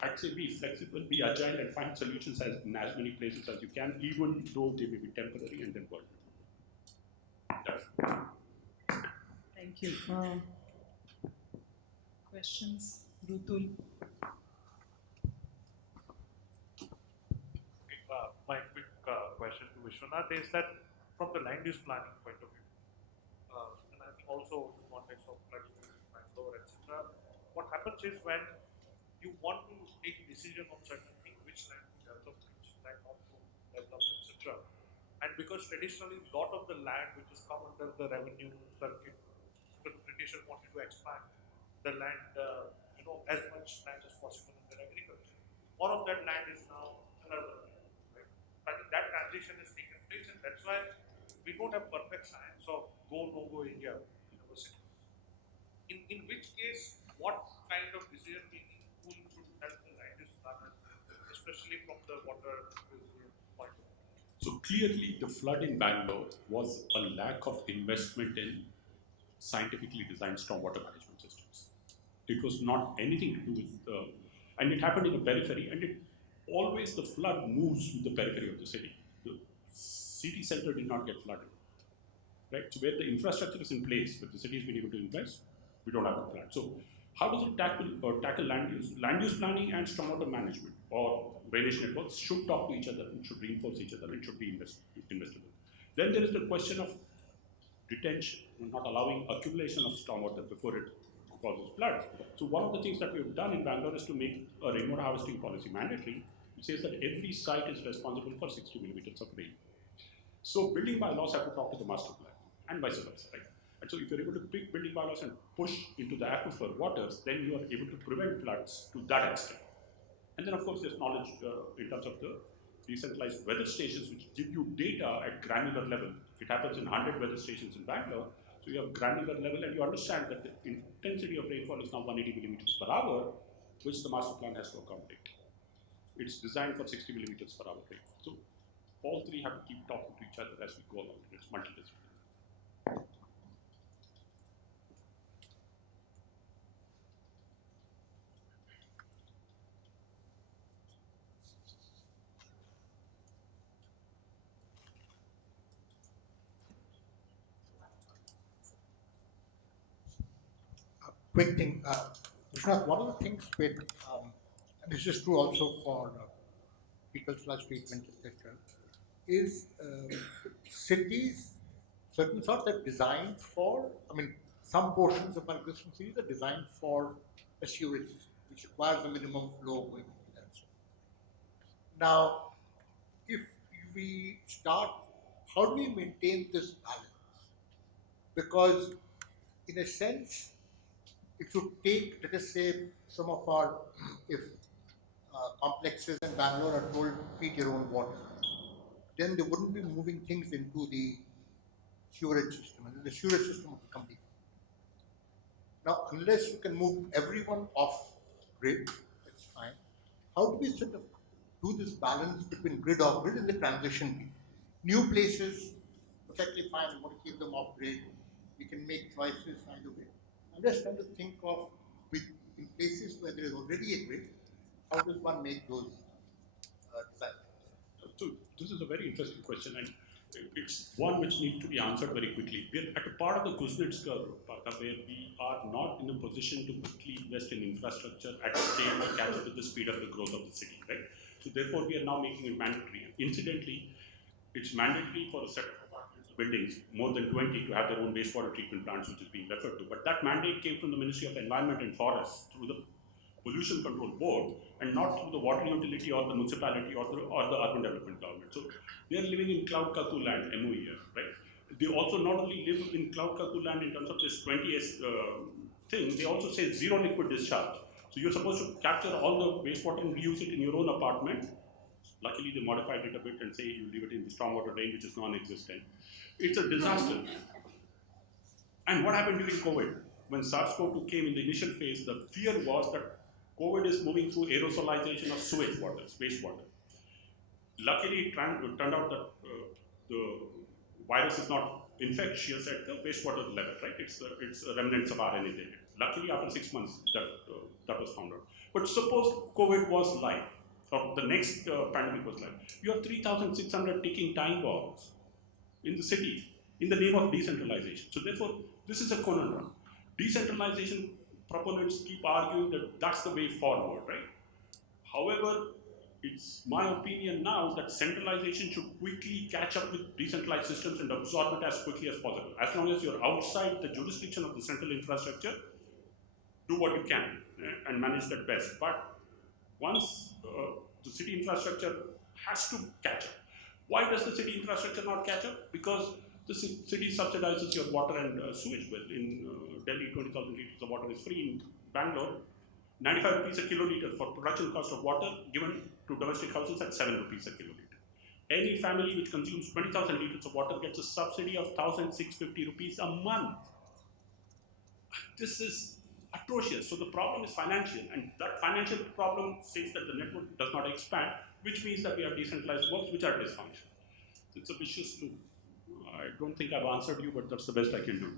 I'd say be flexible, be agile, and find solutions in as many places as you can, even though they may be temporary, and then work. Thank you. Questions, Rutul? My quick question to Vishwanath is that from the land use planning point of view, and I think also in the context of flooding in Bangalore, etc., what happens is when you want to take a decision on certain things, which land to develop, which land not to develop, etc., and because traditionally a lot of the land which has come under the revenue circuit, because the British wanted to expand the land, as much land as possible under agriculture. All of that land is now urban. Right? I think that transition has taken place, and that's why we don't have perfect science of go no go area in our city. In which case, what kind of decision making tool should help the land use planners, especially from the water point of view? So clearly, the flood in Bangalore was a lack of investment in scientifically designed stormwater management systems. It was not anything to do with, and it happened in the periphery, and it always the flood moves with the periphery of the city. The city center did not get flooded, right? So where the infrastructure is in place, but the city has been able to invest, we don't have to flood. So how does it tackle land use? Land use planning and stormwater management or drainage networks should talk to each other and should reinforce each other and should be investable. Then there is the question of retention, not allowing accumulation of stormwater before it causes floods. So one of the things that we have done in Bangalore is to make a rainwater harvesting policy mandatory, which says that every site is responsible for 60 millimeters of rain. So building bylaws have to talk to the master plan and vice versa, right? And so if you're able to pick building bylaws and push into the aquifer waters, then you are able to prevent floods to that extent. And then of course there's knowledge in terms of the decentralized weather stations which give you data at granular level. It happens in 100 weather stations in Bangalore. So you have granular level and you understand that the intensity of rainfall is now 180 millimeters per hour, which the master plan has to accommodate. It's designed for 60 millimeters per hour rainfall. So all three have to keep talking to each other as we go along. It's multidisciplinary. quick thing. Vishwanath, one of the things with, and this is true also for fecal sludge treatment, etc., is cities, certain sorts are designed for, I mean, some portions of our existing cities are designed for a sewage system, which requires a minimum flow going into that. Now, if we start, how do we maintain this balance? Because, in a sense, if you take, let us say, some of our, if complexes in Bangalore are told treat your own water, then they wouldn't be moving things into the sewerage system, and the sewerage system would become deep. Now, unless you can move everyone off grid, that's fine. How do we sort of do this balance between grid off grid and the transition period? New places, perfectly fine, we want to keep them off grid. We can make choices either way. I'm just trying to think of, with, in places where there is already a grid, how does one make those designs? So this is a very interesting question, and it's one which needs to be answered very quickly. We're at a part of the Kuznets curve, Partha, where we are not in a position to quickly invest in infrastructure at scale to catch up with the speed of the growth of the city, right? So therefore, we are now making it mandatory. Incidentally, it's mandatory for a set of apartments, buildings, more than 20, to have their own wastewater treatment plants, which is being referred to. But that mandate came from the Ministry of Environment and Forests through the Pollution Control Board, and not through the water utility or the municipality or the urban development government. So they are living in Cloud Kaku land, MOEF, right? They also not only live in Cloud Kaku land in terms of this 20S thing, they also say zero liquid discharge. So you're supposed to capture all the wastewater and reuse it in your own apartment. Luckily, they modified it a bit and say you leave it in the stormwater drain, which is non-existent. It's a disaster. And what happened during COVID? When SARS-CoV-2 came in the initial phase, the fear was that COVID is moving through aerosolization of sewage water, wastewater. Luckily, it turned out that the virus is not infectious at the wastewater level, right? It's remnants of RNA there. Luckily, after 6 months, that was found out. But suppose COVID was live, or the next pandemic was live. You have 3,600 ticking time bombs in the city in the name of decentralization. So therefore, this is a conundrum. Decentralization proponents keep arguing that that's the way forward, right? However, it's my opinion now that centralization should quickly catch up with decentralized systems and absorb it as quickly as possible. As long as you're outside the jurisdiction of the central infrastructure, do what you can and manage that best. But once the city infrastructure has to catch up. Why does the city infrastructure not catch up? Because the city subsidizes your water and sewage bill. In Delhi, 20,000 liters of water is free. In Bangalore, 95 rupees a kiloliter for production cost of water given to domestic houses at 7 rupees a kiloliter. Any family which consumes 20,000 liters of water gets a subsidy of 1,650 rupees a month. This is atrocious. So the problem is financial, and that financial problem says that the network does not expand, which means that we have decentralized works which are dysfunctional. It's a vicious loop. I don't think I've answered you, but that's the best I can do.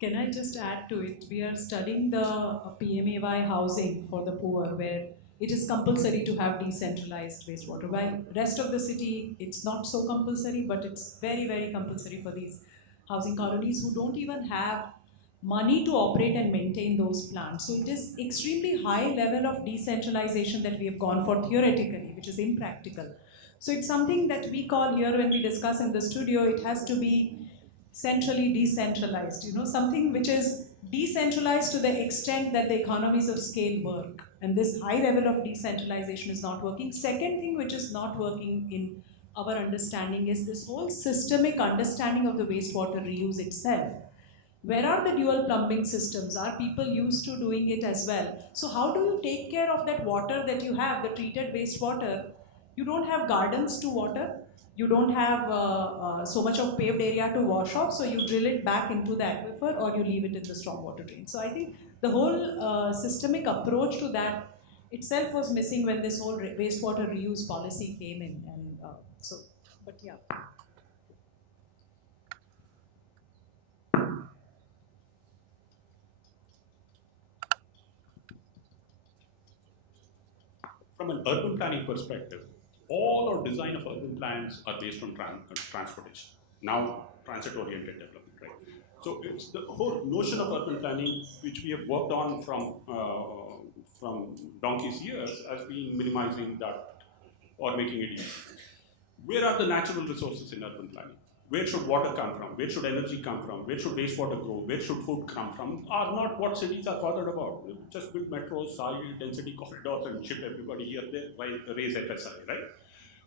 Can I just add to it? We are studying the PMAY housing for the poor, where it is compulsory to have decentralized wastewater. While rest of the city, it's not so compulsory, but it's very, very compulsory for these housing colonies who don't even have money to operate and maintain those plants. So it is extremely high level of decentralization that we have gone for theoretically, which is impractical. So it's something that we call here when we discuss in the studio, it has to be centrally decentralized, something which is decentralized to the extent that the economies of scale work. And this high level of decentralization is not working. Second thing which is not working in our understanding is this whole systemic understanding of the wastewater reuse itself. Where are the dual plumbing systems? Are people used to doing it as well? So how do you take care of that water that you have, the treated wastewater? You don't have gardens to water. You don't have so much of paved area to wash off, so you drill it back into the aquifer or you leave it in the stormwater drain. So I think the whole systemic approach to that itself was missing when this whole wastewater reuse policy came in. And but yeah. From an urban planning perspective, all our design of urban plans are based on transportation. Now, transit-oriented development, right? So it's the whole notion of urban planning, which we have worked on from donkey's years, as being minimizing that or making it easy. Where are the natural resources in urban planning? Where should water come from? Where should energy come from? Where should wastewater go? Where should food come from? Are not what cities are bothered about. Just build metros, high density corridors, and ship everybody here, there, raise FSI, right?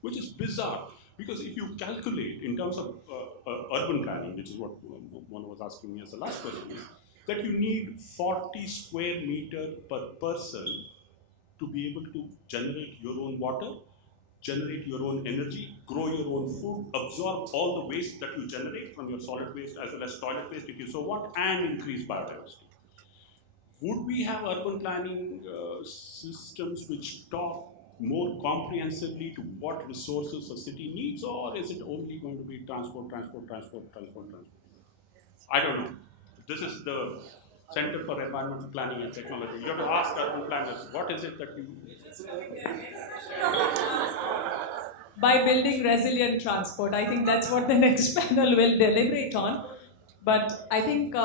Which is bizarre, because if you calculate in terms of urban planning, which is what one was asking me as the last question, is that you need 40 square meter per person to be able to generate your own water, generate your own energy, grow your own food, absorb all the waste that you generate from your solid waste as well as toilet waste if you so want, and increase biodiversity. Would we have urban planning systems which talk more comprehensively to what resources a city needs, or is it only going to be transport? I don't know. This is the Center for Environmental Planning and Technology. You have to ask urban planners, what is it that you... By building resilient transport. I think that's what the next panel will deliberate on. But I think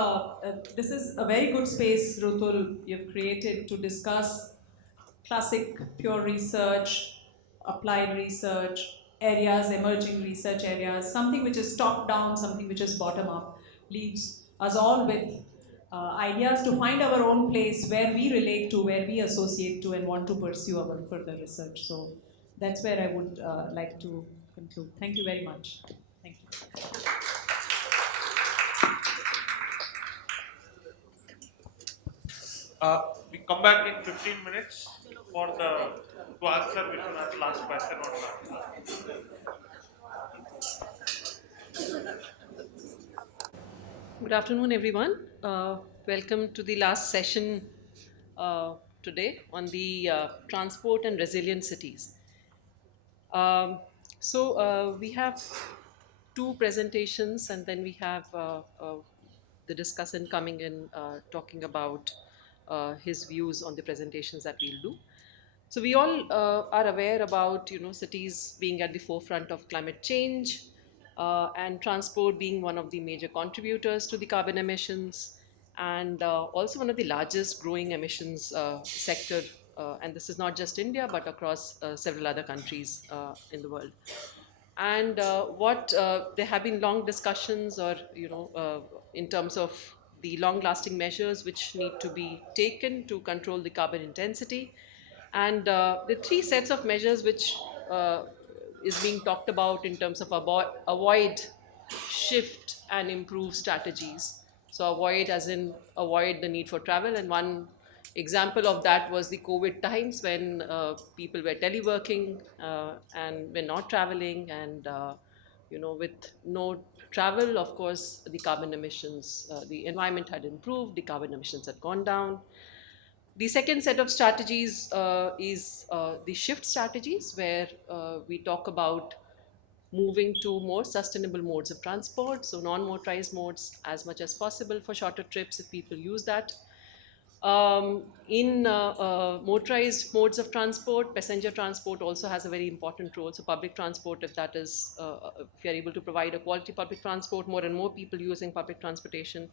this is a very good space, Rutul, you've created to discuss classic pure research, applied research, areas, emerging research areas, something which is top down, something which is bottom up, leaves us all with ideas to find our own place where we relate to, where we associate to, and want to pursue our further research. So that's where I would like to conclude. Thank you very much. Thank you. We come back in 15 minutes for to answer Vishwanath's last question on that. Good afternoon, everyone. Welcome to the last session today on the transport and resilient cities. We have two presentations, and then we have the discussant coming in talking about his views on the presentations that we'll do. So we all are aware about cities being at the forefront of climate change, and transport being one of the major contributors to the carbon emissions, and also one of the largest growing emissions sector. And this is not just India, but across several other countries in the world. And there have been long discussions, or in terms of the long-lasting measures which need to be taken to control the carbon intensity. And the three sets of measures which is being talked about in terms of avoid, shift, and improve strategies. So avoid as in avoid the need for travel, and one example of that was the COVID times when people were teleworking and were not traveling, and with no travel, of course, the carbon emissions, the environment had improved, the carbon emissions had gone down. The second set of strategies is the shift strategies, where we talk about moving to more sustainable modes of transport, so non-motorized modes as much as possible for shorter trips if people use that. In motorized modes of transport, passenger transport also has a very important role. So public transport, if that is, if you are able to provide a quality public transport, more and more people using public transportation,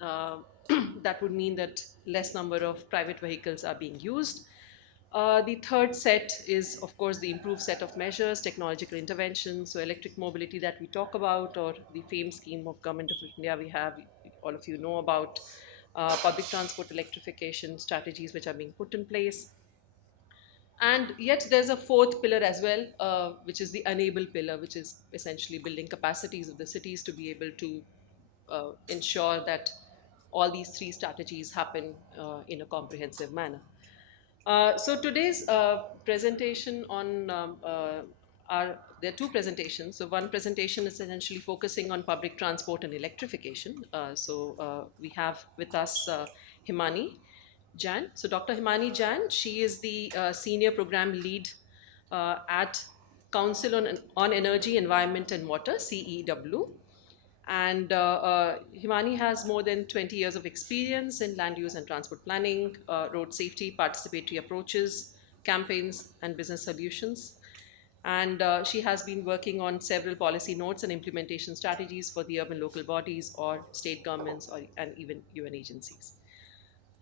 that would mean that less number of private vehicles are being used. The third set is, of course, the improved set of measures, technological intervention, so electric mobility that we talk about, or the FAME scheme of Government of India we have, all of you know about public transport electrification strategies which are being put in place. And yet there's a fourth pillar as well, which is the enable pillar, which is essentially building capacities of the cities to be able to ensure that all these three strategies happen in a comprehensive manner. So today's presentation on there are two presentations. So one presentation is essentially focusing on public transport and electrification. We have with us Himani Jain. So Dr. Himani Jain, she is the senior program lead at Council on Energy, Environment and Water, CEW. And Himani has more than 20 years of experience in land use and transport planning, road safety, participatory approaches, campaigns, and business solutions. And she has been working on several policy notes and implementation strategies for the urban local bodies or state governments or, and even UN agencies.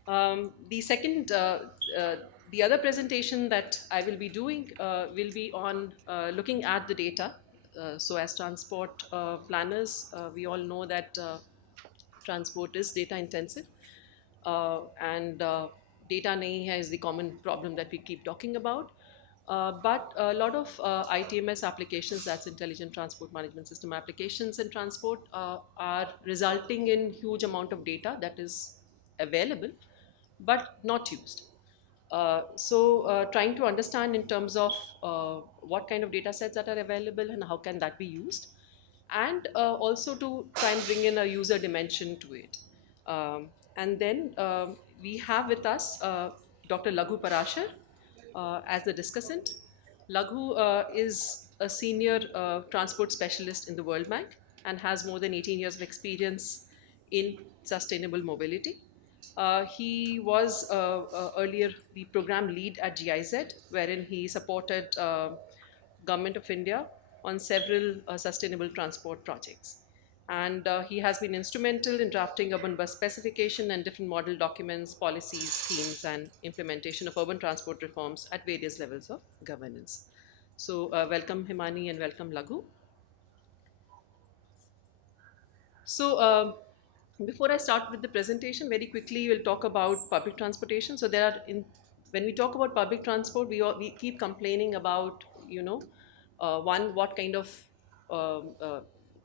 The second, the other presentation that I will be doing will be on looking at the data. So as transport planners, we all know that transport is data intensive. And data nahi hai is the common problem that we keep talking about. But a lot of ITMS applications, that's Intelligent Transport Management System applications in transport, are resulting in huge amount of data that is available but not used. So trying to understand in terms of what kind of data sets that are available and how can that be used, and also to try and bring in a user dimension to it. And then we have with us Dr. Laghu Parashar as the discussant. Laghu is a senior transport specialist in the World Bank and has more than 18 years of experience in sustainable mobility. He was earlier the program lead at GIZ, wherein he supported Government of India on several sustainable transport projects. And he has been instrumental in drafting urban bus specification and different model documents, policies, schemes, and implementation of urban transport reforms at various levels of governance. So welcome Himani and welcome Laghu. So before I start with the presentation, very quickly we'll talk about public transportation. So there are, when we talk about public transport, we keep complaining about, one, what kind of,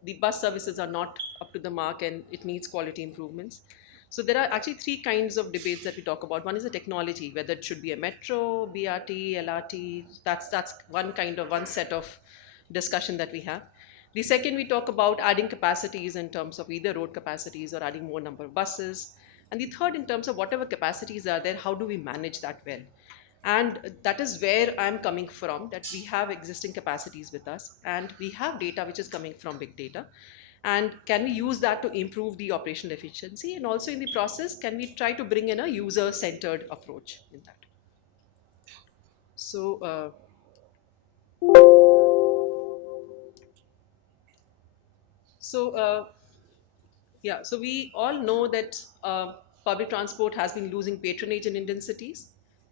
the bus services are not up to the mark and it needs quality improvements. So there are actually three kinds of debates that we talk about. One is the technology, whether it should be a metro, BRT, LRT. That's one set of discussion that we have. The second, we talk about adding capacities in terms of either road capacities or adding more number of buses. And the third, in terms of whatever capacities are there, how do we manage that well? And that is where I'm coming from, that we have existing capacities with us and we have data which is coming from big data. And can we use that to improve the operational efficiency? And also in the process, can we try to bring in a user-centered approach in that? So, so yeah, so we all know that public transport has been losing patronage in Indian cities,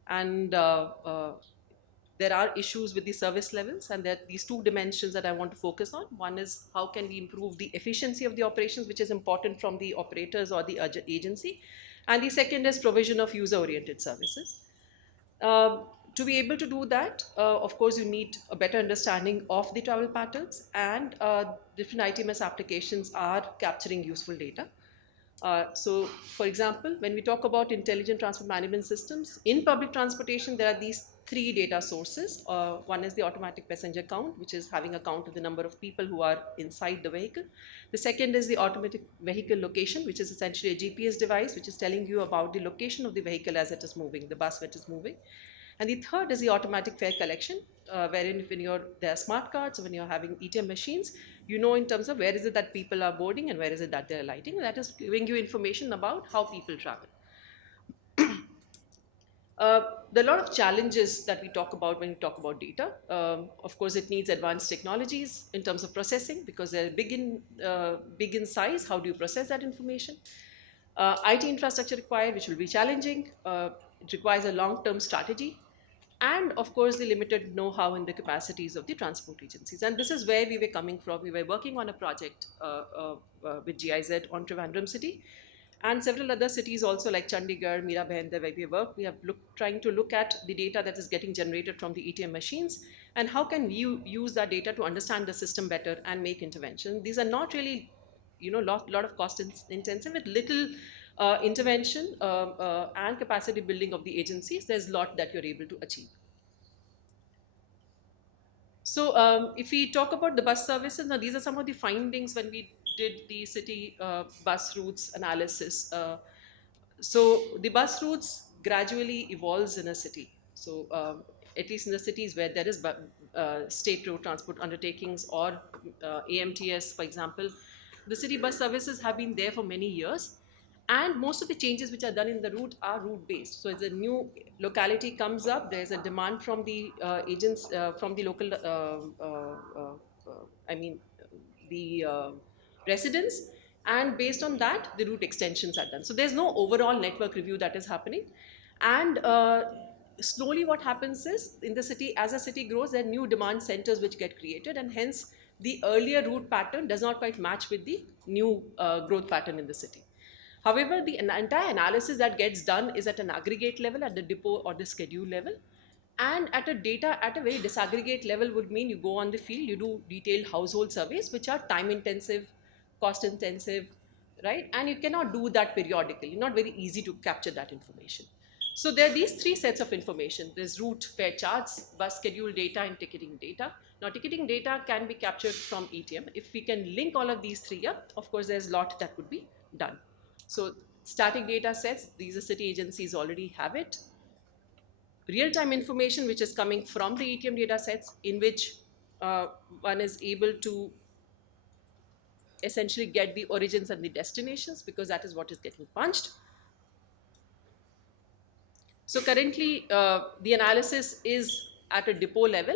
and there are issues with the service levels, and there are these two dimensions that I want to focus on. One is how can we improve the efficiency of the operations, which is important from the operators or the agency, and the second is provision of user-oriented services. To be able to do that, of course, you need a better understanding of the travel patterns, and different ITMS applications are capturing useful data. So, for example, when we talk about intelligent transport management systems, in public transportation, there are these three data sources. One is the automatic passenger count, which is having a count of the number of people who are inside the vehicle. The second is the automatic vehicle location, which is essentially a GPS device, which is telling you about the location of the vehicle as it is moving, the bus which is moving. And the third is the automatic fare collection, wherein when there are smart cards, when you're having ETM machines, you know in terms of where is it that people are boarding and where is it that they're alighting. And that is giving you information about how people travel. There are a lot of challenges that we talk about when we talk about data. Of course, it needs advanced technologies in terms of processing because they're big in size. How do you process that information? IT infrastructure required, which will be challenging. It requires a long-term strategy. And of course, the limited know-how and the capacities of the transport agencies. And this is where we were coming from. We were working on a project with GIZ on Trivandrum city and several other cities also like Chandigarh, Mira Bhayandar, where we work. We have trying to look at the data that is getting generated from the ETM machines and how can we use that data to understand the system better and make intervention. These are not really, lot of cost intensive with little intervention and capacity building of the agencies. There's a lot that you're able to achieve. So if we talk about the bus services, now these are some of the findings when we did the city bus routes analysis. So the bus routes gradually evolves in a city. So at least in the cities where there is state road transport undertakings or AMTS, for example, the city bus services have been there for many years. And most of the changes which are done in the route are route based. So as a new locality comes up, there's a demand from the agents, from the local, I mean, the residents, and based on that, the route extensions are done. So there's no overall network review that is happening. And slowly what happens is, in the city, as a city grows, there are new demand centers which get created, and hence the earlier route pattern does not quite match with the new growth pattern in the city. However, the entire analysis that gets done is at an aggregate level, at the depot or the schedule level. And at a very disaggregate level would mean you go on the field, you do detailed household surveys, which are time intensive, cost intensive, right? And you cannot do that periodically, not very easy to capture that information. So there are these three sets of information. There's route fare charts, bus schedule data, and ticketing data. Now, ticketing data can be captured from ETM. If we can link all of these three up, of course, there's a lot that could be done. So static data sets, these are city agencies already have it. Real-time information which is coming from the ETM data sets, in which one is able to essentially get the origins and the destinations, because that is what is getting punched. So currently, the analysis is at a depot level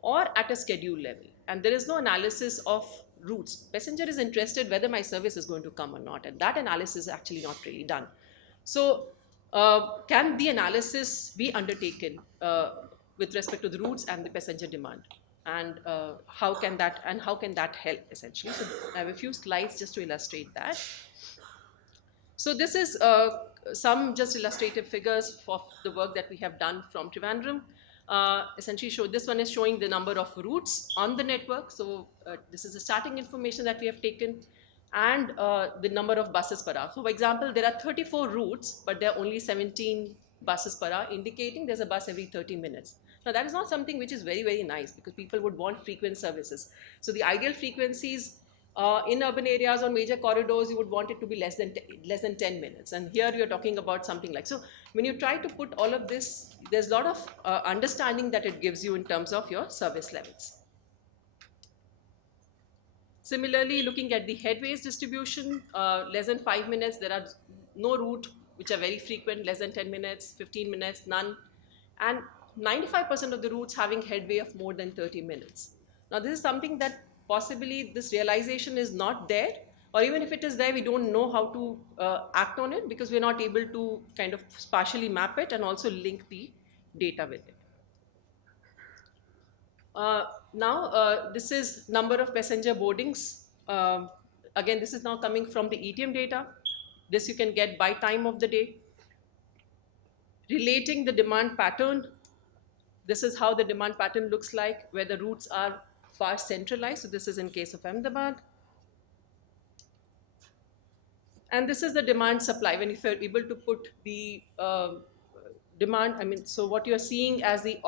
or at a schedule level, and there is no analysis of routes. Passenger is interested whether my service is going to come or not, and that analysis is actually not really done. So can the analysis be undertaken with respect to the routes and the passenger demand? And how can that help essentially? So I have a few slides just to illustrate that. So this is some just illustrative figures of the work that we have done from Trivandrum. Essentially this one is showing the number of routes on the network. So this is the starting information that we have taken, and the number of buses per hour. So for example, there are 34 routes, but there are only 17 buses per hour, indicating there's a bus every 30 minutes. Now that is not something which is very, very nice, because people would want frequent services. So the ideal frequencies in urban areas or major corridors, you would want it to be less than 10 minutes. And here you're talking about something like, so when you try to put all of this, there's a lot of understanding that it gives you in terms of your service levels. Similarly, looking at the headways distribution, less than 5 minutes, there are no route which are very frequent, less than 10 minutes, 15 minutes, none. And 95% of the routes having headway of more than 30 minutes. Now this is something that possibly this realization is not there, or even if it is there, we don't know how to act on it, because we're not able to kind of partially map it and also link the data with it. Now this is number of passenger boardings. Again, this is now coming from the ETM data. This you can get by time of the day. Relating the demand pattern. This is how the demand pattern looks like, where the routes are far centralized. So this is in case of Ahmedabad. And this is the demand supply. When if you're able to put the demand, so what you're seeing as the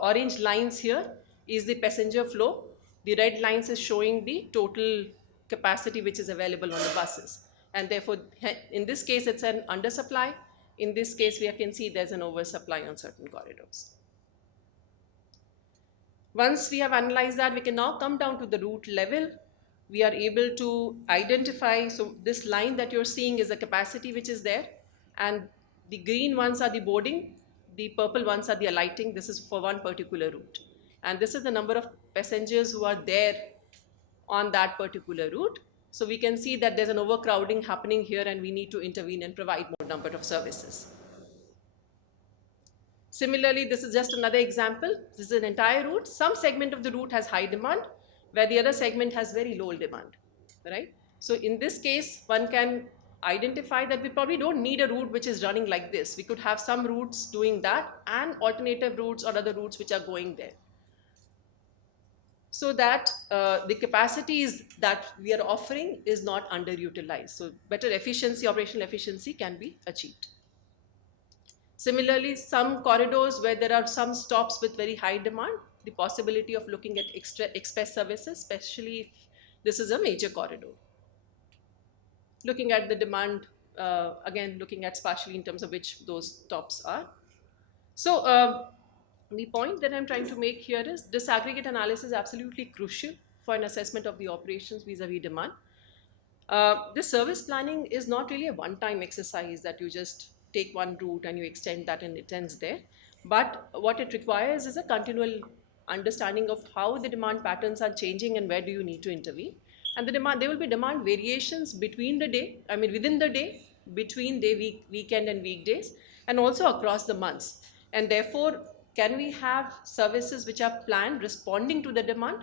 orange lines here is the passenger flow. The red lines is showing the total capacity which is available on the buses. And therefore, in this case, it's an undersupply. In this case, we can see there's an oversupply on certain corridors. Once we have analyzed that, we can now come down to the route level. We are able to identify, so this line that you're seeing is the capacity which is there, and the green ones are the boarding, the purple ones are the alighting. This is for one particular route. And this is the number of passengers who are there on that particular route. So we can see that there's an overcrowding happening here, and we need to intervene and provide more number of services. Similarly, this is just another example. This is an entire route. Some segment of the route has high demand, where the other segment has very low demand, right? So in this case, one can identify that we probably don't need a route which is running like this. We could have some routes doing that and alternative routes or other routes which are going there, so that the capacities that we are offering is not underutilized. So better efficiency, operational efficiency can be achieved. Similarly, some corridors where there are some stops with very high demand, the possibility of looking at express services, especially if this is a major corridor. Looking at the demand, again, looking at spatially in terms of which those stops are. So the point that I'm trying to make here is disaggregate analysis is absolutely crucial for an assessment of the operations vis-a-vis demand. This service planning is not really a one-time exercise that you just take one route and you extend that and it ends there. But what it requires is a continual understanding of how the demand patterns are changing and where do you need to intervene. And there will be demand variations between the day, I mean within the day, between day, weekend and weekdays, and also across the months. And therefore, can we have services which are planned responding to the demand?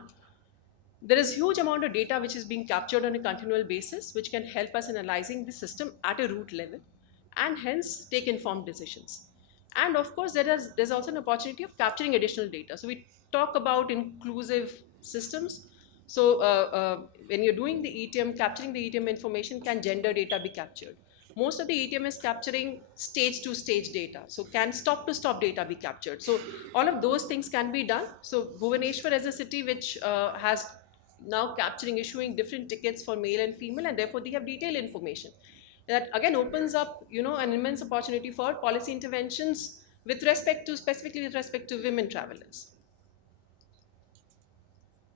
There is huge amount of data which is being captured on a continual basis, which can help us in analyzing the system at a root level and hence take informed decisions. And of course, there's also an opportunity of capturing additional data. So we talk about inclusive systems. So when you're doing the ETM, capturing the ETM information, can gender data be captured? Most of the ETM is capturing stage to stage data. So can stop to stop data be captured? So all of those things can be done. So Bhubaneswar as a city which has now capturing, issuing different tickets for male and female, and therefore they have detailed information. That again opens up, an immense opportunity for policy interventions with respect to, specifically with respect to women travelers.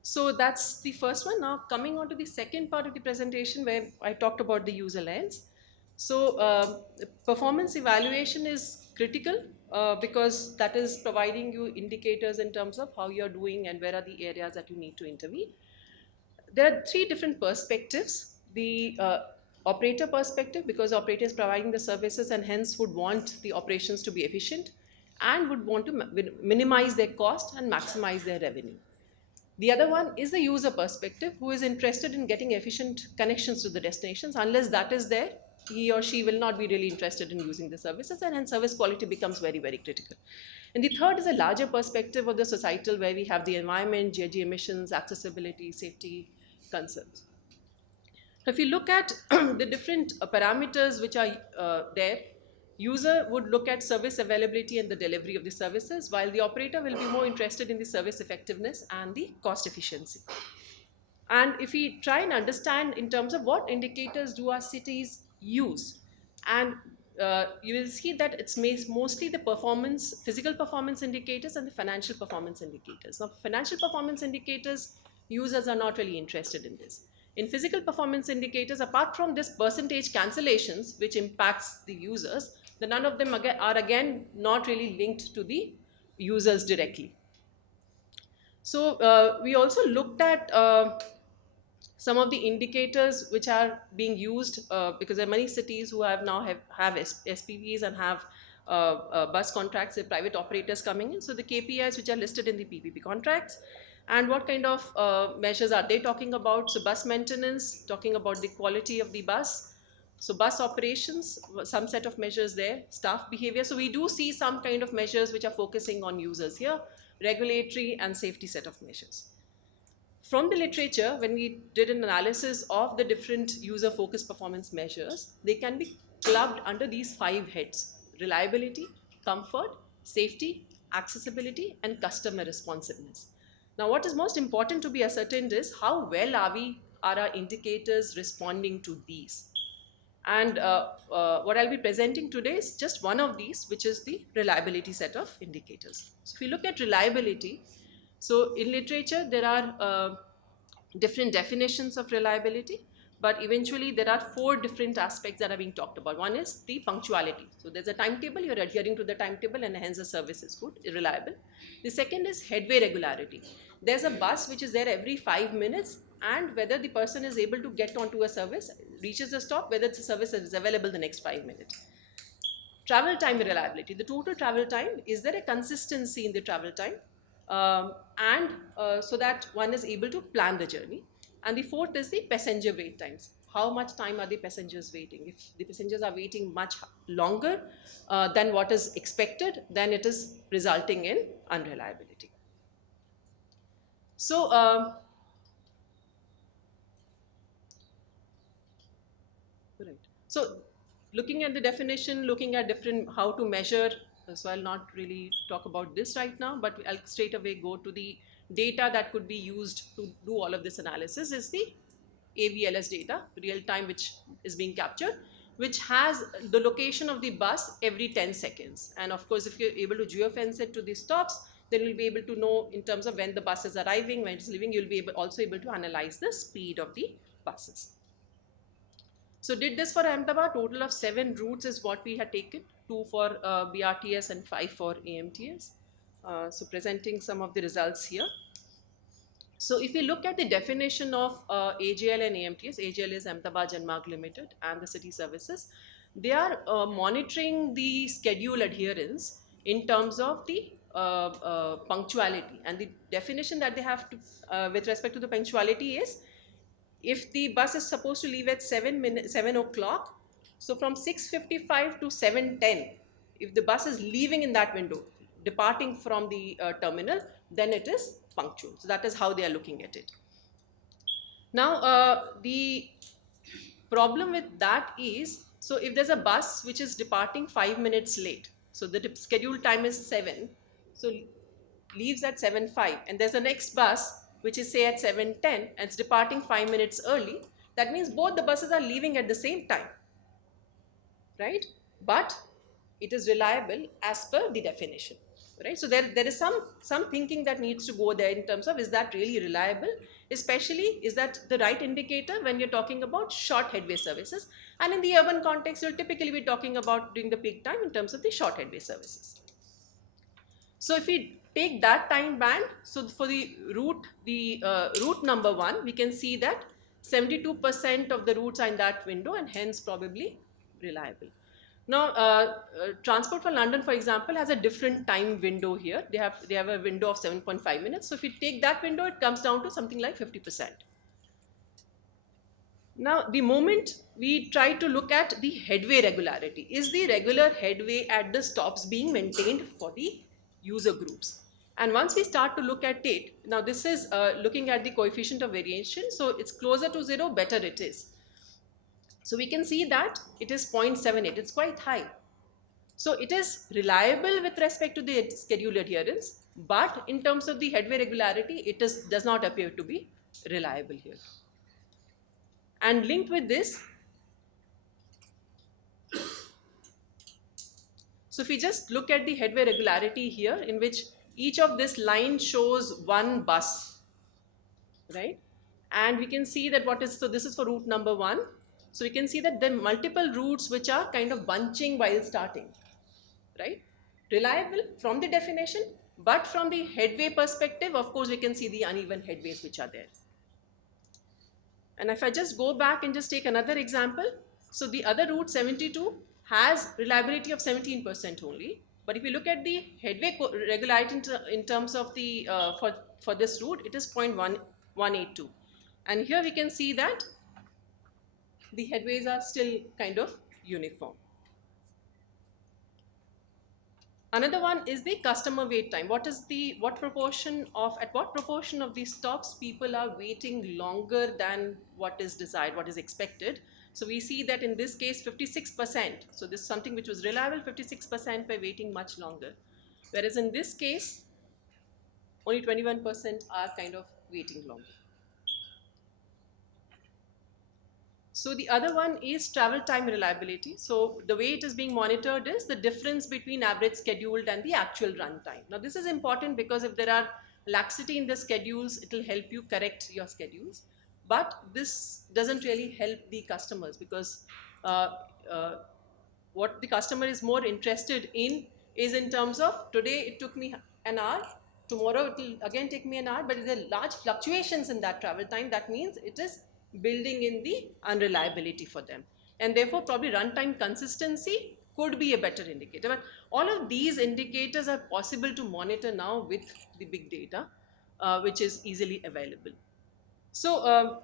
So that's the first one. Now coming on to the second part of the presentation where I talked about the user lens. So performance evaluation is critical because that is providing you indicators in terms of how you're doing and where are the areas that you need to intervene. There are three different perspectives. The operator perspective, because operator is providing the services and hence would want the operations to be efficient and would want to minimize their cost and maximize their revenue. The other one is the user perspective, who is interested in getting efficient connections to the destinations. Unless that is there, he or she will not be really interested in using the services, and hence service quality becomes very, very critical. And the third is a larger perspective of the societal, where we have the environment, GHG emissions, accessibility, safety concerns. If you look at the different parameters which are there, user would look at service availability and the delivery of the services, while the operator will be more interested in the service effectiveness and the cost efficiency. And if we try and understand in terms of what indicators do our cities use, and you will see that it's mostly the performance, physical performance indicators and the financial performance indicators. Now, financial performance indicators, users are not really interested in this. In physical performance indicators, apart from this percentage cancellations, which impacts the users, none of them are again not really linked to the users directly. So we also looked at some of the indicators which are being used because there are many cities who have now have SPVs and have bus contracts with private operators coming in. So the KPIs which are listed in the PPP contracts, and what kind of measures are they talking about? So bus maintenance, talking about the quality of the bus. So bus operations, some set of measures there, staff behavior. So we do see some kind of measures which are focusing on users here, regulatory and safety set of measures. From the literature, when we did an analysis of the different user-focused performance measures, they can be clubbed under these 5 heads: reliability, comfort, safety, accessibility, and customer responsiveness. Now, what is most important to be ascertained is how well are our indicators responding to these. And what I'll be presenting today is just one of these, which is the reliability set of indicators. So if you look at reliability, so in literature, there are different definitions of reliability, but eventually there are 4 different aspects that are being talked about. One is the punctuality. So there's a timetable, you're adhering to the timetable, and hence the service is good, reliable. The second is headway regularity. There's a bus which is there every 5 minutes, and whether the person is able to get onto a service, reaches the stop, whether the service is available the next 5 minutes. Travel time reliability, the total travel time, is there a consistency in the travel time? So that one is able to plan the journey. And the fourth is the passenger wait times. How much time are the passengers waiting? If the passengers are waiting much longer than what is expected, then it is resulting in unreliability. So, right. So looking at the definition, looking at how to measure, so I'll not really talk about this right now, but I'll straight away go to the data that could be used to do all of this analysis is the AVLS data, real time, which is being captured, which has the location of the bus every 10 seconds. And of course, if you're able to geofence it to the stops, then you'll be able to know in terms of when the bus is arriving, when it's leaving, you'll be also able to analyze the speed of the buses. So did this for Ahmedabad, total of 7 routes is what we had taken, 2 for BRTS and 5 for AMTS. So presenting some of the results here. So if you look at the definition of AGL and AMTS, AGL is Ahmedabad Janmarg Limited and the city services, they are monitoring the schedule adherence in terms of the punctuality, and the definition that they have to with respect to the punctuality is, if the bus is supposed to leave at 7 o'clock, so from 6:55 to 7:10, if the bus is leaving in that window, departing from the terminal, then it is punctual. So that is how they are looking at it. Now, the problem with that is, so if there's a bus which is departing 5 minutes late, so the scheduled time is 7, so leaves at 7:05, and there's a next bus which is say at 7:10 and it's departing 5 minutes early, that means both the buses are leaving at the same time, right? But it is reliable as per the definition, right? So there is some thinking that needs to go there in terms of, is that really reliable, especially is that the right indicator when you're talking about short headway services, and in the urban context you'll typically be talking about during the peak time in terms of the short headway services. So if we take that time band, so for the route number 1, we can see that 72% of the routes are in that window and hence probably reliable. Now, Transport for London, for example, has a different time window here. They have a window of 7.5 minutes. So if we take that window, it comes down to something like 50%. Now, the moment we try to look at the headway regularity, is the regular headway at the stops being maintained for the user groups? And once we start to look at it, now this is looking at the coefficient of variation. So it's closer to 0, better it is. So we can see that it is 0.78, it's quite high. So it is reliable with respect to the schedule adherence, but in terms of the headway regularity, it does not appear to be reliable here. And linked with this, so if we just look at the headway regularity here, in which each of this line shows one bus, right? And we can see that so this is for route number 1. So we can see that there are multiple routes which are kind of bunching while starting, right? Reliable from the definition, but from the headway perspective, of course, we can see the uneven headways which are there. And if I just go back and just take another example, so the other route 72 has reliability of 17% only. But if you look at the headway regularity in terms of the for this route, it is 0.182. And here we can see that the headways are still kind of uniform. Another one is the customer wait time. At what proportion of the stops people are waiting longer than what is desired, what is expected. So we see that in this case 56%. So this is something which was reliable, 56% were waiting much longer. Whereas in this case, only 21% are kind of waiting longer. So the other one is travel time reliability. So the way it is being monitored is the difference between average scheduled and the actual run time. Now this is important because if there are laxity in the schedules, it will help you correct your schedules. But this doesn't really help the customers, because what the customer is more interested in is in terms of, today it took me an hour, tomorrow it will again take me an hour, but there are large fluctuations in that travel time. That means it is building in the unreliability for them, and therefore probably runtime consistency could be a better indicator. But all of these indicators are possible to monitor now with the big data, which is easily available. So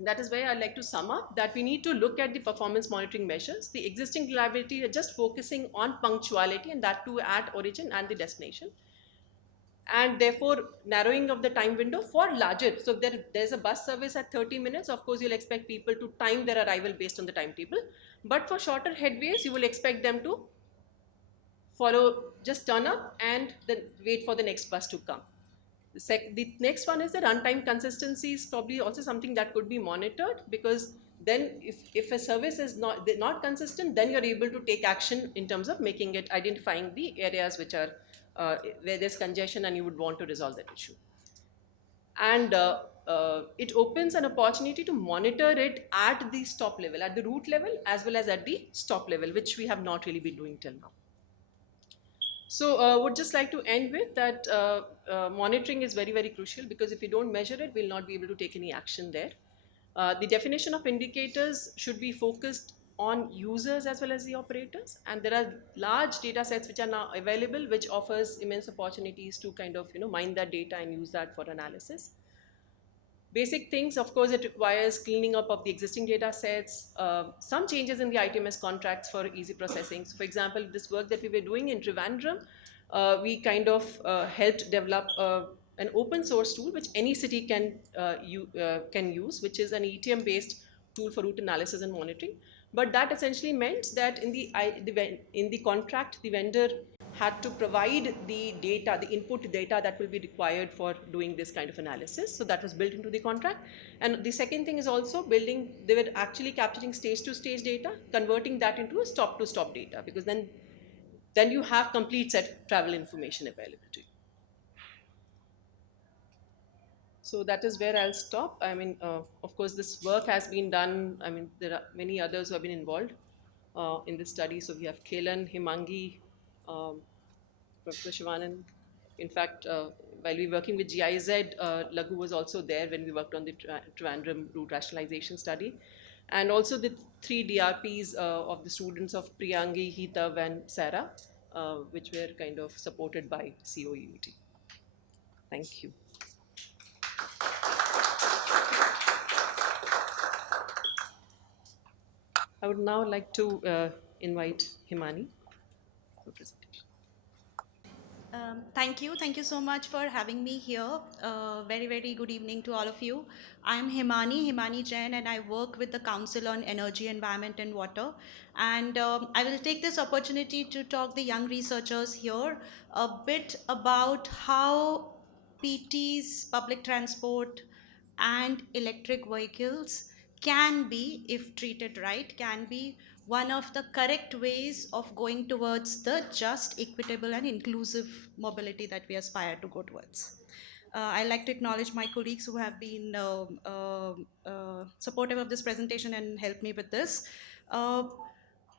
that is where I'd like to sum up that we need to look at the performance monitoring measures. The existing reliability are just focusing on punctuality, and that too at origin and the destination, and therefore narrowing of the time window for larger. So there's a bus service at 30 minutes, of course you'll expect people to time their arrival based on the timetable, but for shorter headways you will expect them to just turn up and then wait for the next bus to come. The next one is the runtime consistency is probably also something that could be monitored, because then if a service is not consistent, then you're able to take action in terms of identifying the areas which are where there's congestion and you would want to resolve that issue. and it opens an opportunity to monitor it at the stop level, at the root level, as well as at the stop level, which we have not really been doing till now. So would just like to end with that monitoring is very, very crucial, because if we don't measure it, we'll not be able to take any action there. The definition of indicators should be focused on users as well as the operators, and there are large data sets which are now available, which offers immense opportunities to kind of mine that data and use that for analysis. Basic things, of course, it requires cleaning up of the existing data sets, some changes in the ITMS contracts for easy processing. So, for example, this work that we were doing in Trivandrum, we kind of helped develop an open source tool which any city can use, which is an ETM based tool for route analysis and monitoring. But that essentially meant that in the contract, the vendor had to provide the data, the input data that will be required for doing this kind of analysis. So that was built into the contract. And the second thing is also building, they were actually capturing stage to stage data, converting that into a stop to stop data, because then you have complete set travel information available to you. So that is where I'll stop. I mean, of course, this work has been done. I mean, there are many others who have been involved in this study. So we have Kelan, Himangi, Professor Shivanand. In fact, while we were working with GIZ, Lagu was also there when we worked on the Trivandrum route rationalization study. And also the 3 DRPs of the students of Priyangi, Hitav, and Sarah, which were kind of supported by COEUT. Thank you. I would now like to invite Himani for presentation. Thank you. Thank you so much for having me here. Very, very good evening to all of you. I'm Himani Jain, and I work with the Council on Energy, Environment and Water. And I will take this opportunity to talk the young researchers here a bit about how PTs, public transport, and electric vehicles can be, if treated right, can be one of the correct ways of going towards the just, equitable, and inclusive mobility that we aspire to go towards. I'd like to acknowledge my colleagues who have been supportive of this presentation and helped me with this.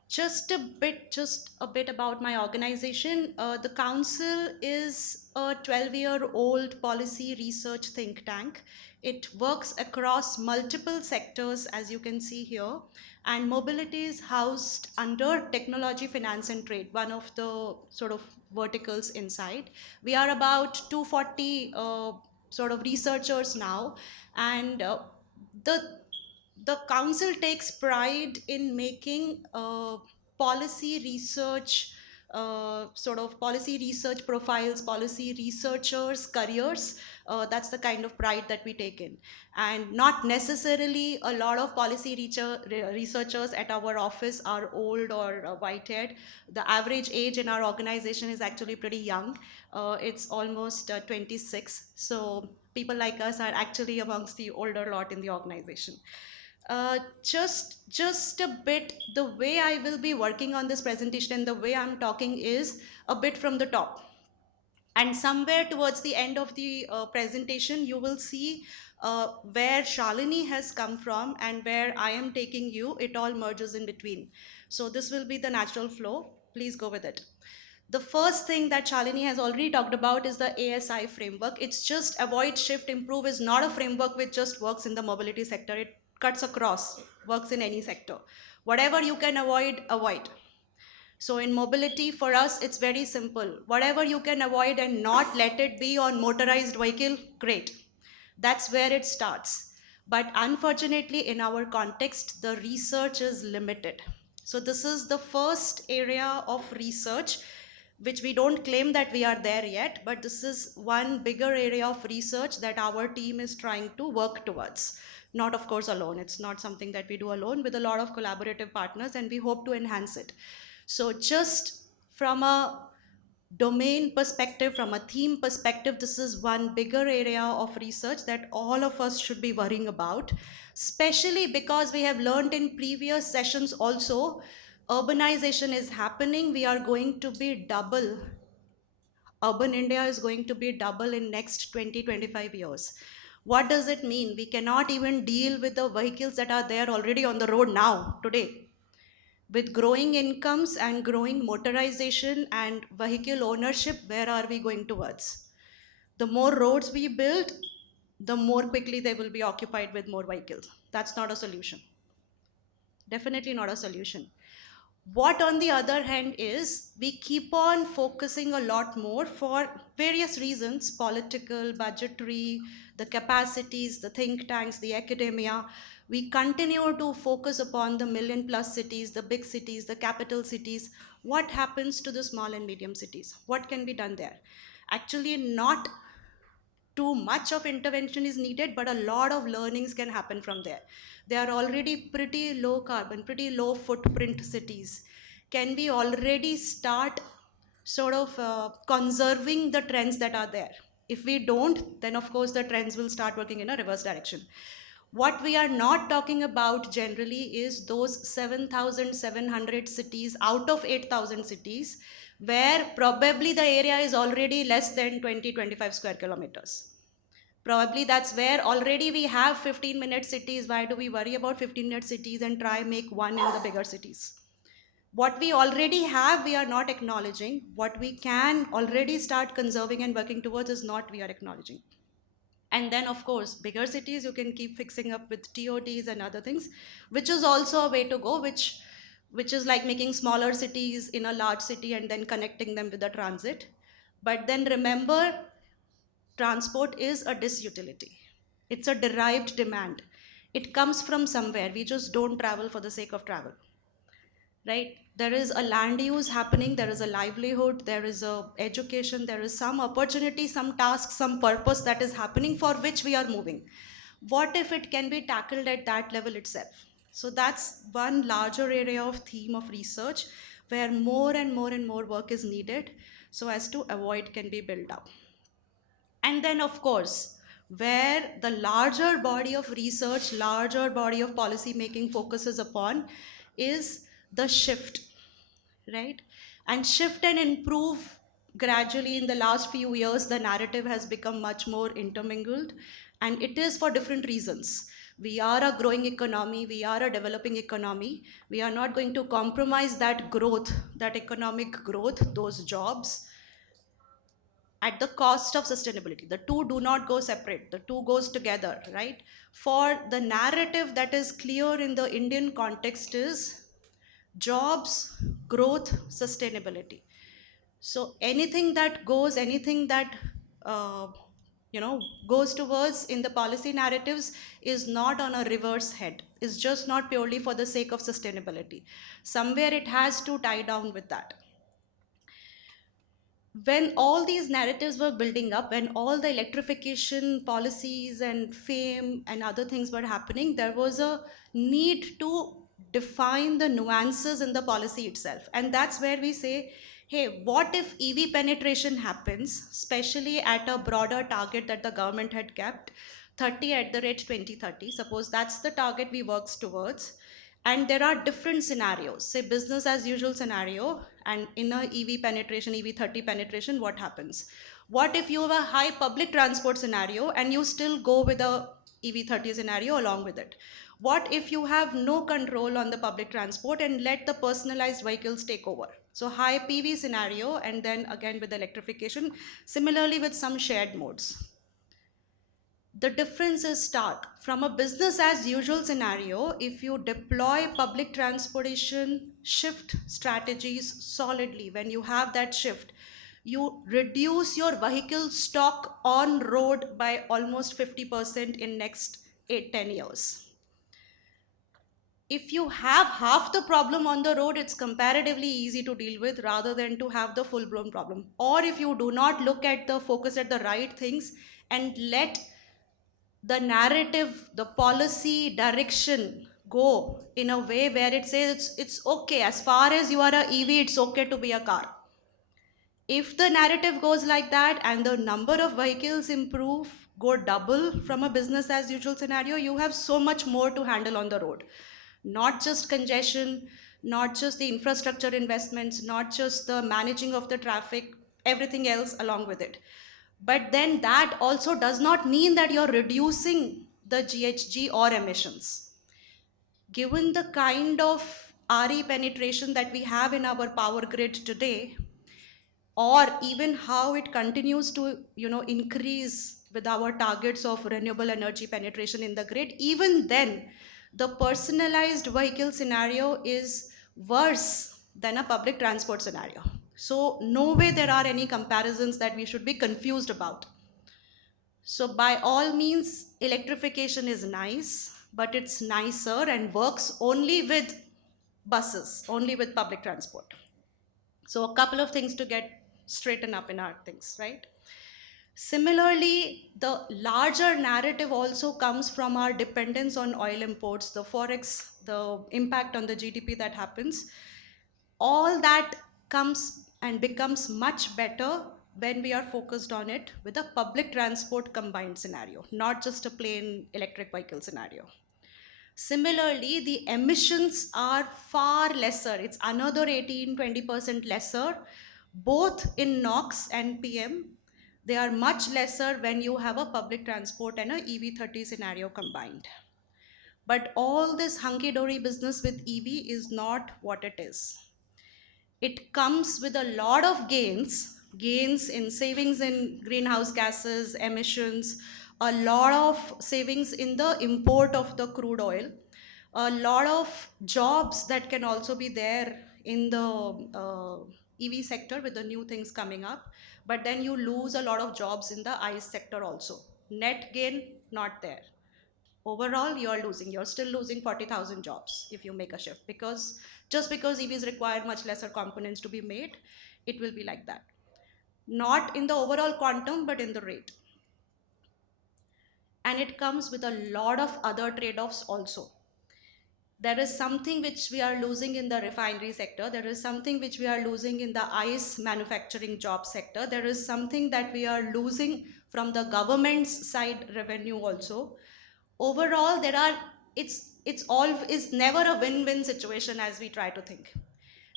Just a bit about my organization. The council is a 12-year-old policy research think tank. It works across multiple sectors, as you can see here, and mobility is housed under technology, finance and trade, one of the sort of verticals inside. We are about 240 sort of researchers now, and the council takes pride in making policy research, sort of policy research profiles, policy researchers' careers. That's the kind of pride that we take in. And not necessarily a lot of policy researchers at our office are old or white-haired. The average age in our organization is actually pretty young. It's almost 26. So people like us are actually amongst the older lot in the organization. Just a bit, the way I will be working on this presentation and the way I'm talking is a bit from the top. And somewhere towards the end of the presentation, you will see where Shalini has come from and where I am taking you. It all merges in between. So this will be the natural flow. Please go with it. The first thing that Shalini has already talked about is the ASI framework. It's just avoid, shift, improve is not a framework which just works in the mobility sector. It cuts across, works in any sector. Whatever you can avoid, avoid. So in mobility, for us, it's very simple. Whatever you can avoid and not let it be on motorized vehicle, great. That's where it starts. But unfortunately, in our context, the research is limited. So this is the first area of research, which we don't claim that we are there yet, but this is one bigger area of research that our team is trying to work towards. Not, of course, alone. It's not something that we do alone, with a lot of collaborative partners, and we hope to enhance it. So just from a domain perspective, from a theme perspective, this is one bigger area of research that all of us should be worrying about, especially because we have learned in previous sessions also, urbanization is happening. We are going to be double. Urban India is going to be double in next 20-25 years. What does it mean? We cannot even deal with the vehicles that are there already on the road now, today. With growing incomes and growing motorization and vehicle ownership, where are we going towards? The more roads we build, the more quickly they will be occupied with more vehicles. That's not a solution. Definitely not a solution. What, on the other hand, is we keep on focusing a lot more for various reasons, political, budgetary, the capacities, the think tanks, the academia. We continue to focus upon the million-plus cities, the big cities, the capital cities. What happens to the small and medium cities? What can be done there? Actually, not too much of intervention is needed, but a lot of learnings can happen from there. They are already pretty low carbon, pretty low footprint cities. Can we already start sort of conserving the trends that are there? If we don't, then of course the trends will start working in a reverse direction. What we are not talking about generally is those 7,700 cities out of 8,000 cities where probably the area is already less than 20-25 square kilometers. Probably that's where already we have 15-minute cities. Why do we worry about 15-minute cities and try make one in the bigger cities? What we already have, we are not acknowledging. What we can already start conserving and working towards is not we are acknowledging. And then, of course, bigger cities, you can keep fixing up with TOTs and other things, which is also a way to go, which is like making smaller cities in a large city and then connecting them with the transit. But then remember, transport is a disutility. It's a derived demand. It comes from somewhere. We just don't travel for the sake of travel, right? There is a land use happening, there is a livelihood, there is a education, there is some opportunity, some task, some purpose that is happening for which we are moving. What if it can be tackled at that level itself? So that's one larger area of theme of research where more and more and more work is needed so as to avoid can be built up. And then, of course, where the larger body of research, larger body of policy making focuses upon is the shift, right? And shift and improve gradually in the last few years, the narrative has become much more intermingled, and it is for different reasons. We are a growing economy, we are a developing economy. We are not going to compromise that growth, that economic growth, those jobs, at the cost of sustainability. The two do not go separate, the two goes together, right? For the narrative that is clear in the Indian context is jobs, growth, sustainability. So anything that goes, anything that goes towards in the policy narratives is not on a reverse head, is just not purely for the sake of sustainability. Somewhere it has to tie down with that. When all these narratives were building up, when all the electrification policies and fame and other things were happening, there was a need to define the nuances in the policy itself. And that's where we say, hey, what if EV penetration happens, especially at a broader target that the government had kept, 30 at the rate 2030. Suppose that's the target we work towards. And there are different scenarios, say business as usual scenario, and in a EV penetration, EV30 penetration, what happens? What if you have a high public transport scenario and you still go with a EV30 scenario along with it? What if you have no control on the public transport and let the personalized vehicles take over? So high PV scenario, and then again with electrification, similarly with some shared modes. The difference is stark. From a business as usual scenario, if you deploy public transportation shift strategies solidly, when you have that shift, you reduce your vehicle stock on road by almost 50% in next 8-10 years. If you have half the problem on the road, it's comparatively easy to deal with rather than to have the full-blown problem. Or if you do not look at the focus at the right things and let the narrative, the policy direction go in a way where it says it's okay, as far as you are a EV, it's okay to be a car. If the narrative goes like that and the number of vehicles improve, go double from a business as usual scenario, you have so much more to handle on the road. Not just congestion, not just the infrastructure investments, not just the managing of the traffic, everything else along with it. But then that also does not mean that you're reducing the GHG or emissions. Given the kind of RE penetration that we have in our power grid today, or even how it continues to increase with our targets of renewable energy penetration in the grid, even then the personalized vehicle scenario is worse than a public transport scenario. So no way there are any comparisons that we should be confused about. So by all means, electrification is nice, but it's nicer and works only with buses, only with public transport. So a couple of things to get straightened up in our things, right? Similarly, the larger narrative also comes from our dependence on oil imports, the forex, the impact on the GDP that happens. All that comes and becomes much better when we are focused on it with a public transport combined scenario, not just a plain electric vehicle scenario. Similarly, the emissions are far lesser. It's another 18-20% lesser, both in NOx and PM. They are much lesser when you have a public transport and a EV30 scenario combined. But all this hunky-dory business with EV is not what it is. It comes with a lot of gains in savings in greenhouse gases, emissions, a lot of savings in the import of the crude oil, a lot of jobs that can also be there in the EV sector with the new things coming up, but then you lose a lot of jobs in the ICE sector also. Net gain, not there. Overall, you're still losing 40,000 jobs if you make a shift, because just because EVs require much lesser components to be made, it will be like that. Not in the overall quantum, but in the rate. And it comes with a lot of other trade-offs also. There is something which we are losing in the refinery sector. There is something which we are losing in the ICE manufacturing job sector. There is something that we are losing from the government's side revenue also. Overall, it's never a win-win situation as we try to think.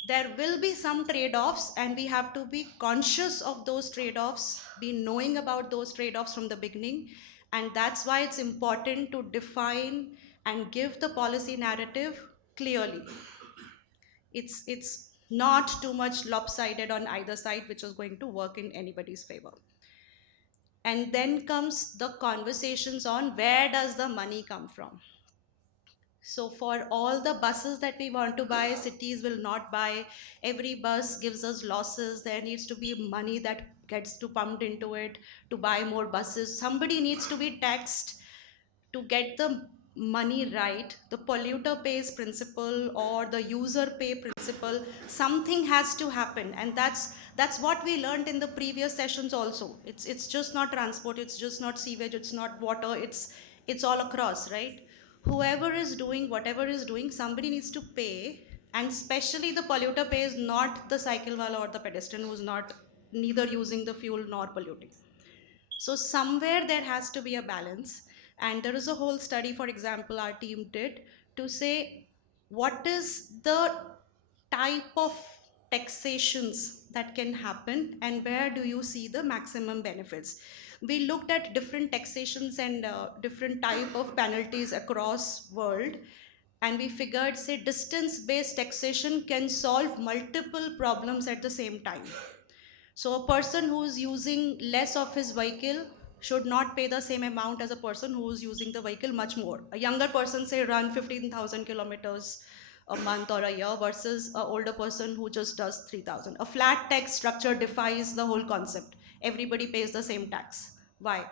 There will be some trade-offs, and we have to be conscious of those trade-offs, be knowing about those trade-offs from the beginning, and that's why it's important to define and give the policy narrative clearly. It's not too much lopsided on either side, which is going to work in anybody's favor. And then comes the conversations on where does the money come from. So for all the buses that we want to buy, cities will not buy. Every bus gives us losses. There needs to be money that gets to pumped into it to buy more buses. Somebody needs to be taxed to get the money right. The polluter pays principle or the user pay principle. Something has to happen, and that's what we learned in the previous sessions also. It's just not transport. It's just not sewage. It's not water. It's all across, right? Whoever is doing whatever is doing, somebody needs to pay, and especially the polluter pays, not the cycle wala or the pedestrian who's not neither using the fuel nor polluting. So somewhere there has to be a balance, and there is a whole study, for example, our team did to say what is the type of taxations that can happen and where do you see the maximum benefits. We looked at different taxations and different type of penalties across world, and we figured, say, distance based taxation can solve multiple problems at the same time. So a person who's using less of his vehicle should not pay the same amount as a person who's using the vehicle much more. A younger person, say, run 15,000 kilometers a month or a year versus an older person who just does 3,000. A flat tax structure defies the whole concept. Everybody pays the same tax. Why?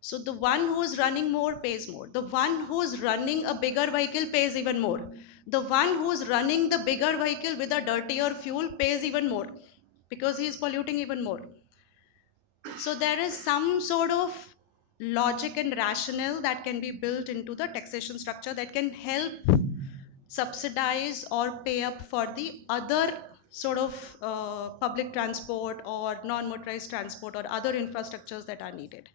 So the one who's running more pays more. The one who's running a bigger vehicle pays even more. The one who's running the bigger vehicle with a dirtier fuel pays even more because he is polluting even more. So there is some sort of logic and rationale that can be built into the taxation structure that can help subsidize or pay up for the other sort of public transport or non-motorized transport or other infrastructures that are needed.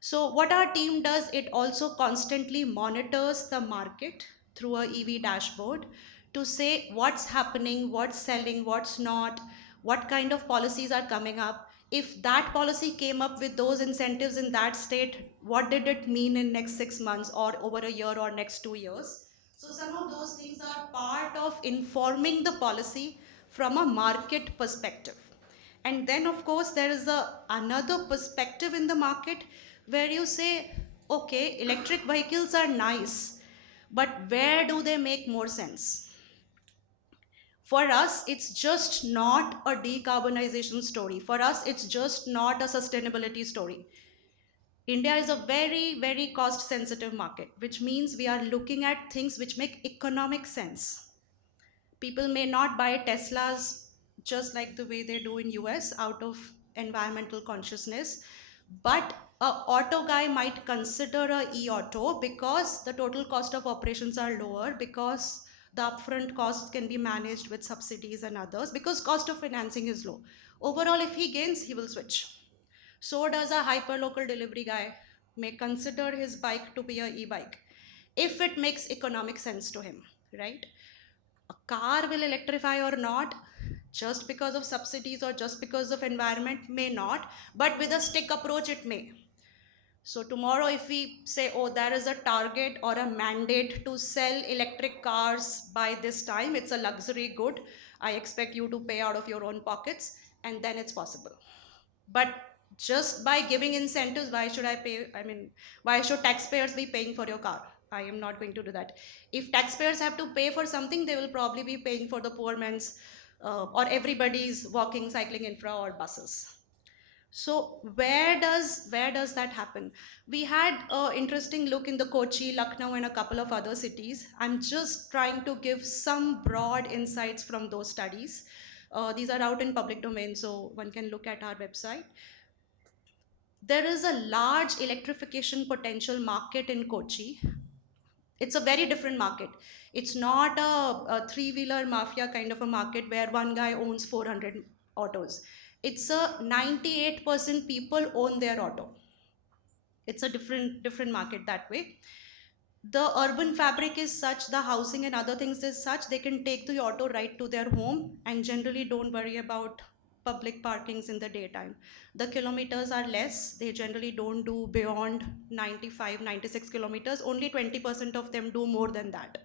So what our team does, it also constantly monitors the market through a EV dashboard to say what's happening, what's selling, what's not, what kind of policies are coming up. if that policy came up with those incentives in that state, what did it mean in next 6 months or over a year or next 2 years? So some of those things are part of informing the policy from a market perspective. And then of course there is another perspective in the market where you say, okay, electric vehicles are nice, but where do they make more sense? For us, it's just not a decarbonization story. For us, it's just not a sustainability story. India is a very, very cost sensitive market, which means we are looking at things which make economic sense. People may not buy Teslas just like the way they do in US out of environmental consciousness, but a auto guy might consider a e-auto because the total cost of operations are lower, because the upfront costs can be managed with subsidies and others, because cost of financing is low. Overall, if he gains, he will switch. So does a hyperlocal delivery guy may consider his bike to be a e-bike if it makes economic sense to him, right? A car will electrify or not just because of subsidies or just because of environment, may not, but with a stick approach it may. So tomorrow if we say, oh, there is a target or a mandate to sell electric cars by this time, it's a luxury good, I expect you to pay out of your own pockets, and then it's possible. But just by giving incentives, why should I pay? I mean, why should taxpayers be paying for your car? I am not going to do that. If taxpayers have to pay for something, they will probably be paying for the poor man's or everybody's walking, cycling infra or buses. So where does that happen? We had an interesting look in the Kochi, Lucknow, and a couple of other cities. I'm just trying to give some broad insights from those studies. These are out in public domain, so one can look at our website. There is a large electrification potential market in Kochi. It's a very different market. It's not a three-wheeler mafia kind of a market where one guy owns 400 autos. It's a 98% people own their auto. It's a different market that way. The urban fabric is such, the housing and other things is such, they can take the auto right to their home and generally don't worry about public parkings in the daytime. The kilometers are less, they generally don't do beyond 95, 96 kilometers, only 20% of them do more than that.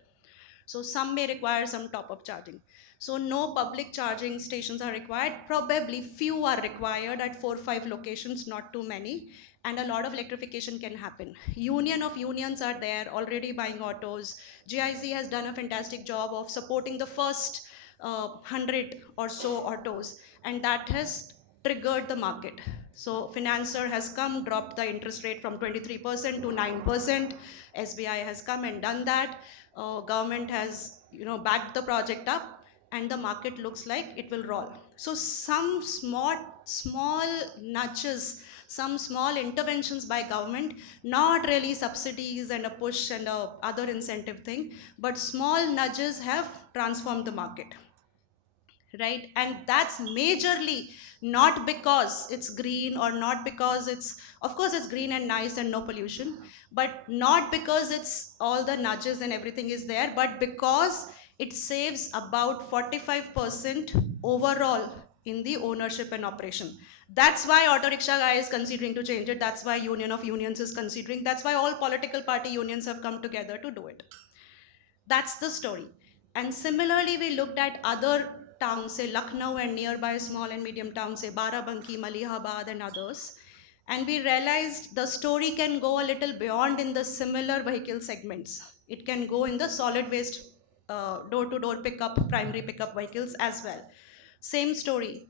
So some may require some top-up charging. So no public charging stations are required, probably few are required at 4 or 5 locations, not too many, and a lot of electrification can happen. Union of unions are there, already buying autos. GIZ has done a fantastic job of supporting the first 100 or so autos, and that has triggered the market. So Financer has come, dropped the interest rate from 23% to 9%. SBI has come and done that. Government has backed the project up, and the market looks like it will roll. So some small nudges, some small interventions by government, not really subsidies and a push and a other incentive thing, but small nudges have transformed the market, right? And that's majorly not because it's green or not because it's, of course it's green and nice and no pollution, but not because it's all the nudges and everything is there, but because it saves about 45% overall in the ownership and operation. That's why auto rickshaw guy is considering to change it. That's why Union of Unions is considering. That's why all political party unions have come together to do it. That's the story. And similarly, we looked at other towns, say Lucknow and nearby small and medium towns, say Barabanki, Malihabad and others. And we realized the story can go a little beyond in the similar vehicle segments. It can go in the solid waste door-to-door pickup, primary pickup vehicles as well. Same story.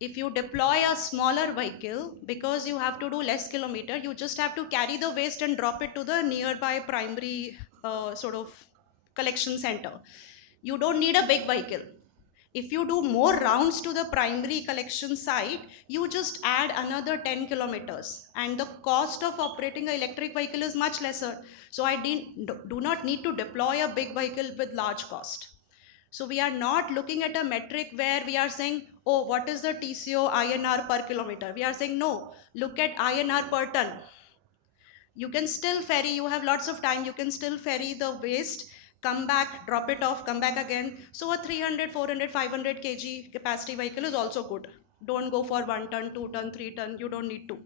If you deploy a smaller vehicle, because you have to do less kilometer, you just have to carry the waste and drop it to the nearby primary sort of collection center. You don't need a big vehicle. If you do more rounds to the primary collection site, you just add another 10 kilometers, and the cost of operating an electric vehicle is much lesser. So I do not need to deploy a big vehicle with large cost. So we are not looking at a metric where we are saying, oh, what is the TCO INR per kilometer? We are saying, no, look at INR per ton. You can still ferry, you have lots of time, you can still ferry the waste, come back, drop it off, come back again. So a 300, 400, 500 kg capacity vehicle is also good. Don't go for 1 ton, 2 ton, 3 ton. You don't need to.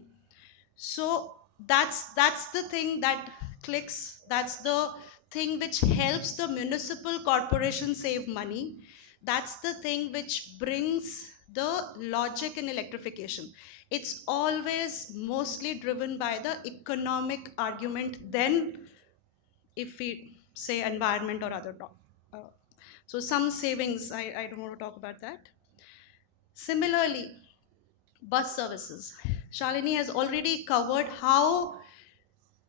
So that's the thing that clicks. That's the thing which helps the municipal corporation save money. That's the thing which brings the logic in electrification. It's always mostly driven by the economic argument, then if we say environment or other talk. So some savings, I don't want to talk about that. Similarly, bus services. Shalini has already covered how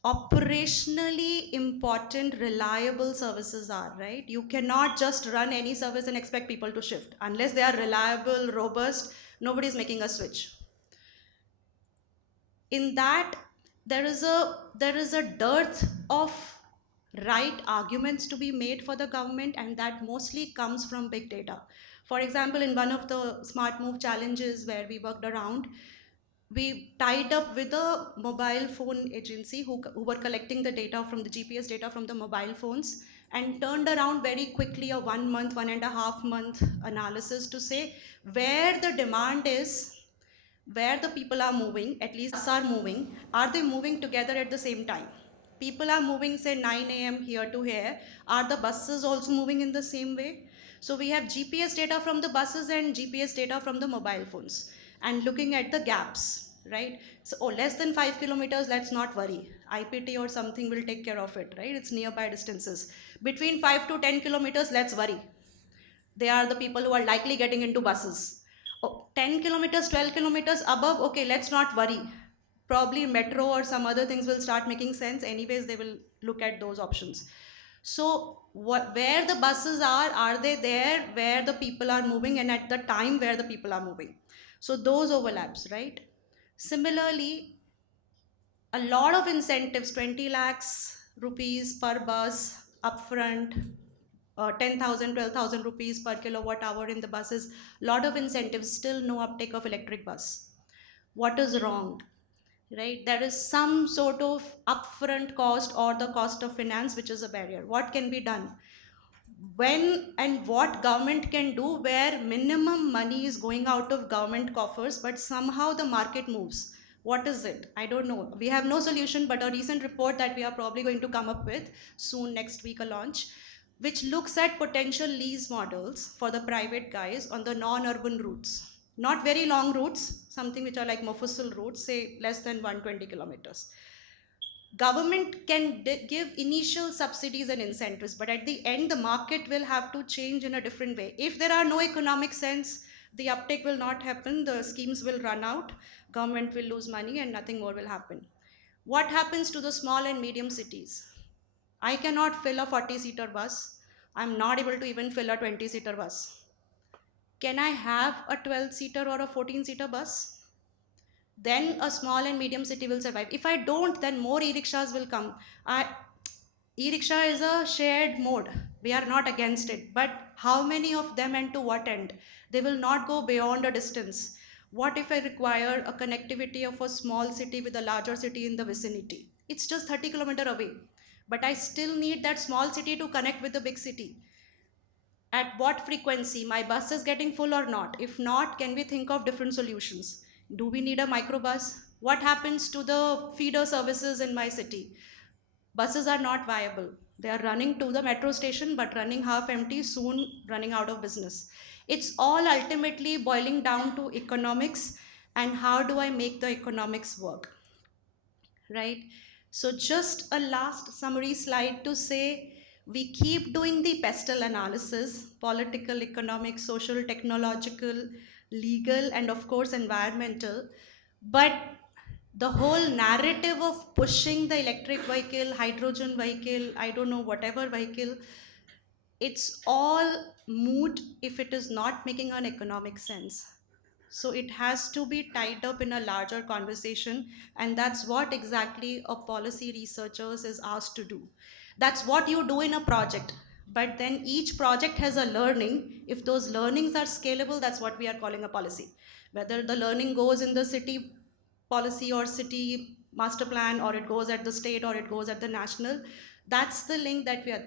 operationally important reliable services are, right? You cannot just run any service and expect people to shift. Unless they are reliable, robust, nobody's making a switch. In that, there is a dearth of right arguments to be made for the government, and that mostly comes from big data. For example, in one of the smart move challenges where we worked around, we tied up with a mobile phone agency who were collecting the data from the GPS data from the mobile phones, and turned around very quickly a 1 month, 1.5 month analysis to say where the demand is, where the people are moving, at least are moving, are they moving together at the same time? People are moving, say 9 a.m. here to here. Are the buses also moving in the same way? So we have GPS data from the buses and GPS data from the mobile phones, and looking at the gaps, right? So less than 5 kilometers, let's not worry. IPT or something will take care of it, right? It's nearby distances. Between 5 to 10 kilometers, let's worry. They are the people who are likely getting into buses. 10 kilometers, 12 kilometers above, okay, let's not worry. Probably metro or some other things will start making sense. Anyways, they will look at those options. So where the buses are they there where the people are moving and at the time where the people are moving? So those overlaps, right? Similarly, a lot of incentives, 20 lakhs rupees per bus upfront, 10,000, 12,000 rupees per kilowatt hour in the buses, lot of incentives, still no uptake of electric bus. What is wrong, right? There is some sort of upfront cost or the cost of finance which is a barrier. What can be done? When and what government can do where minimum money is going out of government coffers, but somehow the market moves? What is it? I don't know. We have no solution, but a recent report that we are probably going to come up with soon, next week, a launch, which looks at potential lease models for the private guys on the non-urban routes. Not very long routes, something which are like Mofussil routes, say less than 120 kilometers. Government can give initial subsidies and incentives, but at the end, the market will have to change in a different way. If there are no economic sense, the uptake will not happen, the schemes will run out, government will lose money, and nothing more will happen. What happens to the small and medium cities? I cannot fill a 40-seater bus. I'm not able to even fill a 20-seater bus. Can I have a 12-seater or a 14-seater bus? Then a small and medium city will survive. If I don't, then more e-rickshaws will come. E-rickshaw is a shared mode. We are not against it. But how many of them and to what end? They will not go beyond a distance. What if I require a connectivity of a small city with a larger city in the vicinity? It's just 30 kilometers away. But I still need that small city to connect with the big city. At what frequency? My bus is getting full or not? If not, can we think of different solutions? Do we need a microbus? What happens to the feeder services in my city? Buses are not viable. They are running to the metro station, but running half empty, soon running out of business. It's all ultimately boiling down to economics and how do I make the economics work, right? So just a last summary slide to say, we keep doing the pestle analysis, political, economic, social, technological, legal, and of course environmental. But the whole narrative of pushing the electric vehicle, hydrogen vehicle, I don't know, whatever vehicle, it's all moot if it is not making an economic sense. So it has to be tied up in a larger conversation, and that's what exactly a policy researcher is asked to do. That's what you do in a project, but then each project has a learning. If those learnings are scalable, that's what we are calling a policy. Whether the learning goes in the city policy or city master plan, or it goes at the state, or it goes at the national, that's the link that we are.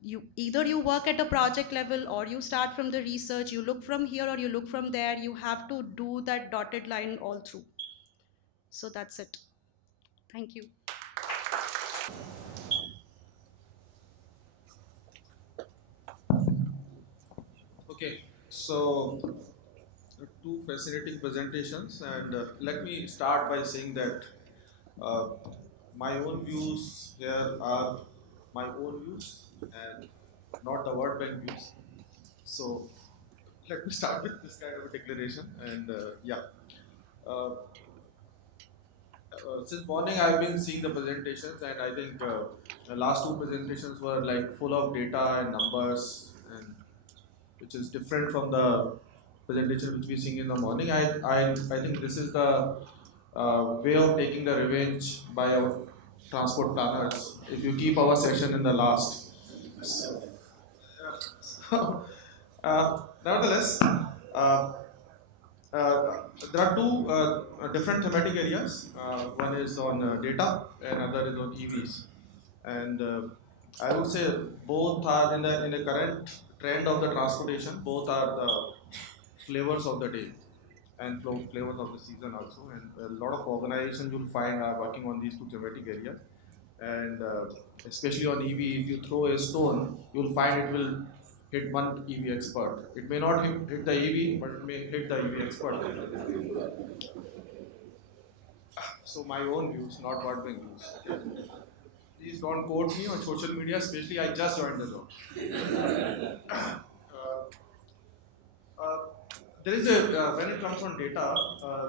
you either you work at a project level or you start from the research, you look from here or you look from there, you have to do that dotted line all through. So that's it. Thank you. Okay, so two fascinating presentations, and let me start by saying that uh, my own views here are my own views and not the World Bank views. So let me start with this kind of a declaration. And since morning I've been seeing the presentations, and I think the last two presentations were like full of data and numbers, and which is different from the presentation which we sing in the morning. I think this is the way of taking the revenge by our transport planners if you keep our session in the last. Nevertheless, there are two different thematic areas. One is on data, and other is on EVs. And I would say both are in the current trend of the transportation. Both are the flavors of the day and flavors of the season also. And a lot of organizations you'll find are working on these two thematic areas. And especially on EV, if you throw a stone, you'll find it will hit one EV expert. It may not hit the EV, but it may hit the EV expert. So my own views, not World Bank views. Please don't quote me on social media, especially I just joined the job. Uh, there is a when it comes on data,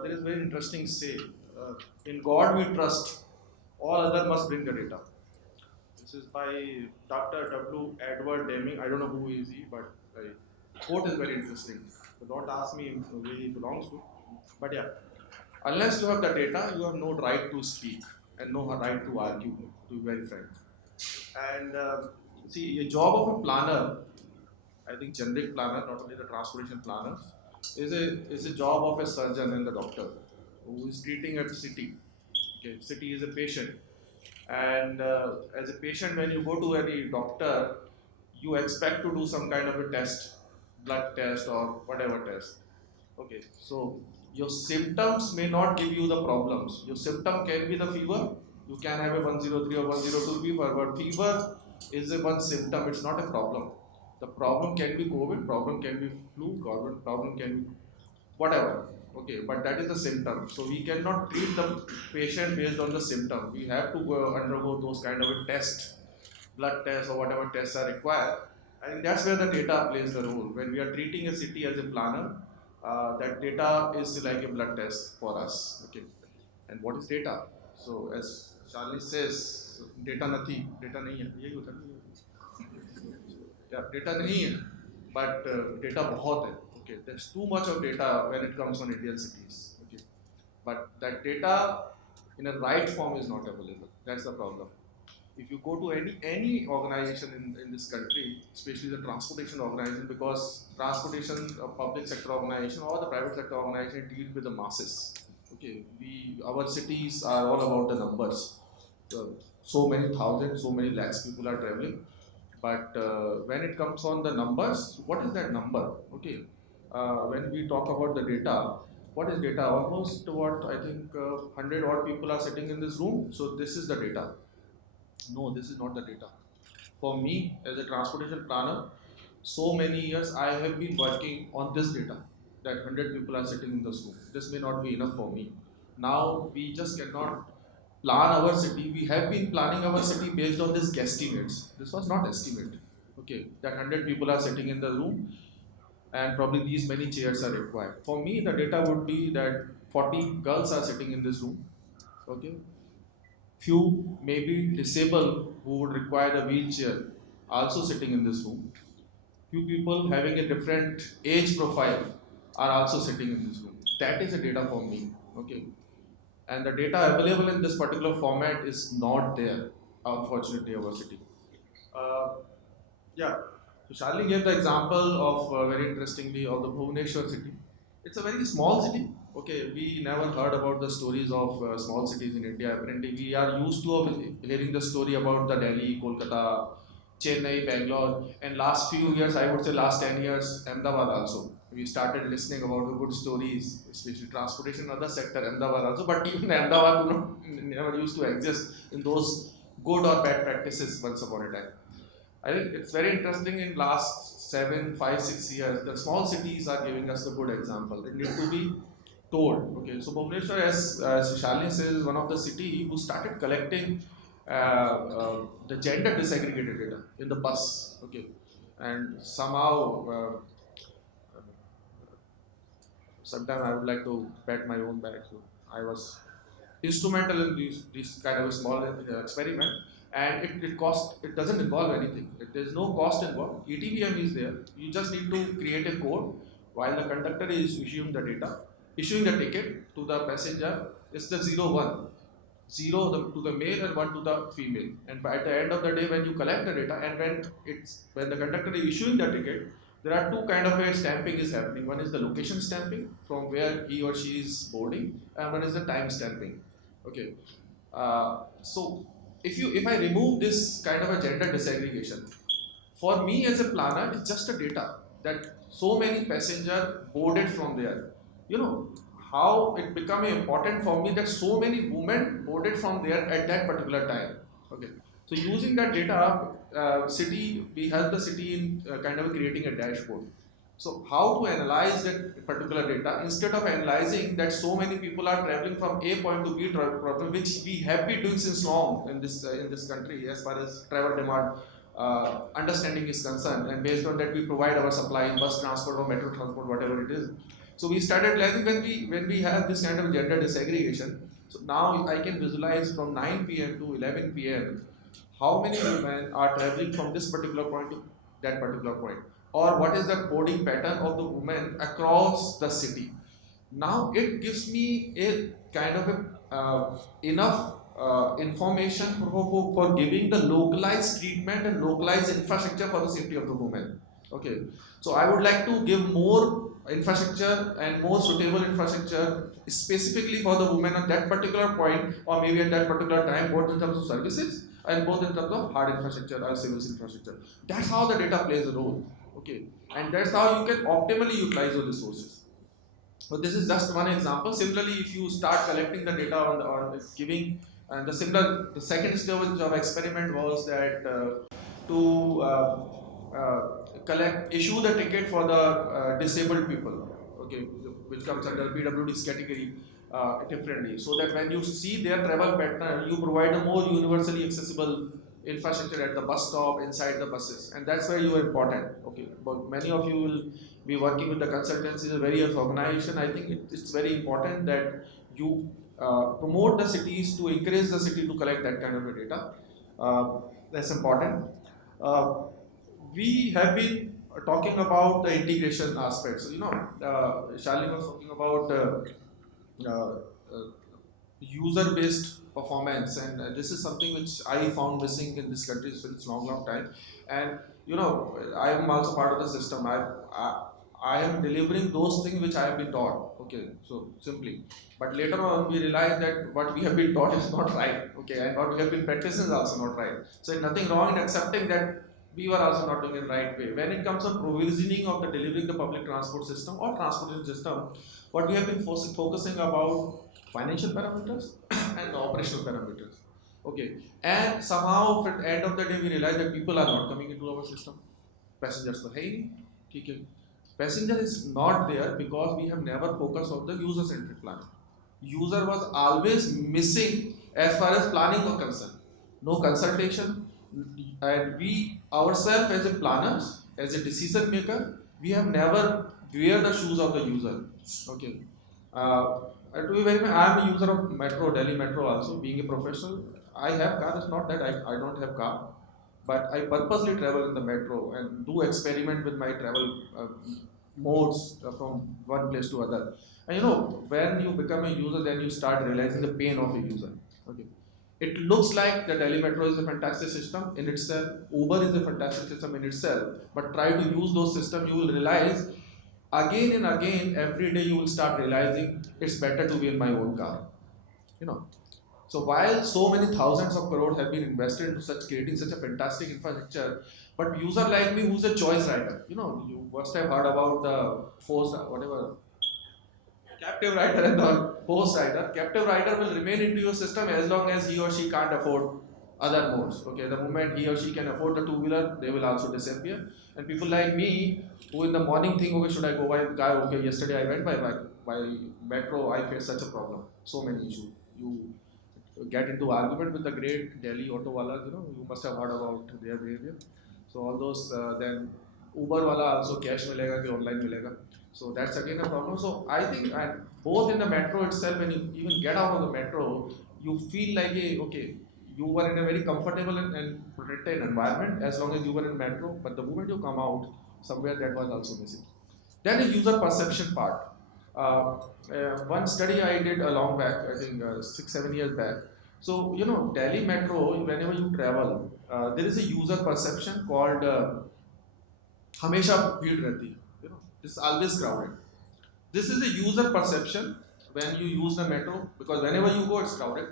there is a very interesting say. In God we trust, all other must bring the data. This is by Dr. W. Edward Deming. I don't know who is he, but the quote is very interesting. So don't ask me where he belongs to. But yeah, unless you have the data, you have no right to speak and no right to argue, to be very frank. And see, a job of a planner, I think generic planner, not only the transportation planners, is a job of a surgeon and the doctor who is treating a city. Okay, city is a patient, and as a patient, when you go to any doctor, you expect to do some kind of a test, blood test or whatever test. Okay, so your symptoms may not give you the problems. Your symptom can be the fever. You can have a 103 or 102 fever, but fever is a one symptom. It's not a problem. The problem can be COVID, problem can be flu, problem can be whatever. Okay, but that is the symptom. So we cannot treat the patient based on the symptom. We have to undergo those kind of a test, blood tests or whatever tests are required. I think that's where the data plays the role. When we are treating a city as a planner, that data is like a blood test for us. Okay, and what is data? So as Charlie says, data nathi, data nahi hai. यही होता है. Yeah, data nahi hai, but data बहुत है. Okay, there's too much of data when it comes on Indian cities. Okay, but that data in a right form is not available. That's the problem. If you go to any organization in this country, especially the transportation organization, because transportation, public sector organization or the private sector organization deal with the masses. Okay, our cities are all about the numbers. So many thousands, so many lakhs people are traveling. But when it comes on the numbers, what is that number? Okay, when we talk about the data, what is data? Almost what I think 100 odd people are sitting in this room. So this is the data. No, this is not the data. For me, as a transportation planner, so many years I have been working on this data that 100 people are sitting in this room. This may not be enough for me. Now we just cannot plan our city. We have been planning our city based on this guesstimates. This was not estimate. Okay, that 100 people are sitting in the room and probably these many chairs are required. For me, the data would be that 40 girls are sitting in this room. Okay, few maybe disabled who would require a wheelchair also sitting in this room. Few people having a different age profile are also sitting in this room. That is the data for me. Okay. And the data available in this particular format is not there, unfortunately, our city. Uh, yeah. So Charlie gave the example of very interestingly of the Bhubaneswar city. It's a very small city. Okay, we never heard about the stories of small cities in India. Apparently, we are used to hearing the story about the Delhi, Kolkata, Chennai, Bangalore, and last few years, I would say last 10 years, Ahmedabad also. We started listening about the good stories, especially transportation and other sector, Ahmedabad also, but even Ahmedabad never used to exist in those good or bad practices once upon a time. I think it's very interesting in last 7, 5, 6 years, the small cities are giving us a good example. It need to be told. Okay, so Bhubaneswar, as Shalini says, is one of the city who started collecting the gender disaggregated data in the bus. Okay, and somehow, sometimes I would like to pat my own back. So I was instrumental in these kind of a small experiment, and it doesn't involve anything. There's no cost involved. ETBM is there. You just need to create a code while the conductor is issuing the data, issuing the ticket to the passenger. It's the 0 1, to the male and 1 to the female. And by the end of the day, when you collect the data and when the conductor is issuing the ticket, there are two kind of a stamping is happening. One is the location stamping from where he or she is boarding, and one is the time stamping. Okay. So if I remove this kind of a gender disaggregation, for me as a planner, it's just a data that so many passenger boarded from there. You know how it become important for me that so many women boarded from there at that particular time. Okay. So using that data, we help the city in kind of creating a dashboard. So how to analyze that particular data instead of analyzing that so many people are traveling from A point to B problem, which we have been doing since long in this country as far as travel demand understanding is concerned, and based on that we provide our supply in bus transport or metro transport, whatever it is. So we started learning when we have this kind of gender disaggregation. So now I can visualize from 9 p.m. to 11 p.m. how many women are traveling from this particular point to that particular point, or what is the boarding pattern of the women across the city. Now it gives me a kind of enough information for giving the localized treatment and localized infrastructure for the safety of the women. Okay, so I would like to give more infrastructure and more suitable infrastructure specifically for the women at that particular point, or maybe at that particular time, both in terms of services and both in terms of hard infrastructure or civil infrastructure. That's how the data plays a role. Okay, and that's how you can optimally utilize your resources. So this is just one example. Similarly, if you start collecting the data or giving, and the second stage of experiment was that to issue the ticket for the disabled people, okay, which comes under PWD's category differently, so that when you see their travel pattern, you provide a more universally accessible infrastructure at the bus stop, inside the buses, and that's where you are important. Okay, but many of you will be working with the consultancies, various organization. I think it's very important that you promote the cities to encourage the city to collect that kind of a data. That's important. Uh, we have been talking about the integration aspects. So, Shalini was talking about uh, uh, user-based performance, and this is something which I found missing in this country since long time. And I am also part of the system. I am delivering those things which I have been taught. Okay, so simply. But later on, we realize that what we have been taught is not right. Okay, and what we have been practicing is also not right. So nothing wrong in accepting that we were also not doing it the right way. When it comes to provisioning of the delivering the public transport system or transportation system, what we have been focusing about financial parameters and the operational parameters. Okay, and somehow at the end of the day, we realize that people are not coming into our system. Passengers are hey, okay. Passenger is not there because we have never focused on the user-centric planning. User was always missing as far as planning was concerned. No consultation, and we ourselves as a planners, as a decision maker, we have never wear the shoes of the user. Okay. To be very frank, I am a user of metro, Delhi Metro also. Being a professional, I have car. It's not that I don't have car, but I purposely travel in the metro and do experiment with my travel modes from one place to other. And when you become a user, then you start realizing the pain of a user. Okay. It looks like the Delhi Metro is a fantastic system in itself. Uber is a fantastic system in itself. But try to use those systems, you will realize again and again, every day you will start realizing it's better to be in my own car. So while so many thousands of crores have been invested into such creating such a fantastic infrastructure, but user like me who's a choice rider, you must have heard about the forced whatever captive rider and the forced rider. Captive rider will remain into your system as long as he or she can't afford other modes. Okay, the moment he or she can afford the two-wheeler, they will also disappear. And people like me, who in the morning think, okay, should I go by car? Okay, yesterday I went by metro. I faced such a problem, so many issues. You get into argument with the great Delhi auto wala, you must have heard about their behavior. So all those then Uber wala also cash milega कि online milega. So that's again a problem. So I think both in the metro itself, when you even get out of the metro, you feel like okay, you were in a very comfortable and protected environment as long as you were in metro. But the moment you come out, somewhere that was also missing. Then the user perception part. One study I did a long back, I think 6-7 years back. So Delhi metro, whenever you travel, there is a user perception called हमेशा भीड़ रहती है. It's always crowded. This is a user perception when you use the metro, because whenever you go it's crowded.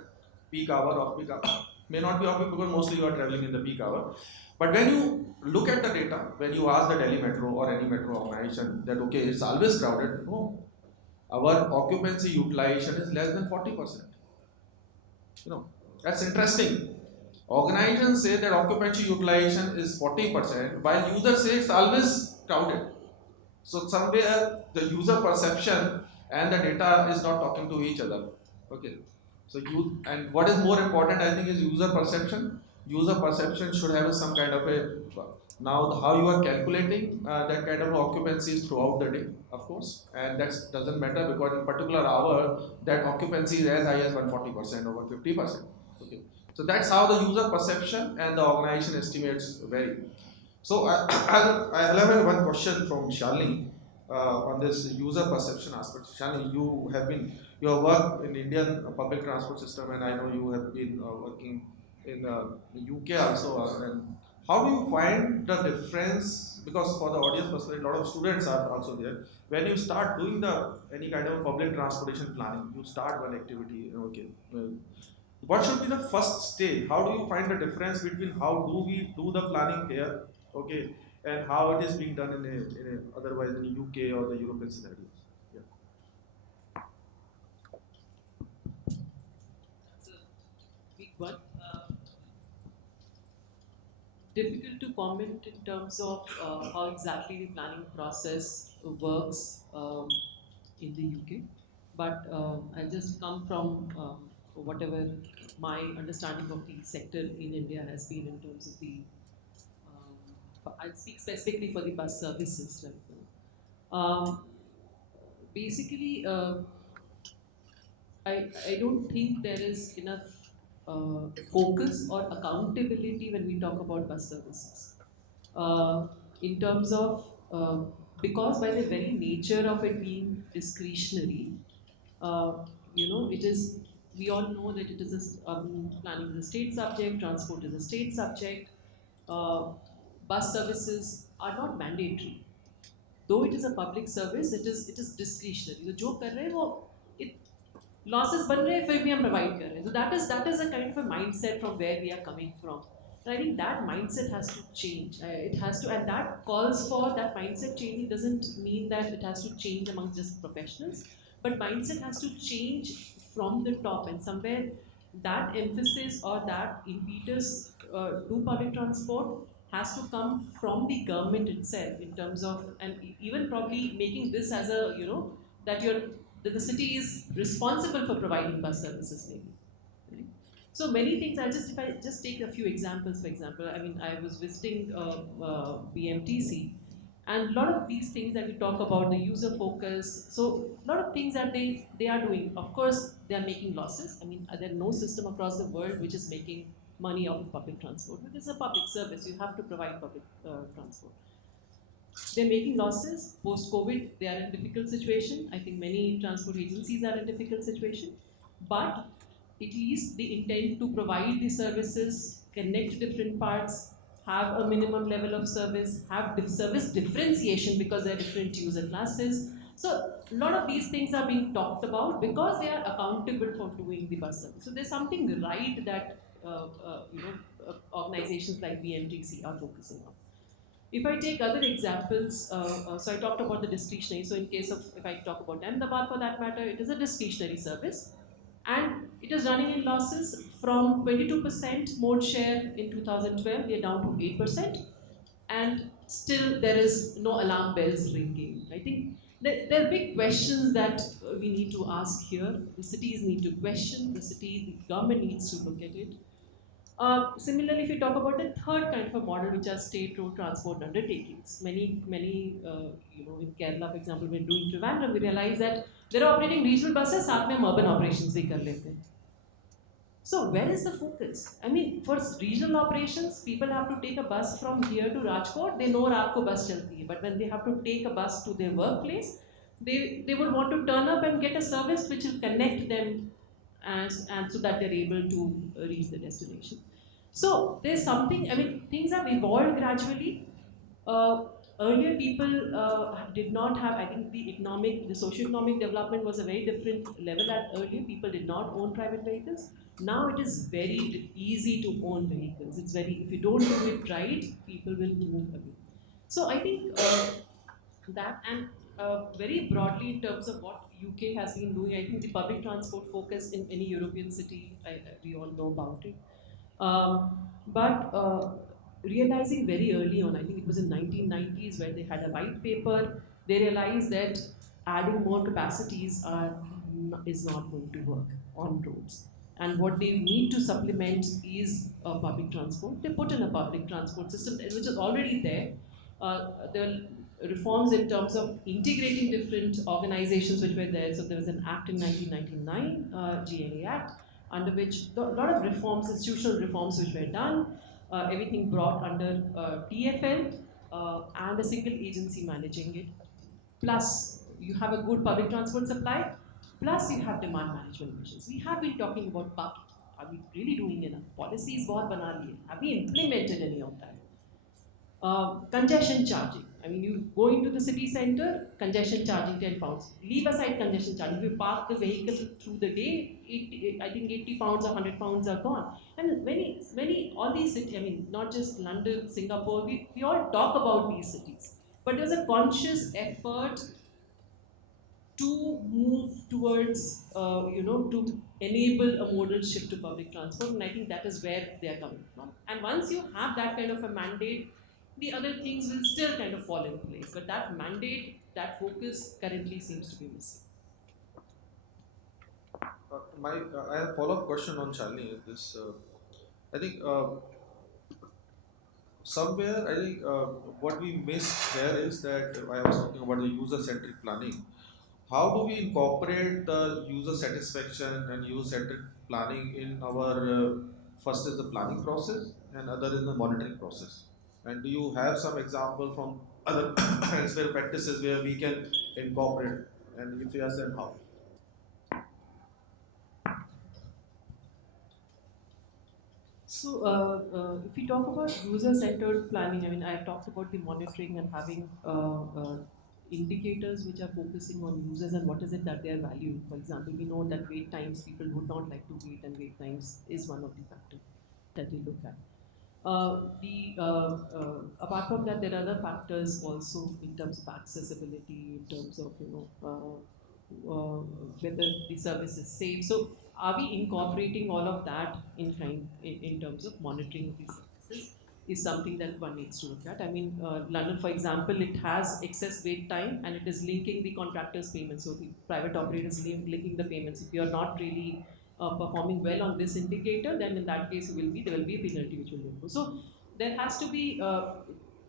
Peak hour, off peak hour. May not be off peak because mostly you are traveling in the peak hour. But when you look at the data, when you ask the Delhi Metro or any metro organization that okay, it's always crowded, no. Our occupancy utilization is less than 40%. That's interesting. Organizations say that occupancy utilization is 40%, while users say it's always crowded. So somewhere the user perception and the data is not talking to each other. Okay. So and what is more important, I think, is user perception. User perception should have some kind of a how you are calculating that kind of occupancy throughout the day, of course, and that doesn't matter because in particular hour that occupancy is as high as 140% over 50%. Okay. So that's how the user perception and the organization estimates vary. So I'll have one question from Shalini on this user perception aspect. Shalini, you have worked in Indian public transport system, and I know you have been working in the UK also. And how do you find the difference? Because for the audience perspective, a lot of students are also there. When you start doing any kind of public transportation planning, you start one activity. Okay. What should be the first stage? How do you find the difference between how do we do the planning here, okay, and how it is being done in otherwise in the UK or the European scenarios? Yeah. That's a big one. Difficult to comment in terms of how exactly the planning process works in the UK, but I'll just come from whatever my understanding of the sector in India has been in terms of the. I'll speak specifically for the bus services right now. Basically, I don't think there is enough focus or accountability when we talk about bus services. In terms of, because by the very nature of it being discretionary, it is, we all know that it is planning is a state subject, transport is a state subject, bus services are not mandatory. Though it is a public service, it is discretionary. So जो कर रहे हैं वो losses बन रहे हैं फिर भी हम provide कर रहे हैं. So that is a kind of a mindset from where we are coming from. And I think that mindset has to change. It has to, and that calls for that mindset changing. Doesn't mean that it has to change among just professionals, but mindset has to change from the top, and somewhere that emphasis or that impetus to public transport has to come from the government itself in terms of, and even probably making this as a, that that the city is responsible for providing bus services maybe. Right? So many things, if I just take a few examples, for example, I mean, I was visiting BMTC, and a lot of these things that we talk about, the user focus, so a lot of things that they are doing, of course, they are making losses. I mean, there is no system across the world which is making money out of public transport. It is a public service, you have to provide public transport. They're making losses. Post-COVID, they are in a difficult situation. I think many transport agencies are in a difficult situation. But at least they intend to provide the services, connect different parts, have a minimum level of service, have service differentiation because there are different user classes. So a lot of these things are being talked about because they are accountable for doing the bus service. So there's something right that organizations like BMTC are focusing on. If I take other examples, so I talked about the discretionary. So in case of, if I talk about Ahmedabad for that matter, it is a discretionary service, and it is running in losses from 22% mode share in 2012. We are down to 8%, and still there is no alarm bells ringing. I think there are big questions that we need to ask here. The cities need to question, the government needs to look at it. Similarly, if you talk about the third kind of a model, which are state road transport undertakings, in Kerala, for example, we're doing Trivandrum, we realize that they're operating regional buses, साथ में हम urban operations भी कर लेते हैं. So where is the focus? I mean, for regional operations, people have to take a bus from here to Rajkot. They know रात को bus चलती है, but when they have to take a bus to their workplace, they would want to turn up and get a service which will connect them and so that they're able to reach the destination. So there's something. I mean, things have evolved gradually. Uh, Earlier, people did not have. I think the socio-economic development was a very different level. At earlier, people did not own private vehicles. Now it is very easy to own vehicles. It's very, if you don't do it right, people will move away. So I think that, and very broadly in terms of what UK has been doing, I think the public transport focus in any European city, we all know about it. But realizing very early on, I think it was in 1990s where they had a white paper, they realized that adding more capacities is not going to work on roads. And what they need to supplement is public transport. They put in a public transport system which is already there. The reforms in terms of integrating different organizations which were there. So there was an act in 1999, GNA Act, under which a lot of reforms, institutional reforms which were done, everything brought under TFL and a single agency managing it. Plus, you have a good public transport supply, plus you have demand management measures. We have been talking about bucket. Are we really doing enough? Policies बहुत बना लिए. Have we implemented any of that? Congestion charging. I mean, you go into the city center, congestion charging 10 pounds. Leave aside congestion charging. If you park the vehicle through the day, I think 80 pounds or 100 pounds are gone. And all these cities, I mean, not just London, Singapore, we all talk about these cities. But there's a conscious effort to move towards, to enable a modal shift to public transport. And I think that is where they are coming from. And once you have that kind of a mandate, the other things will still kind of fall in place. But that mandate, that focus currently seems to be missing. I have a follow-up question on Shalini. I think somewhere I think what we miss here is that I was talking about the user-centric planning. How do we incorporate the user satisfaction and user-centric planning in our first is the planning process and other is the monitoring process? And do you have some example from other elsewhere practices where we can incorporate? And if yes, then how? So, if we talk about user-centered planning, I mean, I talked about the monitoring and having indicators which are focusing on users and what is it that they are valuing. For example, we know that wait times, people would not like to wait, and wait times is one of the factors that we look at. Apart from that, there are other factors also in terms of accessibility, in terms of whether the service is safe. So, are we incorporating all of that in terms of monitoring of these services? Is something that one needs to look at. I mean, London, for example, it has excess wait time and it is linking the contractor's payments. So the private operator is linking the payments. If you are not really performing well on this indicator, then in that case there will be a penalty which will be. So there has to be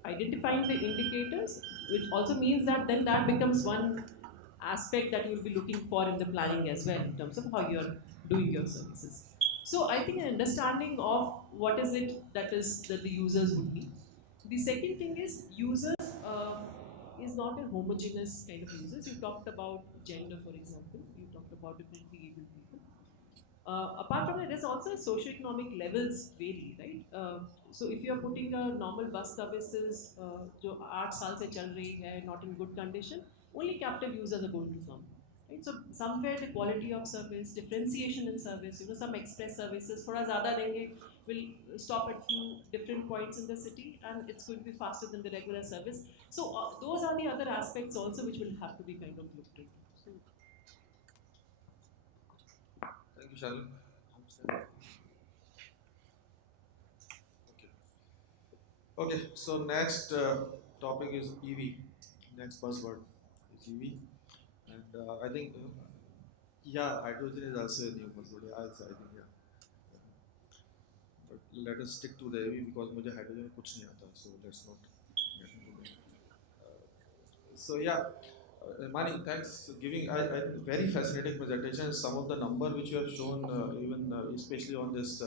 identifying the indicators, which also means that then that becomes one aspect that you will be looking for in the planning as well in terms of how you are doing your services. So I think an understanding of what is it that the users would need. The second thing is users is not a homogeneous kind of users. You talked about gender, for example. You talked about differently abled people. Apart from that, there's also socio-economic levels vary, right? So if you are putting a normal bus services जो 8 साल से चल रही है, not in good condition, only captive users are going to come. Right? So somewhere the quality of service, differentiation in service, some express services, thoda zyada denge, will stop at few different points in the city, and it's going to be faster than the regular service. So those are the other aspects also which will have to be kind of looked into. So, Thank you, Shalin. Okay, so next topic is EV. Next buzzword is EV, and I think yeah, hydrogen is also a new buzzword. Yeah, also, I think yeah. But let us stick to the EV because मुझे hydrogen में कुछ नहीं आता, so let's not get into that. So yeah, Mani, thanks for giving I very fascinating presentation. Some of the number which you have shown, even especially on this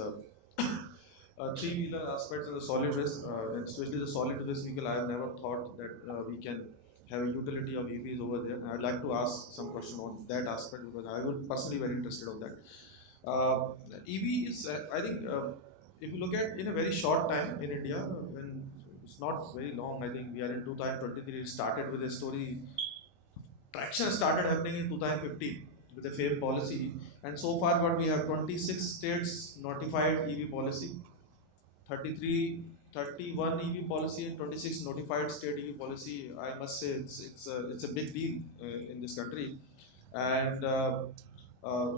three-wheeler aspects of the solid waste, and especially the solid waste vehicle. I have never thought that we can have a utility of EVs over there. I'd like to ask some question on that aspect because I would personally very interested on that. EV is, I think, if you look at in a very short time in India, when it's not very long, I think we are in 2023, it started with a story. Traction started happening in 2015 with the FAME policy, and so far what we have 26 states notified EV policy, 33, 31 EV policy and 26 notified state EV policy. I must say it's a big deal in this country, and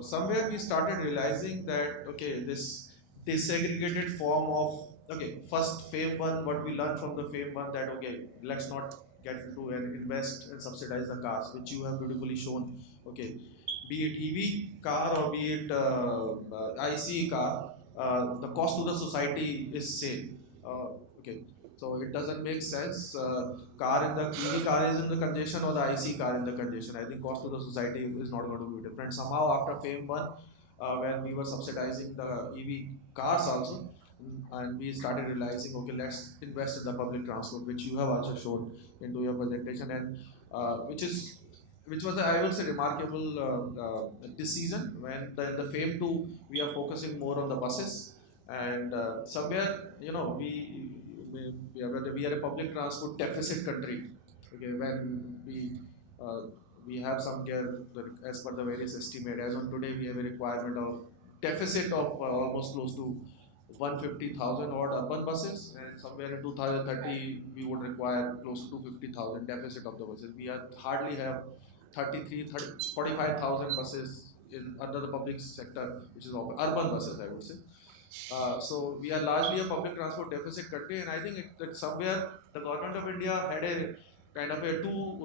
somewhere we started realizing that okay, this disaggregated form of okay, first FAME one, what we learned from the FAME one that okay, let's not get into and invest and subsidize the cars, which you have beautifully shown. Okay, be it EV car or be it IC car, the cost to the society is same. Okay, so it doesn't make sense. Car in the EV car is in the congestion or the IC car in the congestion. I think cost to the society is not going to be different. Somehow after FAME one, when we were subsidizing the EV cars also, and we started realizing okay, let's invest in the public transport, which you have also shown into your presentation, and which was I will say remarkable decision when the FAME 2 we are focusing more on the buses, and somewhere we are a public transport deficit country. Okay, when uh, we have some care as per the various estimate. As on today, we have a requirement of deficit of almost close to 150,000 odd urban buses, and somewhere in 2030 we would require close to 250,000 deficit of the buses. We are hardly have 45,000 buses in under the public sector, which is urban buses, I would say. So we are largely a public transport deficit country, and I think that somewhere the government of India had a kind of a two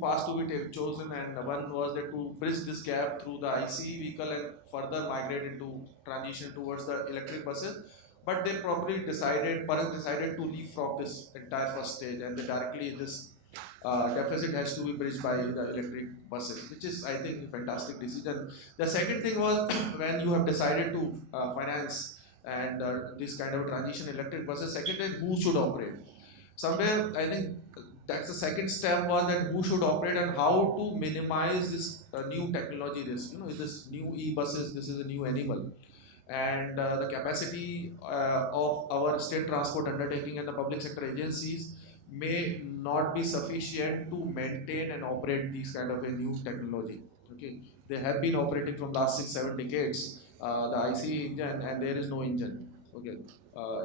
paths to be chosen, and one was that to bridge this gap through the ICE vehicle and further migrate into transition towards the electric buses. But they probably decided to leave from this entire first stage, and they directly this deficit has to be bridged by the electric buses, which is, I think, a fantastic decision. The second thing was when you have decided to finance and this kind of transition electric buses, second is who should operate. Somewhere, I think that's the second step was that who should operate and how to minimize this new technology risk. This new e-buses, this is a new animal, and the capacity of our state transport undertaking and the public sector agencies may not be sufficient to maintain and operate these kind of a new technology. Okay, they have been operating from last 6-7 decades. The ICE engine and there is no engine. Okay,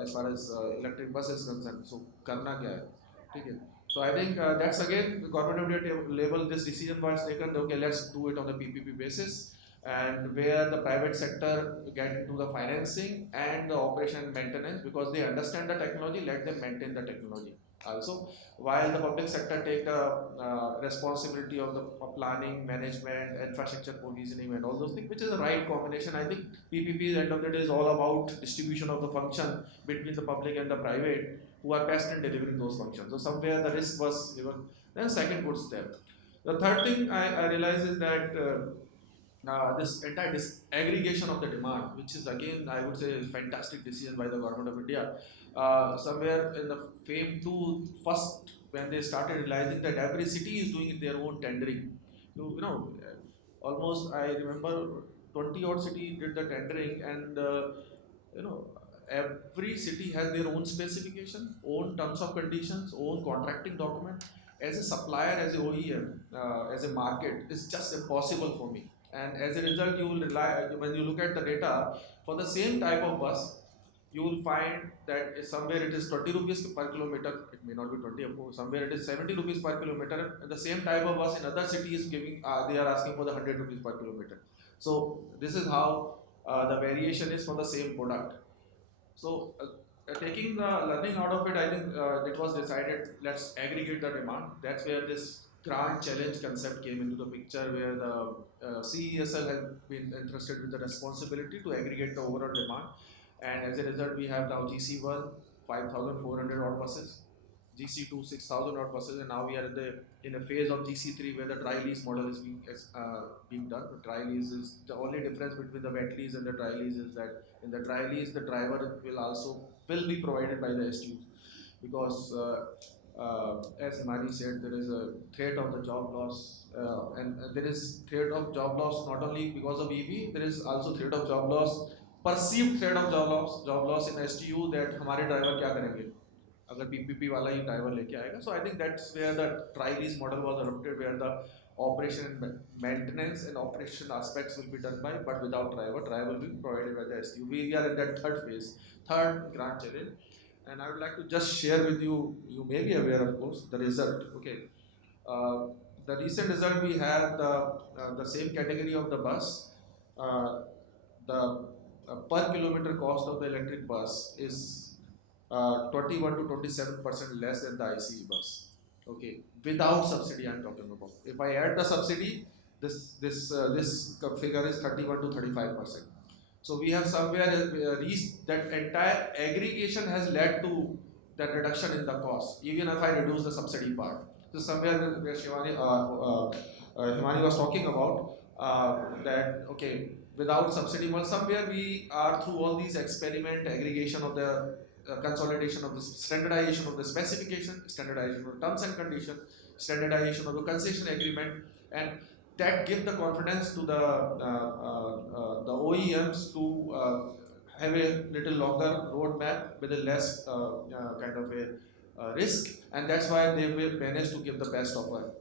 as far as electric bus is concerned. So, karna kya hai? Okay. So I think that's again the government of India level. This decision was taken. Okay, let's do it on a PPP basis, and where the private sector get into the financing and the operation and maintenance because they understand the technology, let them maintain the technology also, while the public sector take the responsibility of the planning, management, infrastructure provisioning and all those things, which is the right combination. I think PPP at the end of the day is all about distribution of the function between the public and the private who are best in delivering those functions. So somewhere the risk was given. Then second good step. The third thing I realize is that this entire disaggregation of the demand, which is again, I would say, a fantastic decision by the government of India. Somewhere in the FAME 2, first, when they started realizing that every city is doing their own tendering. Almost, I remember 20 odd city did the tendering, and you know, every city has their own specification, own terms of conditions, own contracting document. as a supplier, as a OEM, as a market, is just impossible for me. And as a result, you will rely, when you look at the data, for the same type of bus, you will find that somewhere it is 20 rupees per kilometer, it may not be 20, somewhere it is 70 rupees per kilometer, and the same type of bus in other cities giving, they are asking for the 100 rupees per kilometer. So this is how the variation is for the same product. So taking the learning out of it, I think it was decided, let's aggregate the demand. That's where this grand challenge concept came into the picture, where the CESL has been entrusted with the responsibility to aggregate the overall demand. And as a result, we have now GC1, 5,400 odd buses, GC2, 6,000 odd buses, and now we are in a phase of GC3 where the dry lease model is being done. The dry lease is the only difference between the wet lease and the dry lease is that in the dry lease, the driver will be provided by the STU, because as Himani said, there is a threat of the job loss, and there is threat of job loss not only because of EV, there is also threat of job loss, perceived threat of job loss in STU, that हमारे driver क्या करेंगे अगर PPP वाला ही driver लेके आएगा. So I think that's where the dry lease model was adopted, where the operation and maintenance and operation aspects will be done by, but without driver. Driver will be provided by the STU. We are in that third phase, third grand challenge. And I would like to just share with you, you may be aware of course, the result. Okay. Uh, the recent result we have, the same category of the bus, the per kilometer cost of the electric bus is 21 to 27% less than the ICE bus. Okay, without subsidy I'm talking about. If I add the subsidy, this figure is 31 to 35%. So we have somewhere reached that entire aggregation has led to that reduction in the cost, even if I reduce the subsidy part. So somewhere where Himani was talking about that, okay, without subsidy, well, somewhere we are through all these experiment, aggregation of the consolidation of the standardization of the specification, standardization of terms and conditions, standardization of the concession agreement, and that give the confidence to the OEMs to have a little longer roadmap with a less kind of a risk, and that's why they will manage to give the best offer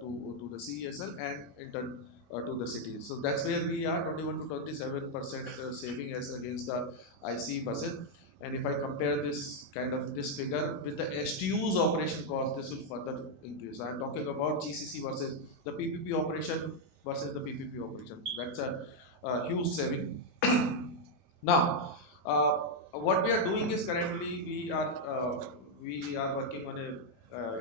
to the CESL and in turn to the cities. So that's where we are, 21 to 27% saving as against the ICE buses. And if I compare this figure with the STU's operation cost, this will further increase. I'm talking about GCC versus the PPP operation versus the PPP operation. That's a huge saving. Now, what we are doing is currently we are working on a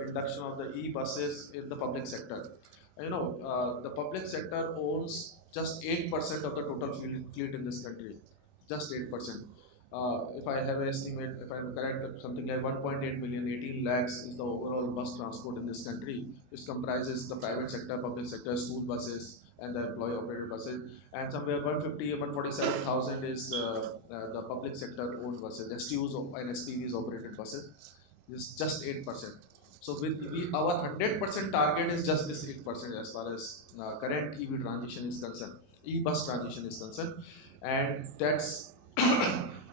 induction of the e-buses in the public sector. The public sector owns just 8% of the total fleet in this country, just 8%. If I have an estimate, if I'm correct, something like 1.8 million, 18 lakhs is the overall bus transport in this country, which comprises the private sector, public sector, school buses, and the employee operated buses. And somewhere 147,000 is the public sector owned buses, STUs and SPVs operated buses. This is just 8%. So our 100% target is just this 8% as far as current EV transition is concerned, e-bus transition is concerned, and that's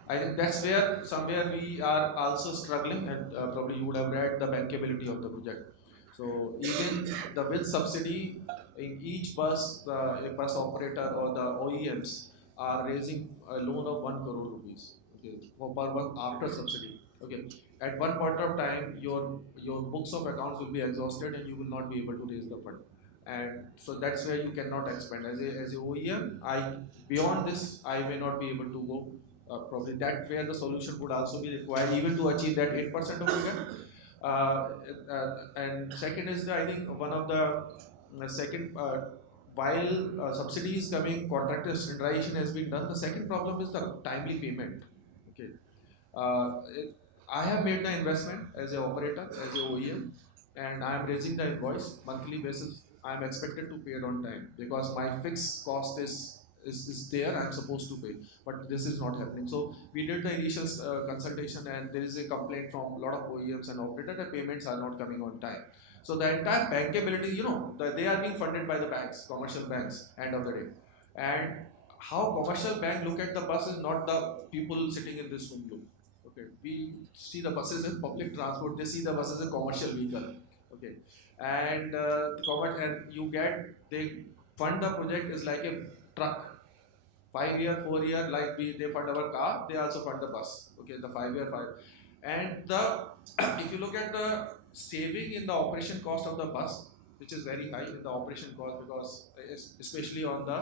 I think that's where somewhere we are also struggling, and probably you would have read the bankability of the project. So even the with subsidy in each bus, the bus operator or the OEMs are raising a loan of 1 crore rupees. Okay, for per bus after subsidy. Okay, at one point of time, your books of accounts will be exhausted, and you will not be able to raise the fund. And so that's where you cannot expand as a OEM. Beyond this, I may not be able to go. Probably that where the solution would also be required even to achieve that 8% of figure. And second is I think one of the second while subsidy is coming, contractor standardization has been done. The second problem is the timely payment. Okay, I have made the investment as an operator, as an OEM, and I am raising the invoice monthly basis. I am expected to pay it on time because my fixed cost is there. I am supposed to pay, but this is not happening. So we did the initial consultation, and there is a complaint from a lot of OEMs and operators that payments are not coming on time. So the entire bankability, they are being funded by the banks, commercial banks, end of the day. And how commercial bank look at the bus is not the people sitting in this room look. Okay, we see the buses as public transport. They see the buses as a commercial vehicle. Okay, and the government and you get they fund the project is like a truck. 5 year, 4 year, like they fund our car, they also fund the bus. Okay, the 5 year, five, and the if you look at the saving in the operation cost of the bus, which is very high in the operation cost because especially on the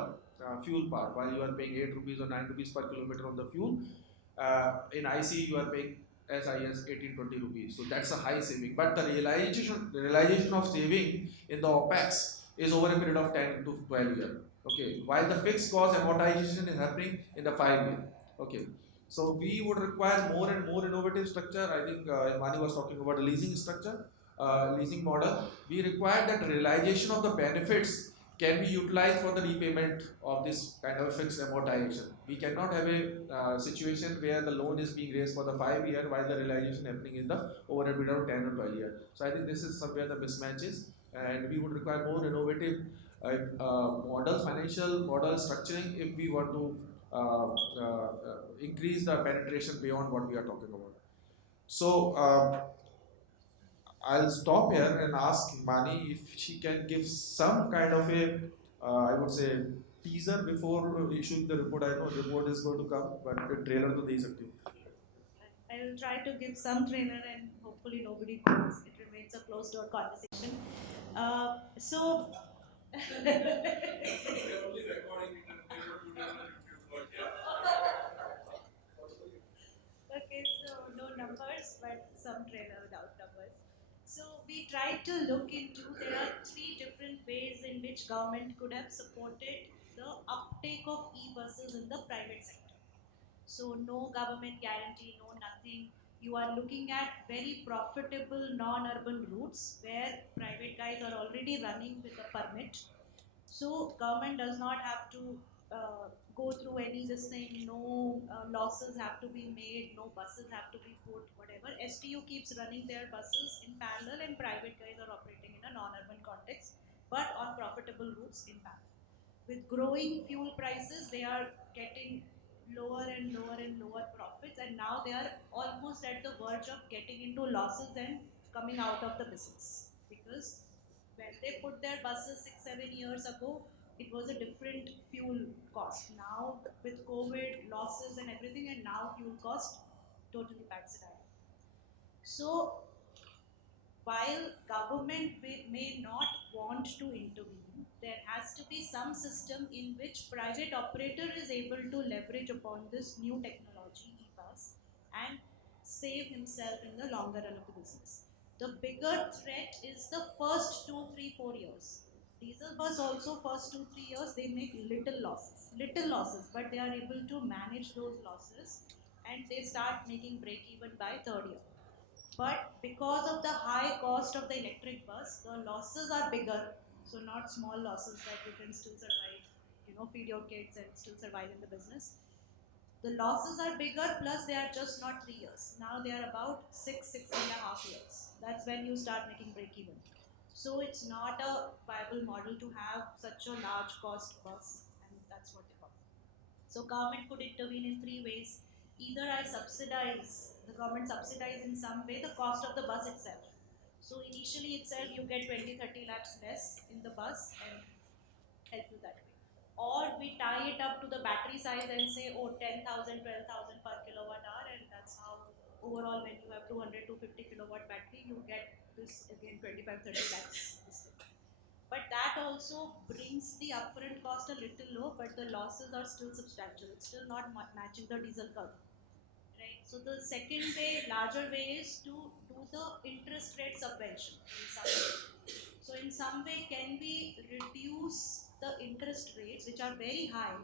fuel part, while you are paying 8 rupees or 9 rupees per kilometer on the fuel, in IC you are paying as high as 18-20 rupees. So that's a high saving. But the realization of saving in the OPEX is over a period of 10 to 12 years. Okay, while the fixed cost amortization is happening in the 5 year. Okay, so we would require more and more innovative structure. I think Imani was talking about a leasing structure, leasing model. We require that realization of the benefits can be utilized for the repayment of this kind of fixed amortization. We cannot have a situation where the loan is being raised for the 5 year while the realization happening in the over a period of 10 or 12 years. So I think this is somewhere the mismatch is, and we would require more innovative models, financial model structuring if we want to increase the penetration beyond what we are talking about. So I'll stop here and ask Mani if she can give some kind of a, I would say, teaser before issuing the report. I know the report is going to come, but a trailer to दे सकती हूँ. I will try to give some trailer and hopefully nobody goes. It remains a closed door conversation. So. Okay, so no numbers, but some trailer without numbers. So we tried to look into, there are three different ways in which government could have supported the uptake of e-buses in the private sector. So no government guarantee, no nothing. You are looking at very profitable non-urban routes where private guys are already running with a permit. So government does not have to go through any this thing. No losses have to be made. No buses have to be put. Whatever. STU keeps running their buses in parallel, and private guys are operating in a non-urban context, but on profitable routes in parallel. With growing fuel prices, they are getting lower and lower and lower profits, and now they are almost at the verge of getting into losses and coming out of the business. Because when they put their buses 6-7 years ago, it was a different fuel cost. Now with COVID losses and everything, and now fuel cost totally backs it out. So while government may not want to intervene, there has to be some system in which private operator is able to leverage upon this new technology, e-bus, and save himself in the longer run of the business. The bigger threat is the first 2, 3, 4 years. Diesel bus also first 2, 3 years they make little losses, but they are able to manage those losses, and they start making break even by third year. But because of the high cost of the electric bus, the losses are bigger. So not small losses that you can still survive, feed your kids and still survive in the business. The losses are bigger, plus they are just not 3 years. Now they are about 6, 6.5 years. That's when you start making break even. So it's not a viable model to have such a large cost bus, and that's what they call. So government could intervene in three ways. Either the government subsidize in some way the cost of the bus itself. So initially itself you get 20-30 lakhs less in the bus and help you that way. Or we tie it up to the battery size and say, oh, 10,000, 12,000 per kilowatt hour, and that's how overall when you have 200, 250 kilowatt battery, you get this again 25-30 lakhs. But that also brings the upfront cost a little low, but the losses are still substantial. It's still not matching the diesel curve. Right? So the second way, larger way, is to do the interest rate subvention in some way. So in some way, can we reduce the interest rates, which are very high,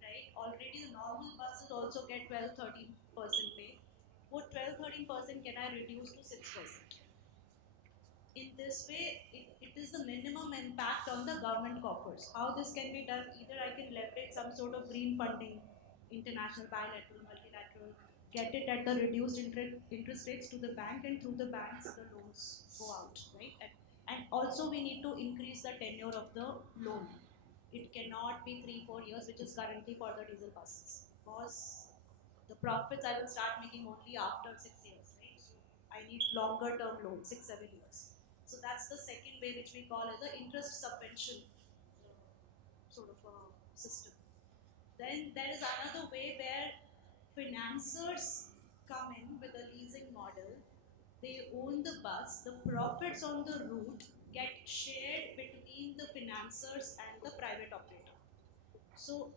right? Already the normal buses also get 12-13% pay. What 12-13% can I reduce to 6%? In this way, it is the minimum impact on the government coffers. How this can be done, either I can leverage some sort of green funding, international, bilateral, multilateral, get it at the reduced interest rates to the bank, and through the banks the loans go out, right? And also we need to increase the tenure of the loan. It cannot be 3-4 years, which is currently for the diesel buses, because the profits I will start making only after 6 years, right? So I need longer term loan, 6-7 years. So that's the second way, which we call as the interest subvention sort of a system. Then there is another way where financiers come in with a leasing model. They own the bus, the profits on the route get shared between the financiers and the private operator. So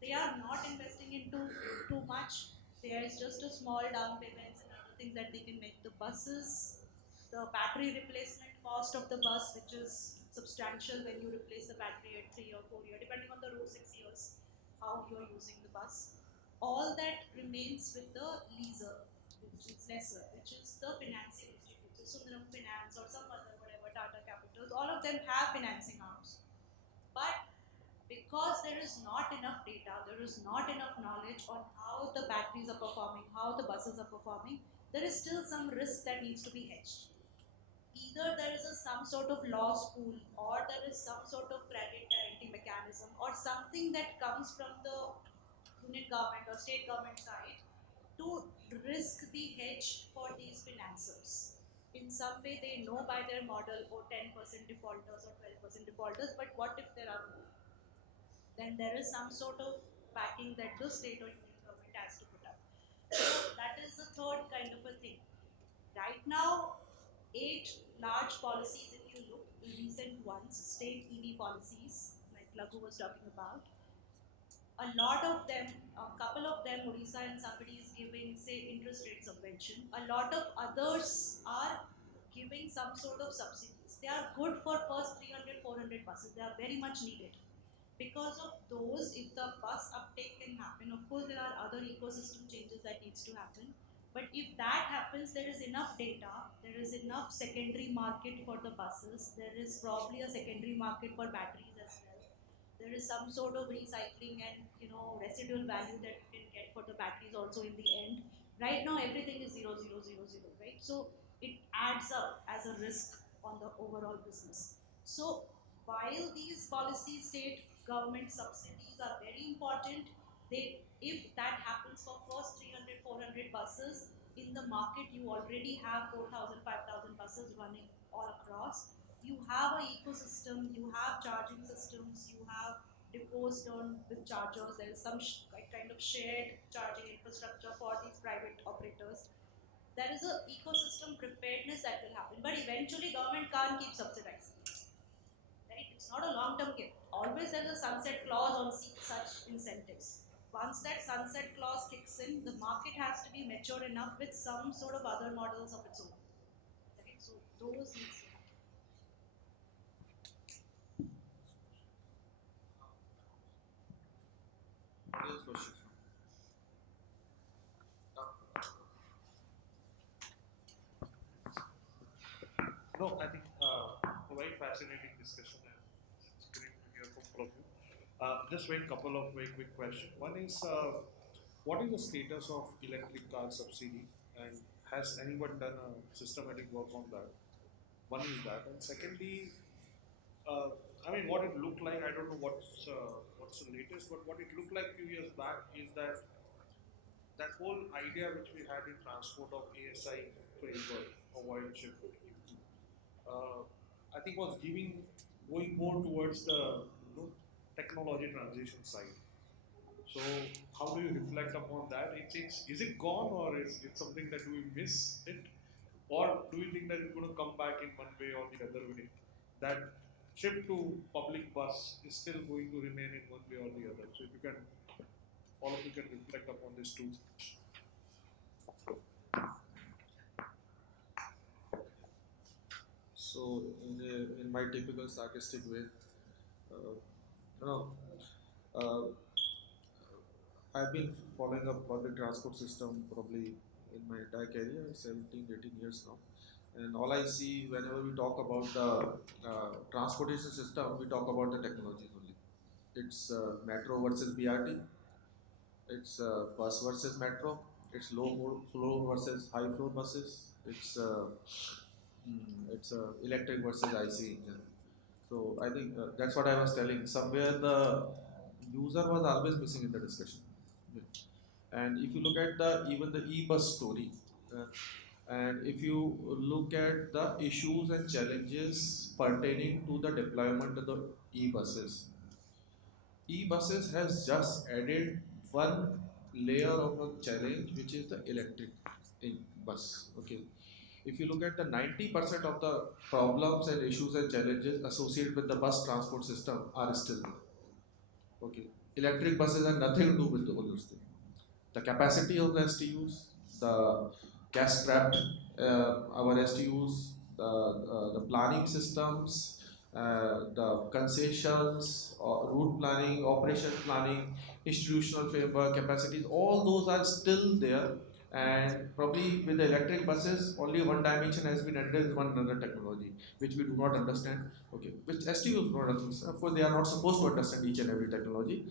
they are not investing into too much. There is just a small down payments and other things that they can make. The buses, the battery replacement cost of the bus, which is substantial when you replace the battery at 3 or 4 years, depending on the route, 6 years, how you are using the bus. All that remains with the leaser, which is lesser, which is the financing institute, Sundaram Finance or some other whatever Tata Capitals. All of them have financing arms, but because there is not enough data, there is not enough knowledge on how the batteries are performing, how the buses are performing, there is still some risk that needs to be hedged. Either there is some sort of loss pool, or there is some sort of credit guarantee mechanism, or something that comes from the union government or state government side to risk the hedge for these financiers. In some way, they know by their model, oh, 10% defaulters or 12% defaulters, but what if there are more? Then there is some sort of backing that the state or union government has to put up. So that is the third kind of a thing. Right now, 8 large policies, if you look, the recent ones, state EV policies, like Lagu was talking about, a lot of them, a couple of them, Odisha and somebody is giving, say, interest rate subvention. A lot of others are giving some sort of subsidies. They are good for first 300, 400 buses. They are very much needed. Because of those, if the bus uptake can happen, of course there are other ecosystem changes that needs to happen. But if that happens, there is enough data, there is enough secondary market for the buses, there is probably a secondary market for batteries as well. There is some sort of recycling and residual value that you can get for the batteries also in the end. Right now everything is 0, 0, 0, 0, right? So it adds up as a risk on the overall business. So while these policy state government subsidies are very important, they if that happens for first 300, 400 buses, in the market you already have 4,000, 5,000 buses running all across. You have an ecosystem, you have charging systems, you have depots done with chargers, there is some kind of shared charging infrastructure for these private operators. There is an ecosystem preparedness that will happen, but eventually government can't keep subsidizing. Right? It's not a long-term game. Always there's a sunset clause on such incentives. Once that sunset clause kicks in, the market has to be mature enough with some sort of other models of its own. Right? So those needs to happen. Yes, questions. No, I think a very fascinating discussion, and it's great to hear from all of you. Just very couple of very quick questions. One is, what is the status of electric car subsidy, and has anyone done a systematic work on that? One is that, and secondly, uh, I mean, what it looked like, I don't know what's the latest, but what it looked like a few years back is that that whole idea which we had in transport of ASI framework, avoid shift, uh, I think was going more towards the technology transition side. So how do you reflect upon that? Is it gone, or is it something that we miss it, or do you think that it's going to come back in one way or the other way? That shift to public bus is still going to remain in one way or the other. So if you can, all of you can reflect upon this too. So, in my typical sarcastic way, uh, you know, uh, I've been following a public transport system probably in my entire career, 17, 18 years now. And all I see whenever we talk about the transportation system, we talk about the technologies only. It's metro versus BRT, it's bus versus metro, it's low floor versus high floor buses, it's electric versus IC engine. So I think that's what I was telling. Somewhere the user was always missing in the discussion. Yeah. And if you look at the even the e-bus story, uh, And if you look at the issues and challenges pertaining to the deployment of the e-buses has just added one layer of a challenge, which is the electric bus. Okay, if you look at the 90% of the problems and issues and challenges associated with the bus transport system are still there. Okay, electric buses have nothing to do with all those things. The capacity of the STUs, the gas strapped our STUs, the planning systems, the concessions, route planning, operation planning, institutional framework, capacities, all those are still there. And probably with the electric buses, only one dimension has been added, is one another technology, which we do not understand. Okay, which STUs do not understand. Of course, they are not supposed to understand each and every technology,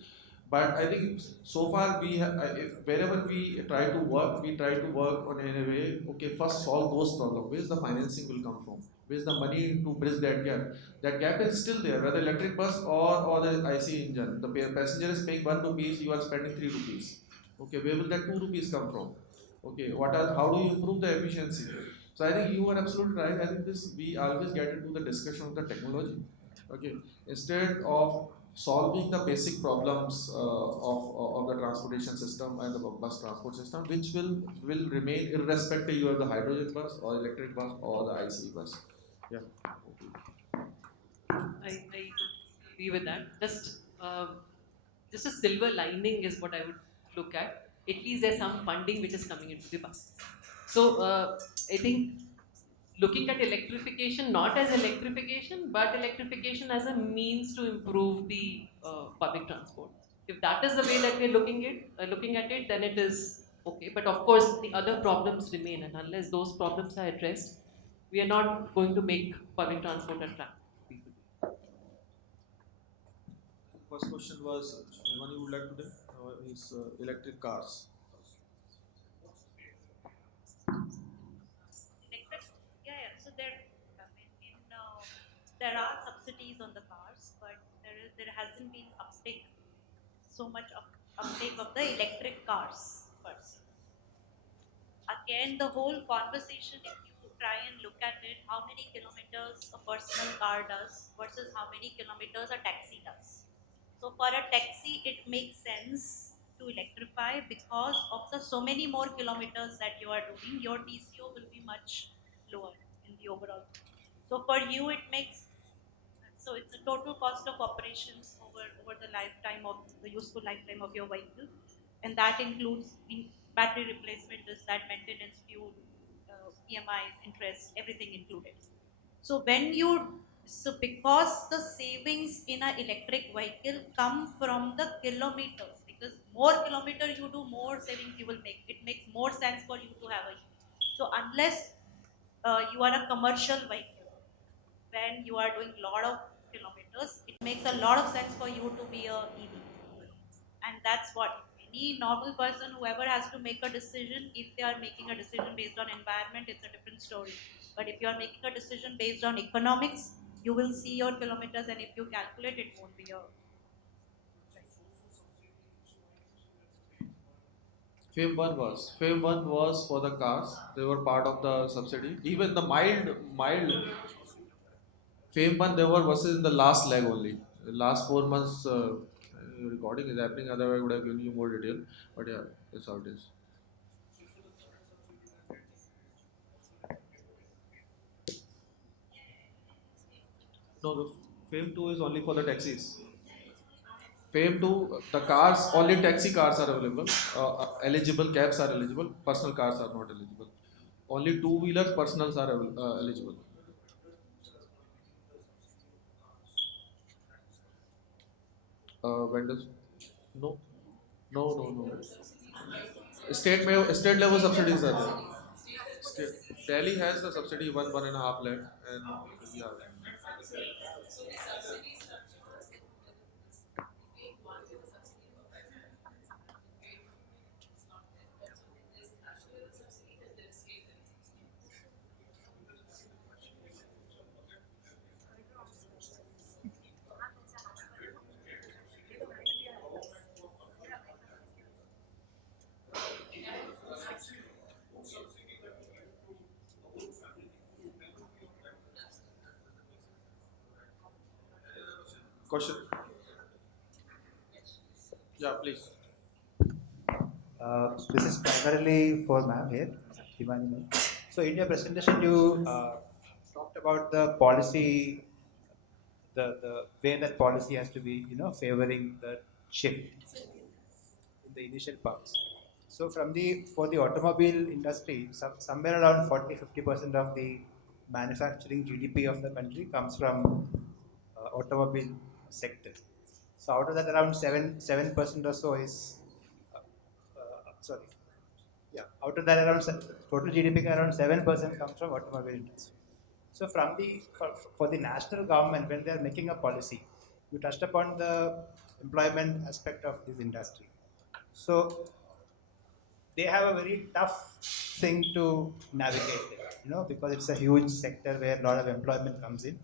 but I think so far wherever we try to work, we try to work on in a way. Okay, first solve those problems. Where is the financing will come from? Where is the money to bridge that gap? That gap is still there, whether electric bus or the IC engine. The passenger is paying 1 rupees, you are spending 3 rupees. Okay, where will that 2 rupees come from? Okay, how do you improve the efficiency? So I think you are absolutely right. I think this we always get into the discussion of the technology. Okay, instead of solving the basic problems of the transportation system and the bus transport system, which will remain irrespective you have the hydrogen bus or electric bus or the ICE bus. Yeah. I agree with that. Just a silver lining is what I would look at. At least there's some funding which is coming into the buses. So I think looking at electrification not as electrification, but electrification as a means to improve the public transport. If that is the way that we're looking at it, then it is okay. But of course, the other problems remain, and unless those problems are addressed, we are not going to make public transport attractive. First question was one you would like to do is electric cars. Electric, yeah, yeah. So I mean, there are subsidies on the cars, but there hasn't been so much of uptake of the electric cars per se. Again, the whole conversation, if you try and look at it, how many kilometers a personal car does versus how many kilometers a taxi does. So for a taxi, it makes sense to electrify because of the so many more kilometers that you are doing, your TCO will be much lower in the overall. So for you, so it's a total cost of operations over the lifetime of the useful lifetime of your vehicle, and that includes battery replacement, is that maintenance, fuel, EMIs, interest, everything included. So because the savings in an electric vehicle come from the kilometers, because more kilometer you do, more savings you will make. It makes more sense for you to have a EV. So unless you are a commercial vehicle, when you are doing a lot of kilometers, it makes a lot of sense for you to be a EV. And that's what any normal person, whoever has to make a decision, if they are making a decision based on environment, it's a different story. But if you are making a decision based on economics, you will see your kilometers, and if you calculate, it won't be a FAME 1 was for the cars. They were part of the subsidy. Even the mild FAME 1 they were versus in the last leg only. The last 4 months recording is happening. Otherwise, I would have given you more detail. But yeah, that's how it is. No, the FAME 2 is only for the taxis. FAME 2, the cars, only taxi cars are available. Eligible cabs are eligible. Personal cars are not eligible. Only two-wheelers, personals are eligible. Vendors, no, no. State level subsidies are there. Delhi has the subsidy 1.5 lakh, and yeah. Question? Yeah, please. This is primarily for ma'am here, Himani ma'am. So in your presentation, you talked about the policy, the way that policy has to be, favoring the shift in the initial parts. So for the automobile industry, somewhere around 40-50% of the manufacturing GDP of the country comes from automobile sector. So out of that, around 7% or so is sorry. Yeah, out of that, total GDP, around 7% comes from automobile industry. So for the national government, when they are making a policy, you touched upon the employment aspect of this industry. So they have a very tough thing to navigate there, because it's a huge sector where a lot of employment comes in.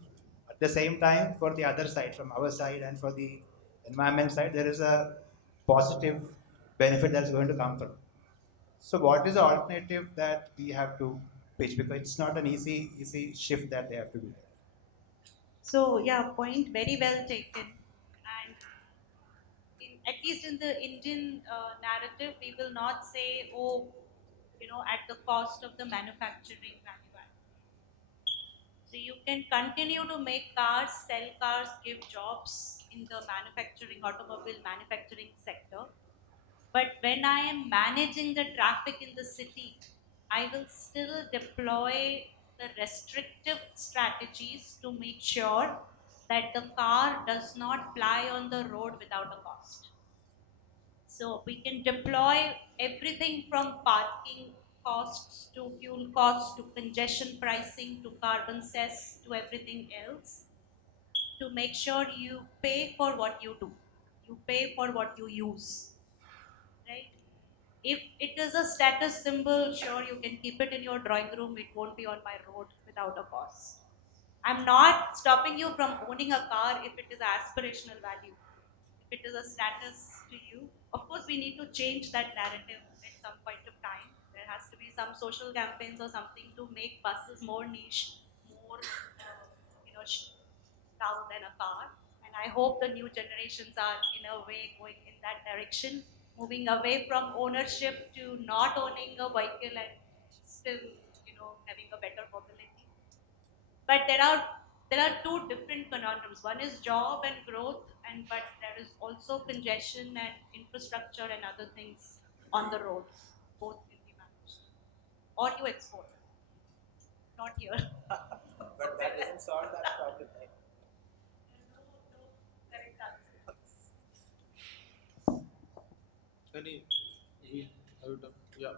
At the same time, for the other side, from our side and for the environment side, there is a positive benefit that's going to come from. So what is the alternative that we have to pitch? Because it's not an easy shift that they have to do. So yeah, point very well taken. And at least in the Indian narrative, we will not say, oh, at the cost of the manufacturing value add. So you can continue to make cars, sell cars, give jobs in the automobile manufacturing sector. But when I am managing the traffic in the city, I will still deploy the restrictive strategies to make sure that the car does not fly on the road without a cost. So we can deploy everything from parking costs to fuel costs to congestion pricing to carbon cess to everything else to make sure you pay for what you do. You pay for what you use, right? If it is a status symbol, sure, you can keep it in your drawing room, it won't be on my road without a cost. I'm not stopping you from owning a car if it is aspirational value, if it is a status to you. Of course, we need to change that narrative at some point of time. There has to be some social campaigns or something to make buses more niche, more, now than a car. And I hope the new generations are, in a way, going in that direction, moving away from ownership to not owning a vehicle and still, having a better mobility. But there are two different conundrums. One is job and growth, but there is also congestion and infrastructure and other things on the road. Both can be managed. Or you export. Not here. But that doesn't solve that problem, right? Correct answer. Any? Have you done? Yeah.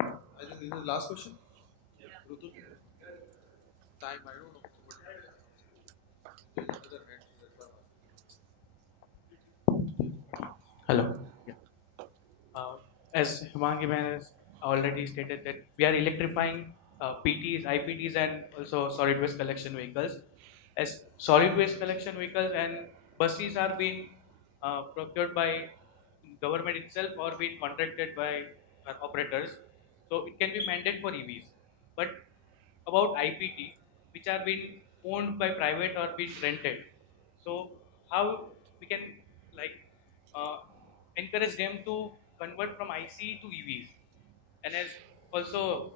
I think this is the last question. Yeah. Rutu? Time, I don't know. There's another hand. That's why I'm asking. Hello. Yeah. As Himangi Bain has already stated that we are electrifying PTs, IPTs, and also solid waste collection vehicles. As solid waste collection vehicles and buses are being procured by government itself or being contracted by operators, so it can be mandated for EVs. But about IPT, which are being owned by private or being rented, so how we can like uh, encourage them to convert from IC to EVs. And as also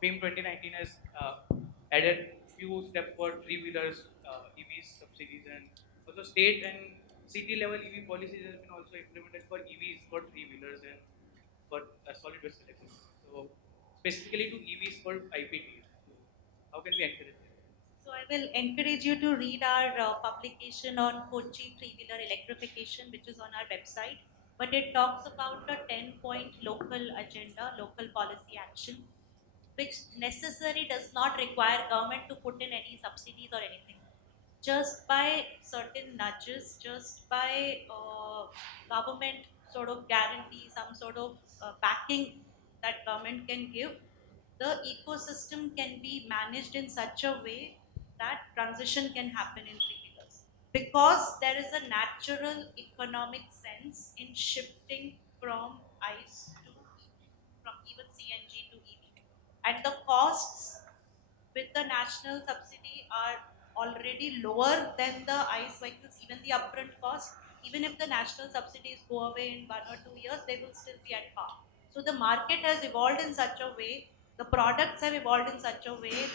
FAME 2019 has added few steps for three-wheelers EVs subsidies, and also state and city level EV policies has been also implemented for EVs for three-wheelers and for solid waste collection. So specifically to EVs for IPTs. So how can we encourage them? So I will encourage you to read our publication on Kochi three-wheeler electrification, which is on our website. But it talks about a 10-point local agenda, local policy action, which necessarily does not require government to put in any subsidies or anything. Just by certain nudges, just by government sort of guarantee, some sort of backing that government can give, the ecosystem can be managed in such a way that transition can happen in 3 years. Because there is a natural economic sense in shifting from ICE to EV, from even CNG to EV. And the costs with the national subsidy are already lower than the ICE vehicles, even the upfront cost. Even if the national subsidies go away in 1 or 2 years, they will still be at par. So the market has evolved in such a way, the products have evolved in such a way,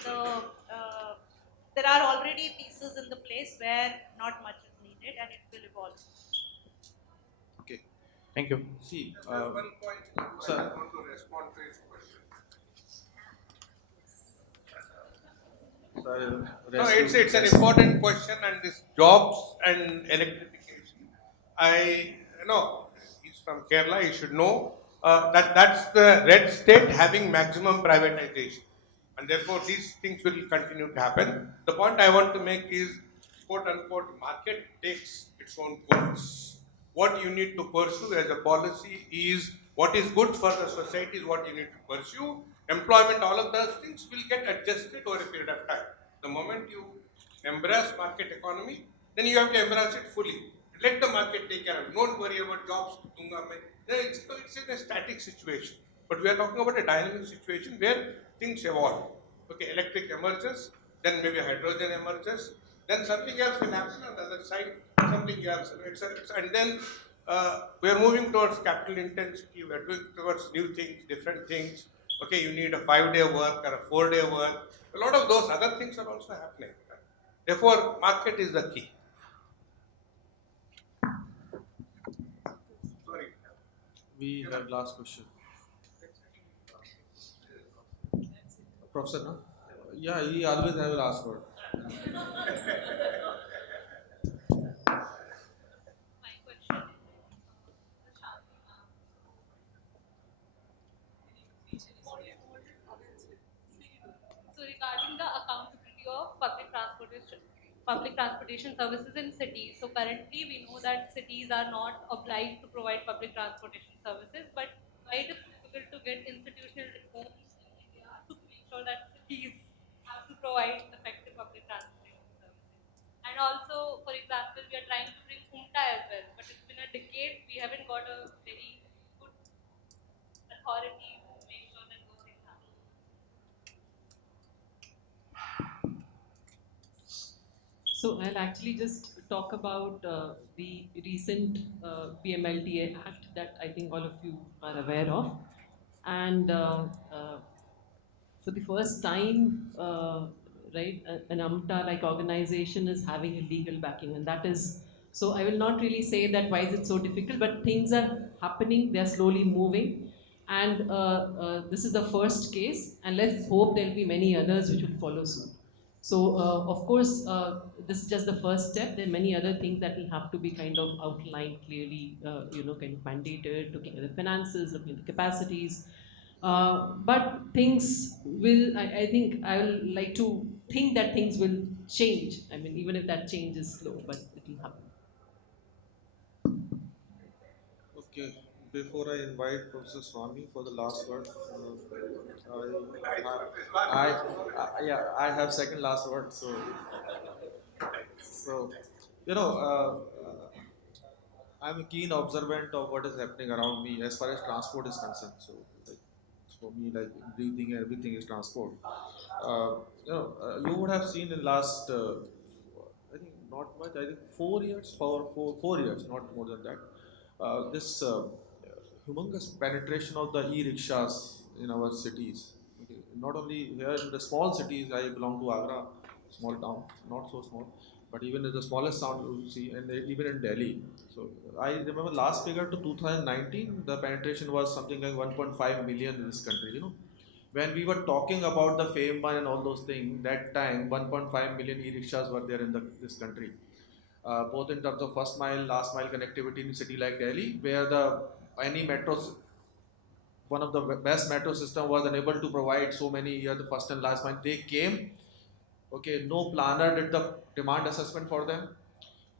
there are already pieces in the place where not much is needed and it will evolve. Okay. Thank you. See, One point sir. I want to respond to his question. No, it's an important question, and this jobs and electrification. I know he's from Kerala. He should know that that's the red state having maximum privatization, and therefore these things will continue to happen. The point I want to make is, quote unquote, market takes its own course. What you need to pursue as a policy is what is good for the society is what you need to pursue. Employment, all of those things will get adjusted over a period of time. The moment you embrace market economy, then you have to embrace it fully. Let the market take care of it. Don't worry about jobs. It's in a static situation. But we are talking about a dynamic situation where things evolve. Okay, electric emerges, then maybe hydrogen emerges, then something else will happen on the other side, something else, and then we are moving towards capital intensity, we are doing towards new things, different things. Okay, you need a 5-day work or a 4-day work. A lot of those other things are also happening. Therefore, market is the key. Sorry. We have last question. Professor, no? Yeah, he always have a last word. So regarding the accountability of public transportation services in cities. So currently we know that cities are not obliged to provide public transportation services, but why it is difficult to get institutional reforms in India to make sure that cities have to provide effective public transportation services. And also, for example, we are trying to bring UMTA as well, but it's been a decade, we haven't got a very good authority to make sure that those things happen. So I'll actually just talk about the recent PMLDA Act that I think all of you are aware of. And for the first time, right, an AMTA like organization is having a legal backing, and that is so. I will not really say that why is it so difficult, but things are happening. They are slowly moving, and this is the first case, and let's hope there will be many others which will follow soon. So, of course, this is just the first step. There are many other things that will have to be kind of outlined clearly, kind of mandated, looking at the finances, looking at the capacities. But things will, I think, I will like to think that things will change. I mean, even if that change is slow, but it will happen. Okay, before I invite Professor Swami for the last word, yeah, I have second last word. So I'm a keen observant of what is happening around me as far as transport is concerned. So, like, for me, like breathing, everything is transport. You would have seen in last, I think not much. I think 4 years, 4 years, not more than that. This humongous penetration of the e-rickshaws in our cities. Okay. Not only here in the small cities, I belong to Agra, small town, not so small, but even in the smallest town you see, and even in Delhi. So I remember last figure to 2019, the penetration was something like 1.5 million in this country. When we were talking about the FAME and all those things, that time 1.5 million e-rickshaws were there in this country. Both in terms of first mile, last mile connectivity in a city like Delhi, where any metros, one of the best metro system was unable to provide so many years the first and last mile. They came, okay, no planner did the demand assessment for them,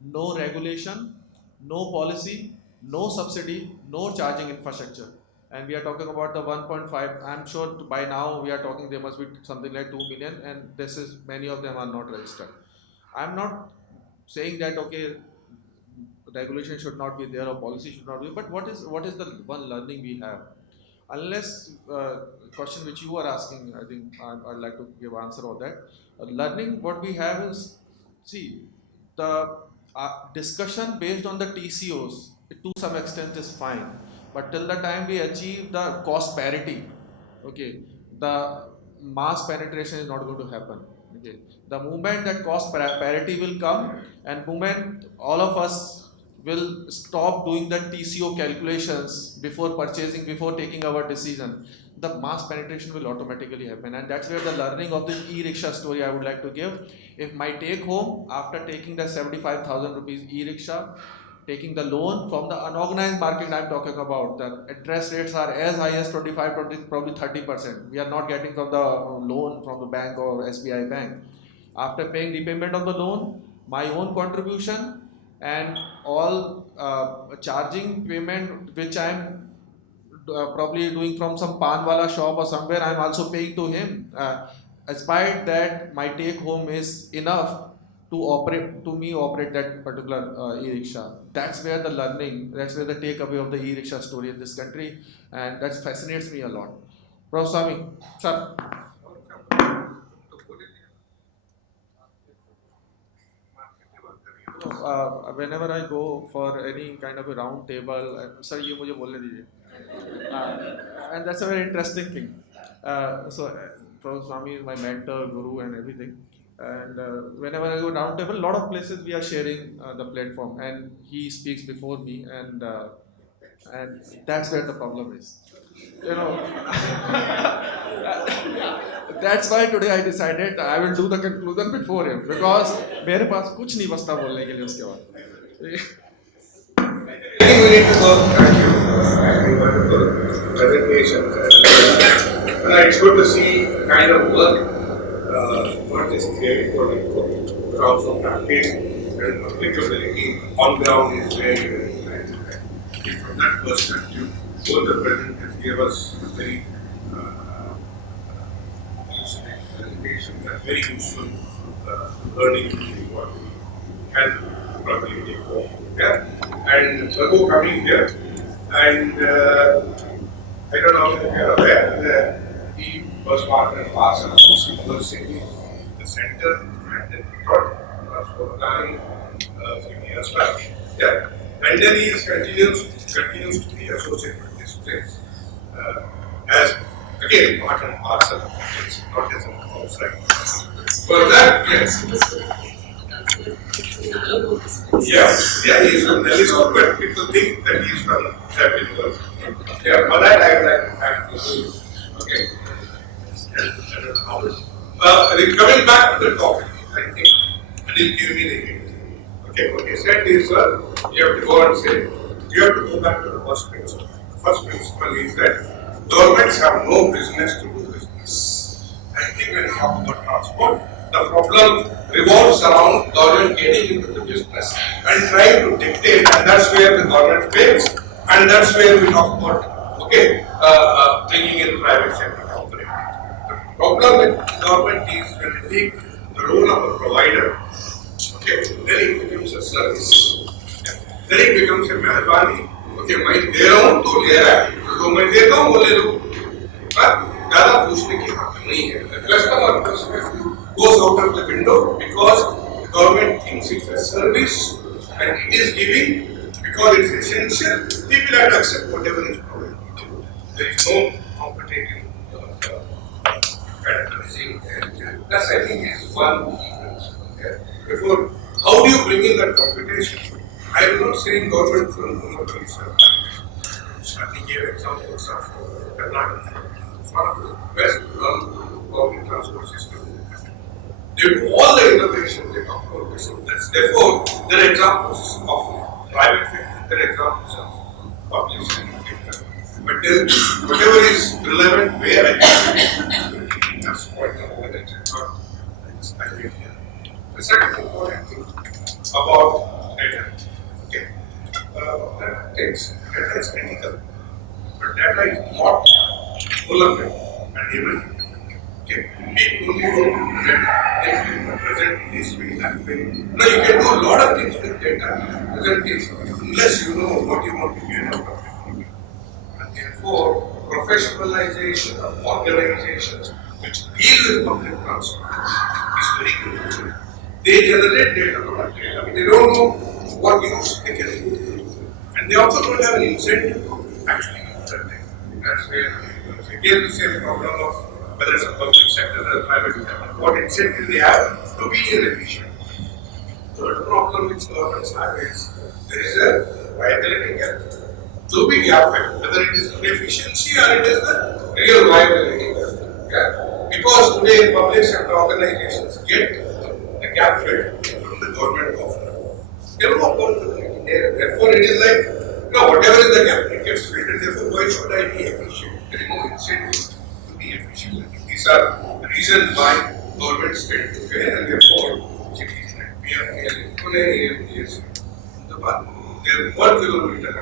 no regulation, no policy, no subsidy, no charging infrastructure. And we are talking about the 1.5. I'm sure by now we are talking there must be something like 2 million, and this is many of them are not registered. I'm not saying that okay, regulation should not be there or policy should not be, but what is the one learning we have? Unless question which you are asking, I think I'd like to give answer on that. Learning what we have is See, the discussion based on the TCOs to some extent is fine, but till the time we achieve the cost parity, okay, the mass penetration is not going to happen. Okay, the moment that cost parity will come, and moment all of us will stop doing the TCO calculations before purchasing, before taking our decision, the mass penetration will automatically happen. And that's where the learning of this e-rickshaw story I would like to give. If my take home after taking the 75,000 rupees e-rickshaw, taking the loan from the unorganized market I'm talking about, the interest rates are as high as 25, 20, probably 30%. We are not getting from the loan from the bank or SBI bank. After paying repayment of the loan, my own contribution and all charging payment which I'm probably doing from some panwala shop or somewhere, I'm also paying to him. Despite that, my take home is enough to operate that particular e-rickshaw. That's where the learning, that's where the takeaway of the e-rickshaw story in this country, and that fascinates me a lot. Prof. Swami, sir. Whenever I go for any kind of a round table, sir, ये मुझे बोलने दीजिए. And that's a very interesting thing. Professor Swami is my mentor, guru, and everything. And whenever I go round table, a lot of places we are sharing the platform, and he speaks before me, and that's where the problem is. You know, that's why today I decided I will do the conclusion before him because मेरे पास कुछ नहीं बचता बोलने के लिए उसके बाद. Thank you. Wonderful presentation. It's good to see kind of work, not just theory, but also practice and applicability on ground is very, very important. From that perspective, both the presenters gave us a very presentation and very useful learning what we can probably take home. Yeah? And Raghu coming here, and I don't know if you're aware that he was part and parcel of Symposium, the center, and then he got for planning a few years back. Yeah. And then he continues to be associated with this place. As again, part and parcel, it's not as an outside. For that, yes. Yeah, he's from Nellisco, but people think that he's from that university. Yeah, for that I would like to thank you. Okay. Coming back to the topic, I think, and he'll give me the hint. Okay, what he said is, you have to go and say, you have to go back to the first principle. The first principle is that governments have no business to do business. I think when you talk about transport, the problem revolves around government getting into the business and trying to dictate, and that's where the government fails, and that's where we talk about, bringing in private sector to operate. The problem with government is when they take the role of a provider, then it becomes a service. Then it becomes a मेहरबानी. मैं दे रहा हूँ तो ले रहा है, तो मैं देता हूँ वो ले लो. ज़्यादा पूछने की हक नहीं है. The customer perspective goes out of the window because the government thinks it's a service and it is giving because it's essential. People have to accept whatever is provided. There is no competitive kind of regime there. That's I think is one difference. Therefore, how do you bring in that competition? I am not saying government will monopoly survive. Shani gave examples of Karnataka. It's one of the best public transport systems. They do all the innovations they talk about this. Therefore, there are examples of private sector, there are examples of public sector. But whatever is relevant, where I think that's quite important. The second important thing about data. Data is critical, but data is not full of it and everything. People only know data. They can present this way, that way. No, you can do a lot of things with data. Present this, unless you know what you want to get out of it. And therefore, professionalization of organizations which deal with public transport is very critical. They generate data from that data, but they don't know what use they can do. And they also don't have an incentive to actually use that data. That's where again the same problem of whether it's a public sector or a private sector, what incentive they have to be inefficient. Third problem which governments have is there is a viability gap. So big gap, whether it is inefficiency or it is the real viability gap. Yeah? Because today public sector organizations get the gap filled from the government offer. They are not going to do it. Therefore, it is like, whatever is the gap, it gets filled, and therefore, why should I be efficient? There is no incentive to be efficient. These are the reasons why governments tend to fail, and therefore, cities like PMPL, Pune, AMPS, the their 1 kilometer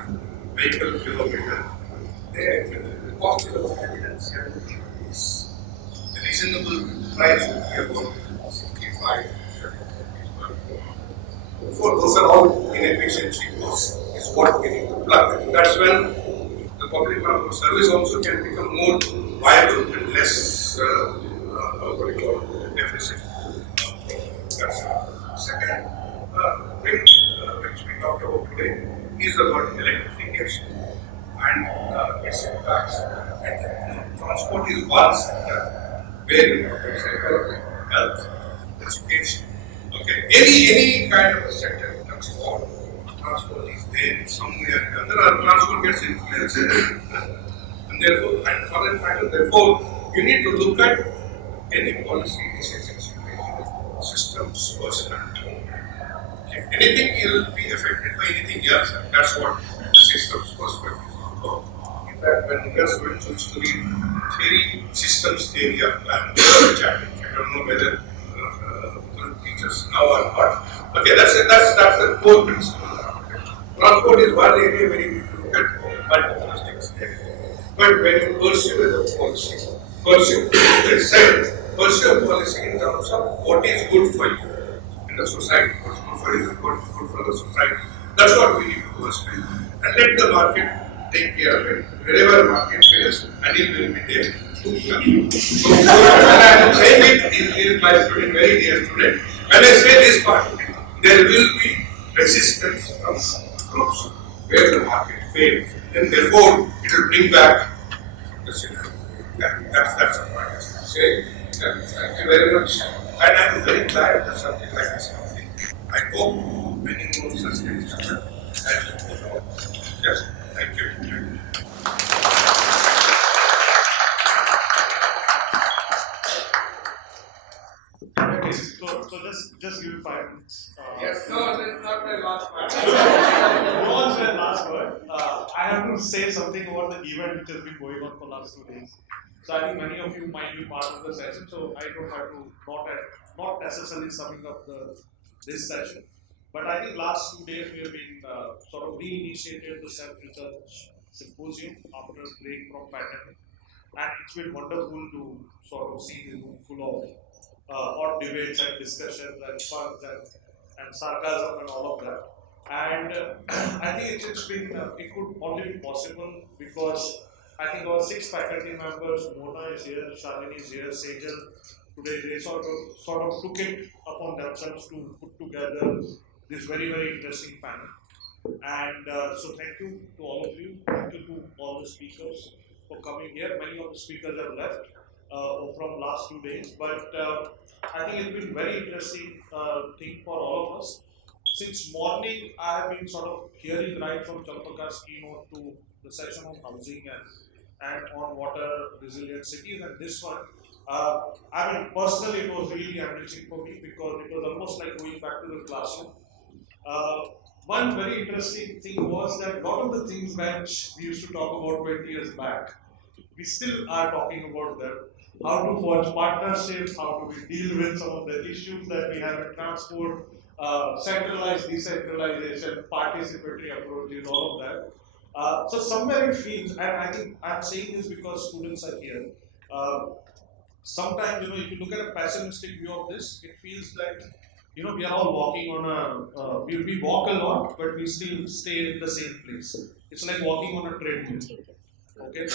vehicle kilometer, the cost of evidence is the reasonable price would be about 65, 70 so those are all inefficiency costs is what we need to plug. That's when the public transport service also can become more viable and less what do you call it, deficit. That's second thing which we talked about today is about electrification and its impacts. And transport is one sector where, for example, health, education, okay, any kind of a sector, transport is there somewhere. And there are transport gets influenced, and therefore, and for that matter, therefore, you need to look at any policy decisions you make, systems, personality. Okay. Anything will be affected by anything else, and that's what systems perspective is all about. In fact, when we are students used to read theory, systems theory of planning, I don't know whether teachers now or not. Okay, that's the core principle. Transport is one area where you look at multiple things there. But when you pursue a policy, pursue a policy in terms of what is good for you in the society, what's good for you, what's good for the society. That's what we need to pursue. And let the market take care of it. Wherever market fails, and it will be there. And I am saying it is my student, very dear student. When I say this part, there will be resistance from groups where the market fails. And therefore, it will bring back the scenario. That's what I have to say. Thank you very much. And I'm very glad that something like this happening. I hope many more such things happen. Yes, thank you. Okay, so just give me 5 minutes. Yes, no, that's not my last word. No one's my last word. I have to say something about the event which has been going on for last 2 days. So I think many of you might be part of the session, so I don't have to not necessarily summing up this session. But I think last 2 days we have been sort of reinitiated the self-research symposium after a break from pandemic, and it's been wonderful to sort of see the room full of hot debates and discussions and fun and sarcasm and all of that. And I think it's been, it could only be possible because I think our 6 faculty members, Mona is here, Shalini is here, Sejal, today they sort of took it upon themselves to put together this very, very interesting panel. And so thank you to all of you, thank you to all the speakers for coming here. Many of the speakers have left from last 2 days, but I think it's been very interesting thing for all of us. Since morning, I have been sort of hearing right from Champaka's keynote to the session on housing and on water resilient cities, and this one, I mean, personally, it was really enriching for me because it was almost like going back to the classroom. Uh, One very interesting thing was that a lot of the things that we used to talk about 20 years back, we still are talking about them. How to forge partnerships, how do we deal with some of the issues that we have in transport, centralized, decentralization, participatory approaches, all of that. So somewhere it feels, and I think I'm saying this because students are here. Sometimes, if you look at a pessimistic view of this, it feels like, we are all walking on we walk a lot, but we still stay in the same place. It's like walking on a treadmill. Okay?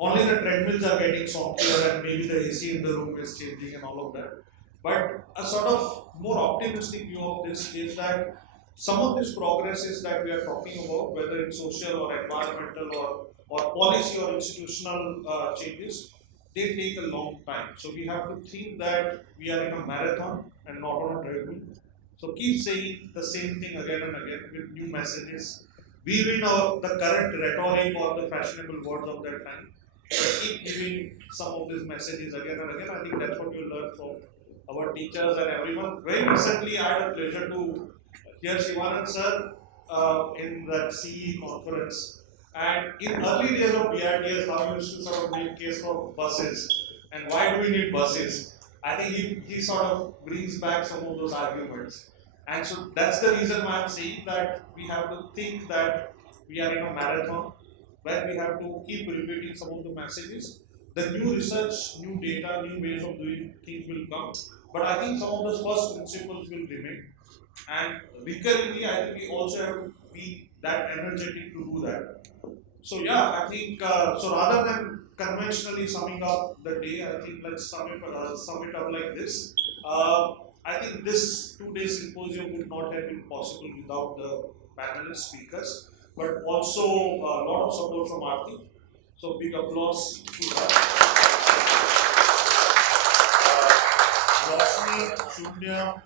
Only the treadmills are getting softer and maybe the AC in the room is changing and all of that. But a sort of more optimistic view of this is that some of these progresses that we are talking about, whether it's social or environmental or policy or institutional changes, they take a long time. So we have to think that we are in a marathon and not on a treadmill. So keep saying the same thing again and again with new messages. Weave in the current rhetoric or the fashionable words of that time. But keep giving some of these messages again and again. I think that's what you learn from our teachers and everyone. Very recently, I had a pleasure to hear Shivanand sir in that CE conference. And in early days of BRTS, how he used to sort of make case for buses and why do we need buses? I think he sort of brings back some of those arguments. And so that's the reason why I'm saying that we have to think that we are in a marathon where we have to keep repeating some of the messages. The new research, new data, new ways of doing things will come. But I think some of those first principles will remain. And recurringly, I think we also have to be that energetic to do that. So yeah, I think so. Rather than conventionally summing up the day, I think let's sum it up like this. I think this 2 day symposium would not have been possible without the panelist speakers, but also a lot of support from Aarti. So big applause to her. Roshni, Shunya,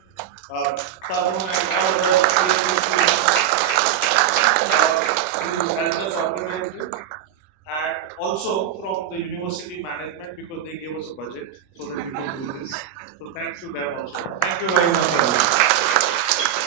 Tarun, and all the who helped us organize it, and also from the university management because they gave us a budget so that we can do this. So thanks to them also. Thank you very much.